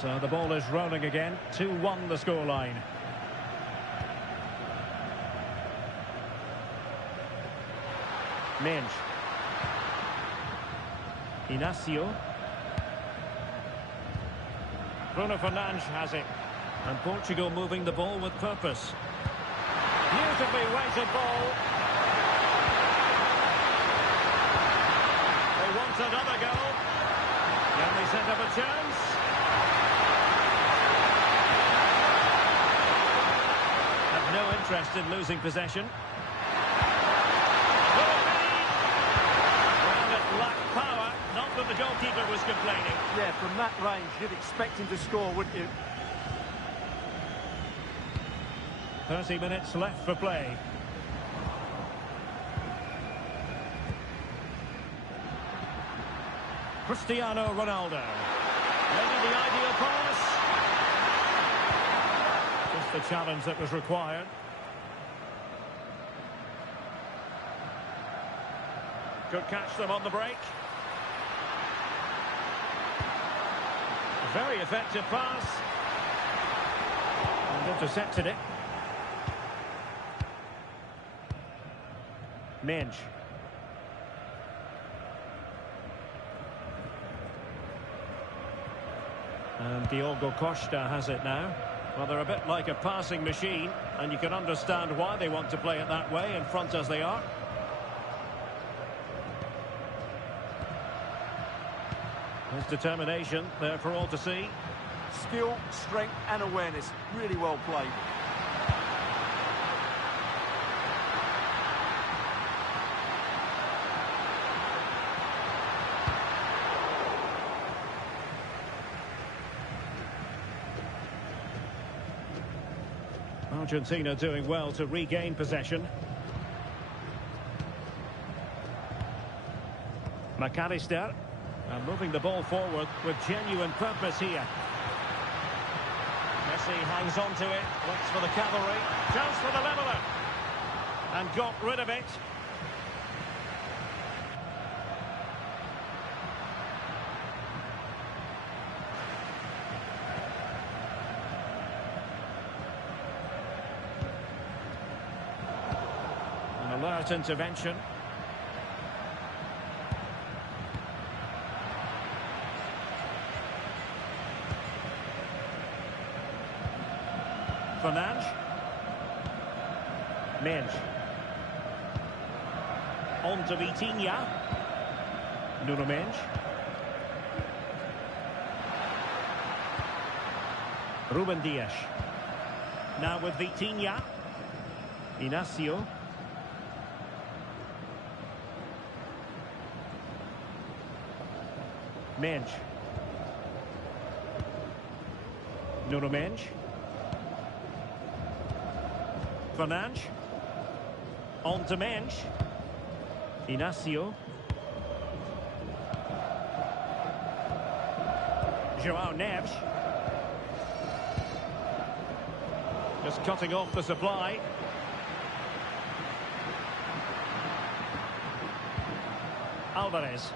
So the ball is rolling again. 2-1 the scoreline. Minge. Inacio. Bruno Fernandes has it. And Portugal moving the ball with purpose. Beautifully weighted ball. They want another goal. Can they set up a chance? No interest in losing possession. Will it be? Well, it lacked power. Not that the goalkeeper was complaining. Yeah, from that range, you'd expect him to score, wouldn't you? 30 minutes left for play. Cristiano Ronaldo. Maybe the ideal pass. Just the challenge that was required. Could catch them on the break. Very effective pass. And intercepted it. Minge. And Diogo Costa has it now. Well, they're a bit like a passing machine, and you can understand why they want to play it that way, in front as they are. There's determination there for all to see. Skill, strength and awareness. Really well played. Argentina doing well to regain possession. McAllister. And moving the ball forward with genuine purpose here. Messi hangs on to it, looks for the cavalry, chance for the leveller, and got rid of it. An alert intervention. Fernandes. Menj. On to Vitinha. Nuno Menj. Ruben Dias. Now with Vitinha. Inacio. Menj. Nuno Menj. Fernandes. On to Menj. Inacio. João Neves. Just cutting off the supply. Alvarez.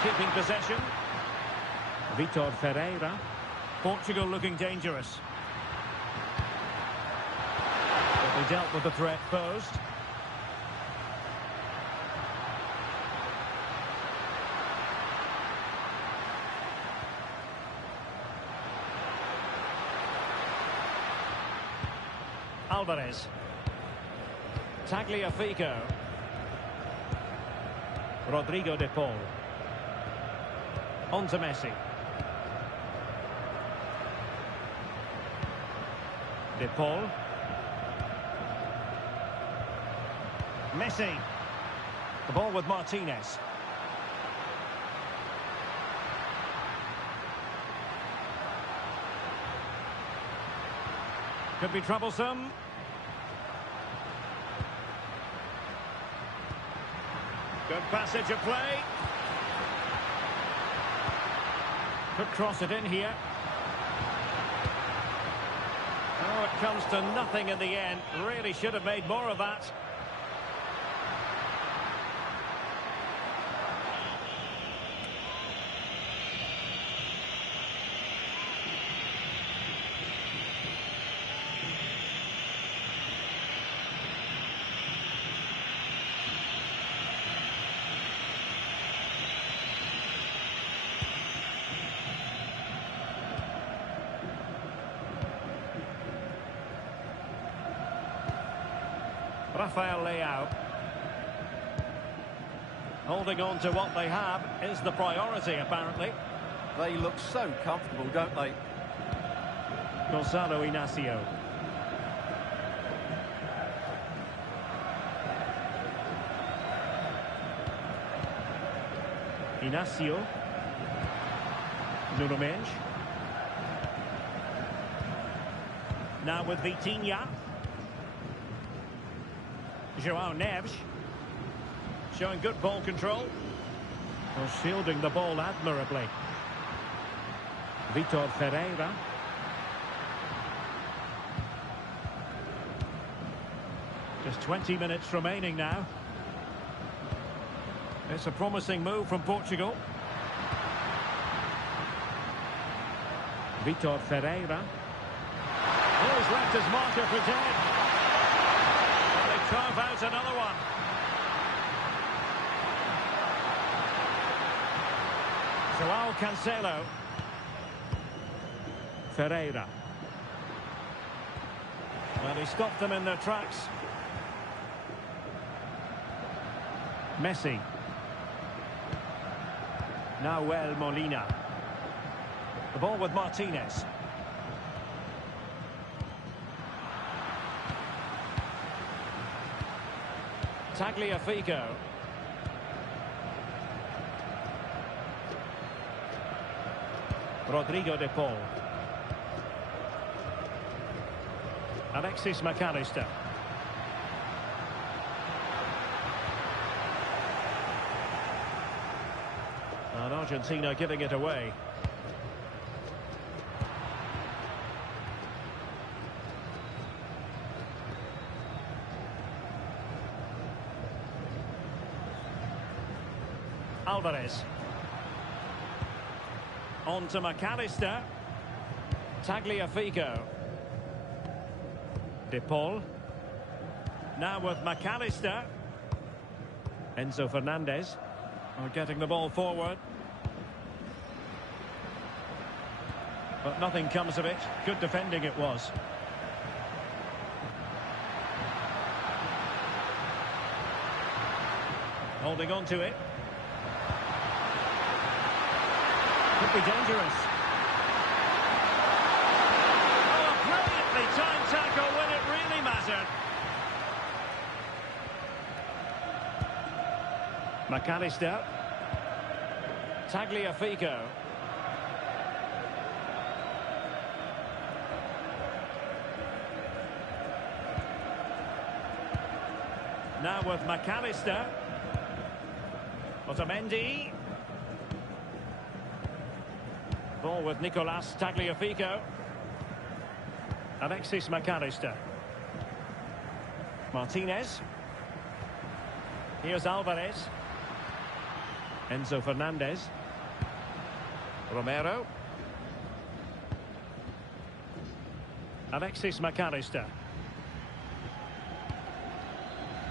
Keeping possession. Vitor Ferreira. Portugal looking dangerous. But they dealt with the threat posed. Alvarez. Tagliafico. Rodrigo de Paul. On to Messi. De Paul. Messi. The ball with Martinez. Could be troublesome. Good passage of play. Could cross it in here. Oh, it comes to nothing in the end. Really should have made more of that. Rafael Leao. Holding on to what they have is the priority, apparently. They look so comfortable, don't they? Gonzalo Inacio. Inacio. Nuno Menj. Now with Vitinha. João Neves. Showing good ball control. Well, shielding the ball admirably. Vitor Ferreira. Just 20 minutes remaining now. It's a promising move from Portugal. Vitor Ferreira. Oh, he's left his marker for dead. And they carve out another one. João Cancelo. Ferreira. Well, he stopped them in their tracks. Messi. Nahuel Molina. The ball with Martinez. Tagliafico. Rodrigo de Paul. Alexis McAllister. And Argentina giving it away. Alvarez. On to McAllister. Tagliafico. De Paul. Now with McAllister. Enzo Fernandez. Are getting the ball forward. But nothing comes of it. Good defending it was. Holding on to it. Could be dangerous. Oh, a brilliantly timed tackle when it really mattered. McAllister. Tagliafico. Now with McAllister. Otamendi. Ball with Nicolas Tagliafico. Alexis McAllister. Martinez. Here's Alvarez. Enzo Fernandez. Romero. Alexis McAllister.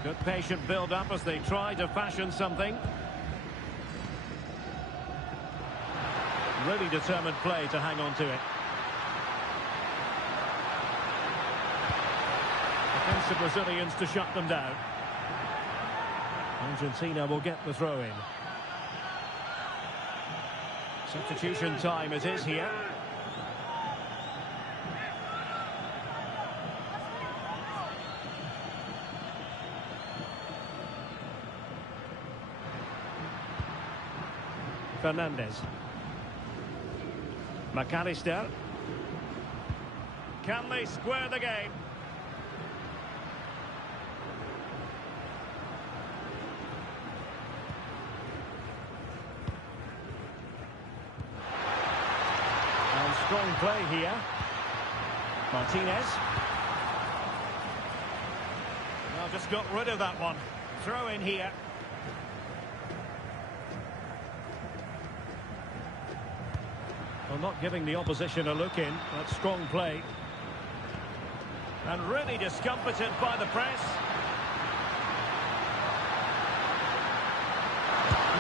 Good patient build-up as they try to fashion something. Really determined play to hang on to it. Defensive Brazilians to shut them down. Argentina will get the throw-in. Substitution time it is here. Fernandez. McAllister. Can they square the game? And strong play here. Martinez. Well, just got rid of that one. Throw in here. Well, not giving the opposition a look in. That's strong play. And really discomfited by the press.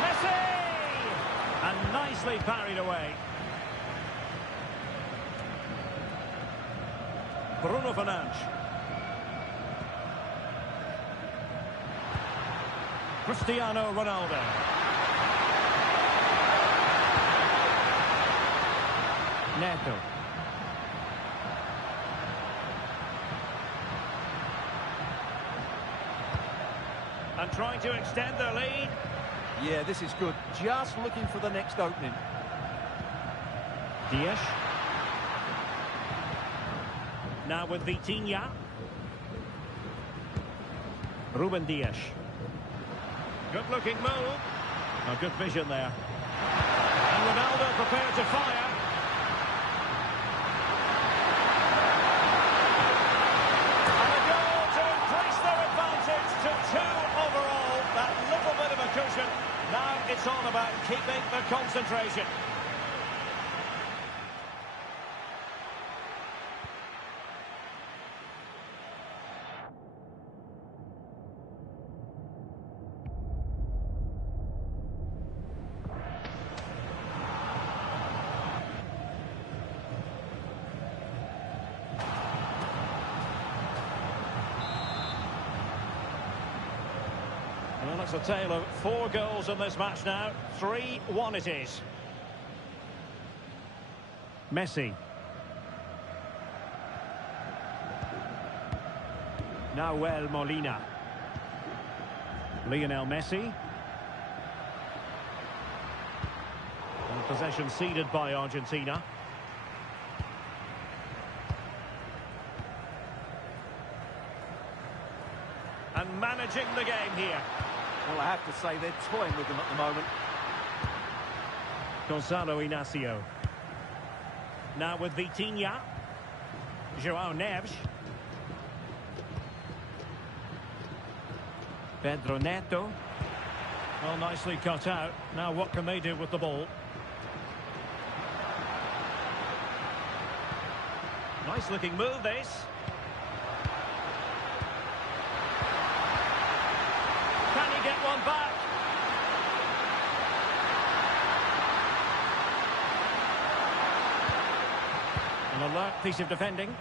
Messi! And nicely parried away. Bruno Fernandes. Cristiano Ronaldo. Neto. And trying to extend their lead. Yeah, this is good. Just looking for the next opening. Dias. Now with Vitinha. Ruben Dias. Good looking move. A good vision there. And Ronaldo prepared to fire. Now it's all about keeping the concentration. Well, it's a tale of 4 goals in this match now. 3-1 it is. Messi. Nahuel Molina. Lionel Messi. And possession ceded by Argentina. managing the game here. Well, I have to say they're toying with them at the moment. Gonzalo Inacio. Now with Vitinha. João Neves. Pedro Neto. Well, nicely cut out. Now what can they do with the ball? Nice looking move, this. Can he get one back? An alert piece of defending.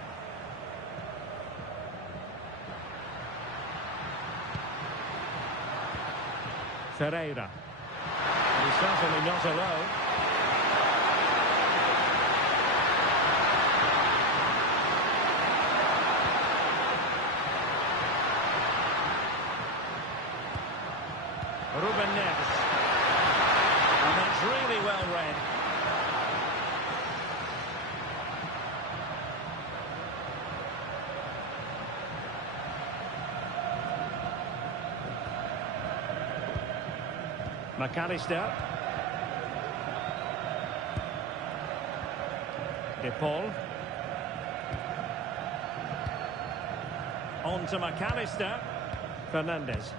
Ferreira. He's certainly not alone. Ruben Neves. And that's really well read. McAllister. De Paul. On to McAllister. Fernandes.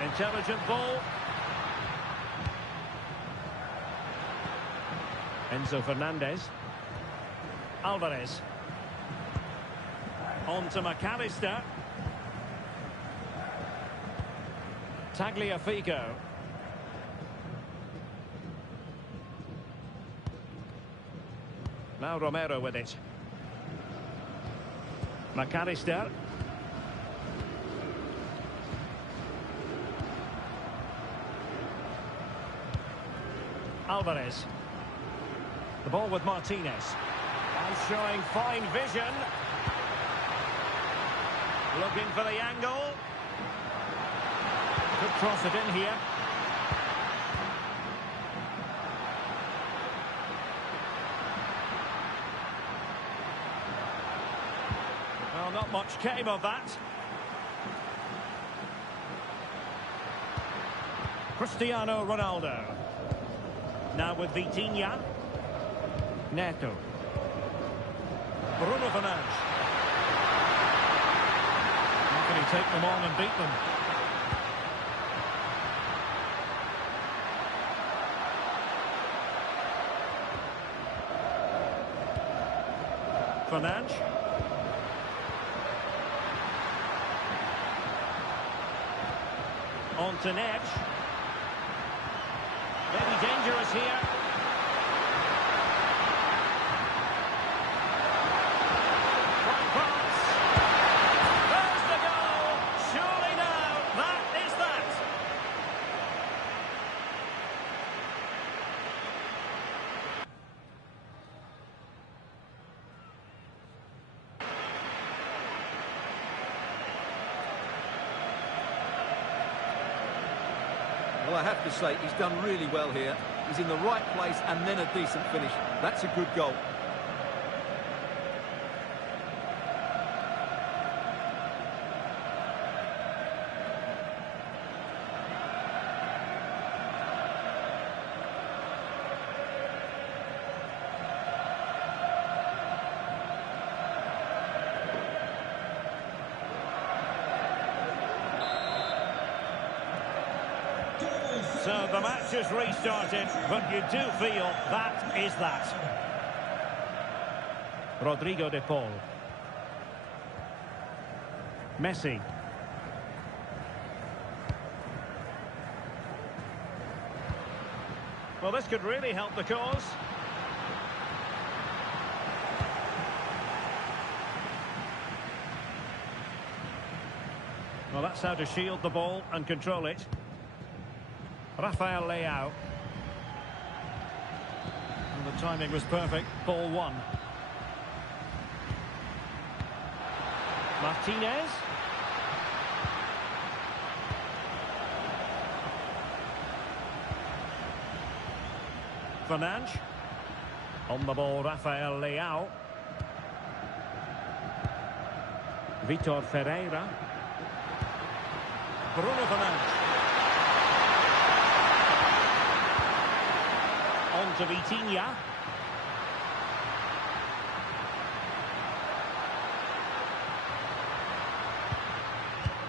Intelligent ball. Enzo Fernandez. Alvarez. On to McAllister. Tagliafico. Now Romero with it. McAllister. Alvarez. The ball with Martinez. And showing fine vision. Looking for the angle. Could cross it in here. Well, not much came of that. Cristiano Ronaldo. Now with Vitinha. Neto. Bruno Fernandes. How can he take them on and beat them? Fernandes. On to Neves. Maybe dangerous here. One pass. There's the goal. Surely now, that is that. Well, I have to say, he's done really well here. He's in the right place and then a decent finish. That's a good goal. So the match has restarted, but you do feel that is that. Rodrigo de Paul. Messi. Well, this could really help the cause. Well, that's how to shield the ball and control it. Rafael Leao. And the timing was perfect. Ball one. Martinez. Fernandes. On the ball, Rafael Leao. Vitor Ferreira. Bruno Fernandes. On to Vitinha.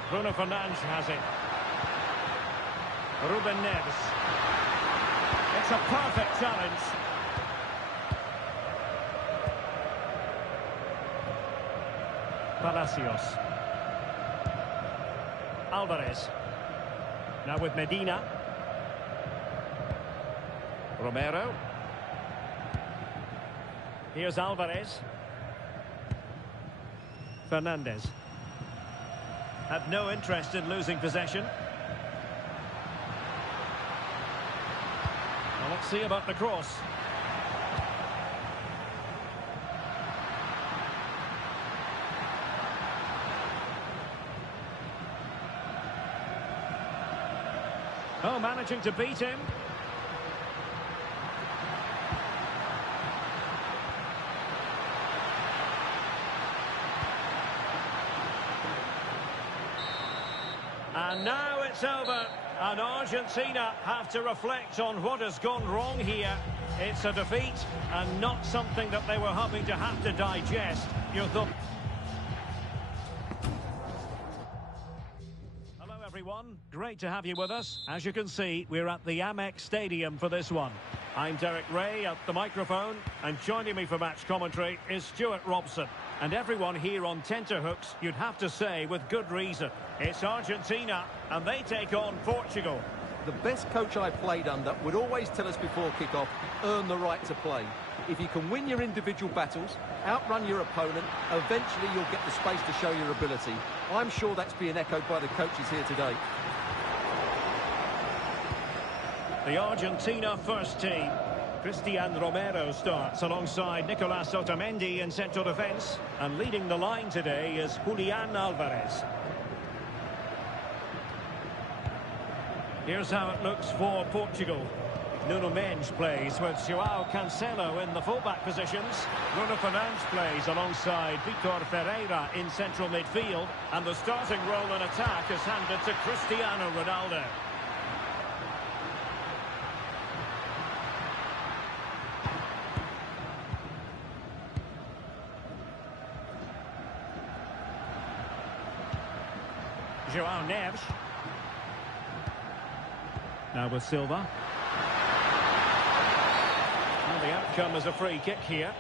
Bruno Fernandes has it. Ruben Neves. It's a perfect challenge. Palacios. Alvarez. Now with Medina. Romero. Here's Alvarez. Fernandes. Have no interest in losing possession. Well, let's see about the cross. Oh, managing to beat him. And now it's over, and Argentina have to reflect on what has gone wrong here. It's a defeat, and not something that they were hoping to have to digest. Your thought? Hello everyone, great to have you with us. As you can see, we're at the Amex Stadium for this one. I'm Derek Ray at the microphone, and joining me for match commentary is Stuart Robson. And everyone here on tenterhooks, you'd have to say with good reason. It's Argentina, and they take on Portugal. The best coach I played under would always tell us before kick-off, earn the right to play. If you can win your individual battles, outrun your opponent, eventually you'll get the space to show your ability. I'm sure that's being echoed by the coaches here today. The Argentina first team. Christian Romero starts alongside Nicolas Otamendi in central defence. And leading the line today is Julian Alvarez. Here's how it looks for Portugal. Nuno Mendes plays with Joao Cancelo in the fullback positions. Bruno Fernandes plays alongside Vitor Ferreira in central midfield. And the starting role in attack is handed to Cristiano Ronaldo. Joao Neves. Now with Silva. Well, the outcome is a free kick here.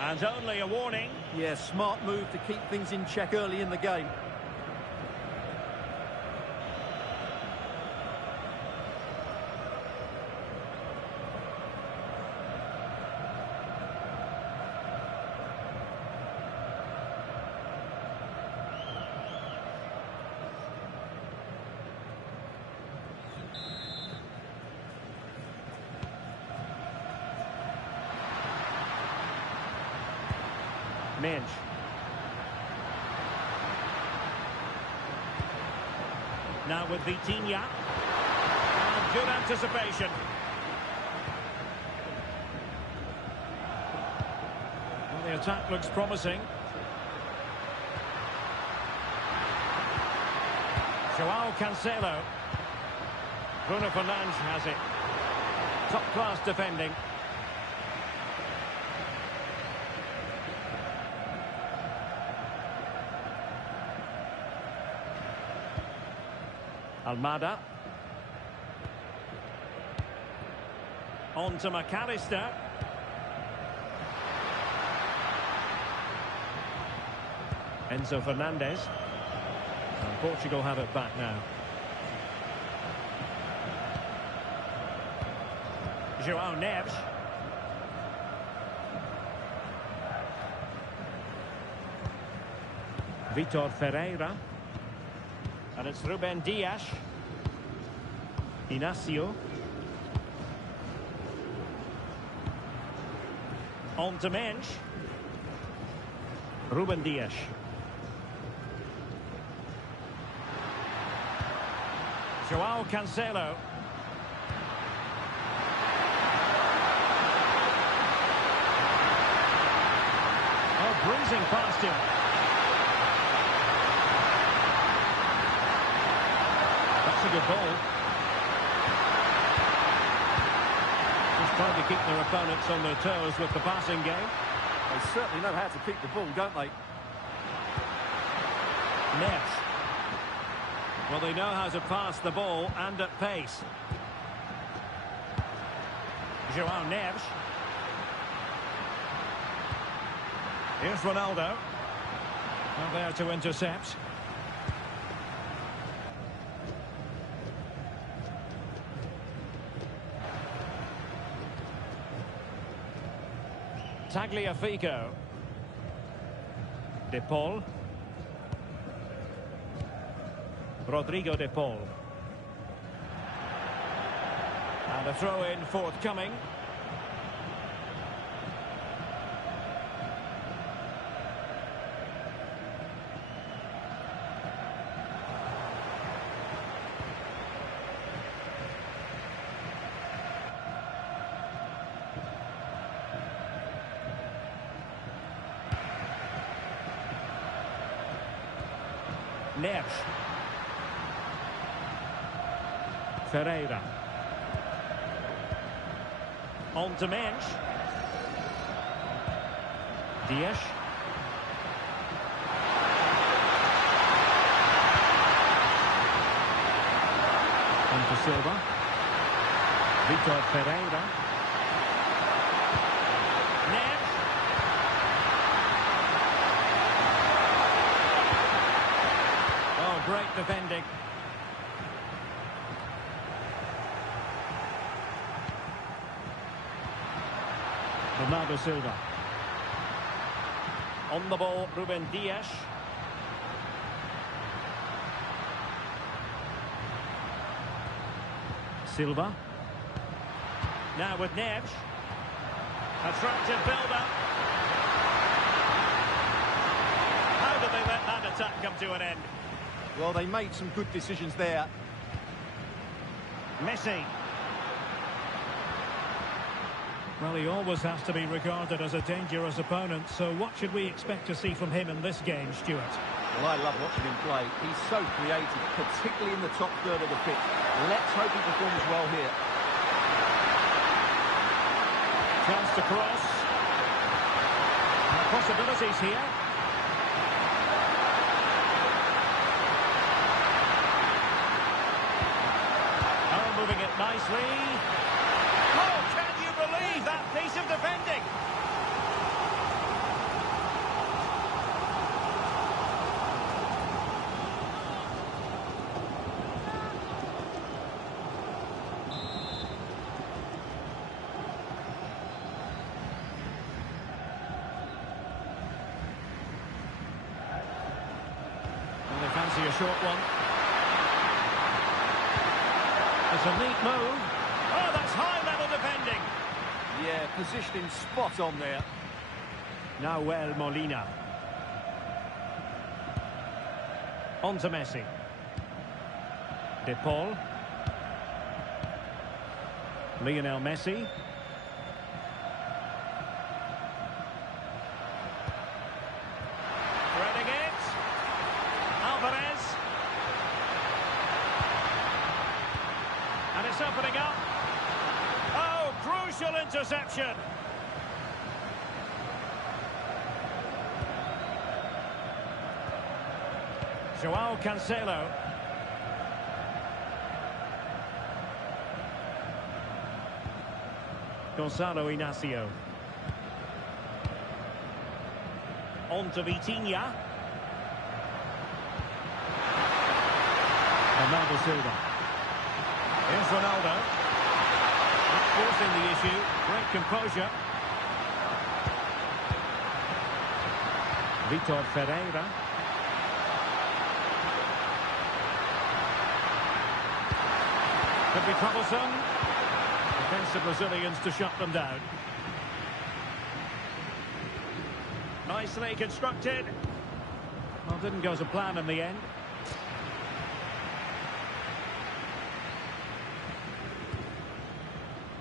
And only a warning. Yeah, smart move to keep things in check early in the game. Mendes. Now with Vitinha. And good anticipation. Well, the attack looks promising. Joao Cancelo. Bruno Fernandes has it. Top-class defending. Almada. On to McAllister. Enzo Fernandez. And Portugal have it back now. Joao Neves. Vitor Ferreira. And it's Ruben Dias. Inacio. On to Mendes. Ruben Dias. Joao Cancelo. Oh, breezing past him. That's a good ball. Just trying to keep their opponents on their toes with the passing game. They certainly know how to keep the ball, don't they? Neves. Well, they know how to pass the ball and at pace. João Neves. Here's Ronaldo. Not there to intercept. Tagliafico. De Paul. Rodrigo De Paul. And a throw-in forthcoming. Neves. Ferreira. On to Mensch. Dias. On to Silva. Vitor Ferreira. Neves. Oh, great defending. Bernardo Silva. On the ball, Ruben Dias. Silva. Now with Neves. Attractive build-up. How did they let that attack come to an end? Well, they made some good decisions there. Messi. Well, he always has to be regarded as a dangerous opponent, so what should we expect to see from him in this game, Stuart? Well, I love watching him play. He's so creative, particularly in the top third of the pitch. Let's hope he performs well here. Chance to cross. Possibilities here. Oh, moving it nicely. Oh, can you believe that piece of defending? Well, they fancy a short one. It's a neat move. Oh, that's high-level defending. Yeah, positioning spot on there. Nahuel Molina. On to Messi. De Paul. Lionel Messi. Threading it. Alvarez. And it's opening up. Oh, crucial interception. João Cancelo. Gonzalo Inacio. On to Vitinha. Bernardo Silva. Here's Ronaldo. Not forcing the issue. Great composure. Vitor Ferreira. Could be troublesome. Defensive Brazilians to shut them down. Nicely constructed. Well, didn't go to plan in the end.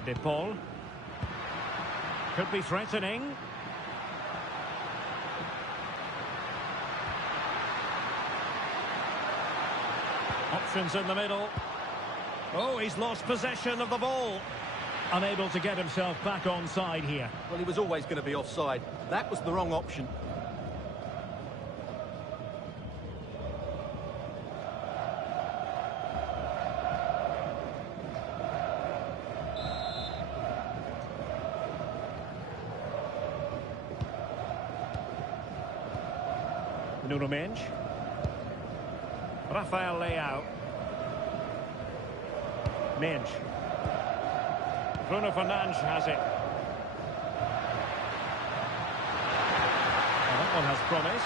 De Paul. Could be threatening. Options in the middle. Oh, he's lost possession of the ball. Unable to get himself back on side here. Well, he was always going to be offside. That was the wrong option. Nuno Mendes. Rafael Leao. Mendes. Bruno Fernandes has it. Well, that one has promise.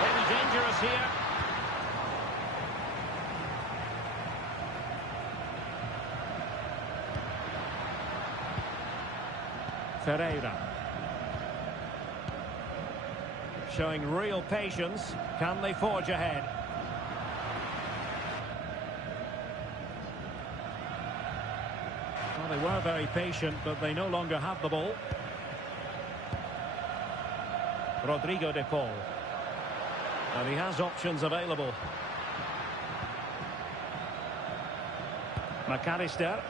Very dangerous here. Ferreira. Showing real patience. Can they forge ahead? Well, they were very patient, but they no longer have the ball. Rodrigo de Paul. And he has options available. McAllister.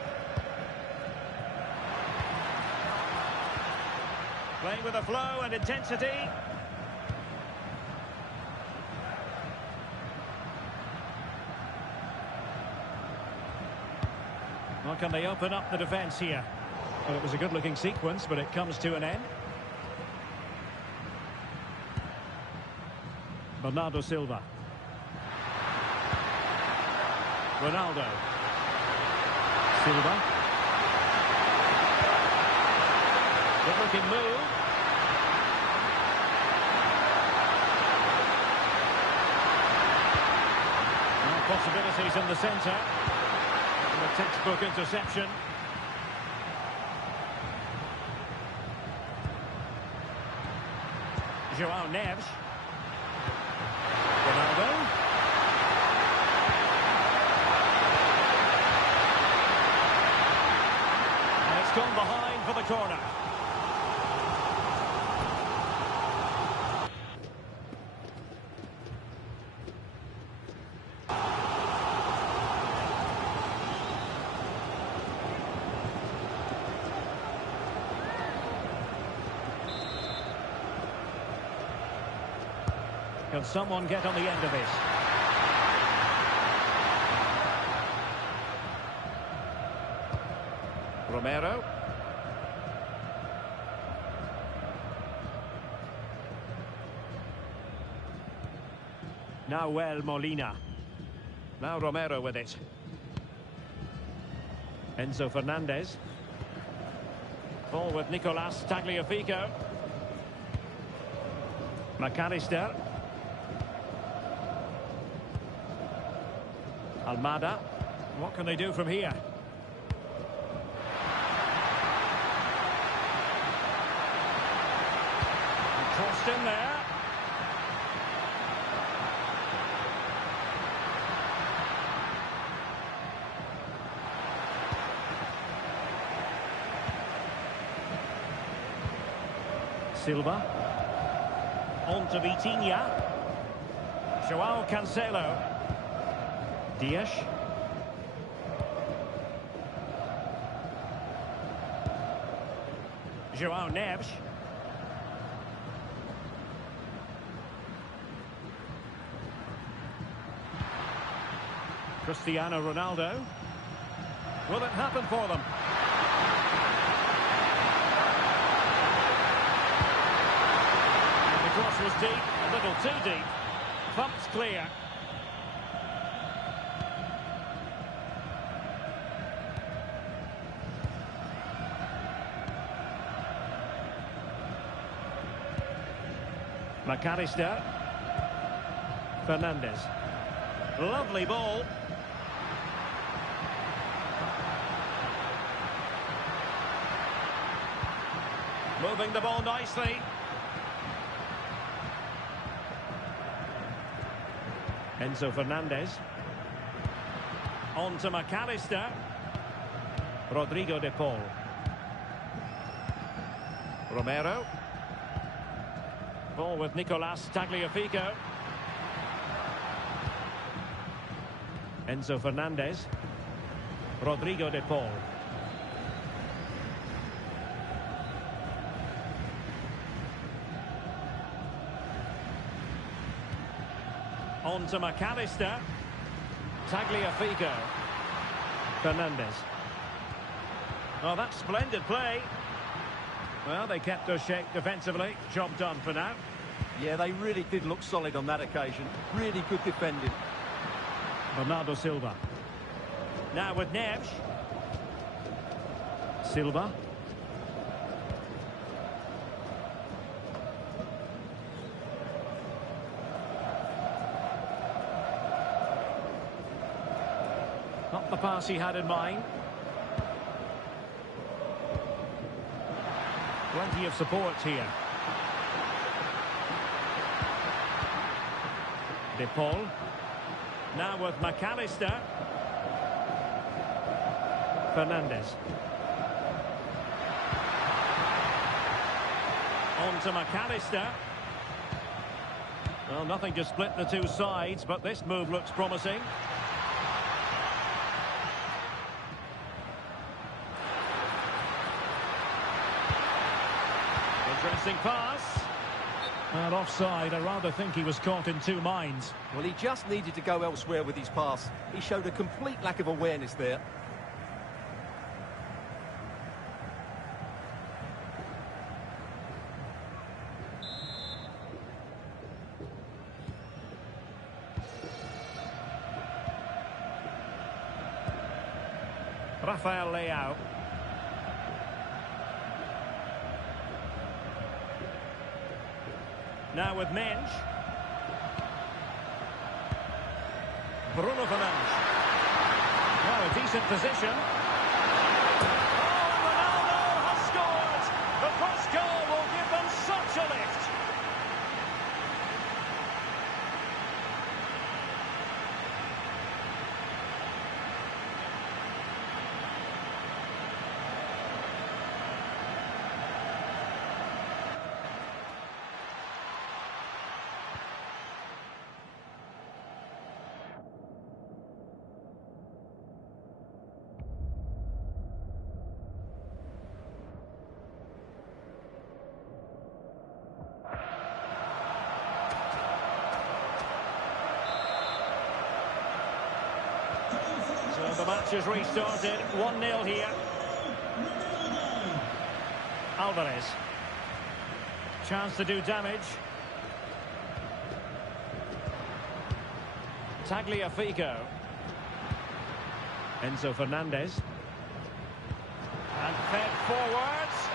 Playing with a flow and intensity. Well, can they open up the defence here? Well, it was a good-looking sequence, but it comes to an end. Bernardo Silva. Ronaldo. Silva. Good-looking move. Now possibilities in the centre. And a textbook interception. João Neves. Ronaldo. And it's gone behind for the corner. Can someone get on the end of this? Romero. Now Molina. Now Romero with it. Enzo Fernandez. Ball with Nicolas Tagliafico. McAllister. Almada. What can they do from here? Crossed in there. Silva. On to Vitinha. João Cancelo. Dias. João Neves. Cristiano Ronaldo. Will it happen for them? And the cross was deep, a little too deep. Thumped clear. McAllister. Fernandez. Lovely ball. Moving the ball nicely. Enzo Fernandez. On to McAllister. Rodrigo de Paul. Romero. Ball with Nicolas Tagliafico. Enzo Fernandez. Rodrigo de Paul. On to McAllister. Tagliafico. Fernandez. Oh, that's splendid play. Well, they kept us shape defensively. Job done for now. Yeah, they really did look solid on that occasion. Really good defending. Bernardo Silva. Now with Neves. Silva. Not the pass he had in mind. Plenty of support here. De Paul. Now with McAllister. Fernandez. On to McAllister. Well, nothing to split the two sides, but this move looks promising. Interesting pass. And offside, I rather think he was caught in two minds. Well, he just needed to go elsewhere with his pass. He showed a complete lack of awareness there. Rafael Leao. Now with Mensch. Bruno Fernandes. Now a decent position. Oh, Ronaldo has scored! The first goal will give them such a lift. The match has restarted. 1-0 here. Alvarez. Chance to do damage. Tagliafico. Enzo Fernandez. And fed forwards.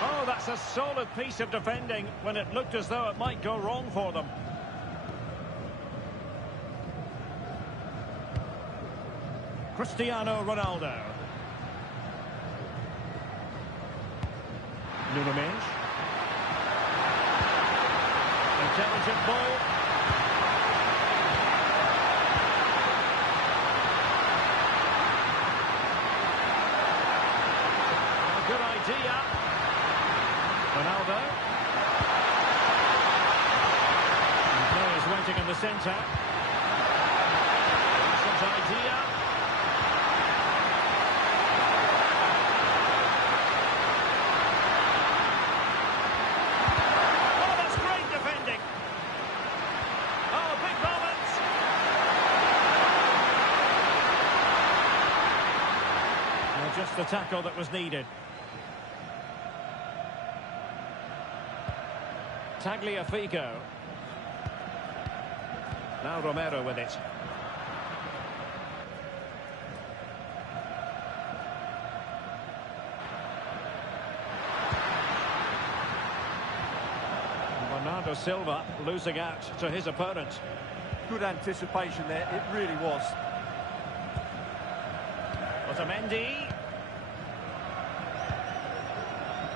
Oh, that's a solid piece of defending when it looked as though it might go wrong for them. Cristiano Ronaldo. Nuno Mendes. Intelligent ball. A good idea. Ronaldo. And players waiting in the centre. Decent idea. Just the tackle that was needed. Tagliafico. Now Romero with it. Bernardo Silva losing out to his opponent. Good anticipation there, it really was. Otamendi.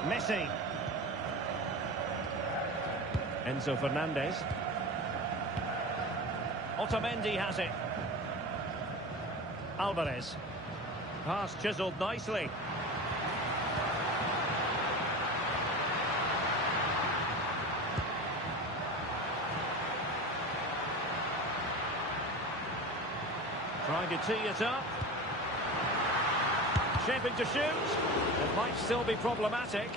Messi. Enzo Fernandez. Otamendi has it. Alvarez. Pass chiselled nicely. Trying to tee it up. Shaping to shoot. It might still be problematic.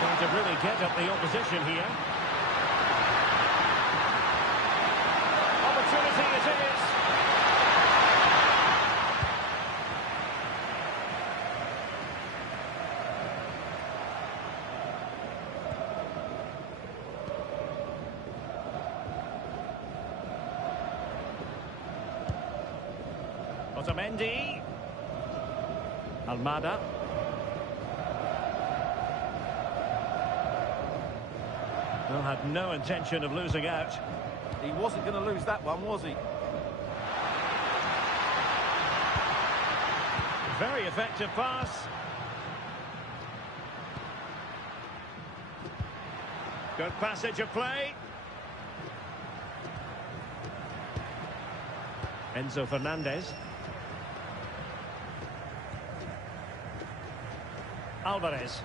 Going to really get at the opposition here. Opportunity it is. Otamendi. Almada. Well, had no intention of losing out. He wasn't going to lose that one, was he? Very effective pass. Good passage of play. Enzo Fernandez. Alvarez.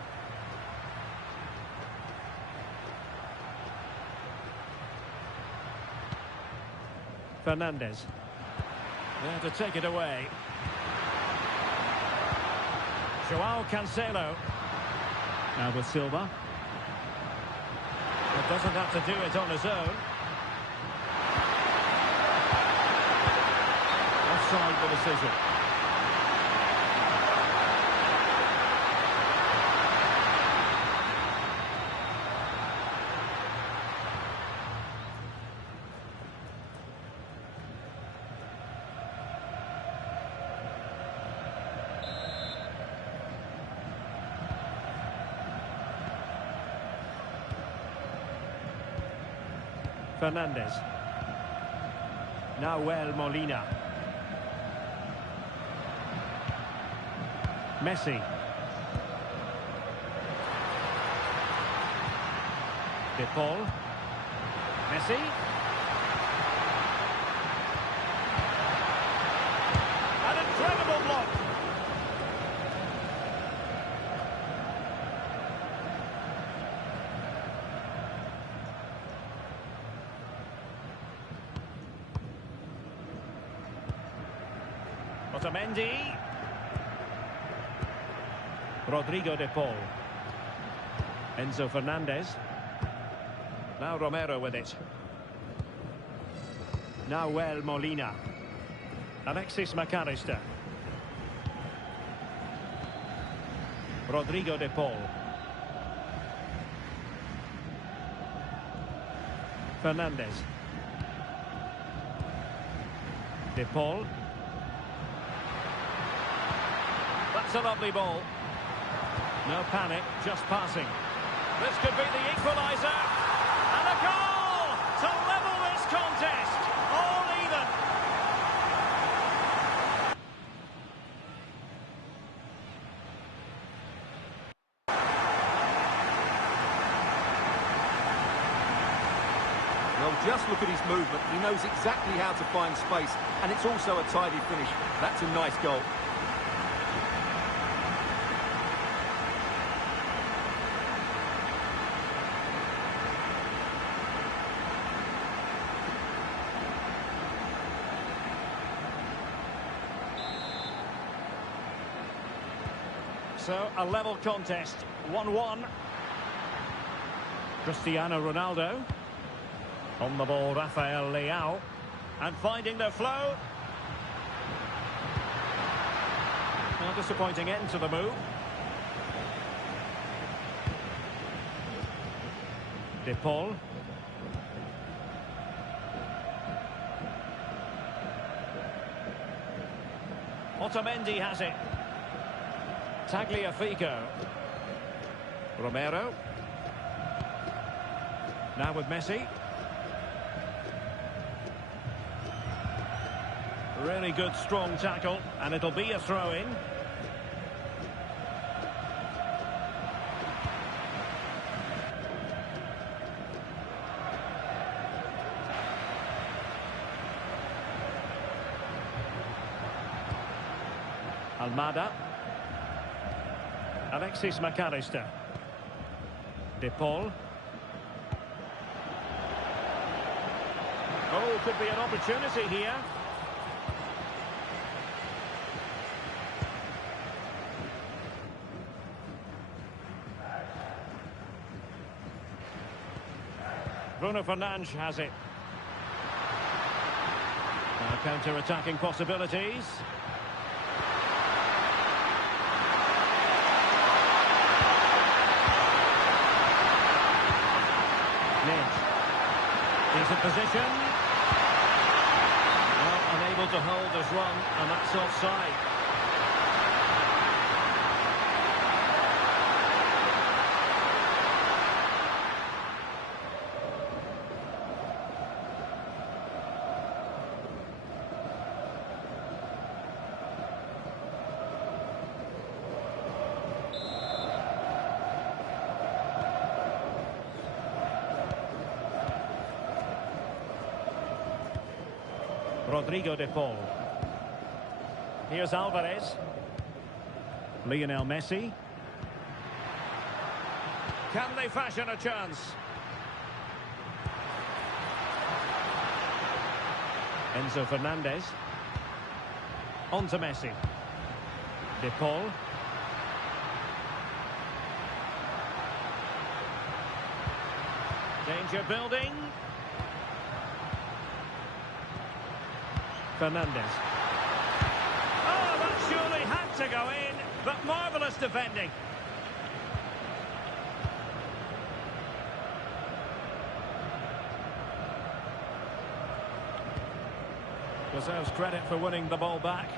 Fernandez. There to take it away. Joao Cancelo. Now with Silva. But doesn't have to do it on his own. Offside the decision. Fernandez. Nahuel Molina. Messi. De Paul. Messi. An incredible block. Otamendi. Rodrigo de Paul. Enzo Fernandez. Now Romero with it. Nahuel Molina. Alexis McAllister. Rodrigo de Paul. Fernandez. De Paul. That's a lovely ball. No panic, just passing. This could be the equaliser. And a goal to level this contest. All even. Well, just look at his movement. He knows exactly how to find space, and it's also a tidy finish. That's a nice goal. So, a level contest, 1-1. Cristiano Ronaldo. On the ball, Rafael Leao. And finding the flow. A disappointing end to the move. De Paul. Otamendi has it. Tagliafico. Romero. Now with Messi. Really good, strong tackle, and it'll be a throw-in. Almada. Alexis McAllister. De Paul. Oh, could be an opportunity here. Bruno Fernandes has it. Now counter-attacking possibilities. Midge. Decent position. Well, unable to hold his run, and that's offside. Rodrigo de Paul. Here's Alvarez. Lionel Messi. Can they fashion a chance? Enzo Fernandez. On to Messi. De Paul. Danger building. Fernandez. Oh, that surely had to go in, but marvellous defending. Deserves credit for winning the ball back.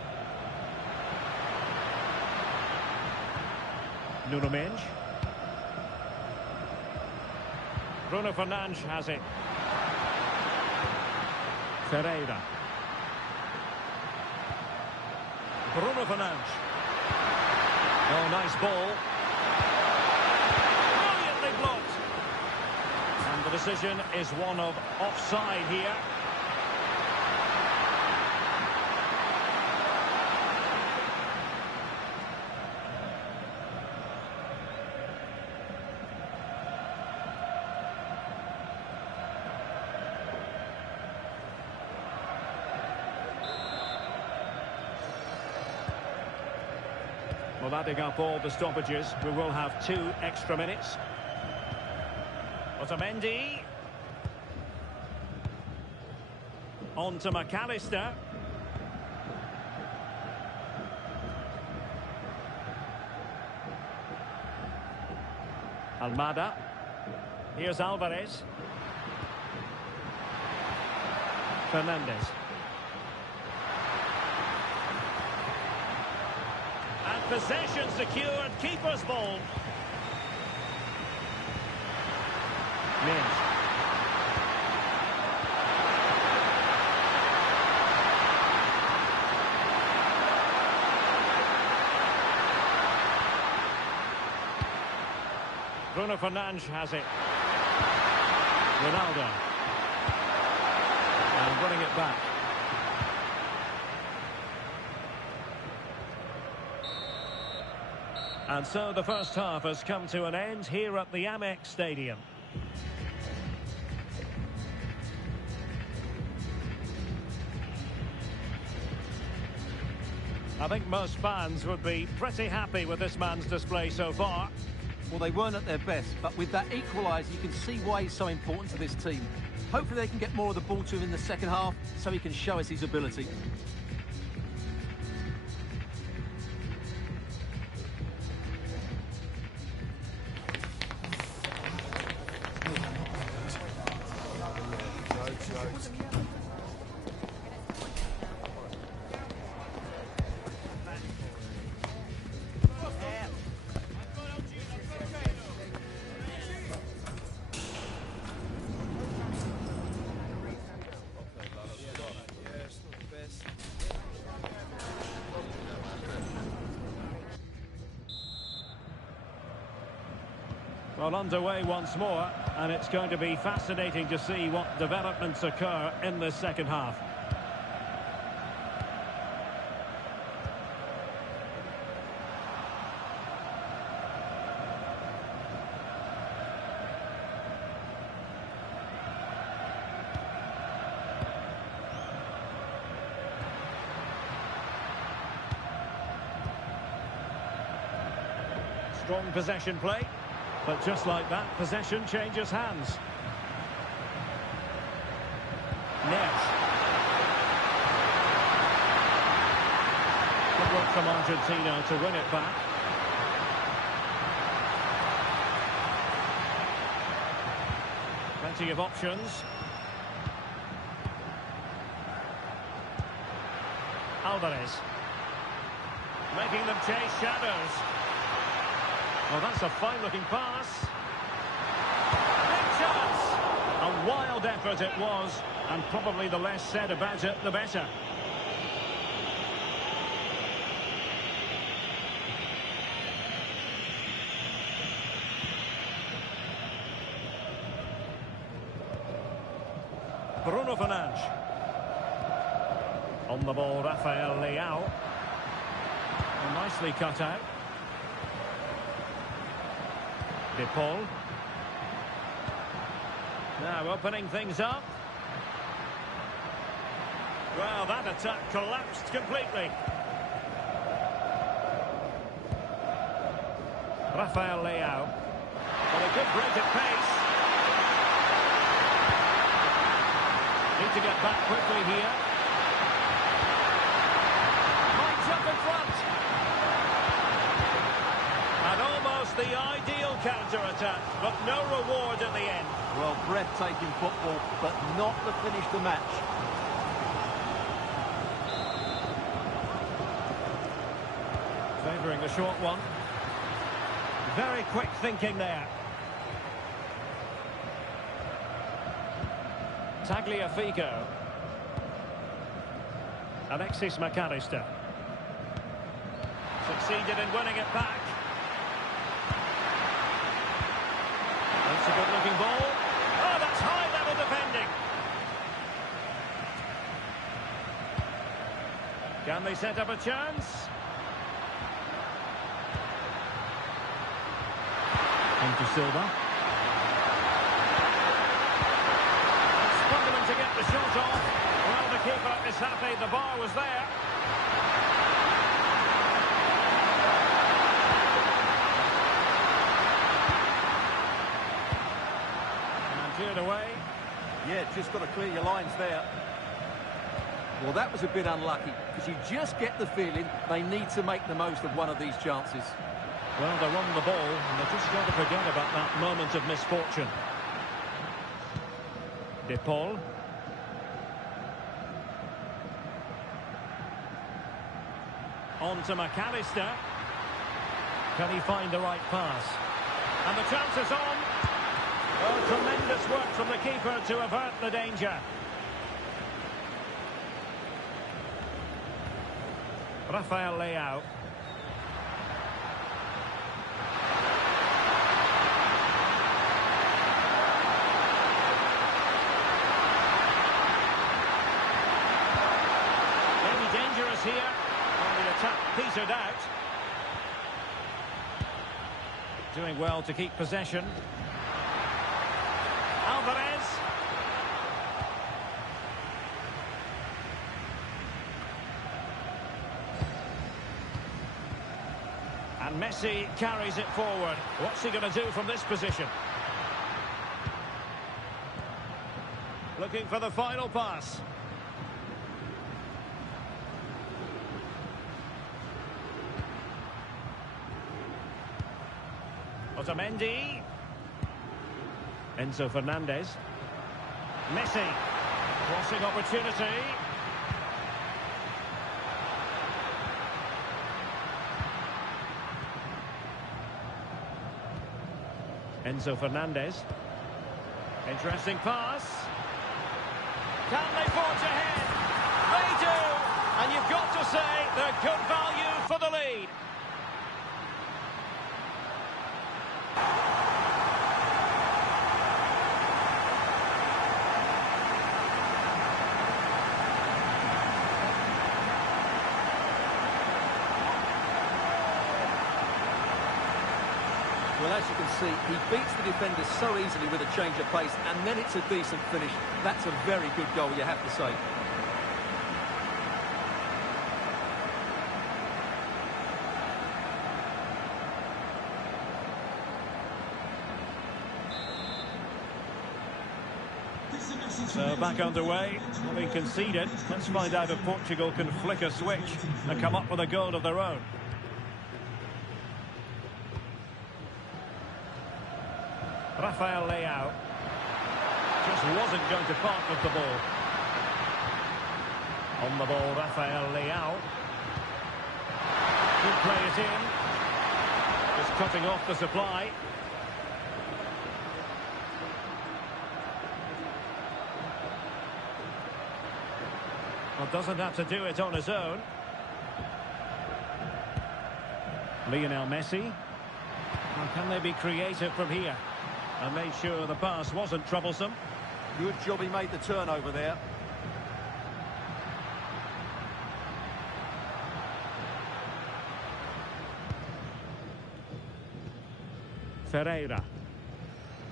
Nuno Mendes. Bruno Fernandes has it. Ferreira. Bruno Fernandes. Oh, nice ball. Brilliantly blocked. And the decision is one of offside here. Well, adding up all the stoppages, we will have 2 extra minutes. Otamendi. On to McAllister. Almada. Here's Alvarez. Fernandez. Possession secured, keeper's ball. Mendes. Bruno Fernandes has it. Ronaldo. And running it back. And so the first half has come to an end here at the Amex Stadium. I think most fans would be pretty happy with this man's display so far. Well, they weren't at their best, but with that equaliser, you can see why he's so important to this team. Hopefully they can get more of the ball to him in the second half so he can show us his ability. Well, underway once more, and it's going to be fascinating to see what developments occur in this second half. Strong possession play. But just like that, possession changes hands. Net. Good work from Argentina to win it back. Plenty of options. Alvarez. Making them chase shadows. Well, that's a fine-looking pass. Big chance! A wild effort it was, and probably the less said about it, the better. Bruno Fernandes. On the ball, Rafael Leao. And nicely cut out. De Paul. Now opening things up. Well, that attack collapsed completely. Rafael Leao. Well, a good break at pace. Need to get back quickly here. Might up in front. And almost the ideal counter-attack, but no reward in the end. Well, breathtaking football, but not the finish the match. Favouring the short one. Very quick thinking there. Tagliafico. Alexis McAllister. Succeeded in winning it back. That's a good-looking ball. Oh, that's high-level defending. Can they set up a chance? Into Silva. Struggling to get the shot off. Well, the keeper is happy the bar was there. And cleared away. Yeah, just got to clear your lines there. Well, that was a bit unlucky, because you just get the feeling they need to make the most of one of these chances. Well, they're on the ball, and they've just got to forget about that moment of misfortune. De Paul. On to McAllister. Can he find the right pass? And the chance is on. Oh, tremendous work from the keeper to avert the danger. Rafael Leao. Maybe dangerous here. And the attack petered out. Doing well to keep possession. Alvarez. And Messi carries it forward. What's he going to do from this position? Looking for the final pass. Otamendi. Enzo Fernandez. Messi. Crossing opportunity. Enzo Fernandez. Interesting pass. Can they forge ahead? They do! And you've got to say they're good value for the lead. Well, as you can see, he beats the defenders so easily with a change of pace, and then it's a decent finish. That's a very good goal, you have to say. So back underway, having conceded. Let's find out if Portugal can flick a switch and come up with a goal of their own. Rafael Leao just wasn't going to part with the ball. On the ball, Rafael Leao. Could play it in. Just cutting off the supply. Well, doesn't have to do it on his own. Lionel Messi. Well, can they be creative from here? And made sure the pass wasn't troublesome. Good job he made the turnover there. Ferreira.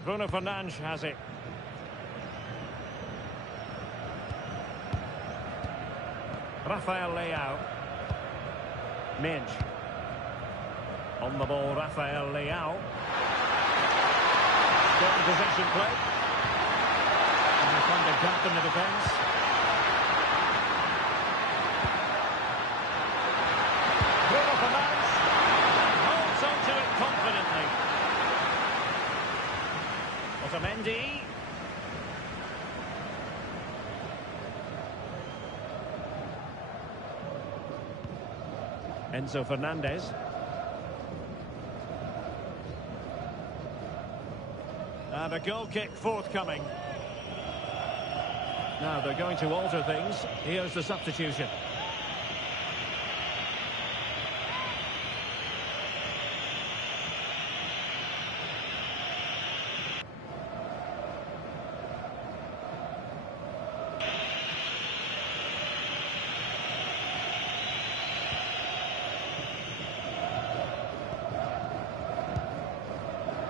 Bruno Fernandes has it. Rafael Leao. Minch. On the ball, Rafael Leao. Strong possession play. And they find a gap in the defence. Bruno Fernandes holds on to it confidently. Otamendi. Enzo Fernandez. And a goal kick forthcoming. Now they're going to alter things. Here's the substitution.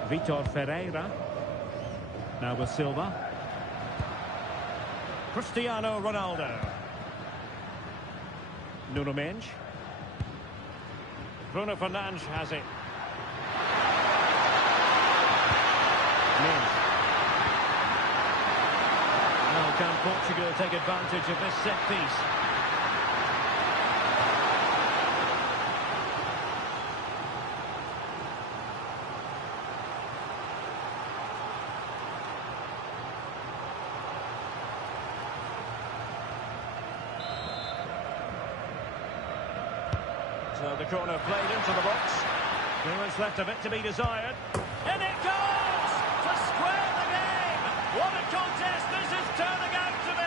Vitor Ferreira. Now with Silva. Cristiano Ronaldo. Nuno Mendes. Bruno Fernandes has it. Mendes. Now can Portugal take advantage of this set piece? So the corner played into the box. There is left a bit to be desired. And it goes! To square the game! What a contest this is turning out to be!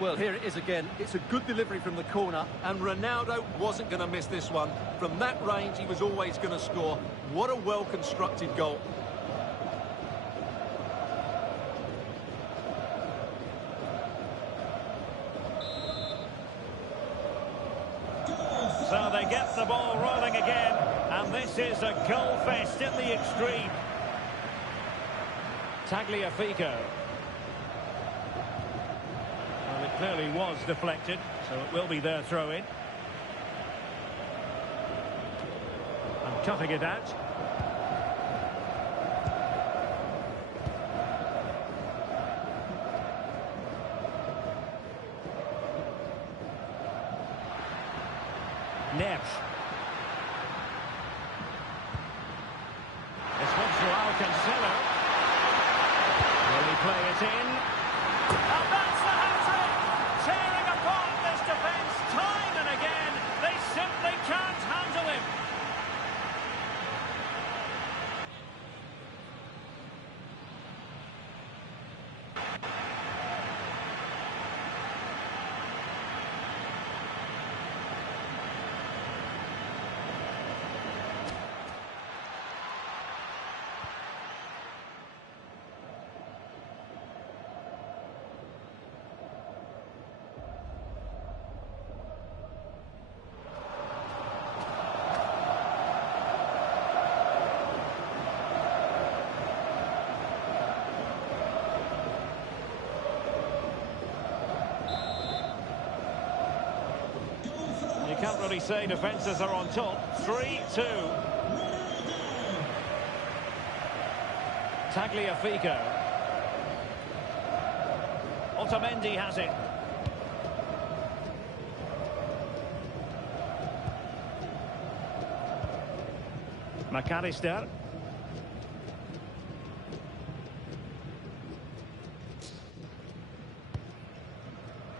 Well, here it is again. It's a good delivery from the corner, and Ronaldo wasn't going to miss this one. From that range, he was always going to score. What a well-constructed goal. So they get the ball rolling again, and this is a goal fest in the extreme. Tagliafico. Well, it clearly was deflected, so it will be their throw-in. And cutting it out. Neves. This one's Joao Cancelo. Will he play it in? And that's the hat-trick! Tearing apart this defence time and again. They simply can't handle him. already say defences are on top. 3-2. Tagliafico. Otamendi has it. McAllister.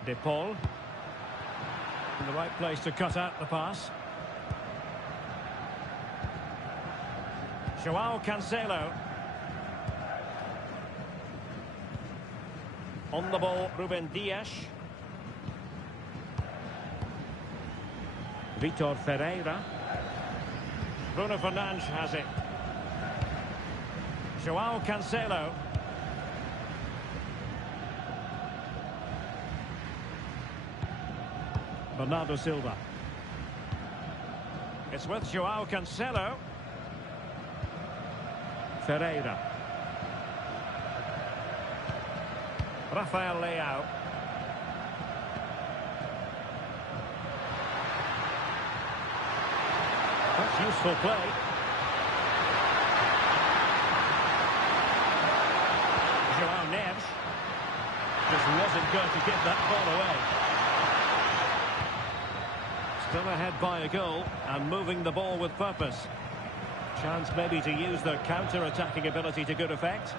De Paul. In the right place to cut out the pass. Joao Cancelo. On the ball, Ruben Dias. Vitor Ferreira. Bruno Fernandes has it. Joao Cancelo. Bernardo Silva. It's with Joao Cancelo. Ferreira. Rafael Leao. That's useful play. Joao Neves just wasn't going to give that ball away. Still ahead by a goal and moving the ball with purpose. Chance maybe to use their counter-attacking ability to good effect.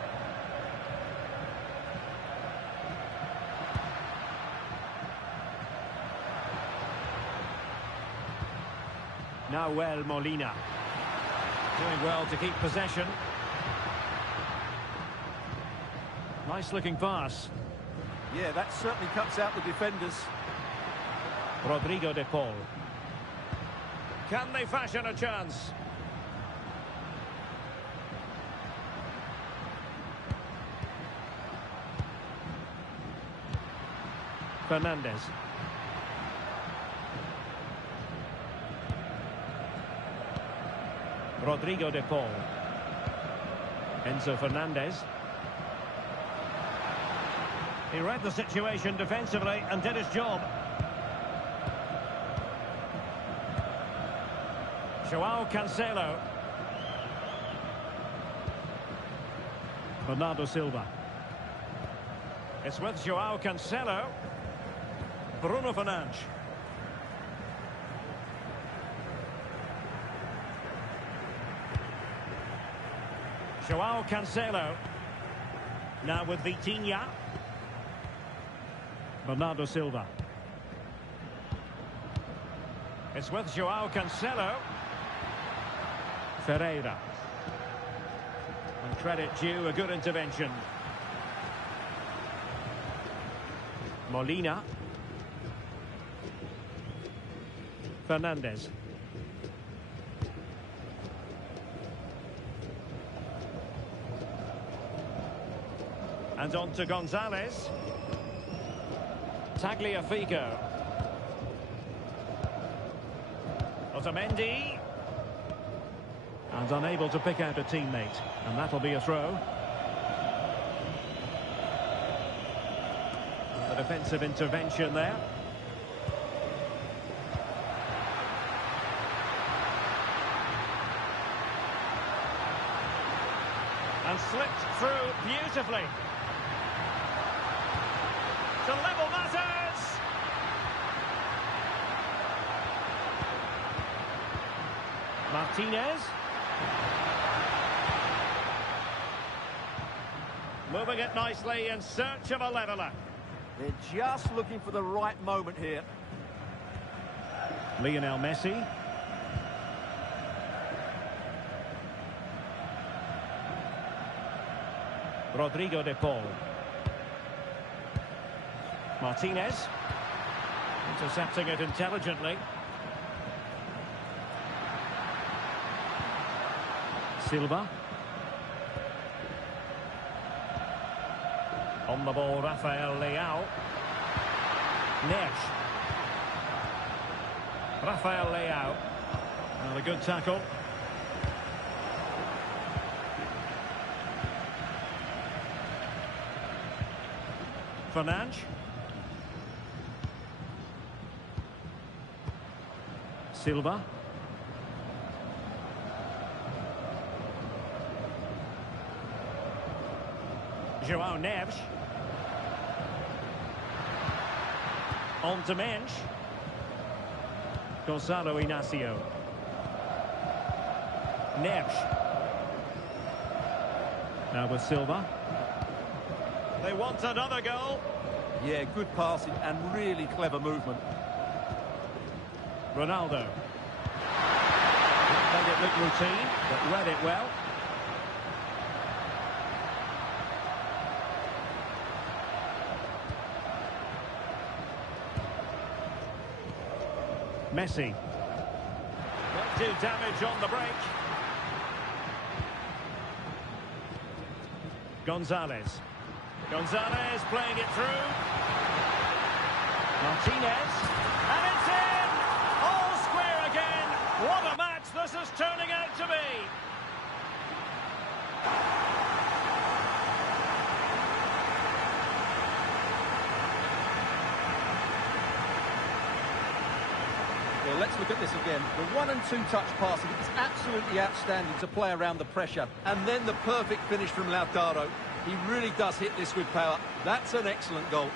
Nahuel Molina. Doing well to keep possession. Nice looking pass. Yeah, that certainly cuts out the defenders. Rodrigo de Paul. Can they fashion a chance? Fernandes. Rodrigo de Paul. Enzo Fernandez. He read the situation defensively and did his job. Joao Cancelo. Bernardo Silva. It's with Joao Cancelo. Bruno Fernandes. Joao Cancelo. Now with Vitinha. Bernardo Silva. It's with Joao Cancelo. Ferreira. And credit due, a good intervention. Molina. Fernandes. And on to Gonzalez. Tagliafico. Otamendi. And unable to pick out a teammate. And that'll be a throw. The defensive intervention there. And slipped through beautifully. To level matters! Martinez. Moving it nicely in search of a leveller. They're just looking for the right moment here. Lionel Messi. Rodrigo de Paul. Martinez. Intercepting it intelligently. Silva. On the ball, Rafael Leao. Neves. Rafael Leao. And a good tackle. Fernandes. Silva. João Neves. On to Mensch. Gonzalo Inacio. Neves. Now with Silva. They want another goal. Yeah, good passing and really clever movement. Ronaldo. Made it look routine, but read it well. Messi. Won't do damage on the break. Gonzalez. Gonzalez playing it through. Martinez. And it's in! All square again. What a match this is turning out to be. Well, let's look at this again. The 1 and 2 touch passing is absolutely outstanding to play around the pressure. And then the perfect finish from Lautaro. He really does hit this with power. That's an excellent goal.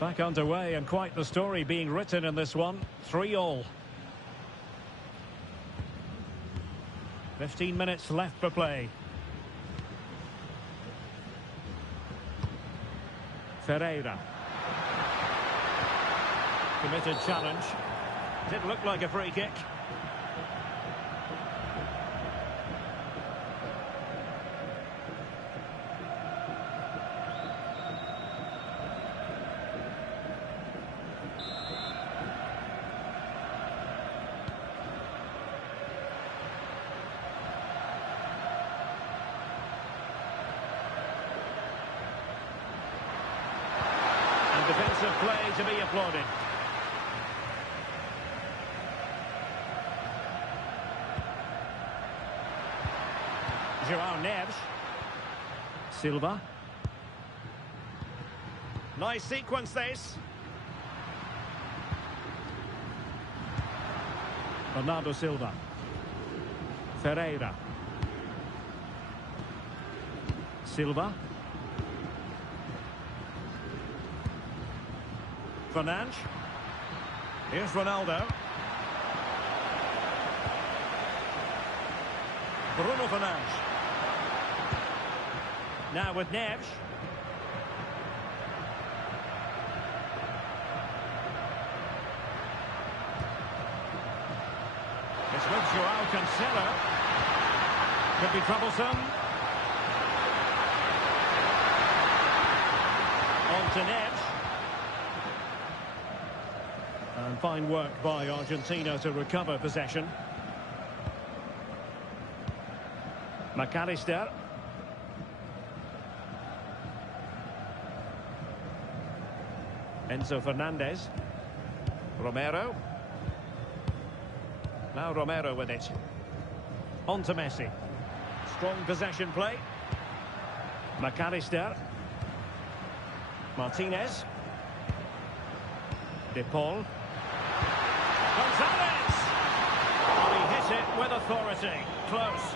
Back underway, and quite the story being written in this one. 3-3. 15 minutes left for play. Ferreira. Committed challenge. Did look like a free kick. Defensive play to be applauded. João Neves. Silva. Nice sequence this. Bernardo Silva. Ferreira. Silva. Fernandes. Here's Ronaldo. Bruno Fernandes. Now with Neves. It's with João Cancelo. Could be troublesome. On to Neves. And fine work by Argentina to recover possession. McAllister. Enzo Fernandez. Romero. Now Romero with it. On to Messi. Strong possession play. McAllister. Martinez. De Paul. Gonzalez! Oh, he hit it with authority. Close.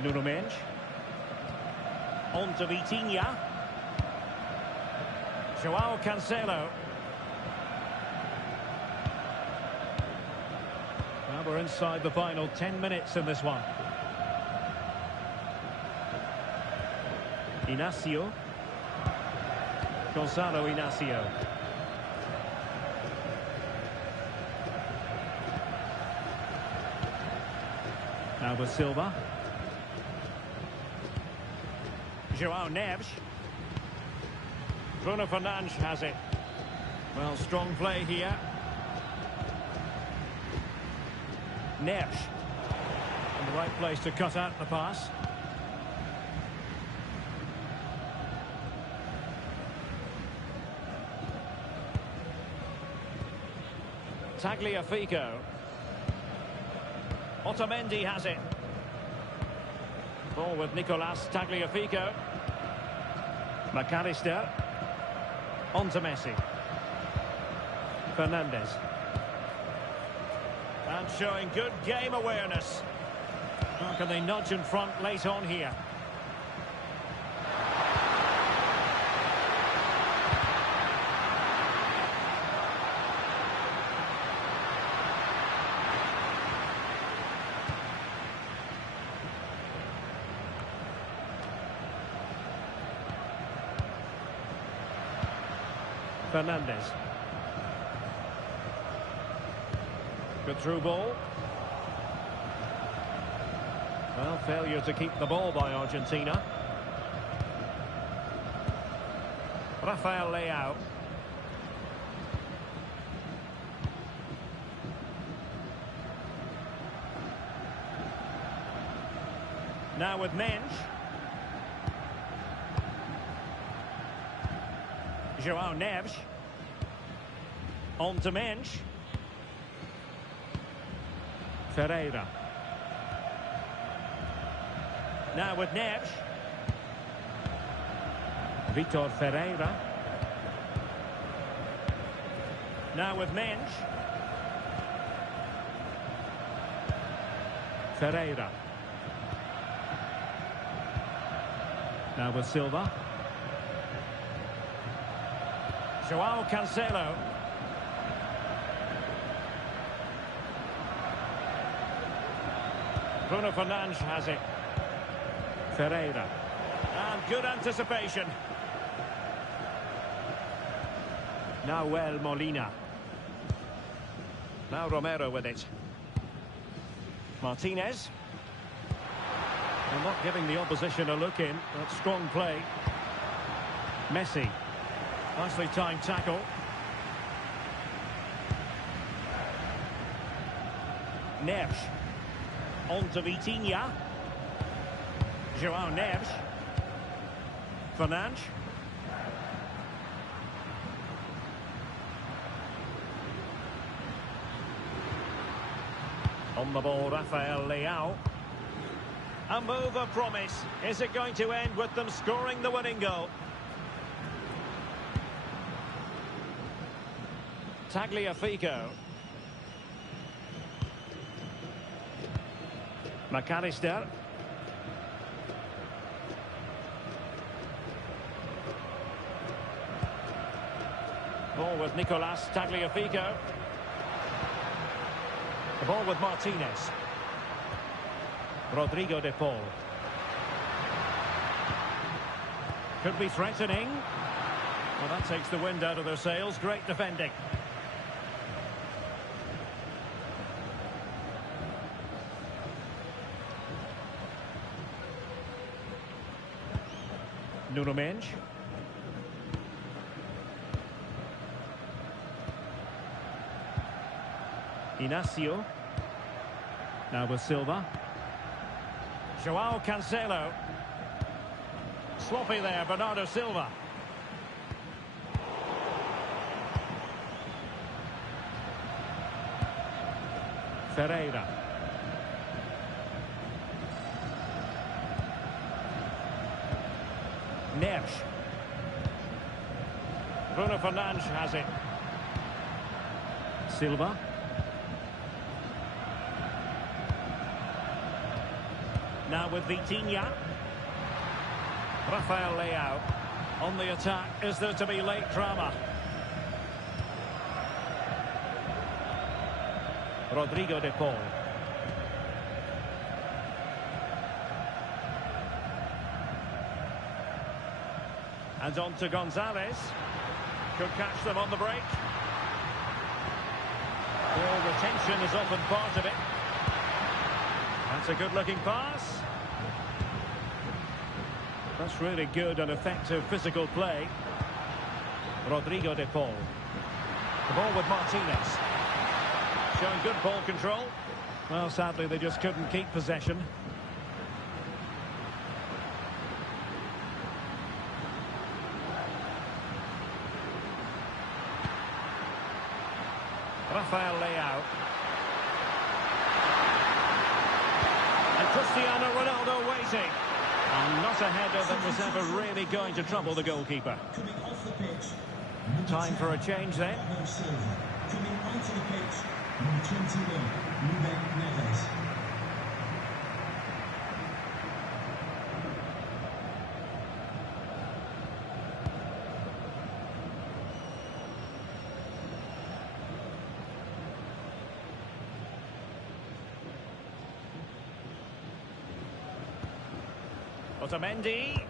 Nuno Mensch. On to Vitinha. João Cancelo. Now we're inside the final 10 minutes in this one. Inacio. Gonzalo Inacio. Now with Silva. João Neves. Bruno Fernandes has it. Well, strong play here. Neves. In the right place to cut out the pass. Tagliafico. Otamendi has it. Ball with Nicolas Tagliafico. McAllister. On to Messi. Fernandes. And showing good game awareness. How can they nudge in front late on here? Fernandes. Good through ball. Well, failure to keep the ball by Argentina. Rafael Leao. Now with Mensch. João Neves. On to Mensch. Ferreira. Now with Neves. Vitor Ferreira. Now with Mensch. Ferreira. Now with Silva. João Cancelo. Bruno Fernandes has it. Ferreira. And good anticipation. Nahuel Molina. Now Romero with it. Martinez. And not giving the opposition a look in. That's strong play. Messi. Nicely timed tackle. Neves. On to Vitinha. João Neves. Fernandes. On the ball, Rafael Leao. A move of promise. Is it going to end with them scoring the winning goal? Tagliafico. McAllister. Ball with Nicolas Tagliafico. The ball with Martinez. Rodrigo de Paul. Could be threatening. Well, that takes the wind out of their sails. Great defending. Nuno Mendes. Inacio. Now with Silva. João Cancelo. Sloppy there, Bernardo Silva. Ferreira. Neves. Bruno Fernandes has it. Silva. Now with Vitinha. Rafael Leao. On the attack, is there to be late drama? Rodrigo de Paul. And on to Gonzalez. Could catch them on the break. Ball retention is often part of it. That's a good-looking pass. That's really good and effective physical play. Rodrigo de Paul. The ball with Martinez. Showing good ball control. Well, sadly, they just couldn't keep possession. Rafael Leao. And Cristiano Ronaldo waiting. And not a header that was ever really going to trouble the goalkeeper. Coming off the pitch. Time for a change then. Coming onto the pitch, number 21, Ruben Neves. Otamendi.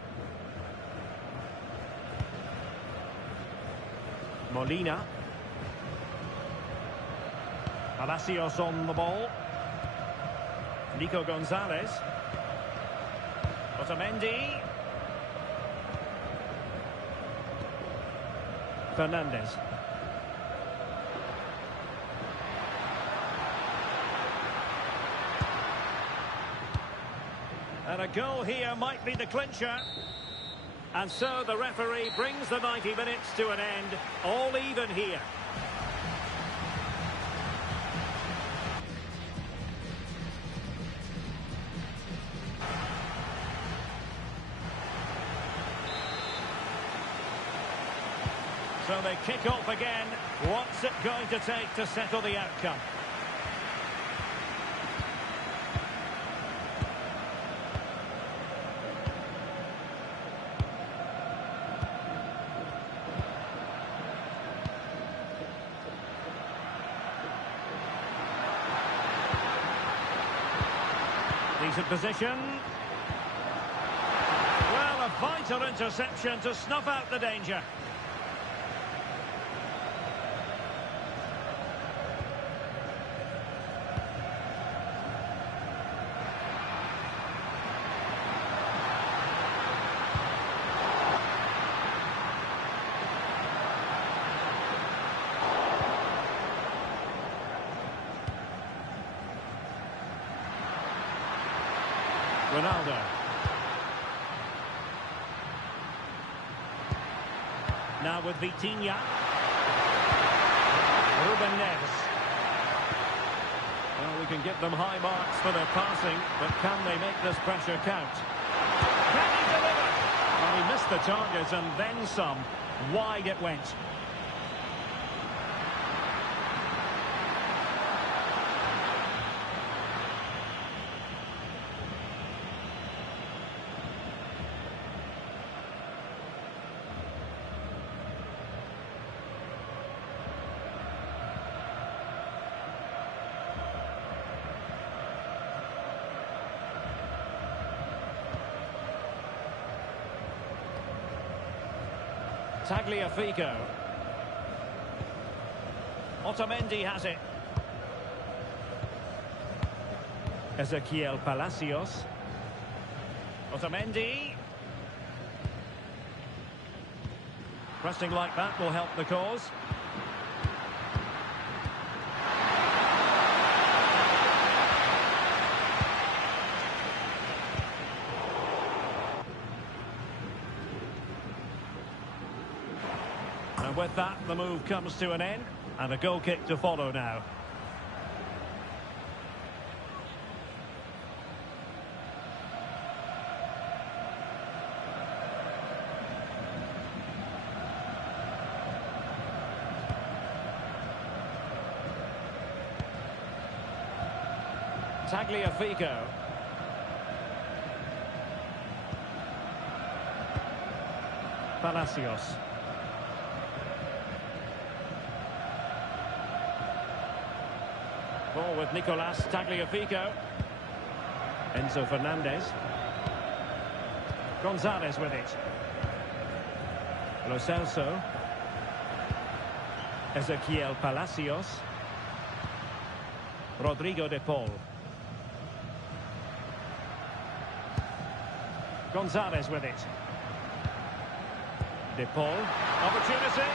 Molina. Palacios on the ball. Nico Gonzalez. Otamendi. Fernandez. And a goal here might be the clincher. And so the referee brings the 90 minutes to an end. All even here. So they kick off again. What's it going to take to settle the outcome? Decent position. Well, a vital interception to snuff out the danger. Ronaldo. Now with Vitinha. Ruben Neves. Well, we can give them high marks for their passing, but can they make this pressure count? Can he deliver? Well, he missed the target and then some. Wide it went. Tagliafico. Otamendi has it. Ezequiel Palacios. Otamendi. Pressing like that will help the cause. And with that, the move comes to an end, and a goal kick to follow now. Tagliafico. Palacios. Ball with Nicolas Tagliafico. Enzo Fernandez. Gonzalez with it. Lo Celso. Ezequiel Palacios. Rodrigo de Paul. Gonzalez with it. De Paul. Opportunity.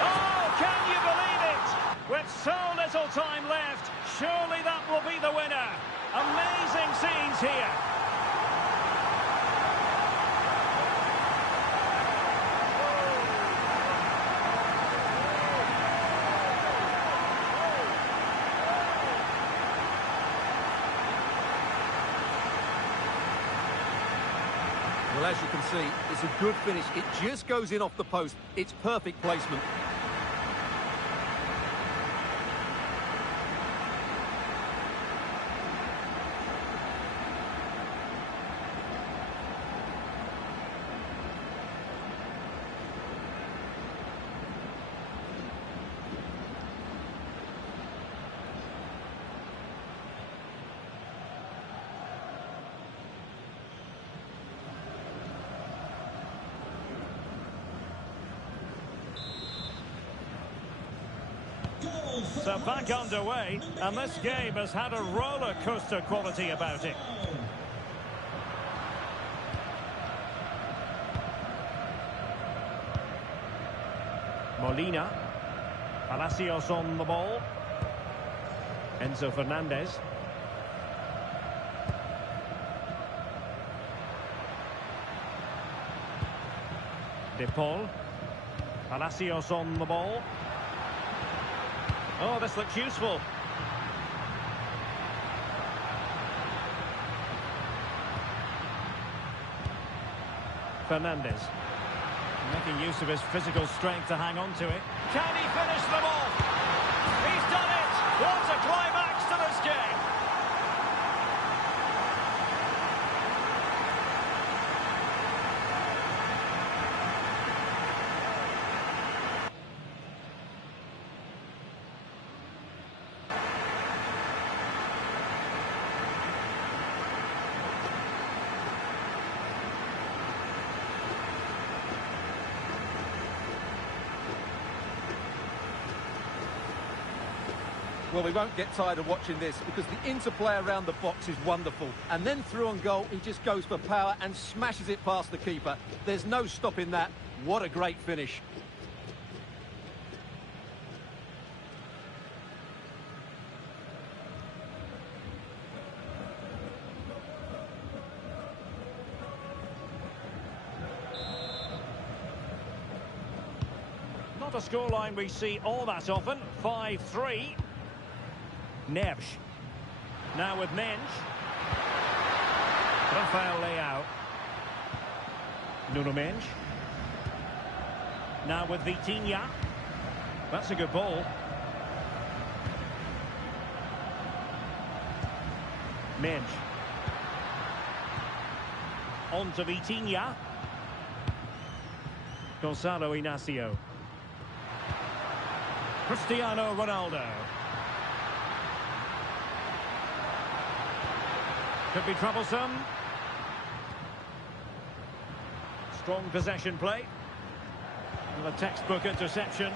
Oh, can you believe it? With so little time left, surely that will be the winner. Amazing scenes here. Well, as you can see, it's a good finish. It just goes in off the post. It's perfect placement. So back underway, and this game has had a roller coaster quality about it. Molina. Palacios on the ball. Enzo Fernandez. De Paul. Palacios on the ball. Oh, this looks useful. Fernandez. Making use of his physical strength to hang on to it. Can he finish them off? He's done it! What a climax to this game! Well, we won't get tired of watching this because the interplay around the box is wonderful. And then through on goal, he just goes for power and smashes it past the keeper. There's no stopping that. What a great finish. Not a scoreline we see all that often. 5-3. Neves. Now with Mensch. Rafael Leao. Nuno Mensch. Now with Vitinha. That's a good ball. Mensch. On to Vitinha. Gonzalo Inacio. Cristiano Ronaldo. Could be troublesome. Strong possession play. And a textbook interception.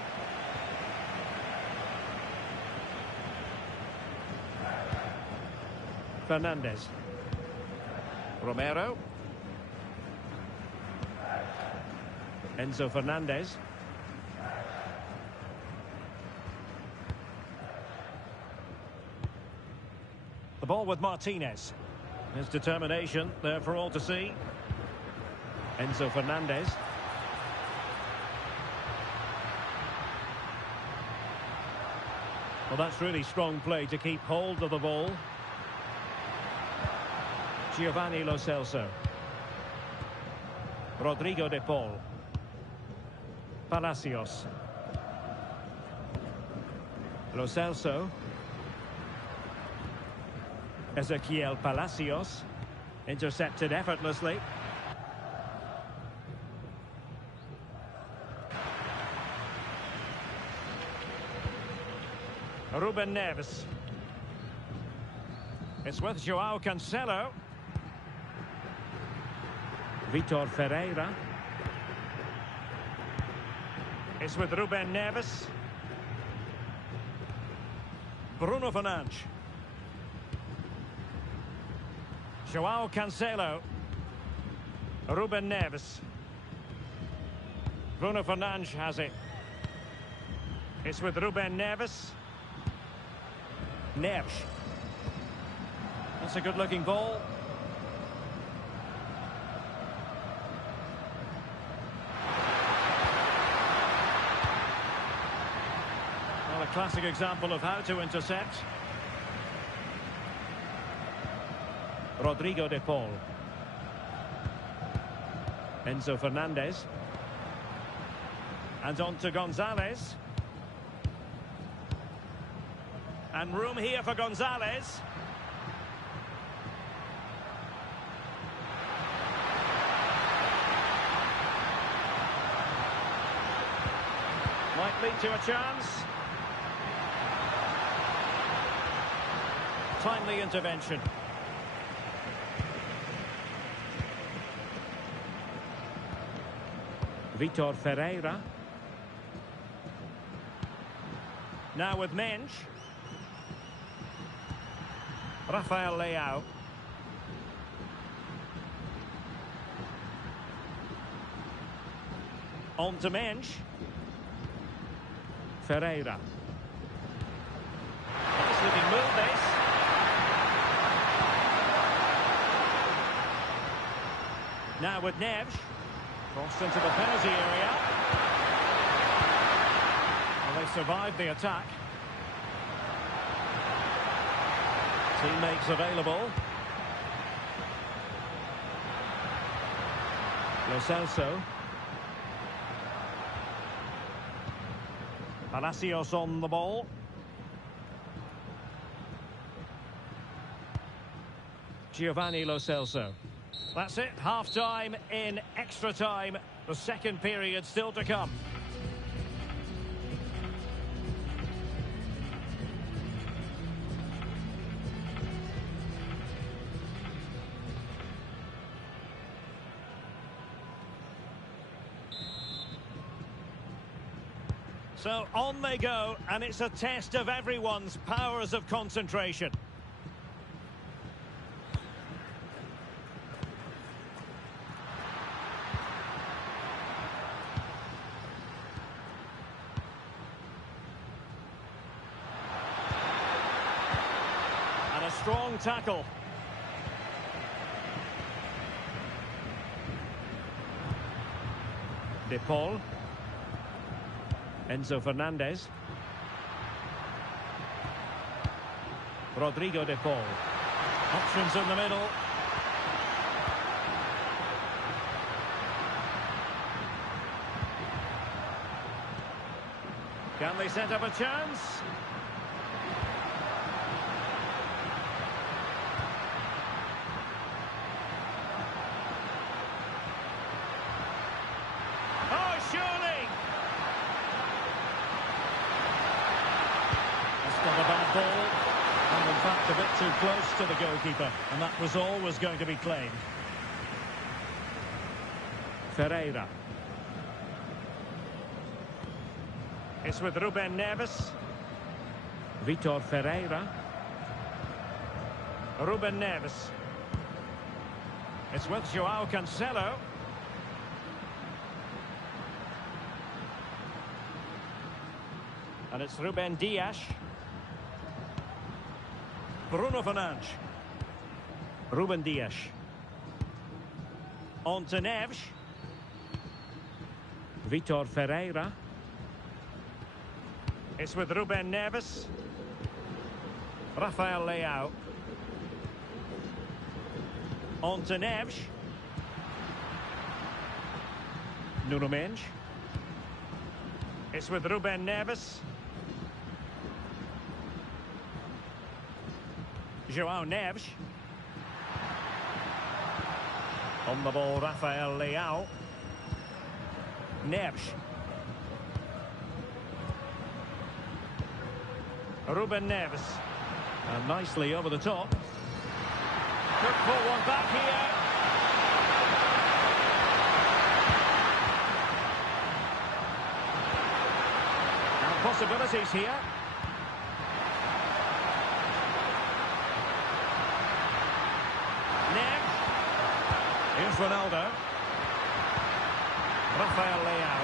Fernandez. Romero. Enzo Fernandez. The ball with Martinez. His determination there for all to see. Enzo Fernandez. Well, that's really strong play to keep hold of the ball. Giovanni Lo Celso. Rodrigo de Paul. Palacios. Lo Celso. Ezequiel Palacios. Intercepted effortlessly. Ruben Neves. It's with Joao Cancelo. Vitor Ferreira. It's with Ruben Neves. Bruno Fernandes. Joao Cancelo. Ruben Neves. Bruno Fernandes has it. It's with Ruben Neves. Neves. That's a good-looking ball. Well, a classic example of how to intercept. Rodrigo de Paul. Enzo Fernandez. And on to Gonzalez. And room here for Gonzalez. Might lead to a chance. Timely intervention. Vitor Ferreira. Now with Mensch. Rafael Leao. On to Mensch. Ferreira. Nice looking move this. Now with Neves. Crossed into the penalty area. Well, they survived the attack. Teammates available. Lo Celso. Palacios on the ball. Giovanni Lo Celso. That's it, half-time in extra time. The second period still to come. So on they go, and it's a test of everyone's powers of concentration. And a strong tackle. De Paul. Enzo Fernandez. Rodrigo de Paul. Options in the middle. Can they set up a chance? Oh, surely! Not a bad ball, and in fact a bit too close to the goalkeeper, and that was always going to be claimed. Ferreira. It's with Ruben Neves. Vitor Ferreira. Ruben Neves. It's with Joao Cancelo. And it's Ruben Dias. Bruno Fernandes. Ruben Dias. On to Neves. Vitor Ferreira. It's with Ruben Neves. Rafael Leao. On to Neves. Nuno Mendes. It's with Ruben Neves. Joao Neves. On the ball, Rafael Leao. Neves. Ruben Neves. And nicely over the top. Could pull one back here. And possibilities here. Neves. Here's Ronaldo. Rafael Leao.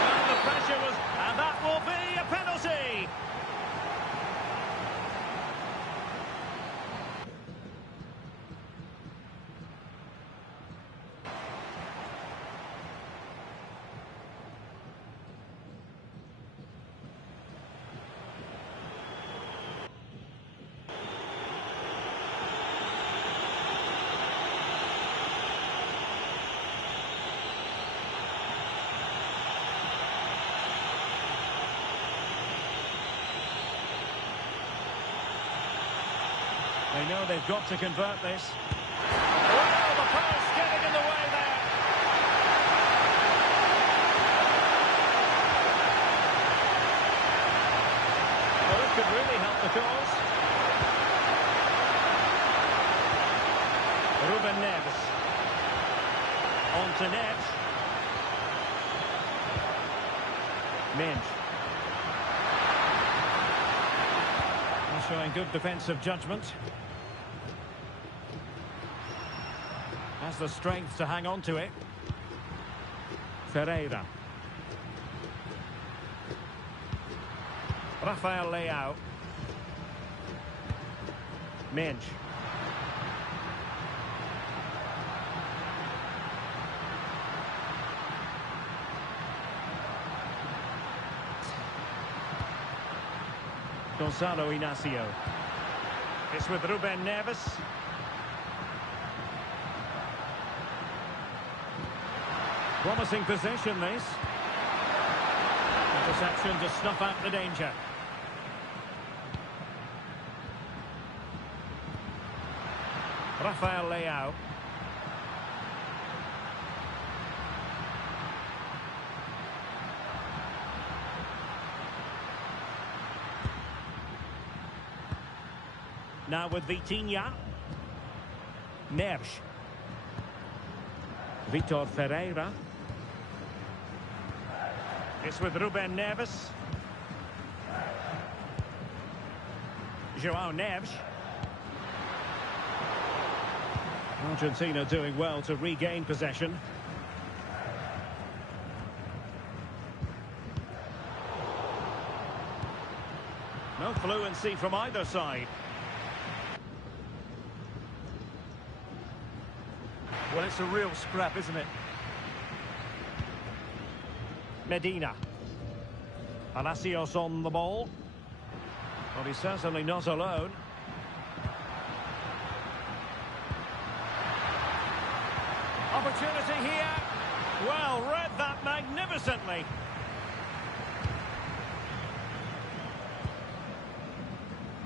Well, the pressure was... And that will be a penalty! They know they've got to convert this. Well, the post getting in the way there. Well, it could really help the cause. Ruben Neves. On to Neves. Minch. Showing good defensive judgment. Has the strength to hang on to it. Ferreira. Rafael Leao. Minch. Gonzalo Inacio. It's with Ruben Neves. Promising position, this. Interception to snuff out the danger. Rafael Leao. Now with Vitinha. Neves. Vitor Ferreira. It's with Ruben Neves. João Neves. Argentina doing well to regain possession. No fluency from either side. Well, it's a real scrap, isn't it? Medina. Palacios on the ball. Well, he's certainly not alone. Opportunity here. Well, read that magnificently.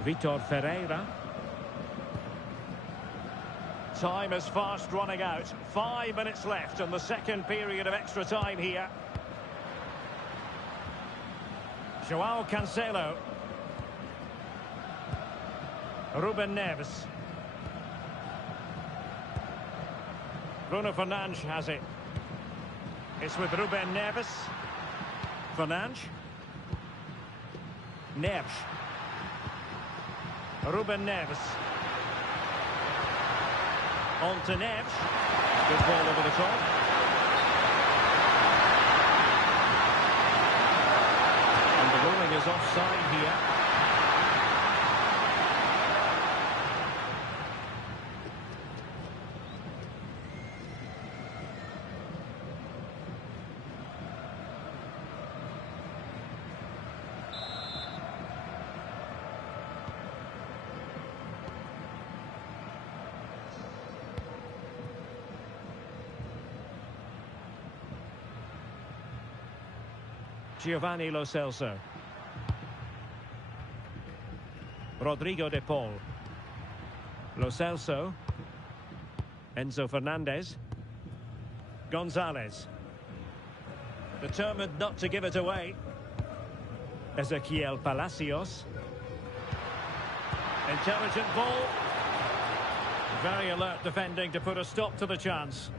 Vitor Ferreira. Time is fast running out. 5 minutes left in the second period of extra time here. João Cancelo. Ruben Neves. Bruno Fernandes has it. It's with Ruben Neves. Fernandes. Neves. Ruben Neves. On to Neves. Good ball over the top. And the ruling is offside here. Giovanni Lo Celso. Rodrigo de Paul. Lo Celso. Enzo Fernandez. Gonzalez. Determined not to give it away. Ezequiel Palacios. Intelligent ball. Very alert defending to put a stop to the chance.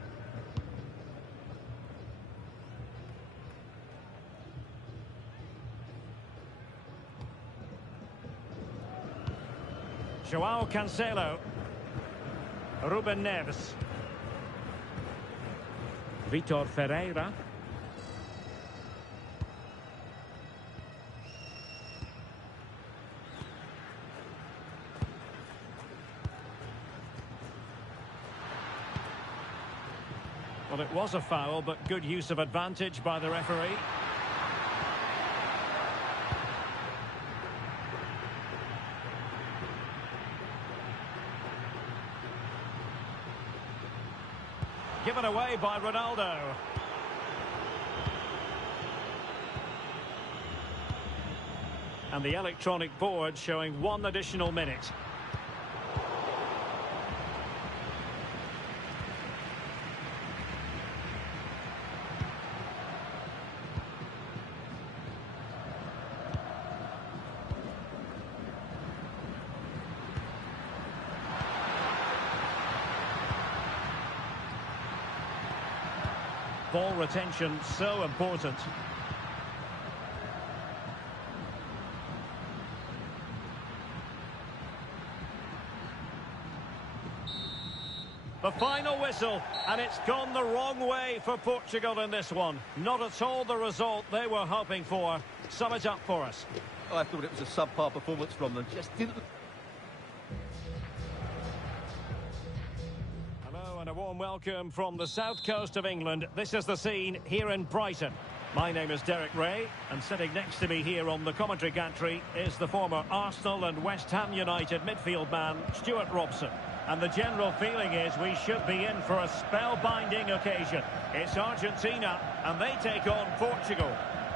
João Cancelo. Ruben Neves. Vitor Ferreira. Well, it was a foul, but good use of advantage by the referee. Given away by Ronaldo. And the electronic board showing 1 additional minute. Ball retention so important. The final whistle, and it's gone the wrong way for Portugal in this one. Not at all the result they were hoping for. Sum it up for us. I thought it was a subpar performance from them. Just didn't... And a warm welcome from the south coast of England. This is the scene here in Brighton. My name is Derek Ray, and sitting next to me here on the commentary gantry is the former Arsenal and West Ham United midfield man, Stuart Robson. And the general feeling is we should be in for a spellbinding occasion. It's Argentina, and they take on Portugal.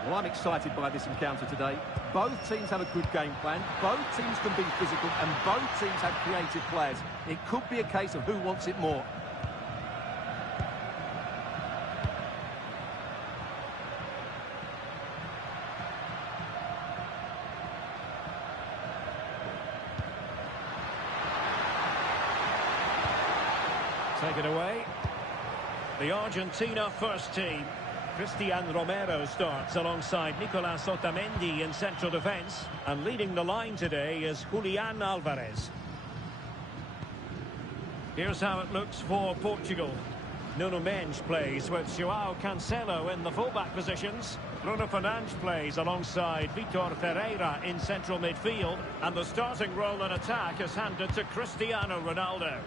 Well, I'm excited by this encounter today. Both teams have a good game plan, both teams can be physical, and both teams have creative players. It could be a case of who wants it more. Take it away. The Argentina first team. Christian Romero starts alongside Nicolas Otamendi in central defence. And leading the line today is Julian Alvarez. Here's how it looks for Portugal. Nuno Mendes plays with João Cancelo in the fullback positions. Bruno Fernandes plays alongside Vitor Ferreira in central midfield. And the starting role in attack is handed to Cristiano Ronaldo.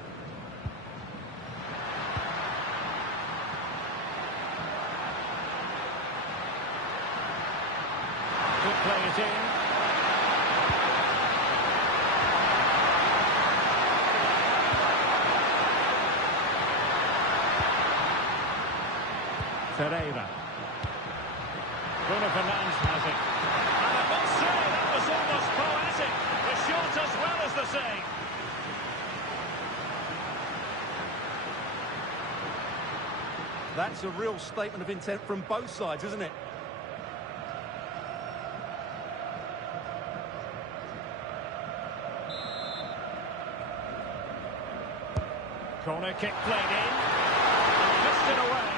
Play it in. Ferreira. Bruno Fernandes has it. And I must say that was almost poetic. The shot as well as the save. That's a real statement of intent from both sides, isn't it? Corner kick played in. Missed it away.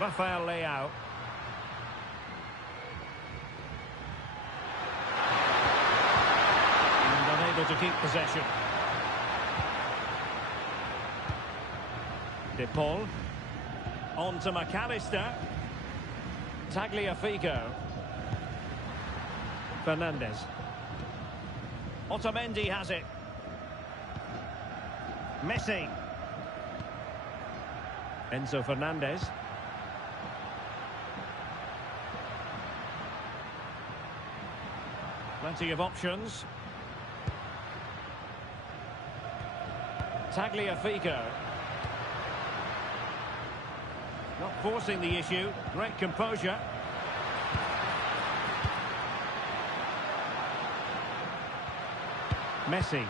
Rafael Leao. And unable to keep possession. De Paul. On to McAllister. Tagliafico. Fernandes. Otamendi has it. Messi. Enzo Fernandez. Plenty of options. Tagliafico. Not forcing the issue. Great composure. Messi.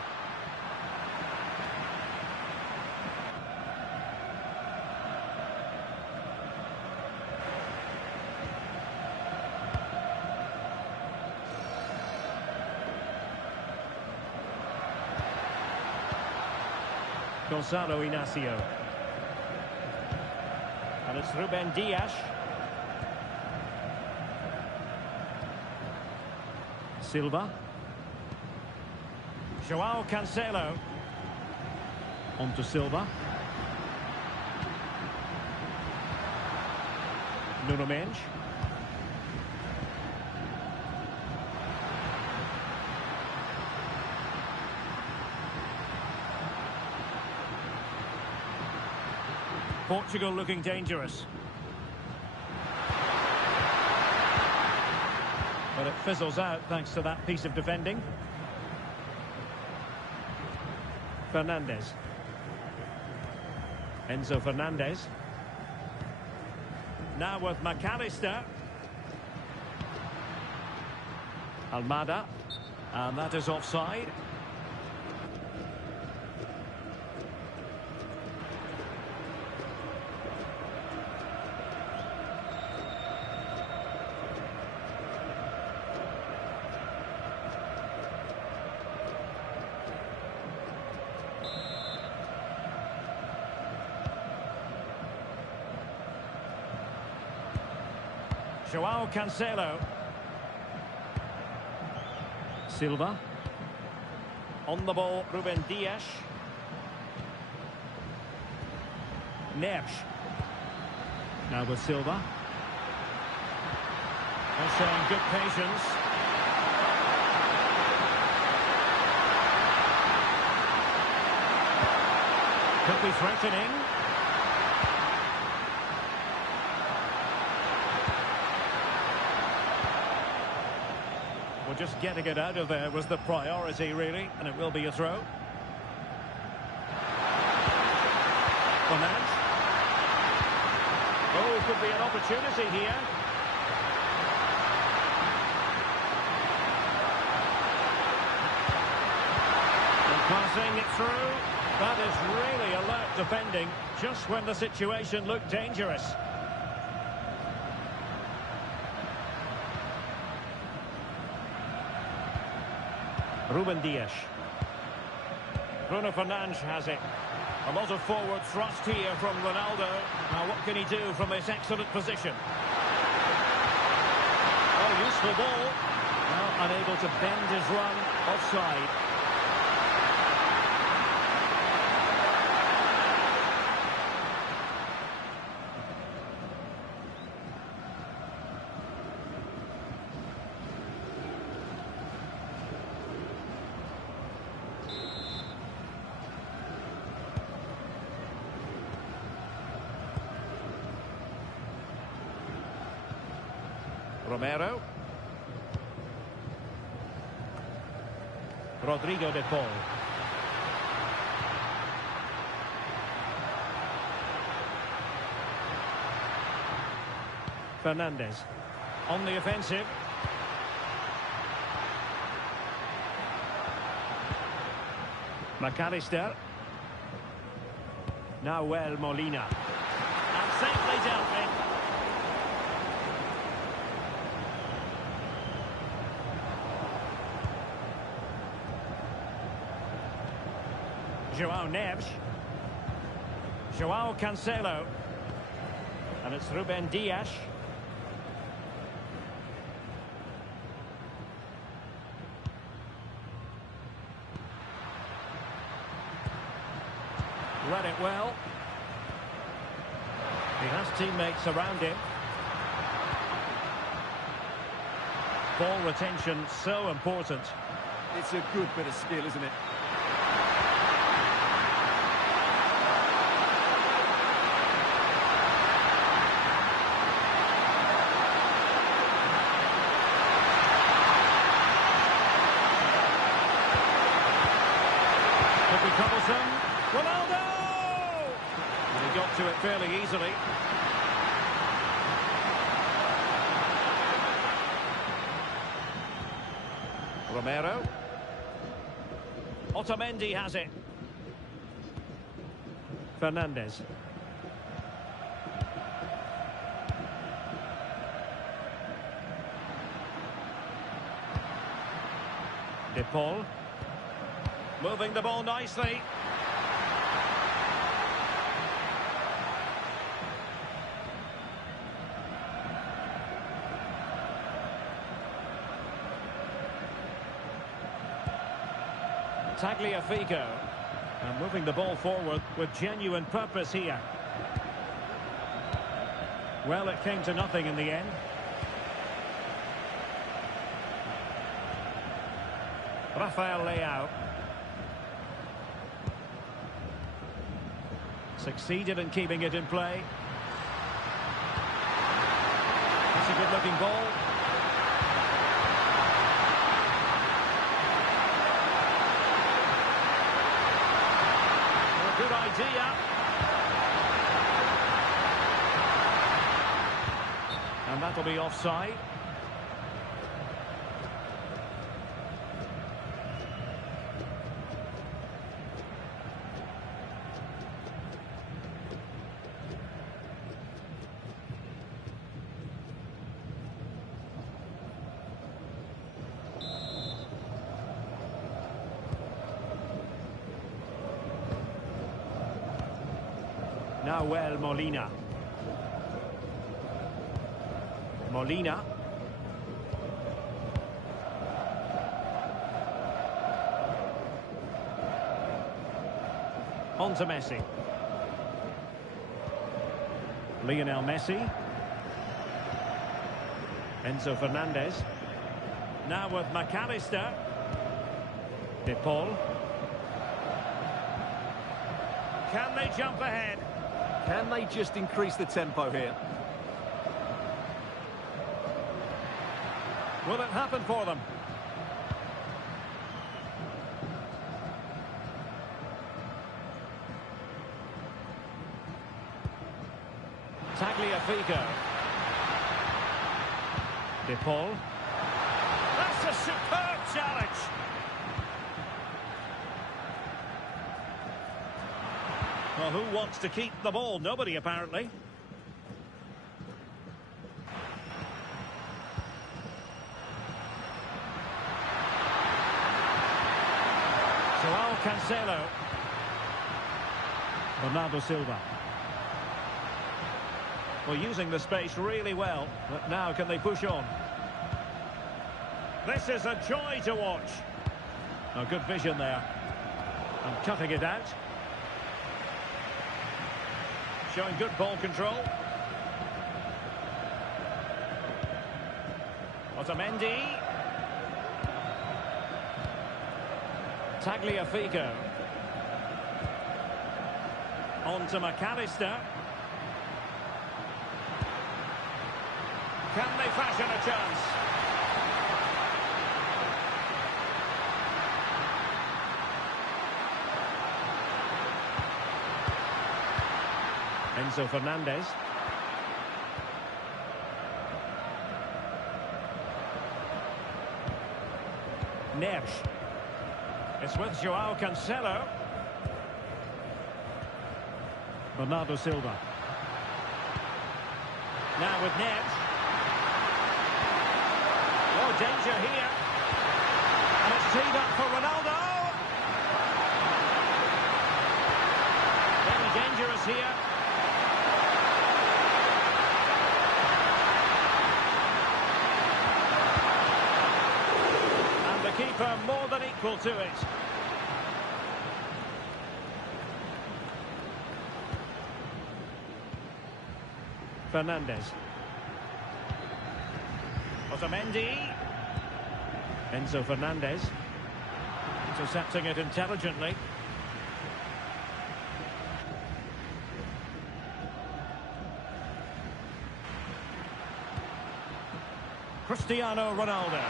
Gonzalo Inacio. And it's Ruben Dias. Silva. Joao Cancelo. On to Silva. Nuno Mendes. Portugal looking dangerous. But it fizzles out thanks to that piece of defending. Fernandes. Enzo Fernandez. Now with McAllister. Almada. And that is offside. Joao Cancelo. Silva. On the ball, Ruben Dias. Neves. Now with Silva. They're showing good patience. Could be threatening. Well, just getting it out of there was the priority, really, and it will be a throw. Fernandes. Oh, could be an opportunity here. And passing it through. That is really alert defending, just when the situation looked dangerous. Ruben Dias. Bruno Fernandes has it. A lot of forward thrust here from Ronaldo. Now what can he do from this excellent position? Oh, useful ball. Now unable to bend his run. Offside. Romero. Rodrigo de Paul. Fernandes. On the offensive. McAllister. Nahuel Molina. And safely dealt with. Joao Neves. Joao Cancelo. And it's Ruben Dias. Read it well. He has teammates around him. Ball retention so important. It's a good bit of skill, isn't it? Could be troublesome. Ronaldo! And he got to it fairly easily. Romero. Otamendi has it. Fernandes. De Paul. Moving the ball nicely. Tagliafico. And moving the ball forward with genuine purpose here. Well, it came to nothing in the end. Rafael Leao. Succeeded in keeping it in play. That's a good-looking ball. A good idea. And that'll be offside. Nahuel Molina. Molina. On to Messi. Lionel Messi. Enzo Fernandez. Now with McAllister. De Paul. Can they jump ahead? Can they just increase the tempo here? Will it happen for them? Tagliafico. De Paul. That's a superb challenge. Well, who wants to keep the ball? Nobody, apparently. Joao Cancelo. Bernardo Silva. Well, using the space really well, but now can they push on? This is a joy to watch. Oh, good vision there. And cutting it out. Showing good ball control. Otamendi. Tagliafico. On to McAllister. Can they fashion a chance? Enzo Fernandez. Neres. It's with Joao Cancelo. Bernardo Silva. Now with Neres. Oh, danger here. And it's teed up for Ronaldo. Very dangerous here. And the keeper more than equal to it. Fernandez. Otamendi. Enzo Fernandez. Intercepting it intelligently. Cristiano Ronaldo.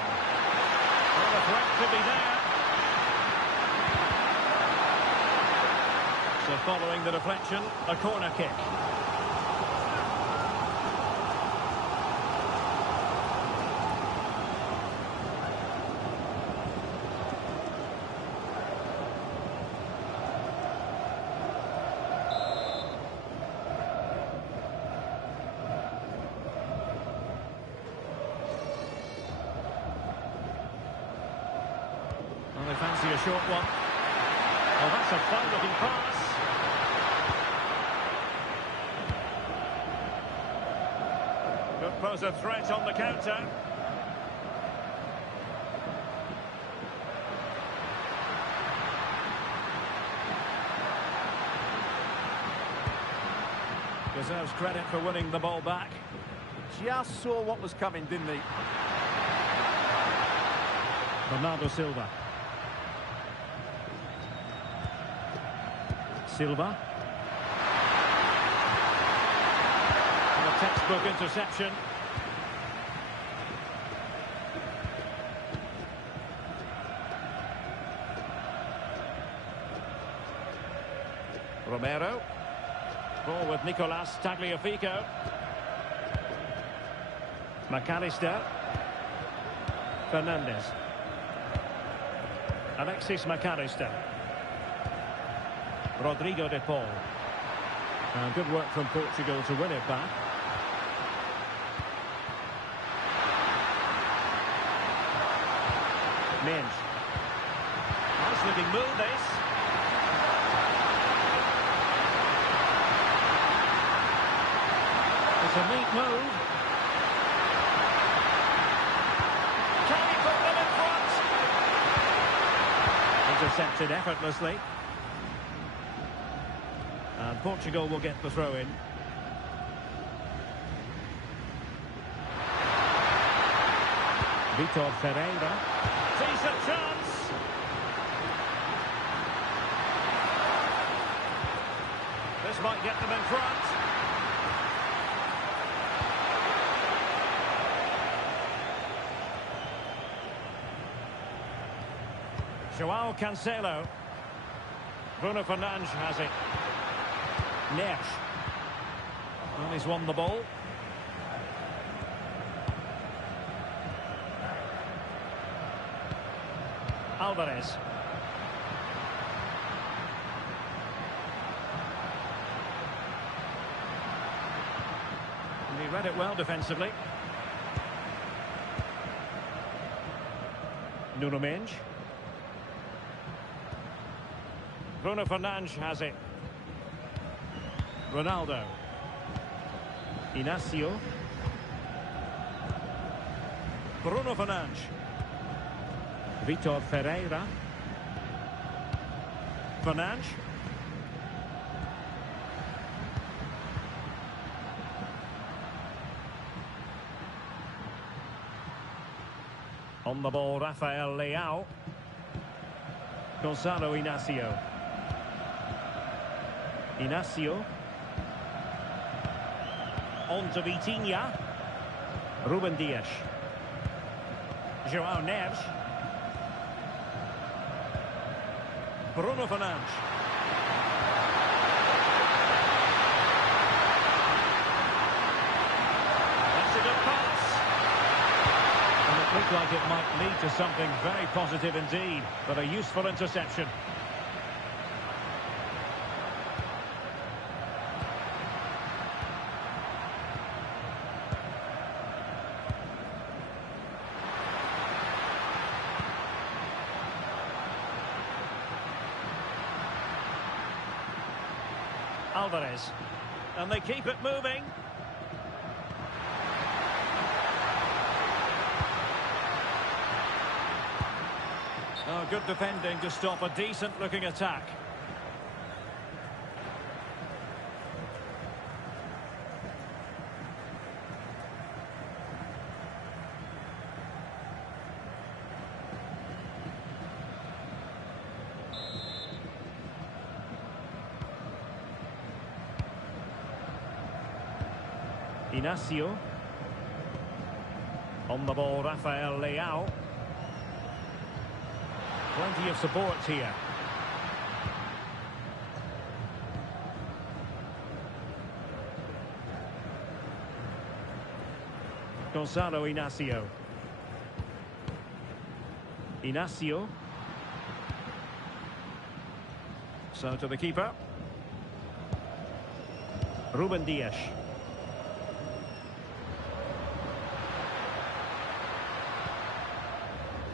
Well, the threat could be there. So following the deflection, a corner kick. Well, they fancy a short one. Oh, that's a fine-looking pass. Could pose a threat on the counter. Deserves credit for winning the ball back. Just saw what was coming, didn't he? Bernardo Silva. Silva. And a textbook interception. Romero. Ball with Nicolas Tagliafico. McAllister. Fernandez. Alexis McAllister. Rodrigo de Paul. And good work from Portugal to win it back. Minge. Nice looking move this. It's a neat move. Can he put them in front? Intercepted effortlessly. And Portugal will get the throw in. Vitor Ferreira. Decent chance. This might get them in front. Joao Cancelo. Bruno Fernandes has it. Neves. Well, he's won the ball. Alvarez. And he read it well defensively. Nuno Mendes. Bruno Fernandes has it. Ronaldo. Inacio. Bruno Fernandes. Vitor Ferreira. Fernandes. On the ball, Rafael Leao. Gonzalo Inacio. Inacio. On to Vitinha. Ruben Dias. Joao Neves. Bruno Fernandes. That's a good pass. And it looked like it might lead to something very positive indeed, but a useful interception. Alvarez. And they keep it moving. Oh, good defending to stop a decent-looking attack. Inacio. On the ball, Rafael Leao. Plenty of support here. Gonzalo Inacio. Inacio. So to the keeper. Ruben Dias.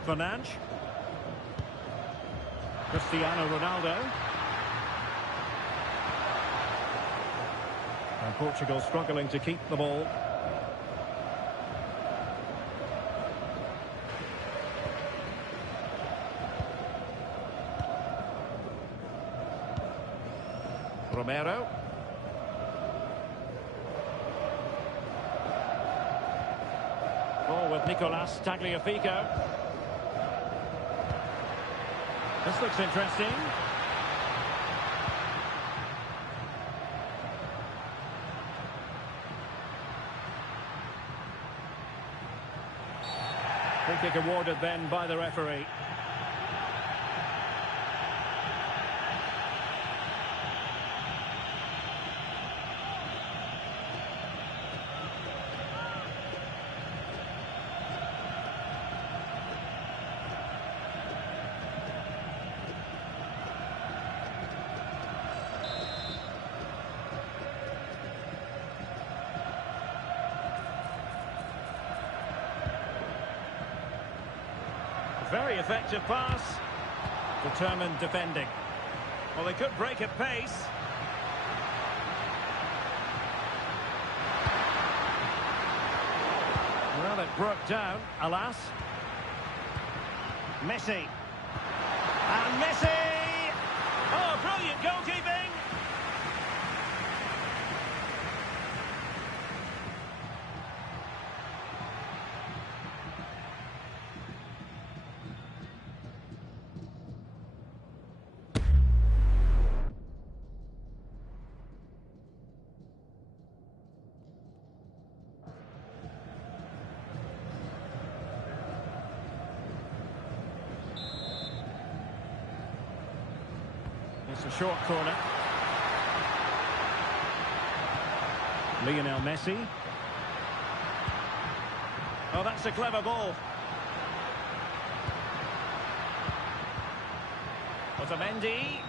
Fernandes. Cristiano Ronaldo. And Portugal struggling to keep the ball. Romero. with Nicolas Tagliafico. This looks interesting. Free kick awarded then by the referee. Very effective pass. Determined defending. Well, they could break at pace. Well, it broke down, alas. Messi. And Messi! Oh, brilliant goalkeeping! It's a short corner. Lionel Messi. Oh, that's a clever ball. Otamendi.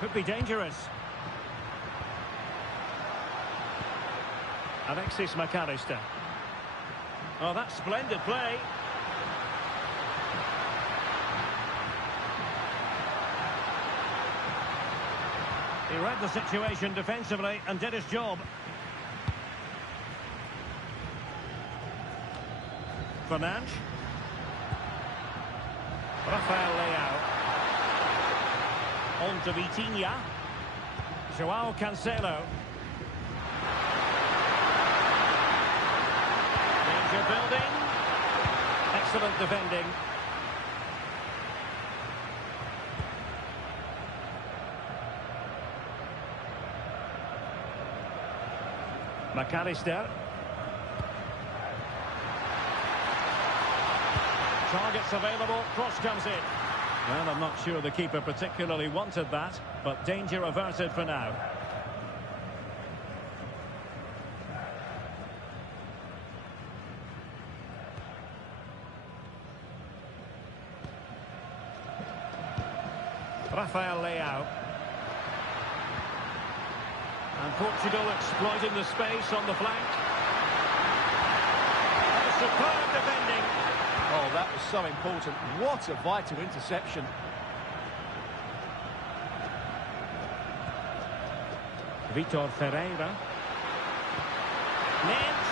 Could be dangerous. Alexis McAllister. Oh, that's splendid play. He read the situation defensively and did his job. Fernandes. Rafael Leao. On to Vitinha. Joao Cancelo. Danger building. Excellent defending. McAllister. Targets available, cross comes in. Well, I'm not sure the keeper particularly wanted that, but danger averted for now. Rafael Leao. And Portugal exploiting the space on the flank. Oh, superb defending. Oh, that was so important. What a vital interception. Vitor Ferreira. Nance.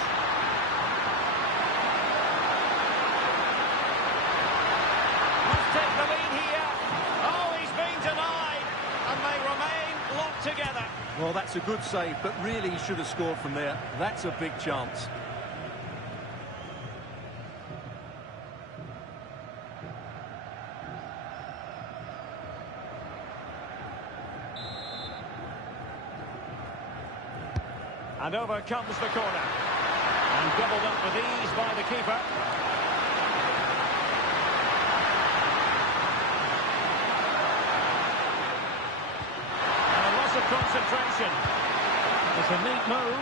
Must take the lead here. Oh, he's been denied. And they remain locked together. Well, that's a good save, but really he should have scored from there. That's a big chance. And over comes the corner. And doubled up with ease by the keeper. And a loss of concentration. It's a neat move.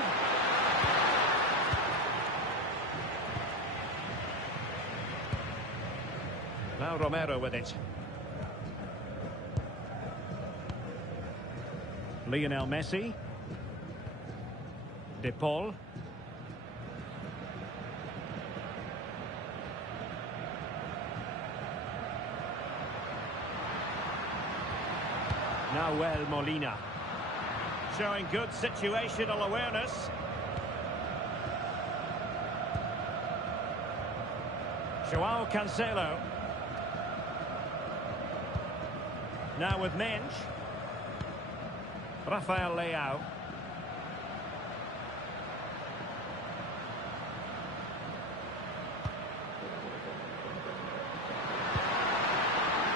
Now Romero with it. Lionel Messi. De Paul. Nahuel Molina. Showing good situational awareness. Joao Cancelo. Now with Mensch. Rafael Leao.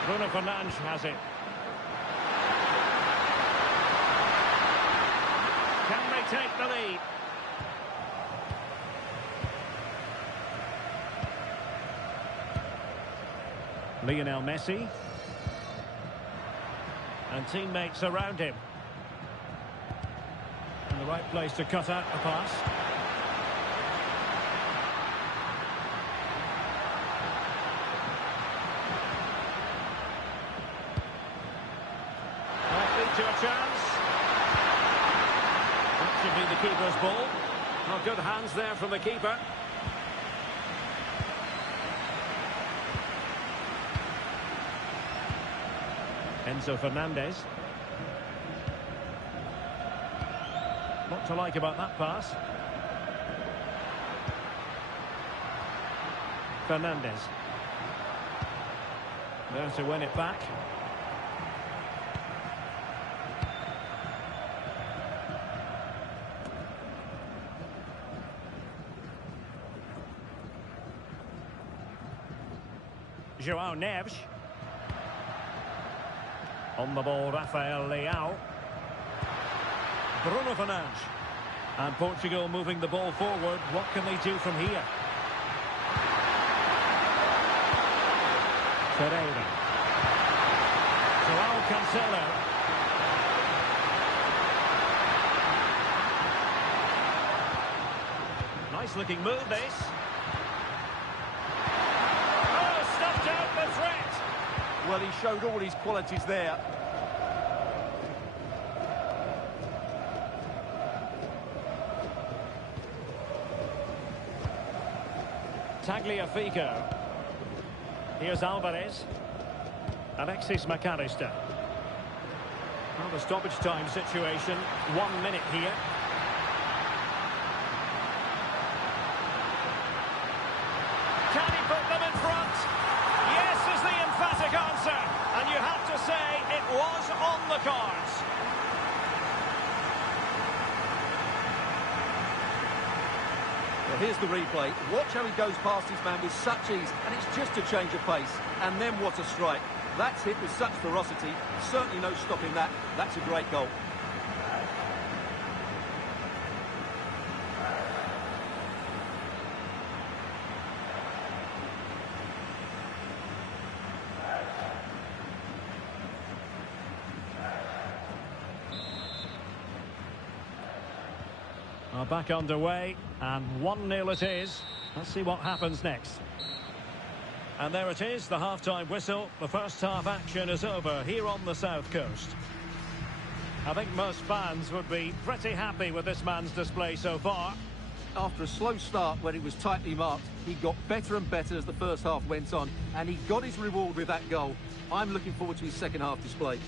Bruno Fernandes has it. Can they take the lead? Lionel Messi. And teammates around him. In the right place to cut out the pass. Might lead to a chance. That should be the keeper's ball. Well, good hands there from the keeper. Enzo Fernandez. What to like about that pass? Fernandez. There to win it back. João Neves. On the ball, Rafael Leao. Bruno Fernandes. And Portugal moving the ball forward. What can they do from here? Pereira. João Cancelo. Nice looking move, this. Oh, stuffed out the threat. Well, he showed all his qualities there. Tagliafico. Here's Alvarez. Alexis McAllister. Well, the stoppage time situation. 1 minute here. Can he put them in front? Yes is the emphatic answer. And you have to say it was on the cards. Well, here's the replay. Watch how he goes past his man with such ease, and it's just a change of pace. And then what a strike. That's hit with such ferocity. Certainly no stopping that. That's a great goal. Are back underway, and 1-0 it is. Let's see what happens next. And there it is, the half-time whistle. The first half action is over here on the South Coast. I think most fans would be pretty happy with this man's display so far. After a slow start when it was tightly marked, he got better and better as the first half went on, and he got his reward with that goal. I'm looking forward to his second half display.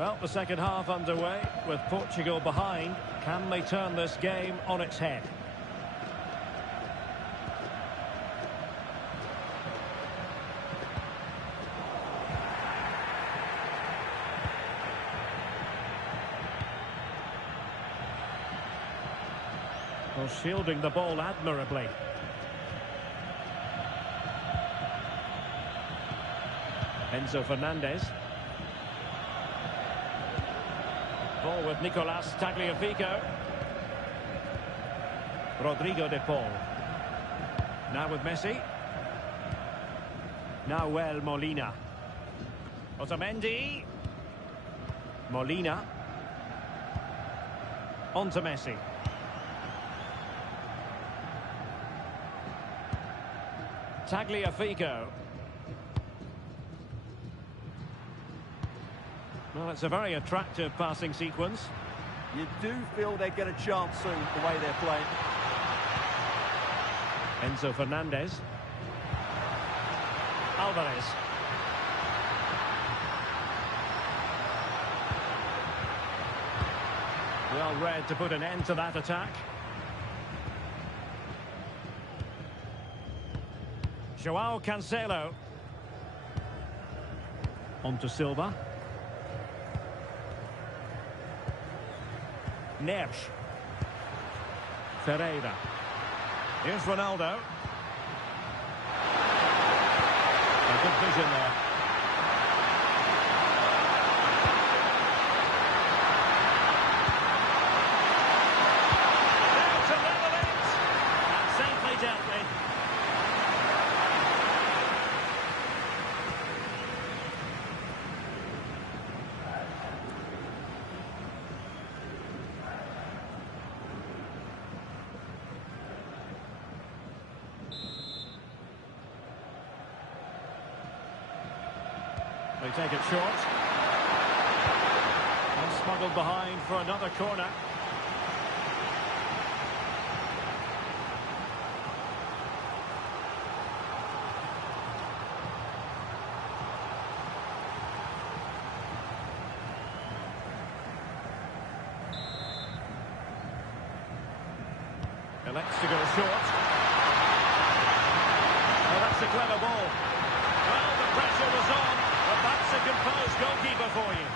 Well, the second half underway with Portugal behind. Can they turn this game on its head? Well, shielding the ball admirably. Enzo Fernandez. Ball with Nicolas Tagliafico. Rodrigo de Paul. Now with Messi. Nahuel Molina. Otamendi. Molina. On to Messi. Tagliafico. Well, it's a very attractive passing sequence. You do feel they get a chance soon, the way they're playing. Enzo Fernandez. Alvarez. Well read to put an end to that attack. Joao Cancelo. On to Silva. Neres. Ferreira. Here's Ronaldo. A good vision there. Now to level it. And safely dealt with. They take it short. And smuggled behind for another corner. Elects to go short. Oh, that's a clever ball. Well, the pressure was on. But that's a composed goalkeeper for you.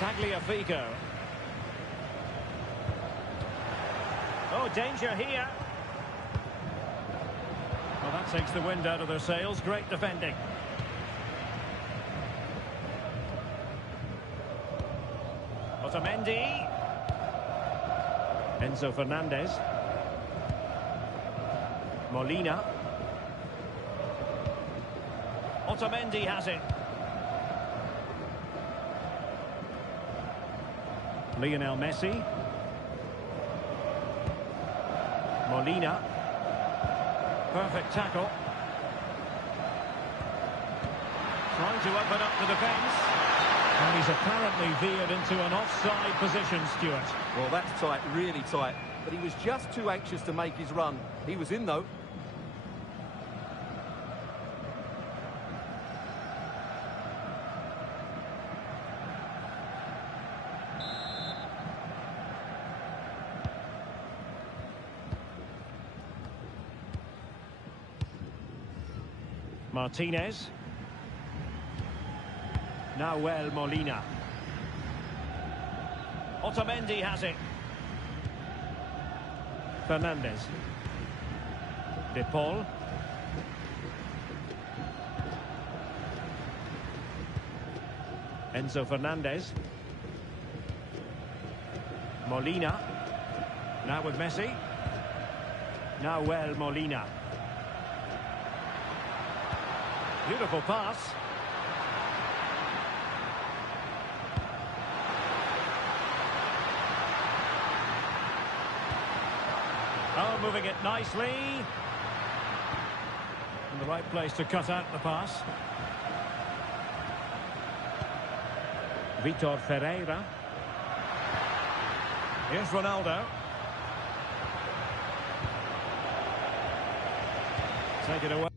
Tagliafico. Oh, danger here. Well, that takes the wind out of their sails. Great defending. Otamendi. Enzo Fernandez. Molina. Otamendi has it. Lionel Messi. Molina. Perfect tackle. Trying to open up the defence. And he's apparently veered into an offside position, Stuart. Well, that's tight, really tight. But he was just too anxious to make his run. He was in, though. Martinez. Nahuel Molina. Otamendi has it. Fernandez. De Paul. Enzo Fernandez. Molina. Now with Messi. Nahuel Molina. Beautiful pass. Oh, moving it nicely. In the right place to cut out the pass. Vitor Ferreira. Here's Ronaldo. Take it away.